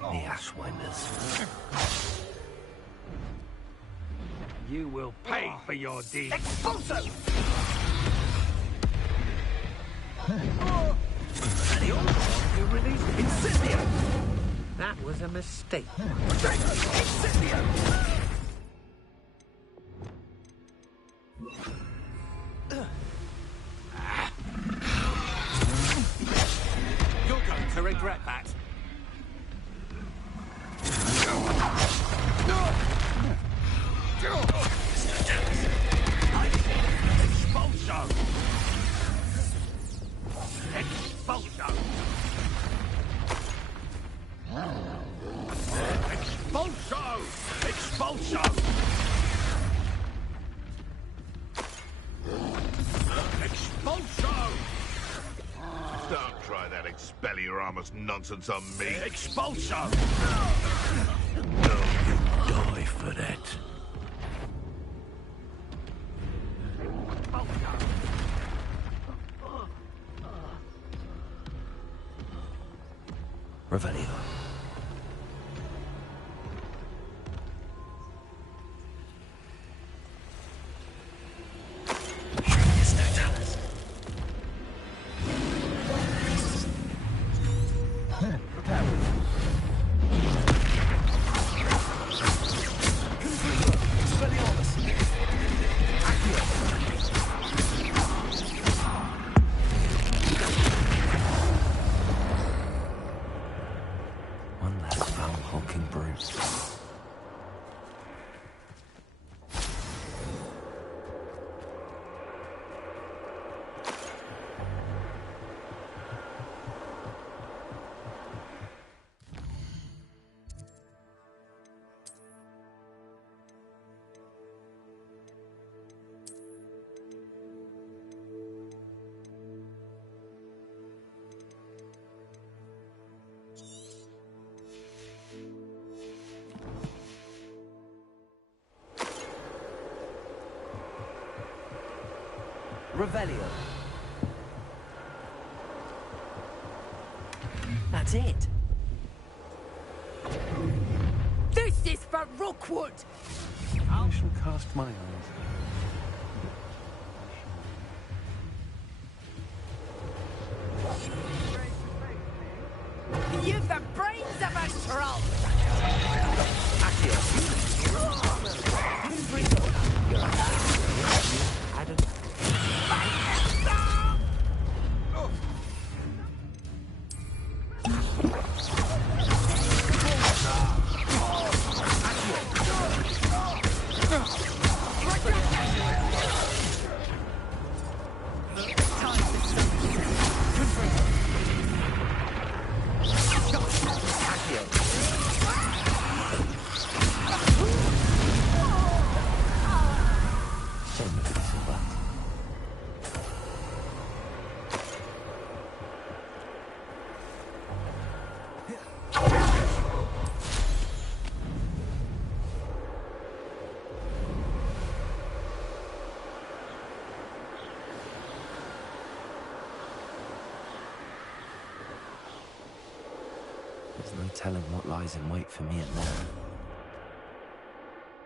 The Ashwinders. You will pay for your deeds. Expulso! You released Incendio! that was a mistake. You're going to regret that. Expulso! Expulso! Expulso! Expulso! Expulso! Don't try that Expelliarmus nonsense on me. Expulso! Die for that. Revelio. One less foul hulking brute. Revelio. That's it. This is for Rookwood! I shall cast my eyes. You've the brains of a troll! There's no telling what lies in wait for me at Nora.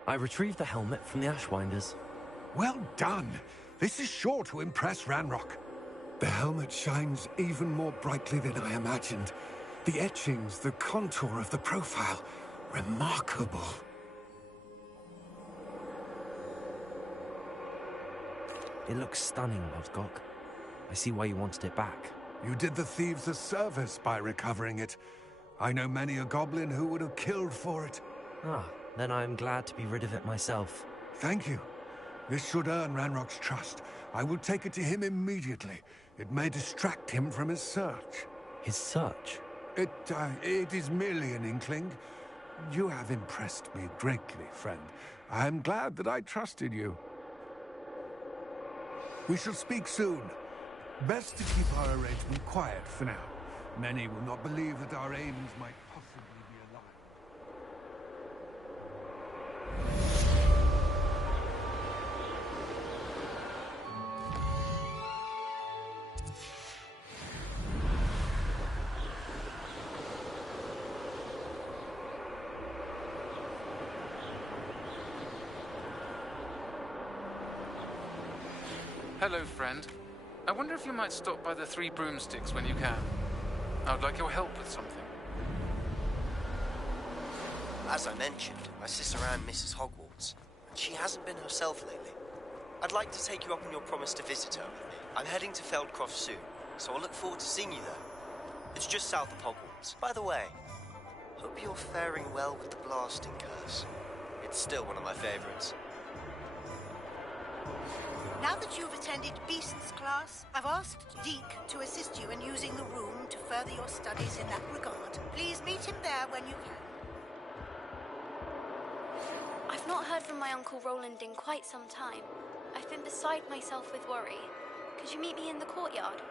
I retrieved the helmet from the Ashwinders. Well done. This is sure to impress Ranrock. The helmet shines even more brightly than I imagined. The etchings, the contour of the profile. Remarkable. It looks stunning, Lodgok. I see why you wanted it back. You did the thieves a service by recovering it. I know many a goblin who would have killed for it. Ah, then I am glad to be rid of it myself. Thank you. This should earn Ranrock's trust. I will take it to him immediately. It may distract him from his search. His search? It is merely an inkling. You have impressed me greatly, friend. I am glad that I trusted you. We shall speak soon. Best to keep our arrangement quiet for now. Many will not believe that our aims might possibly be aligned. Hello, friend. I wonder if you might stop by the Three Broomsticks when you can. I would like your help with something. As I mentioned, my sister Anne misses Hogwarts, and she hasn't been herself lately. I'd like to take you up on your promise to visit her with me. I'm heading to Feldcroft soon, so I'll look forward to seeing you there. It's just south of Hogwarts. By the way, hope you're faring well with the blasting curse. It's still one of my favorites. Now that you've attended Beasts class, I've asked Deke to assist you in using the room to further your studies in that regard. Please meet him there when you can. I've not heard from my Uncle Roland in quite some time. I've been beside myself with worry. Could you meet me in the courtyard?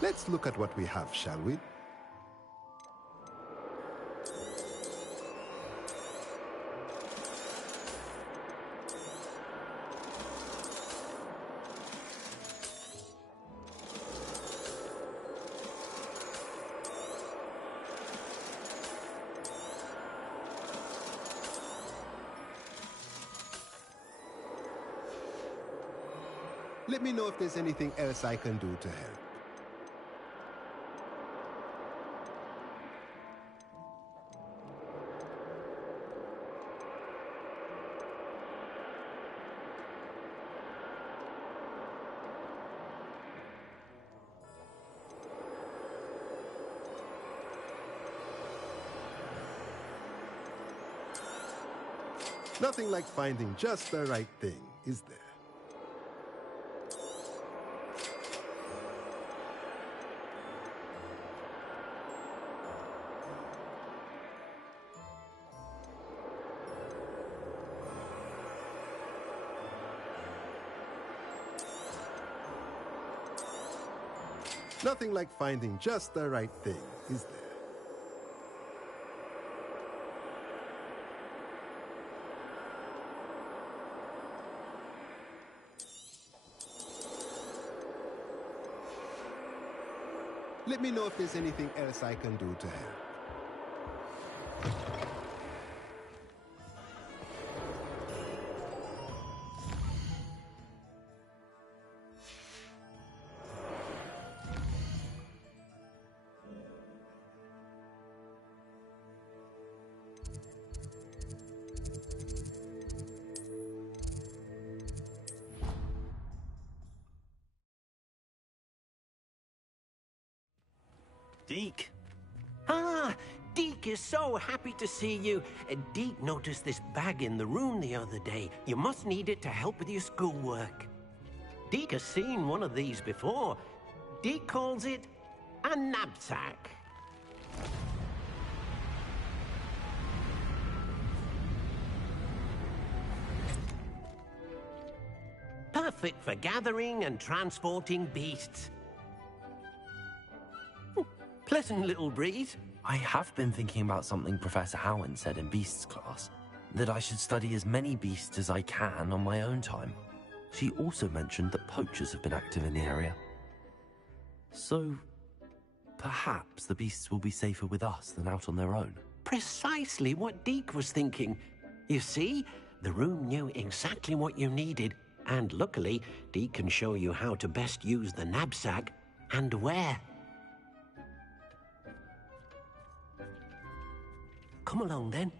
Let's look at what we have, shall we? Let me know if there's anything else I can do to help. Nothing like finding just the right thing, is there? Nothing like finding just the right thing, is there? Let me know if there's anything else I can do to help. Deke. Ah, Deke is so happy to see you. Deke noticed this bag in the room the other day. You must need it to help with your schoolwork. Deke has seen one of these before. Deke calls it a knapsack. Perfect for gathering and transporting beasts. Pleasant little breeze. I have been thinking about something Professor Howard said in Beasts class, that I should study as many beasts as I can on my own time. She also mentioned that poachers have been active in the area. So, perhaps the beasts will be safer with us than out on their own. Precisely what Deke was thinking. You see, the room knew exactly what you needed, and luckily, Deke can show you how to best use the knapsack and where. Come along, then.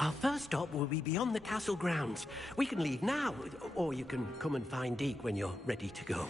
Our first stop will be beyond the castle grounds. We can leave now, or you can come and find Deke when you're ready to go.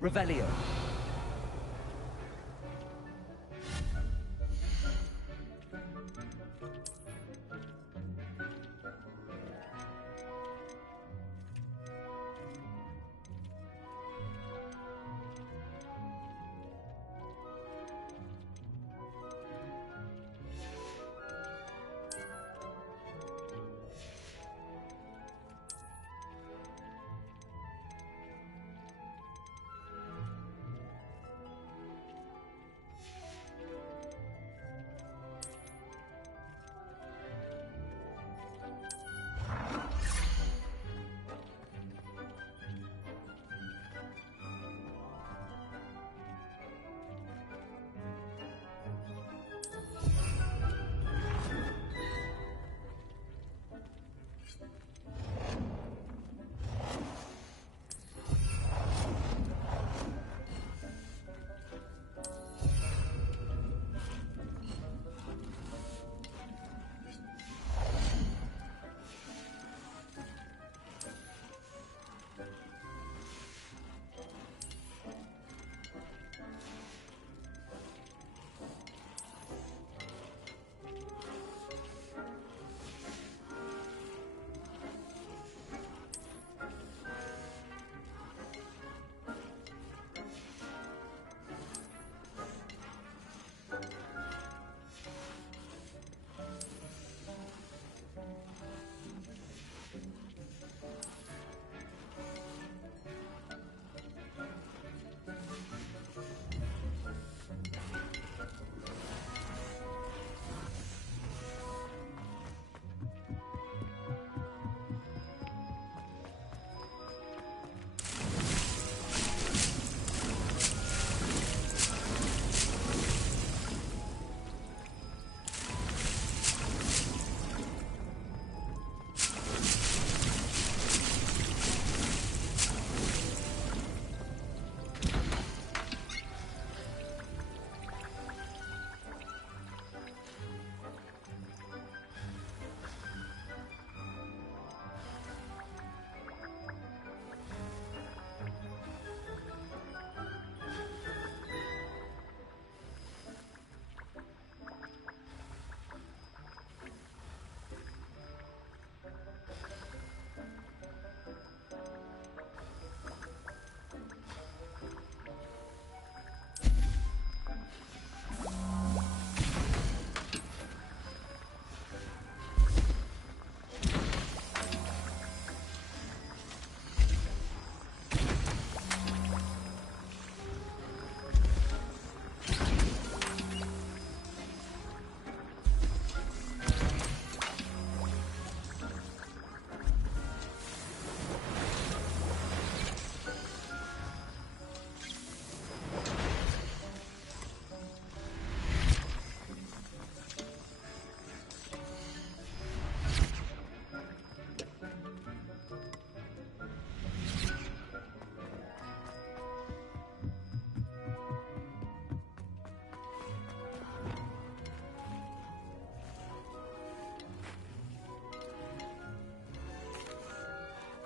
Revelio.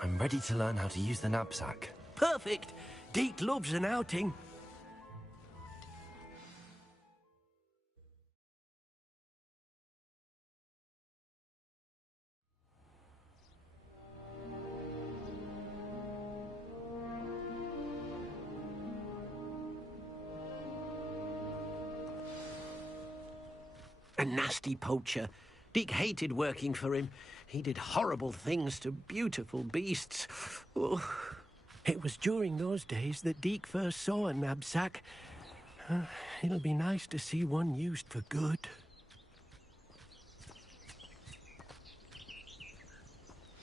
I'm ready to learn how to use the knapsack. Perfect. Deke loves an outing. A nasty poacher. Deke hated working for him. He did horrible things to beautiful beasts. Oh. It was during those days that Deke first saw a knapsack. It'll be nice to see one used for good.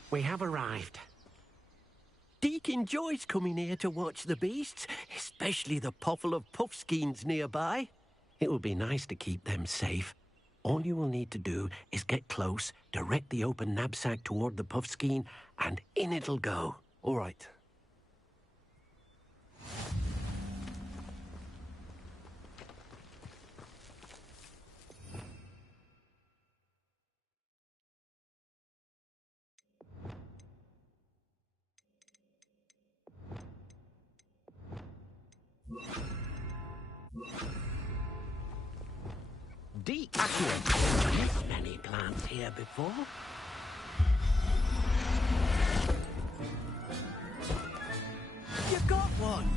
We have arrived. Deke enjoys coming here to watch the beasts, especially the poffle of puffskeins nearby. It will be nice to keep them safe. All you will need to do is get close, direct the open knapsack toward the puffskein, and in it'll go. All right. Deke, this many plants here before. You got one!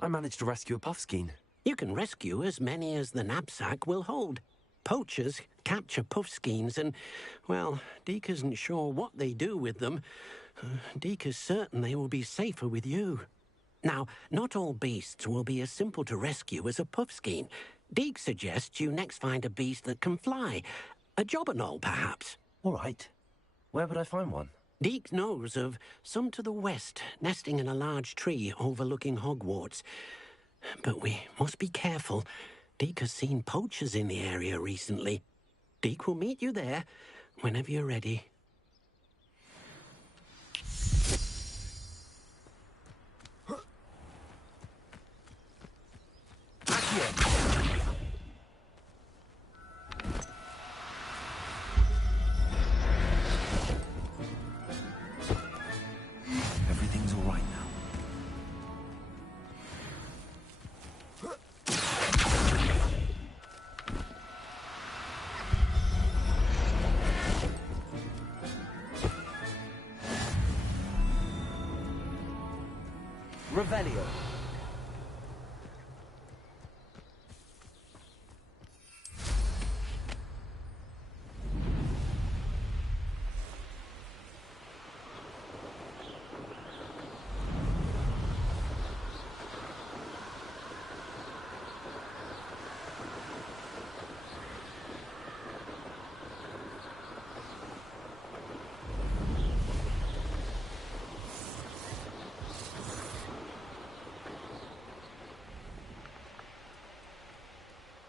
I managed to rescue a puffskein. You can rescue as many as the knapsack will hold. Poachers capture puffskeins and, well, Deke isn't sure what they do with them. Deke is certain they will be safer with you. Now, not all beasts will be as simple to rescue as a puffskein. Deke suggests you next find a beast that can fly. A jobberknoll, perhaps. All right. Where would I find one? Deke knows of some to the west, nesting in a large tree overlooking Hogwarts. But we must be careful. Deke has seen poachers in the area recently. Deke will meet you there whenever you're ready. Everything's all right now. Revelio.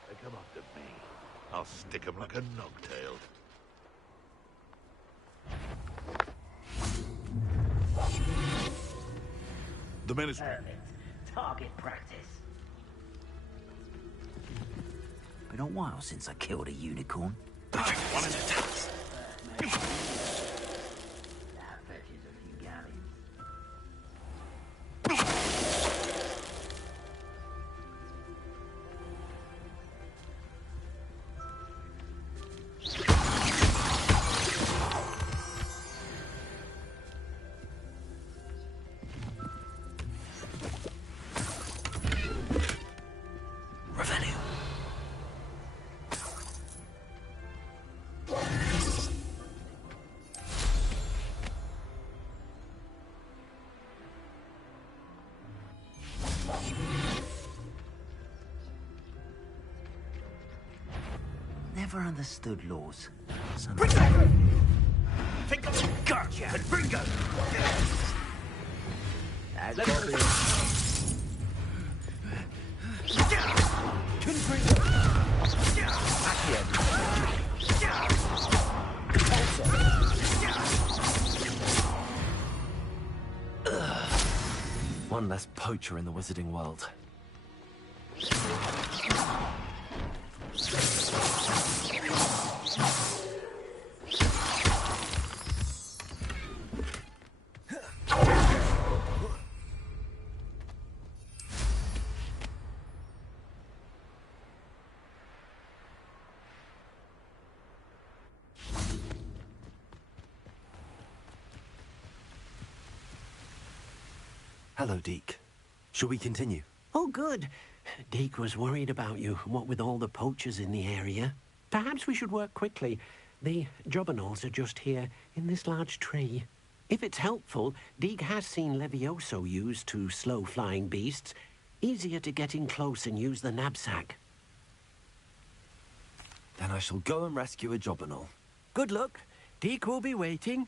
They come after me. I'll stick 'em like a nogtail. The ministry. Perfect. Target practice. Been a while since I killed a unicorn. One in the tails. That fetches a few galleons. Never understood laws. Think of gotcha and bingo. One less poacher in the wizarding world. Hello, Deke. Shall we continue? Oh, good. Deke was worried about you, what with all the poachers in the area. Perhaps we should work quickly. The jobberknolls are just here, in this large tree. If it's helpful, Deke has seen Levioso used to slow flying beasts. Easier to get in close and use the knapsack. Then I shall go and rescue a jobberknoll. Good luck. Deke will be waiting.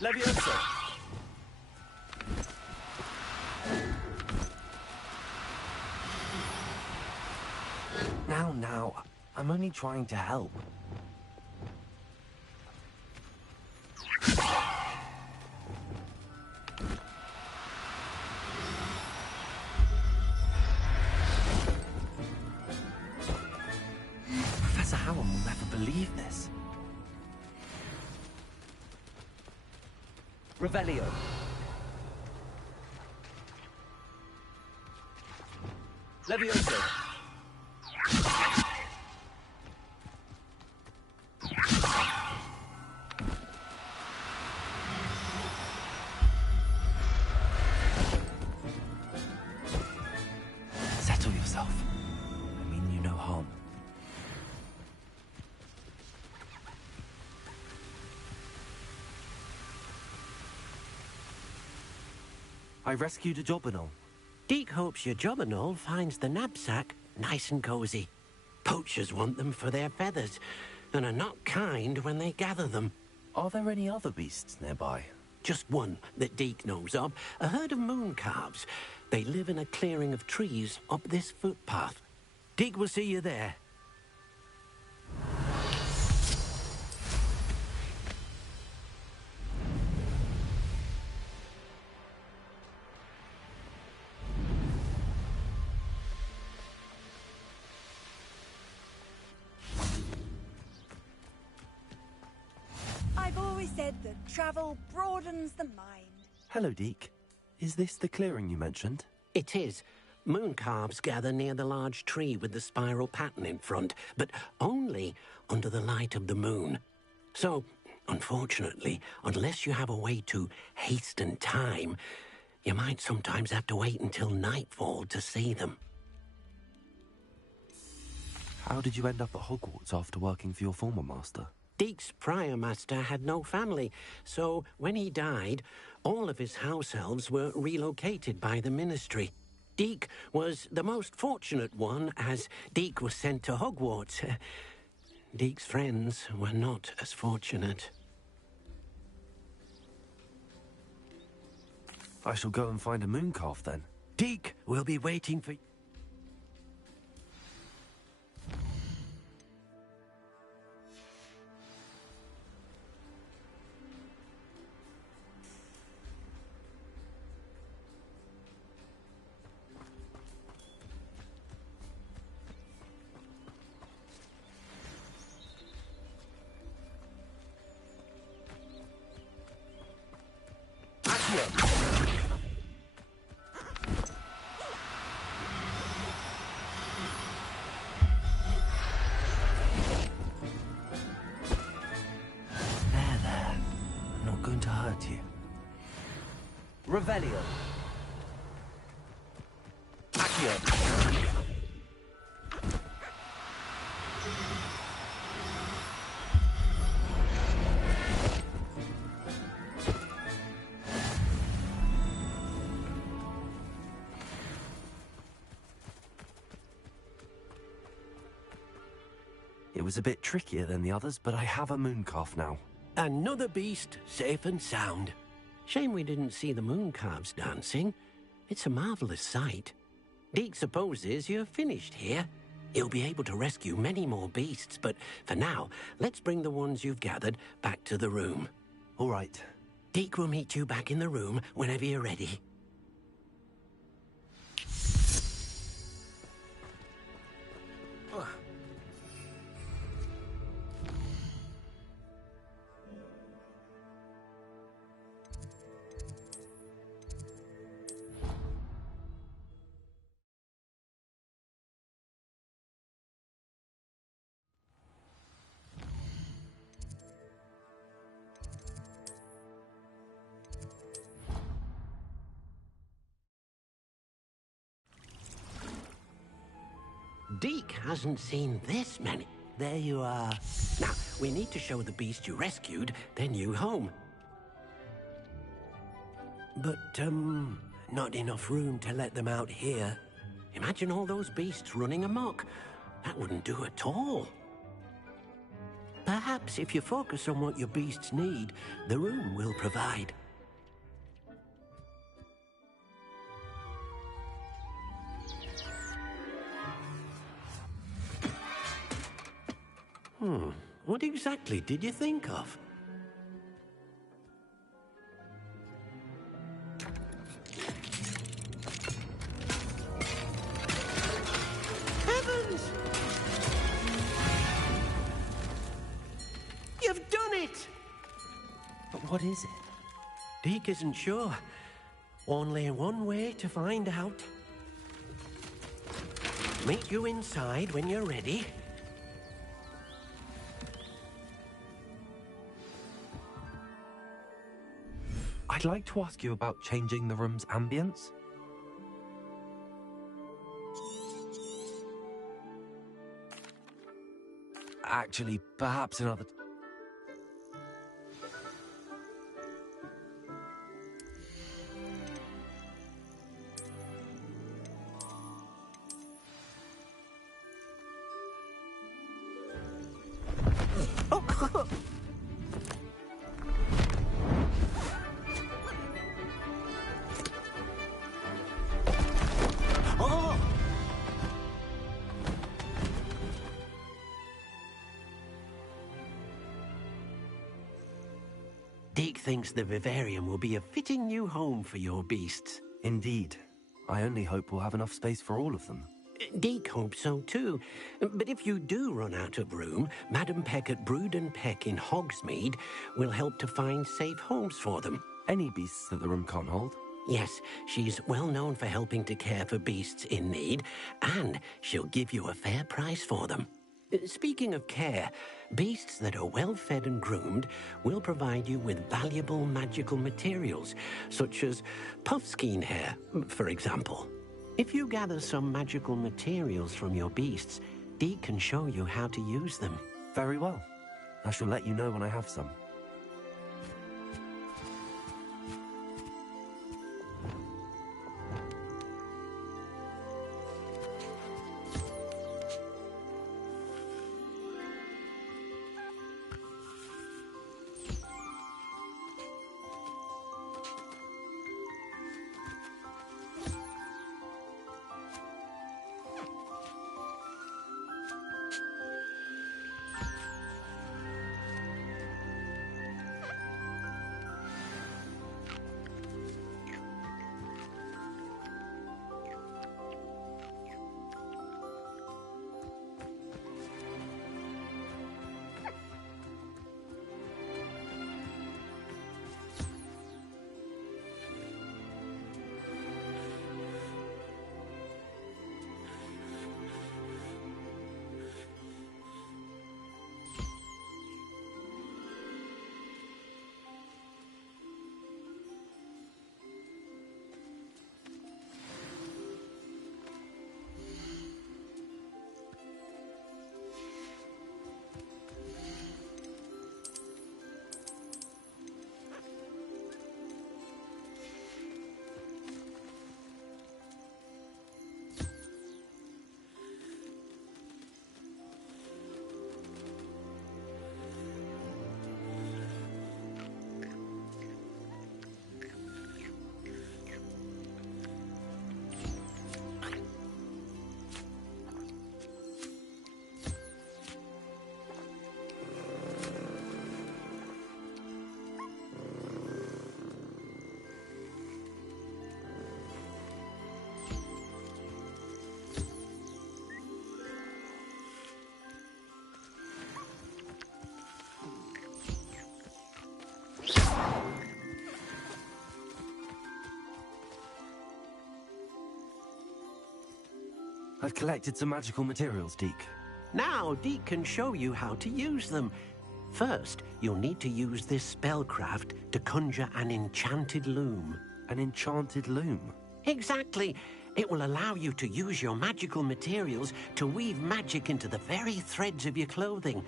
Levioso. Now, I'm only trying to help. Revelio. Levioso. Settle yourself. I mean you no harm. I rescued a Jobberknoll. Deke hopes your Jobberknoll finds the knapsack nice and cozy. Poachers want them for their feathers, and are not kind when they gather them. Are there any other beasts nearby? Just one that Deke knows of, a herd of moon calves. They live in a clearing of trees up this footpath. Deke will see you there. I've always said that travel broadens the mind. Hello, Deke. Is this the clearing you mentioned? It is. Moon calves gather near the large tree with the spiral pattern in front, but only under the light of the moon. So, unfortunately, unless you have a way to hasten time, you might sometimes have to wait until nightfall to see them. How did you end up at Hogwarts after working for your former master? Deke's prior master had no family, so when he died, all of his house elves were relocated by the ministry. Deke was the most fortunate one, as Deke was sent to Hogwarts. Deke's friends were not as fortunate. I shall go and find a mooncalf then. Deke will be waiting for... There. I'm not going to hurt you. Revelio. It was a bit trickier than the others, but I have a mooncalf now. Another beast, safe and sound. Shame we didn't see the moon calves dancing. It's a marvelous sight. Deke supposes you're finished here. He'll be able to rescue many more beasts, but for now, let's bring the ones you've gathered back to the room. All right. Deke will meet you back in the room whenever you're ready. Deke hasn't seen this many. There you are. Now, we need to show the beast you rescued their new home. But, not enough room to let them out here. Imagine all those beasts running amok. That wouldn't do at all. Perhaps if you focus on what your beasts need, the room will provide. What exactly did you think of? Heavens! You've done it! But what is it? Deke isn't sure. Only one way to find out. Meet you inside when you're ready. I'd like to ask you about changing the room's ambience. Actually, perhaps another... Deke thinks the vivarium will be a fitting new home for your beasts. Indeed. I only hope we'll have enough space for all of them. Deke hopes so too. But if you do run out of room, Madam Peck at Brood and Peck in Hogsmeade will help to find safe homes for them. Any beasts that the room can't hold? Yes, she's well known for helping to care for beasts in need, and she'll give you a fair price for them. Speaking of care, beasts that are well fed and groomed will provide you with valuable magical materials, such as puffskein hair, for example. If you gather some magical materials from your beasts, Deke can show you how to use them. Very well. I shall let you know when I have some. I've collected some magical materials, Deke. Now, Deke can show you how to use them. First, you'll need to use this spellcraft to conjure an enchanted loom. An enchanted loom? Exactly. It will allow you to use your magical materials to weave magic into the very threads of your clothing,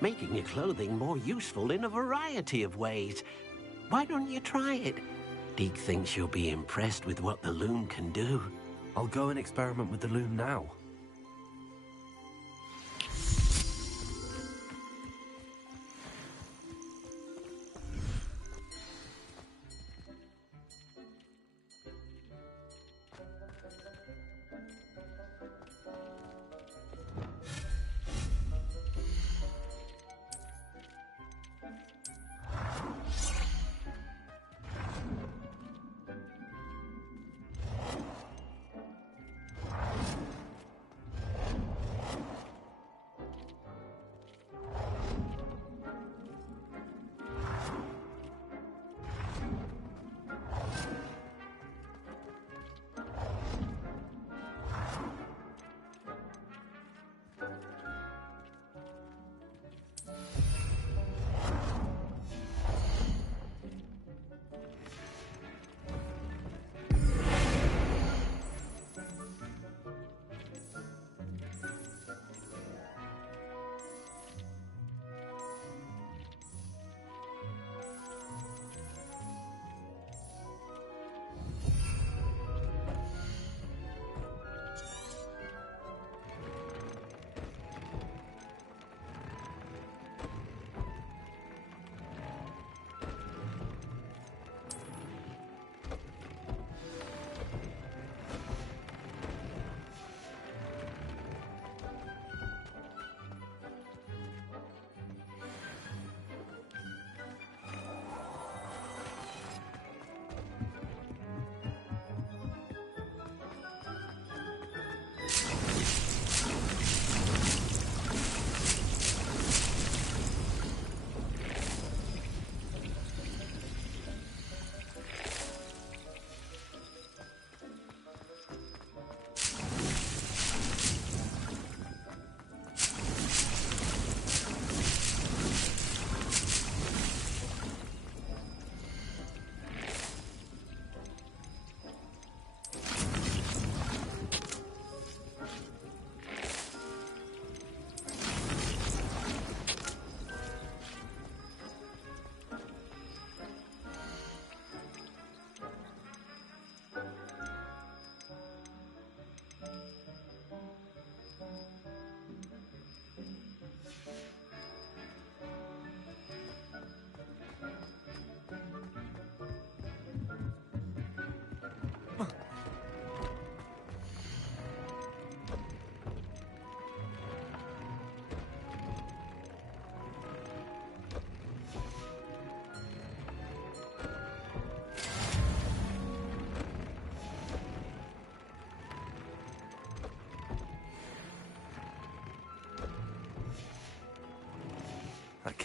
making your clothing more useful in a variety of ways. Why don't you try it? Deke thinks you'll be impressed with what the loom can do. I'll go and experiment with the loom now.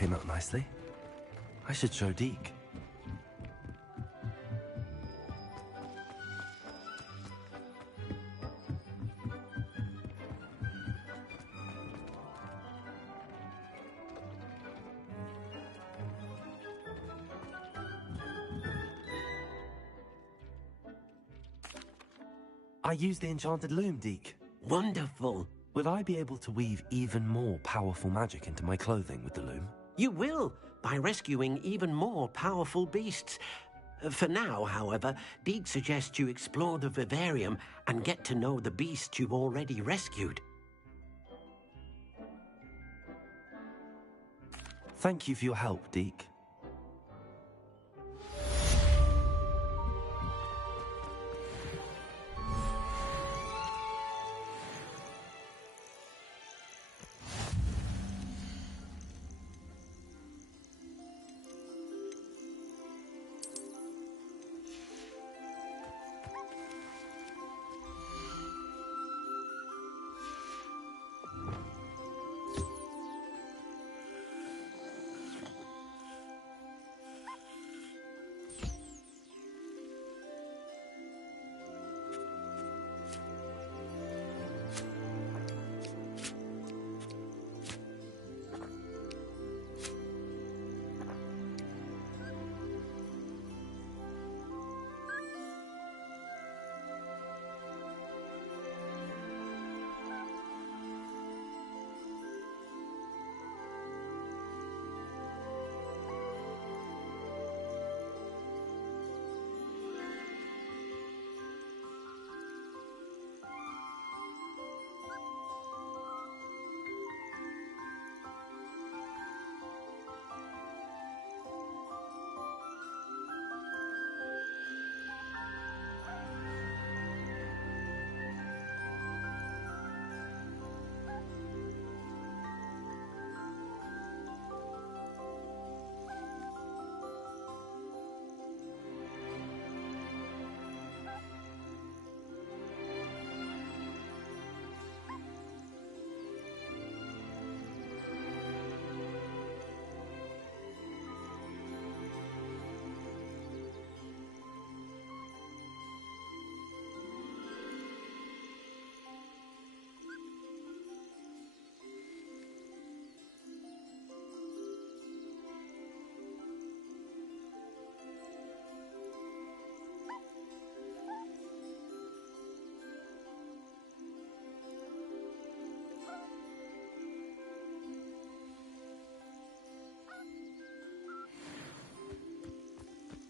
came out nicely. I should show Deke. I used the enchanted loom, Deke. Wonderful. Will I be able to weave even more powerful magic into my clothing with the loom? You will, by rescuing even more powerful beasts. For now, however, Deke suggests you explore the vivarium and get to know the beasts you've already rescued. Thank you for your help, Deke.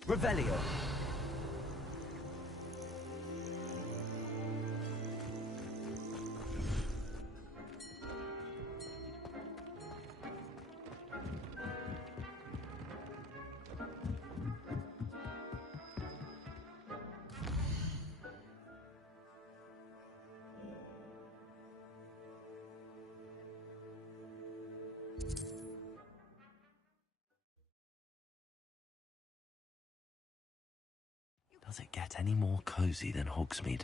Revelio. Does it get any more cozy than Hogsmeade?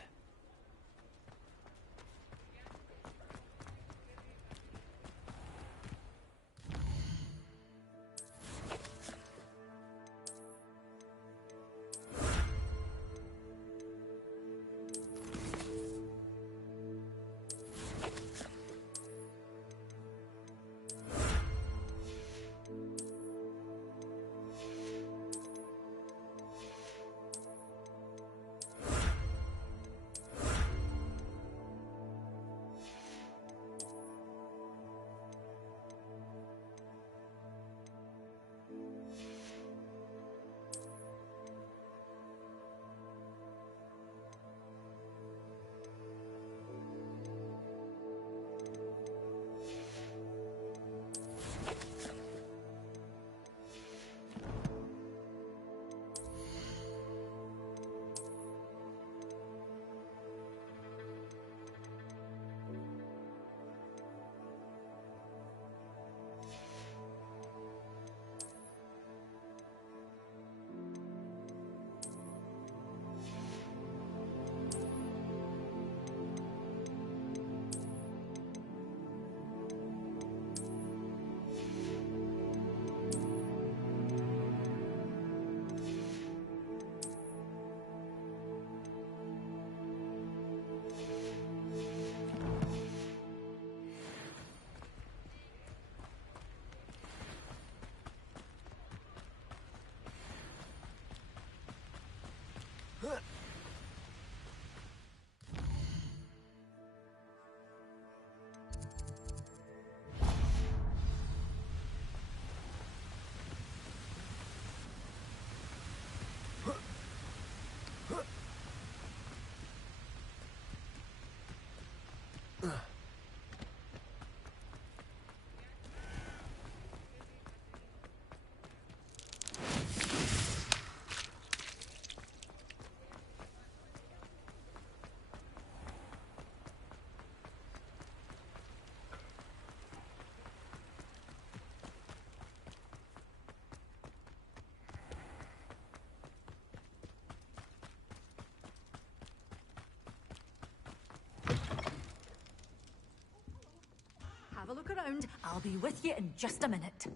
around. I'll be with you in just a minute.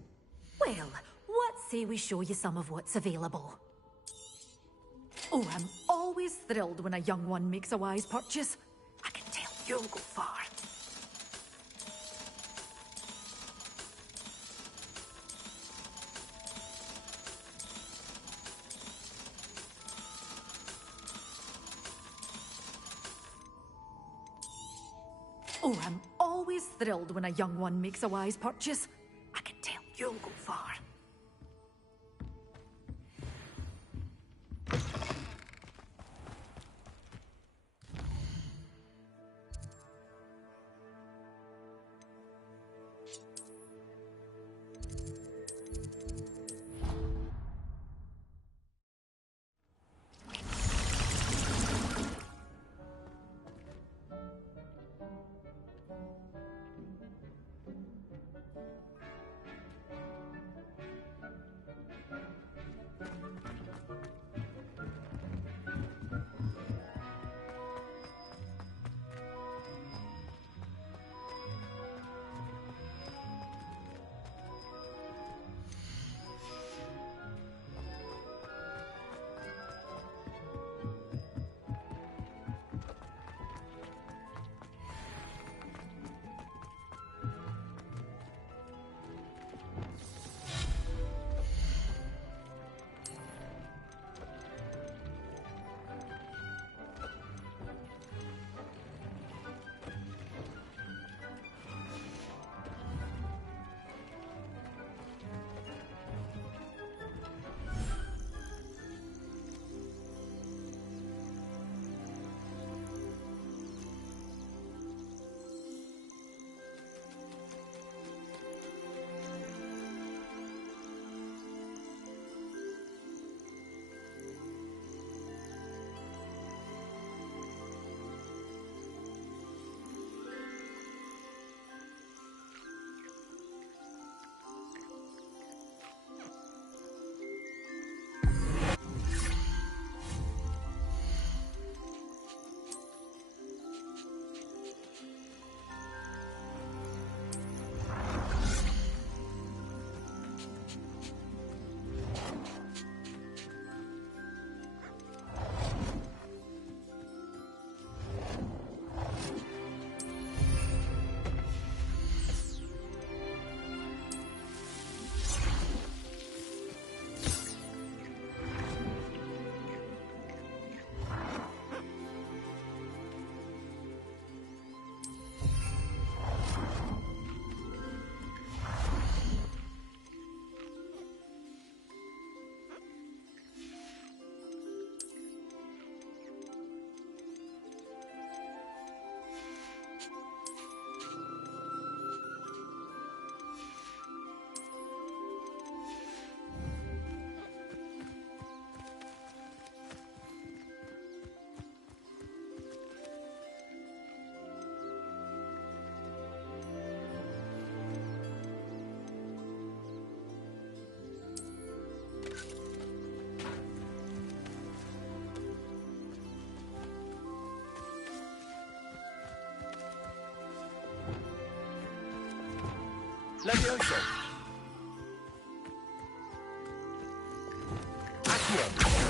Well, what say we show you some of what's available? Oh, I'm always thrilled when a young one makes a wise purchase. I can tell you'll go far. Oh, I'm always thrilled when a young one makes a wise purchase. I can tell you'll go far. Levioso. Accio.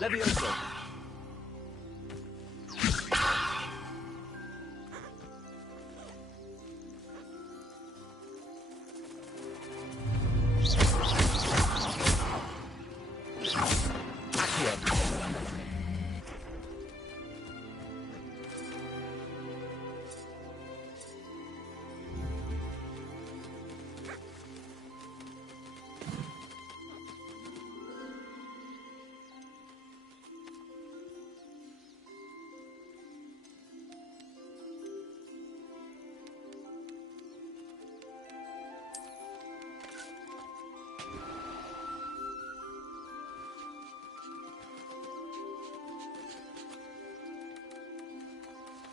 Levioso.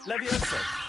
Levioso.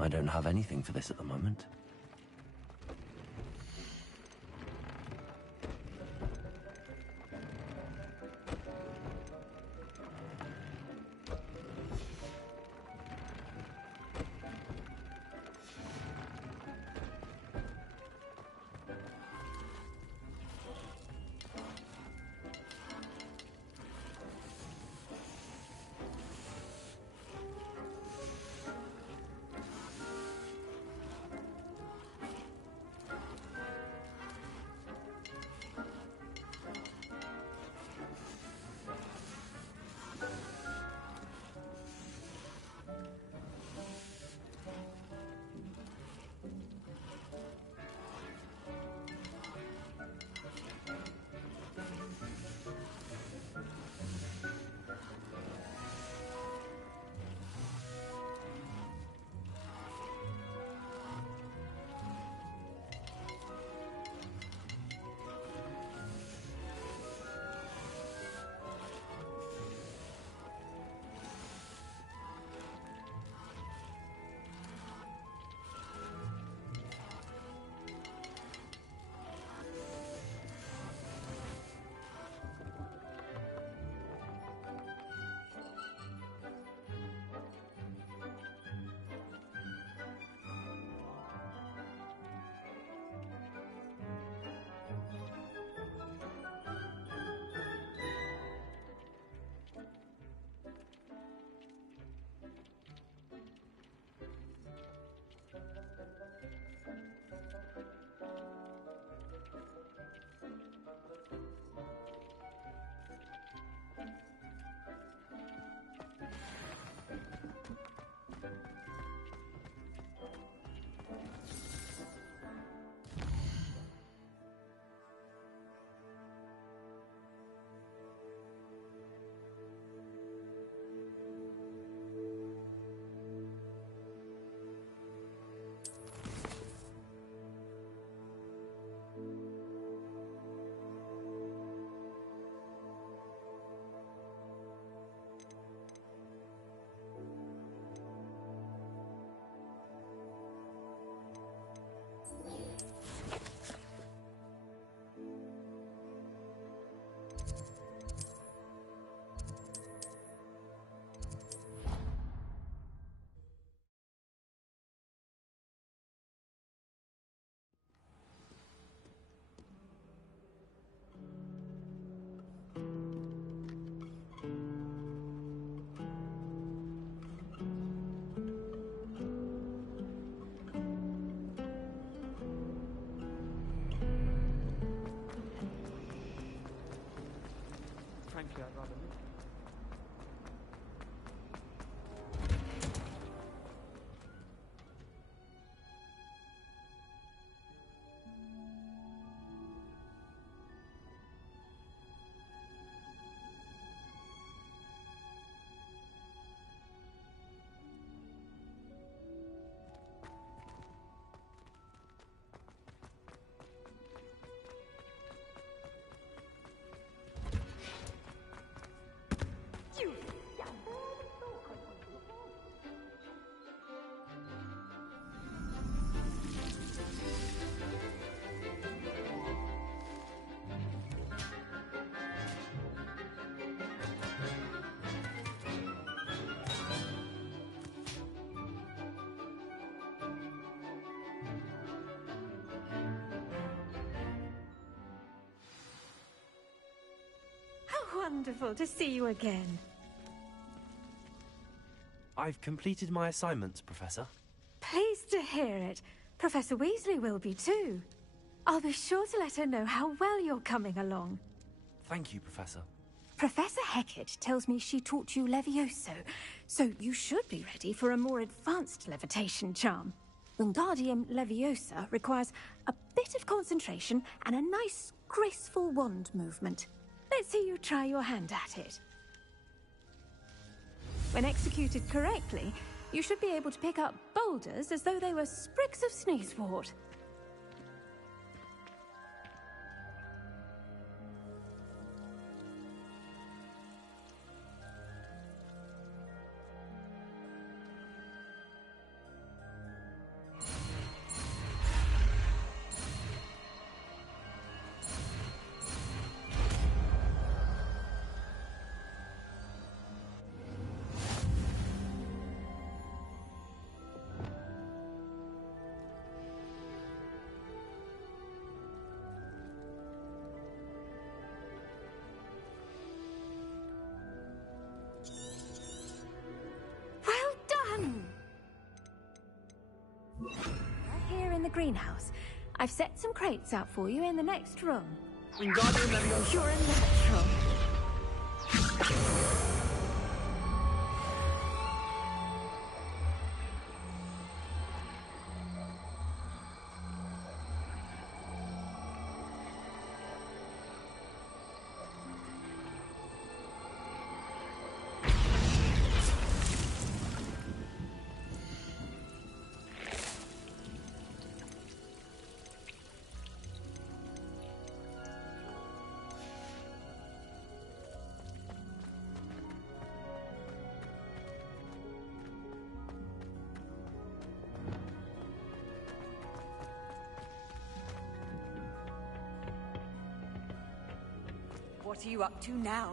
I don't have anything for this at the moment. Frankly, I'd rather not. Wonderful to see you again. I've completed my assignments, Professor. Pleased to hear it. Professor Weasley will be too. I'll be sure to let her know how well you're coming along. Thank you, Professor. Professor Hecat tells me she taught you Levioso, so you should be ready for a more advanced levitation charm. Wingardium Leviosa requires a bit of concentration and a nice, graceful wand movement. Let's see you try your hand at it. When executed correctly, you should be able to pick up boulders as though they were sprigs of sneezewort. Here in the greenhouse. I've set some crates out for you in the next room. Wingardium Leviosa. You're a natural. What are you up to now?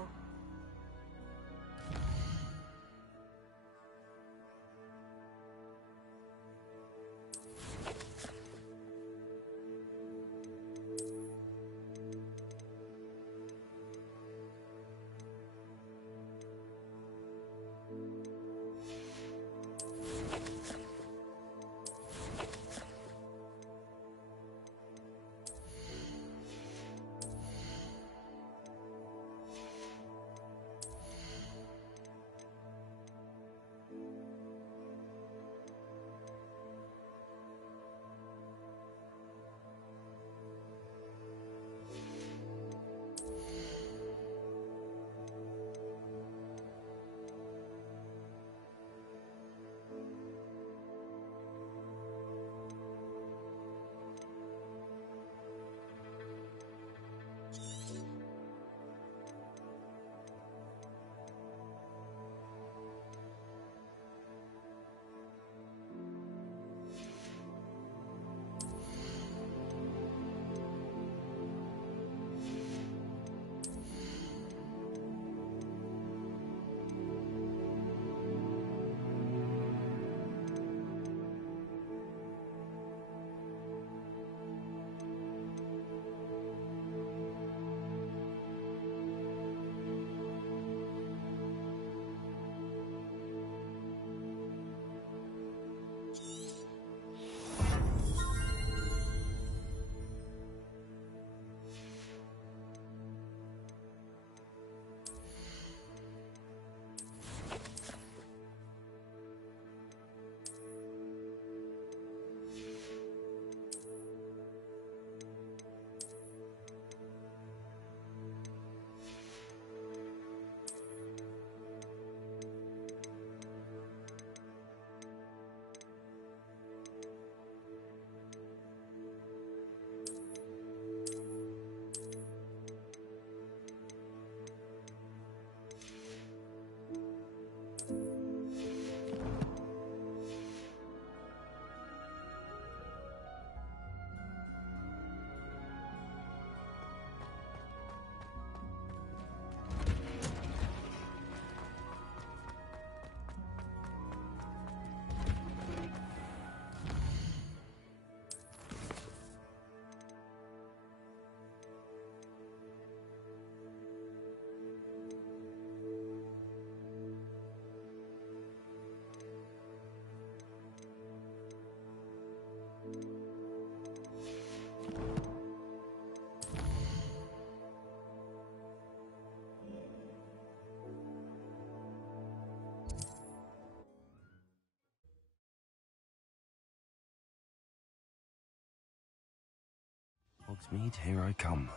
Hogsmeade, here I come.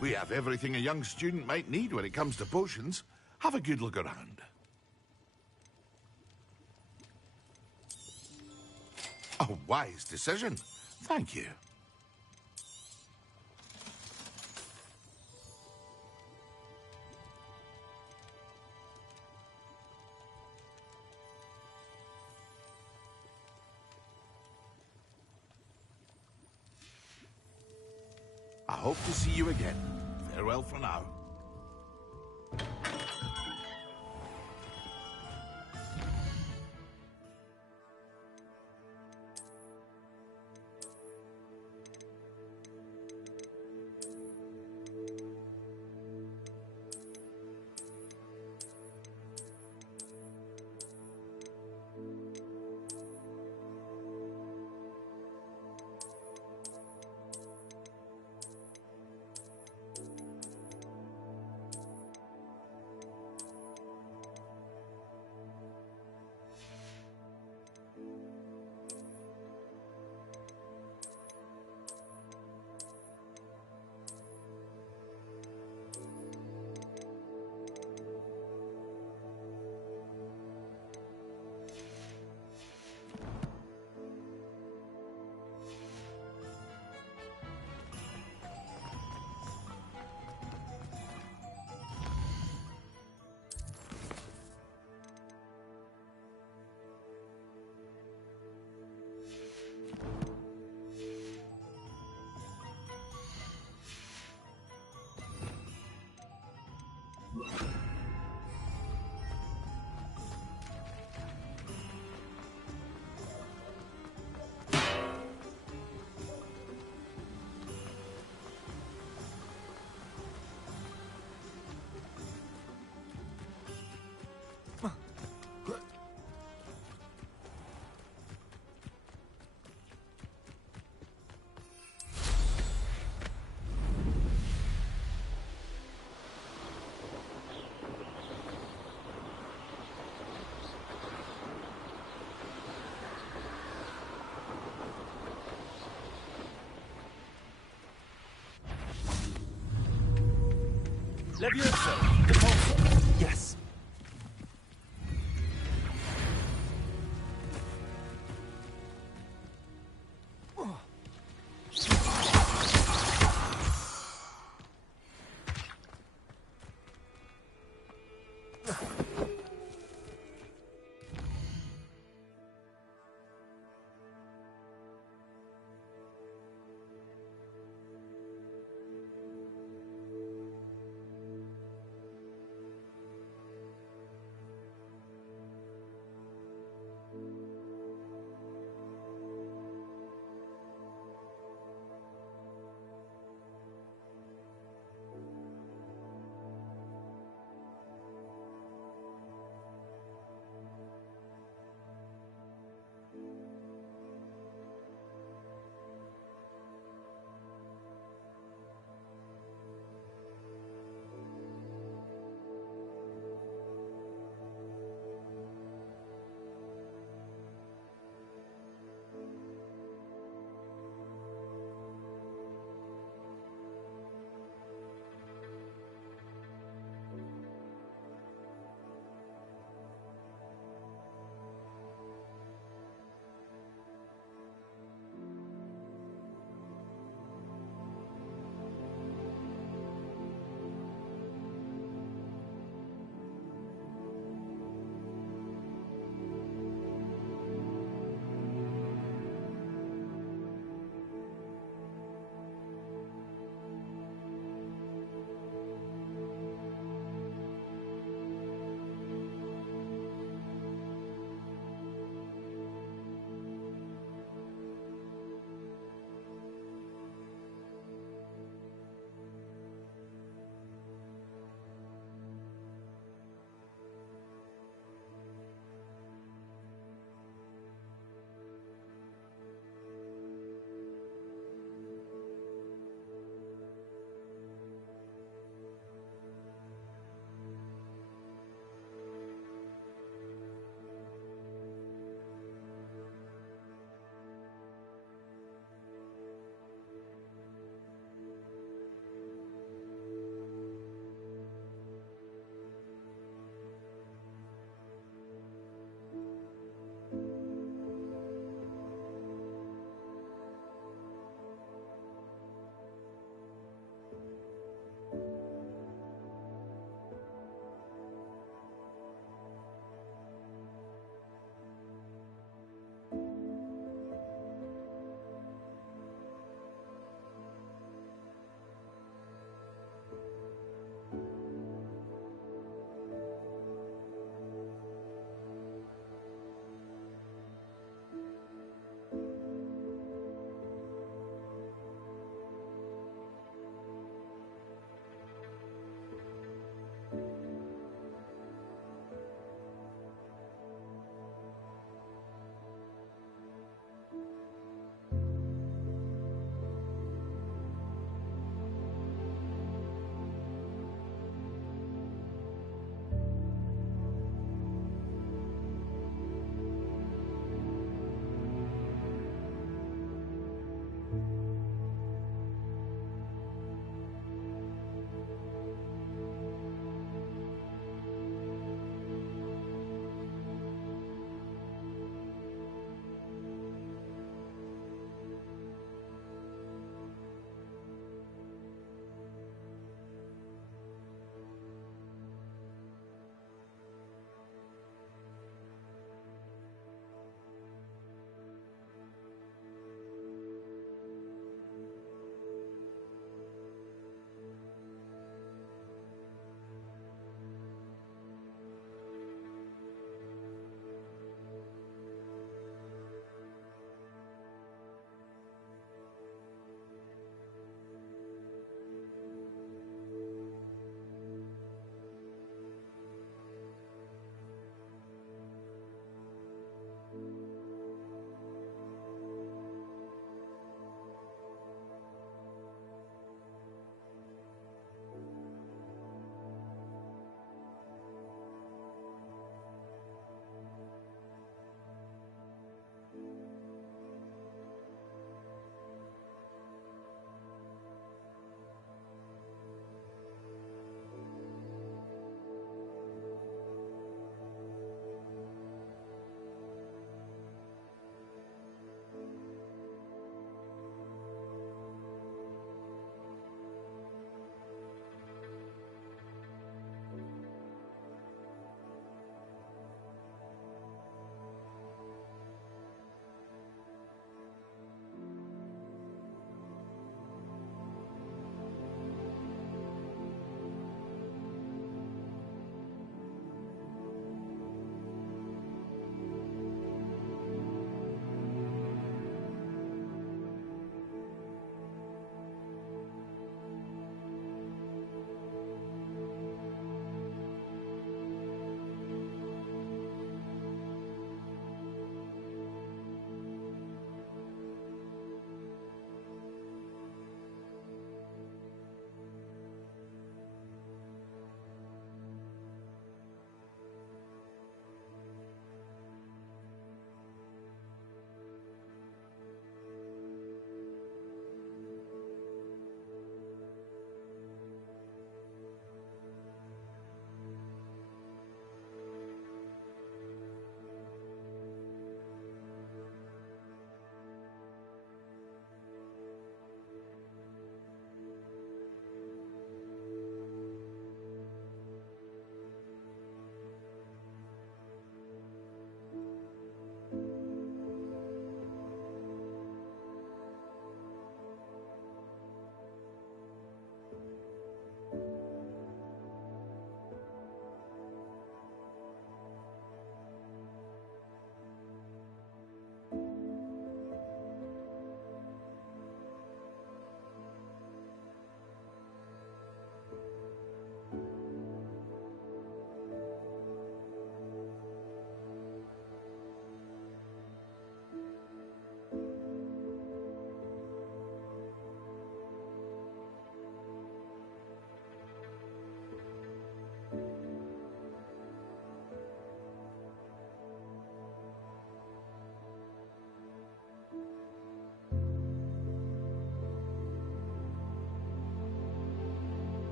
We have everything a young student might need when it comes to potions. Have a good look around. A wise decision. Thank you. hope to see you again. Farewell for now. Levioso! Repulsor! Yes.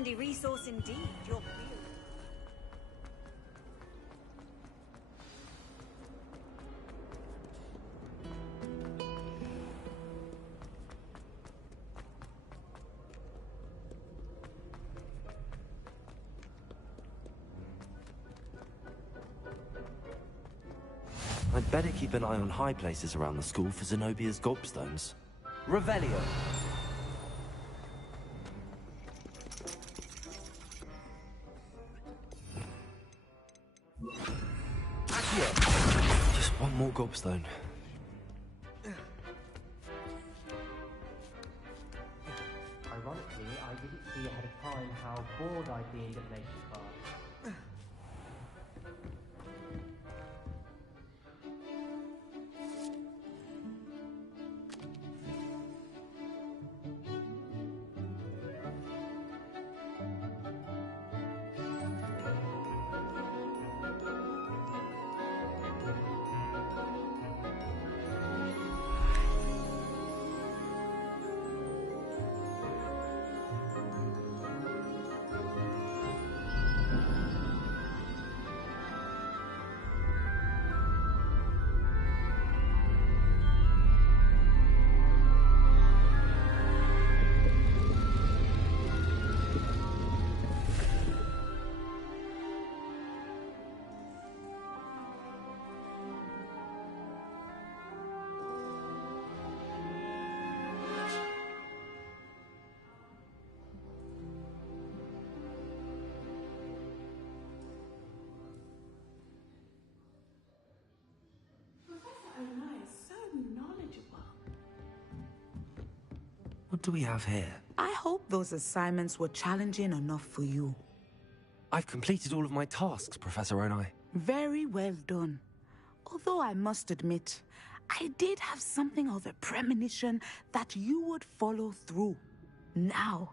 handy resource indeed, your beard. I'd better keep an eye on high places around the school for Zenobia's gobstones. Revelio. Just one more gobstone. Ironically, I didn't see ahead of time how bored I'd be in divination class. What do we have here? I hope those assignments were challenging enough for you. I've completed all of my tasks, Professor Onai. Very well done. Although I must admit, I did have something of a premonition that you would follow through. Now,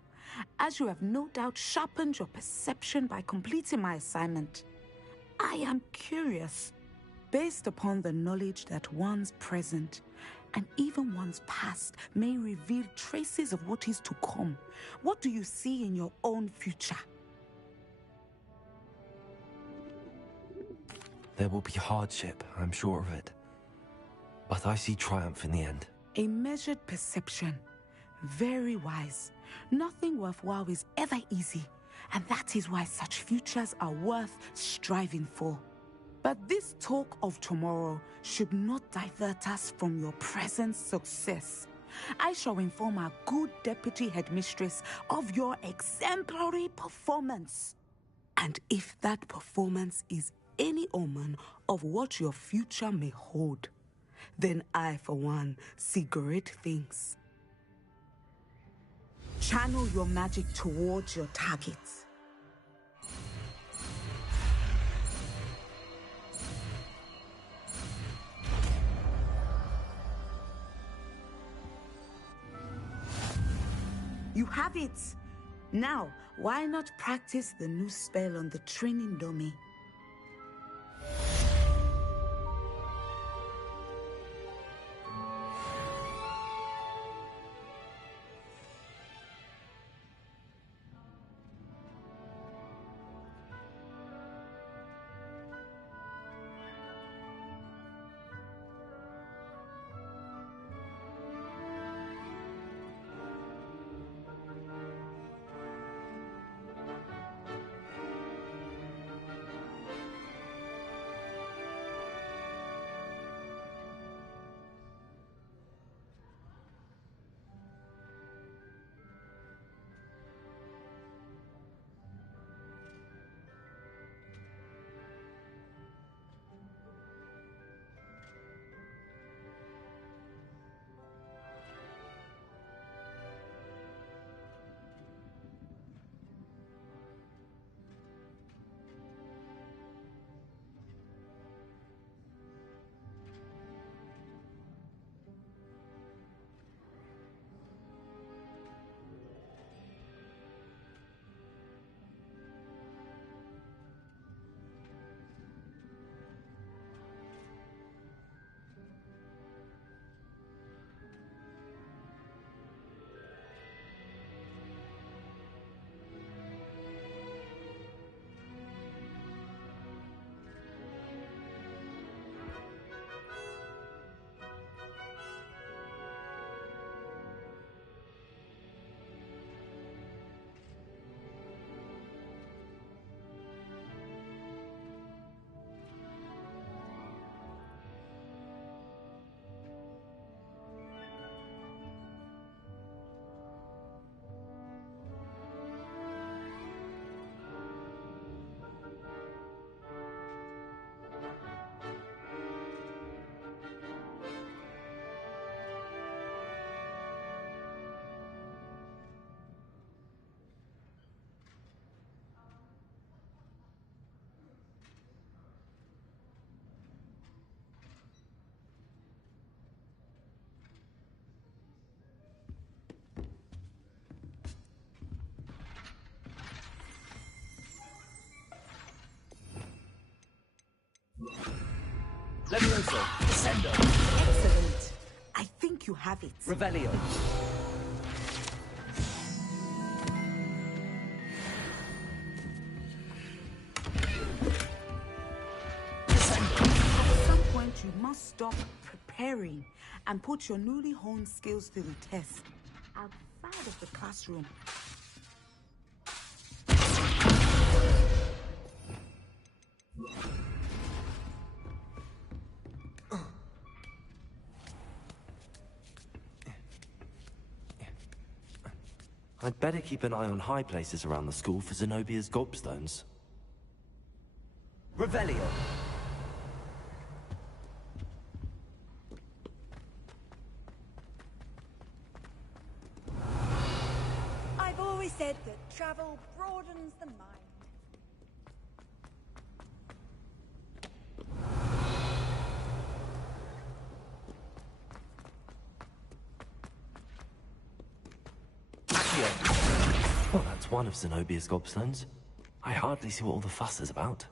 as you have no doubt sharpened your perception by completing my assignment, I am curious, based upon the knowledge that one's present and even one's past may reveal traces of what is to come. What do you see in your own future? There will be hardship, I'm sure of it. But I see triumph in the end. A measured perception. Very wise. Nothing worthwhile is ever easy, and that is why such futures are worth striving for. But this talk of tomorrow should not divert us from your present success. I shall inform our good deputy headmistress of your exemplary performance. And if that performance is any omen of what your future may hold, then I, for one, see great things. Channel your magic towards your targets. You have it! Now, why not practice the new spell on the training dummy? Levioso. Descendo. Excellent. I think you have it. Revelio. At some point, you must stop preparing and put your newly honed skills to the test outside of the classroom. I'd better keep an eye on high places around the school for Zenobia's gobstones. Revelio. I've always said that travel broadens the mind. Well, that's one of Zenobia's gobstones. I hardly see what all the fuss is about.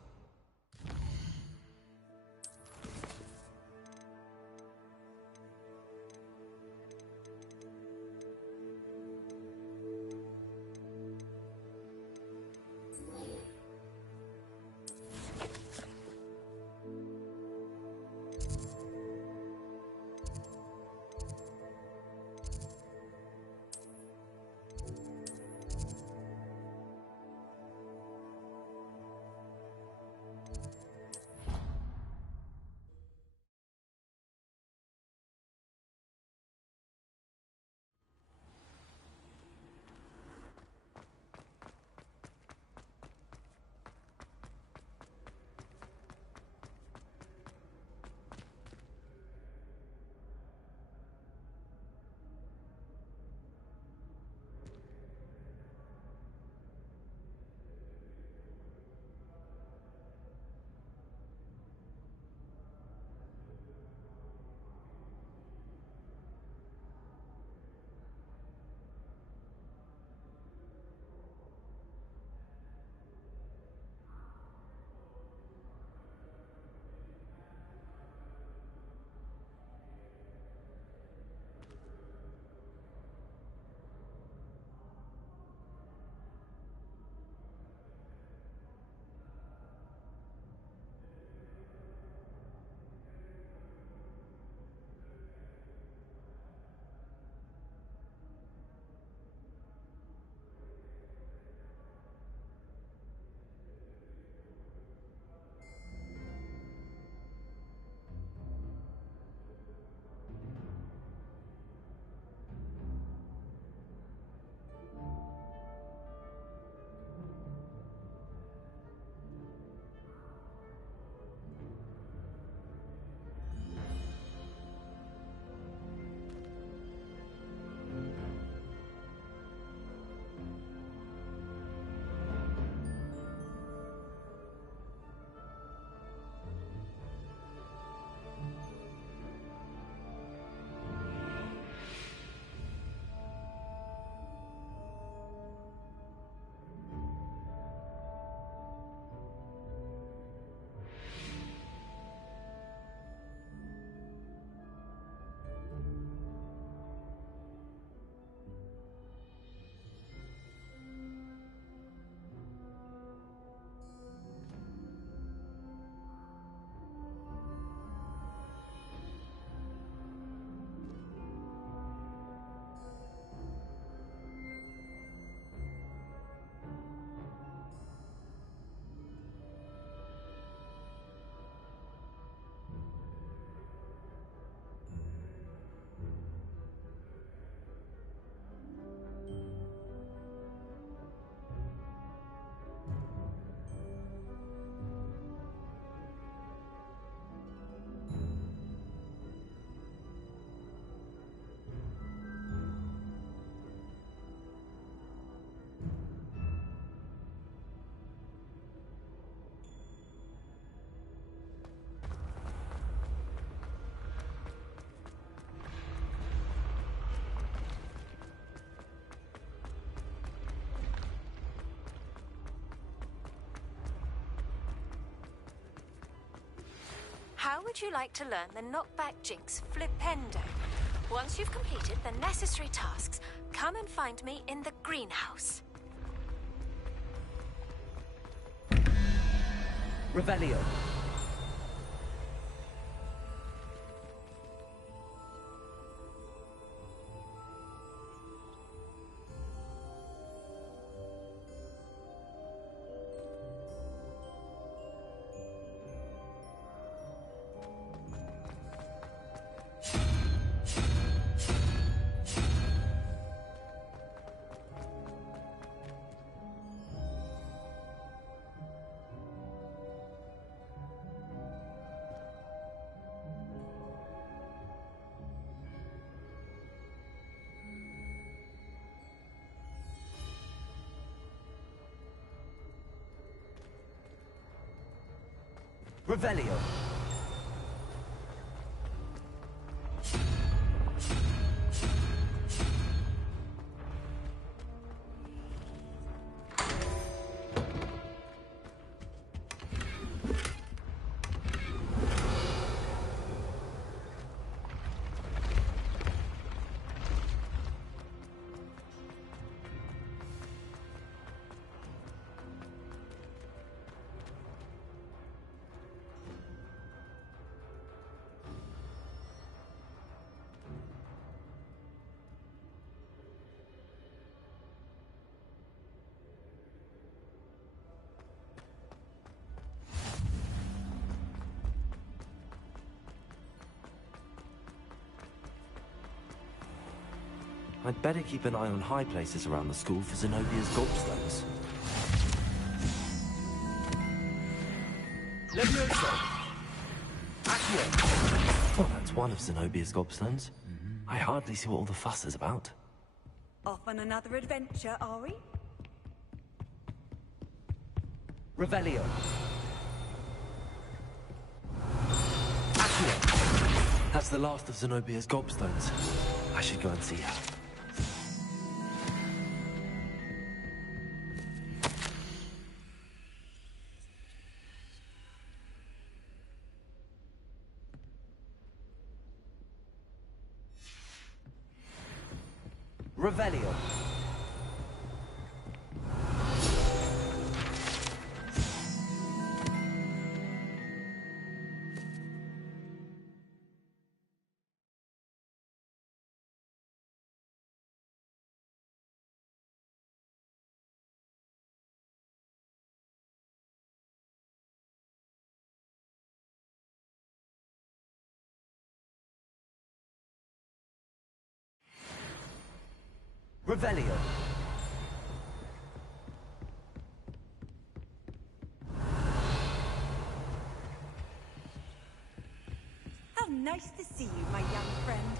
would you like to learn the knockback jinx flipendo? Once you've completed the necessary tasks, come and find me in the greenhouse. Revelio. Revelio. I'd better keep an eye on high places around the school for Zenobia's gobstones. Well, that's one of Zenobia's gobstones. I hardly see what all the fuss is about. Off on another adventure, are we? Revelio. That's the last of Zenobia's gobstones. I should go and see her. Revelio. Revelio. How nice to see you, my young friend.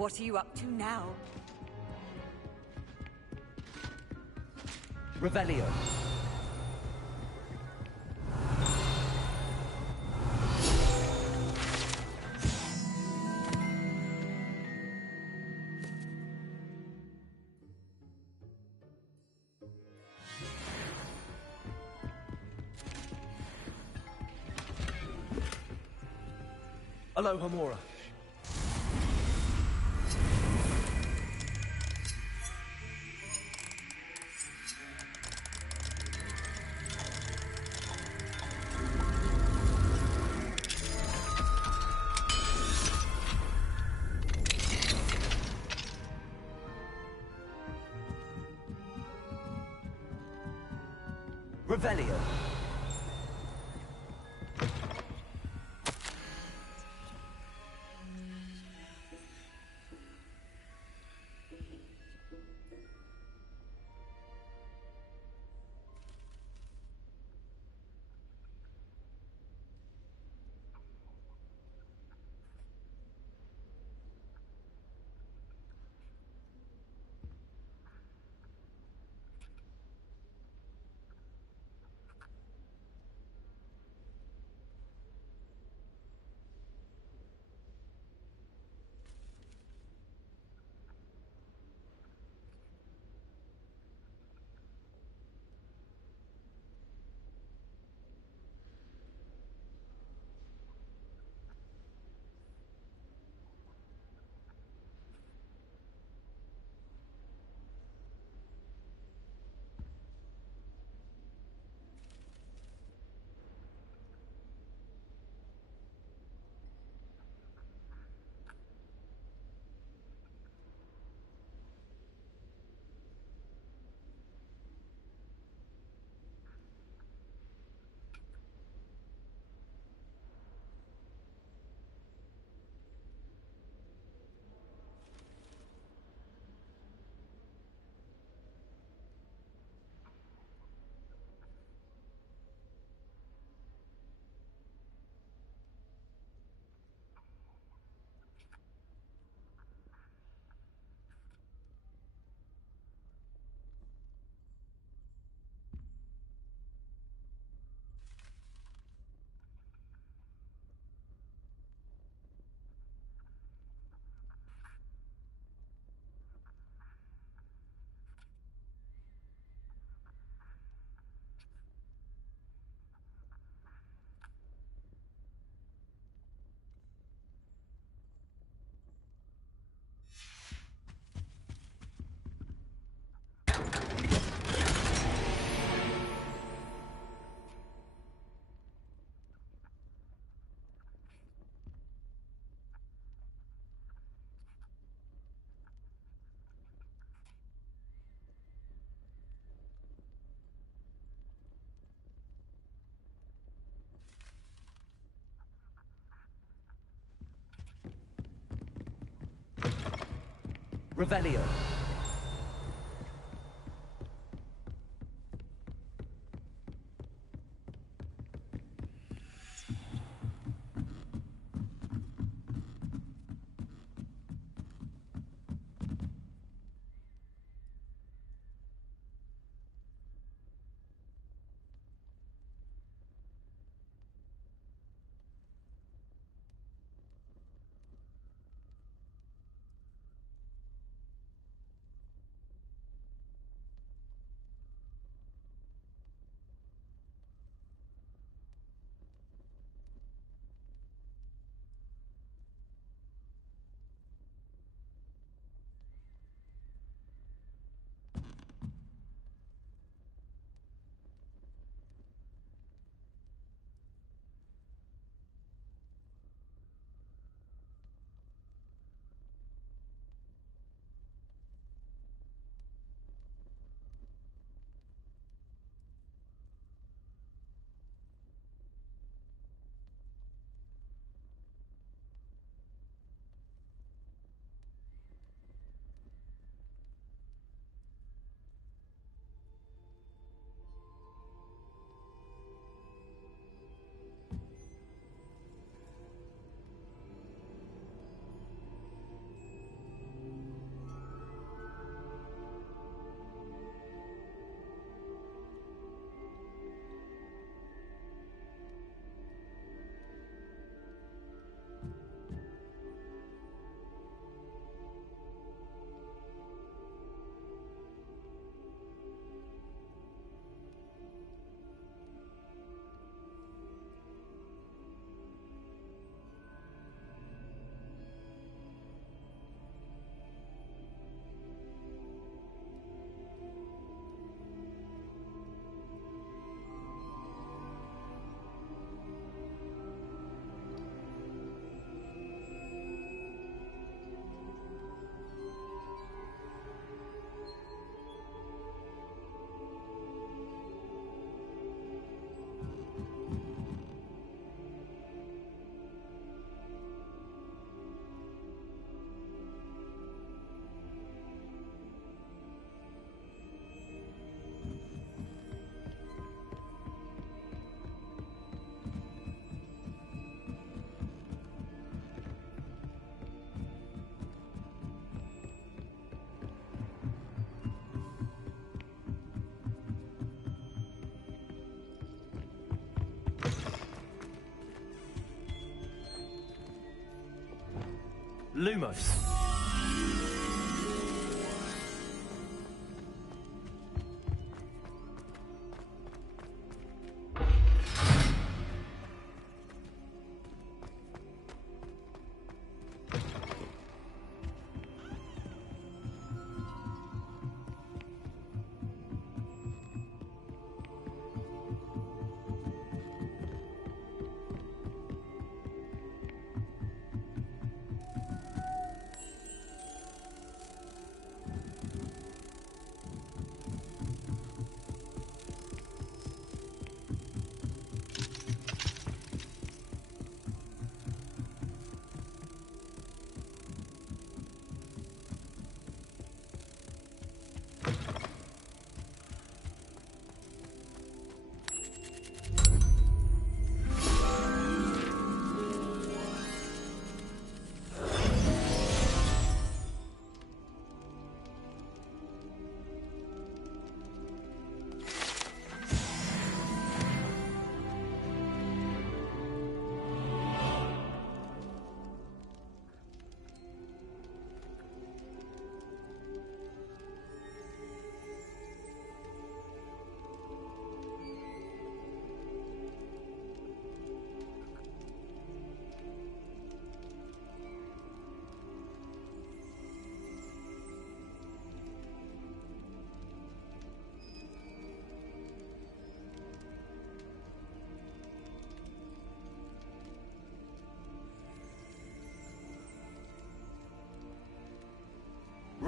What are you up to now? Revelio. Aloha Mora. Revelio. Revelio. Lumos.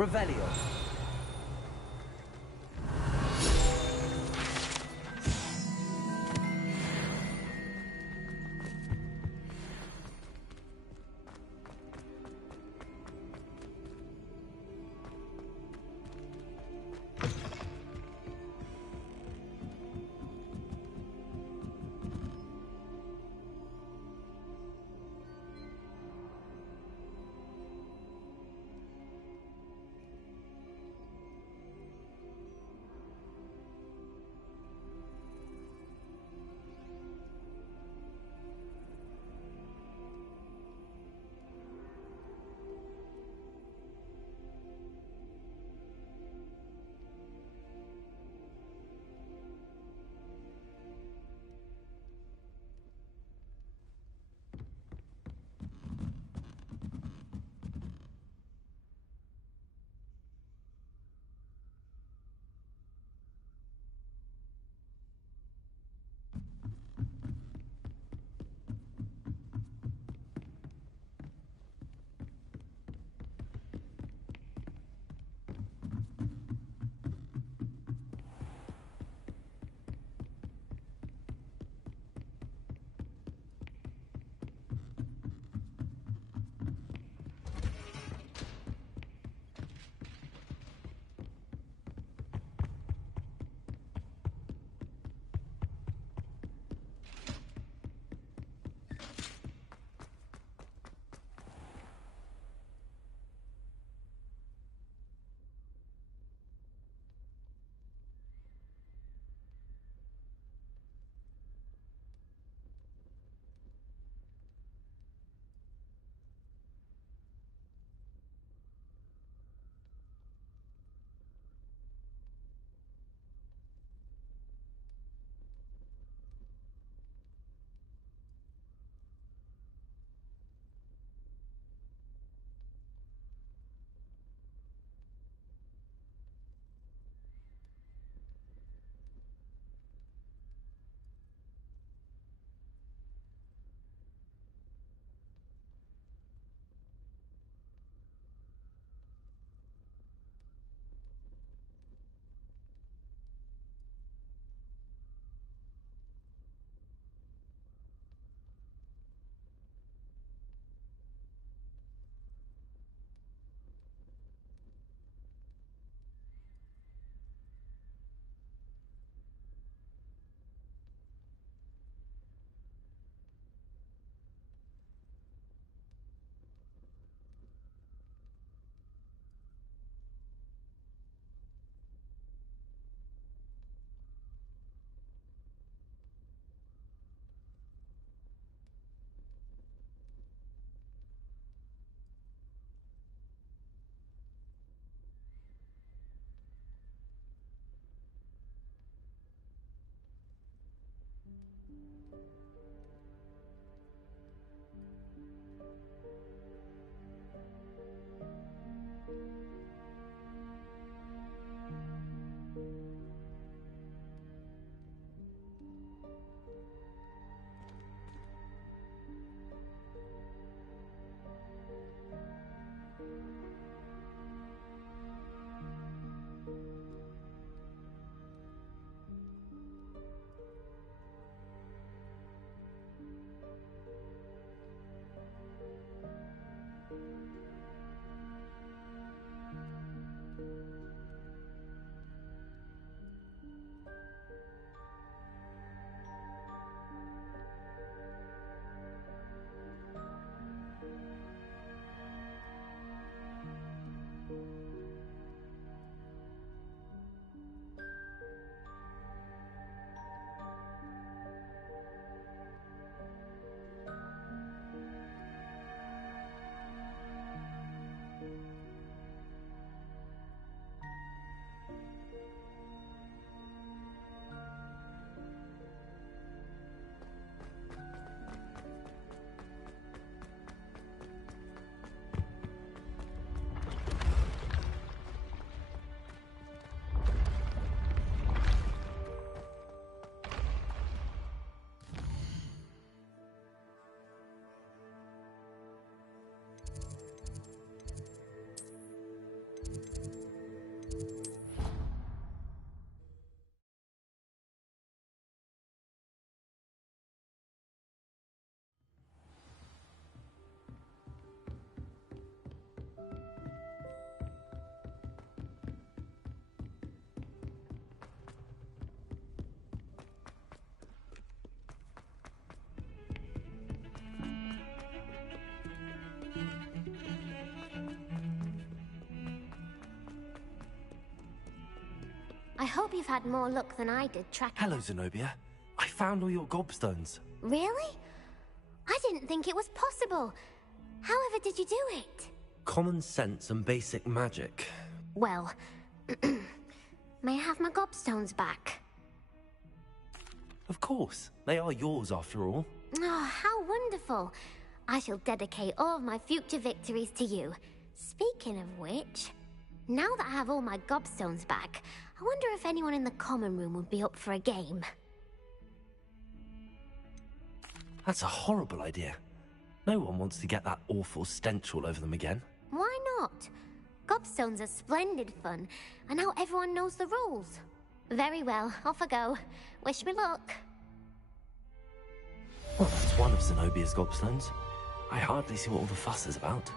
Revelio. I hope you've had more luck than I did tracking... Hello, Zenobia. I found all your gobstones. Really? I didn't think it was possible. However did you do it? Common sense and basic magic. Well, may I have my gobstones back? Of course. They are yours, after all. Oh, how wonderful. I shall dedicate all of my future victories to you. Speaking of which, now that I have all my gobstones back, I wonder if anyone in the common room would be up for a game. That's a horrible idea. No one wants to get that awful stench all over them again. Why not? Gobstones are splendid fun, and now everyone knows the rules. Very well, off I go. Wish me luck. Well, that's one of Zenobia's gobstones. I hardly see what all the fuss is about.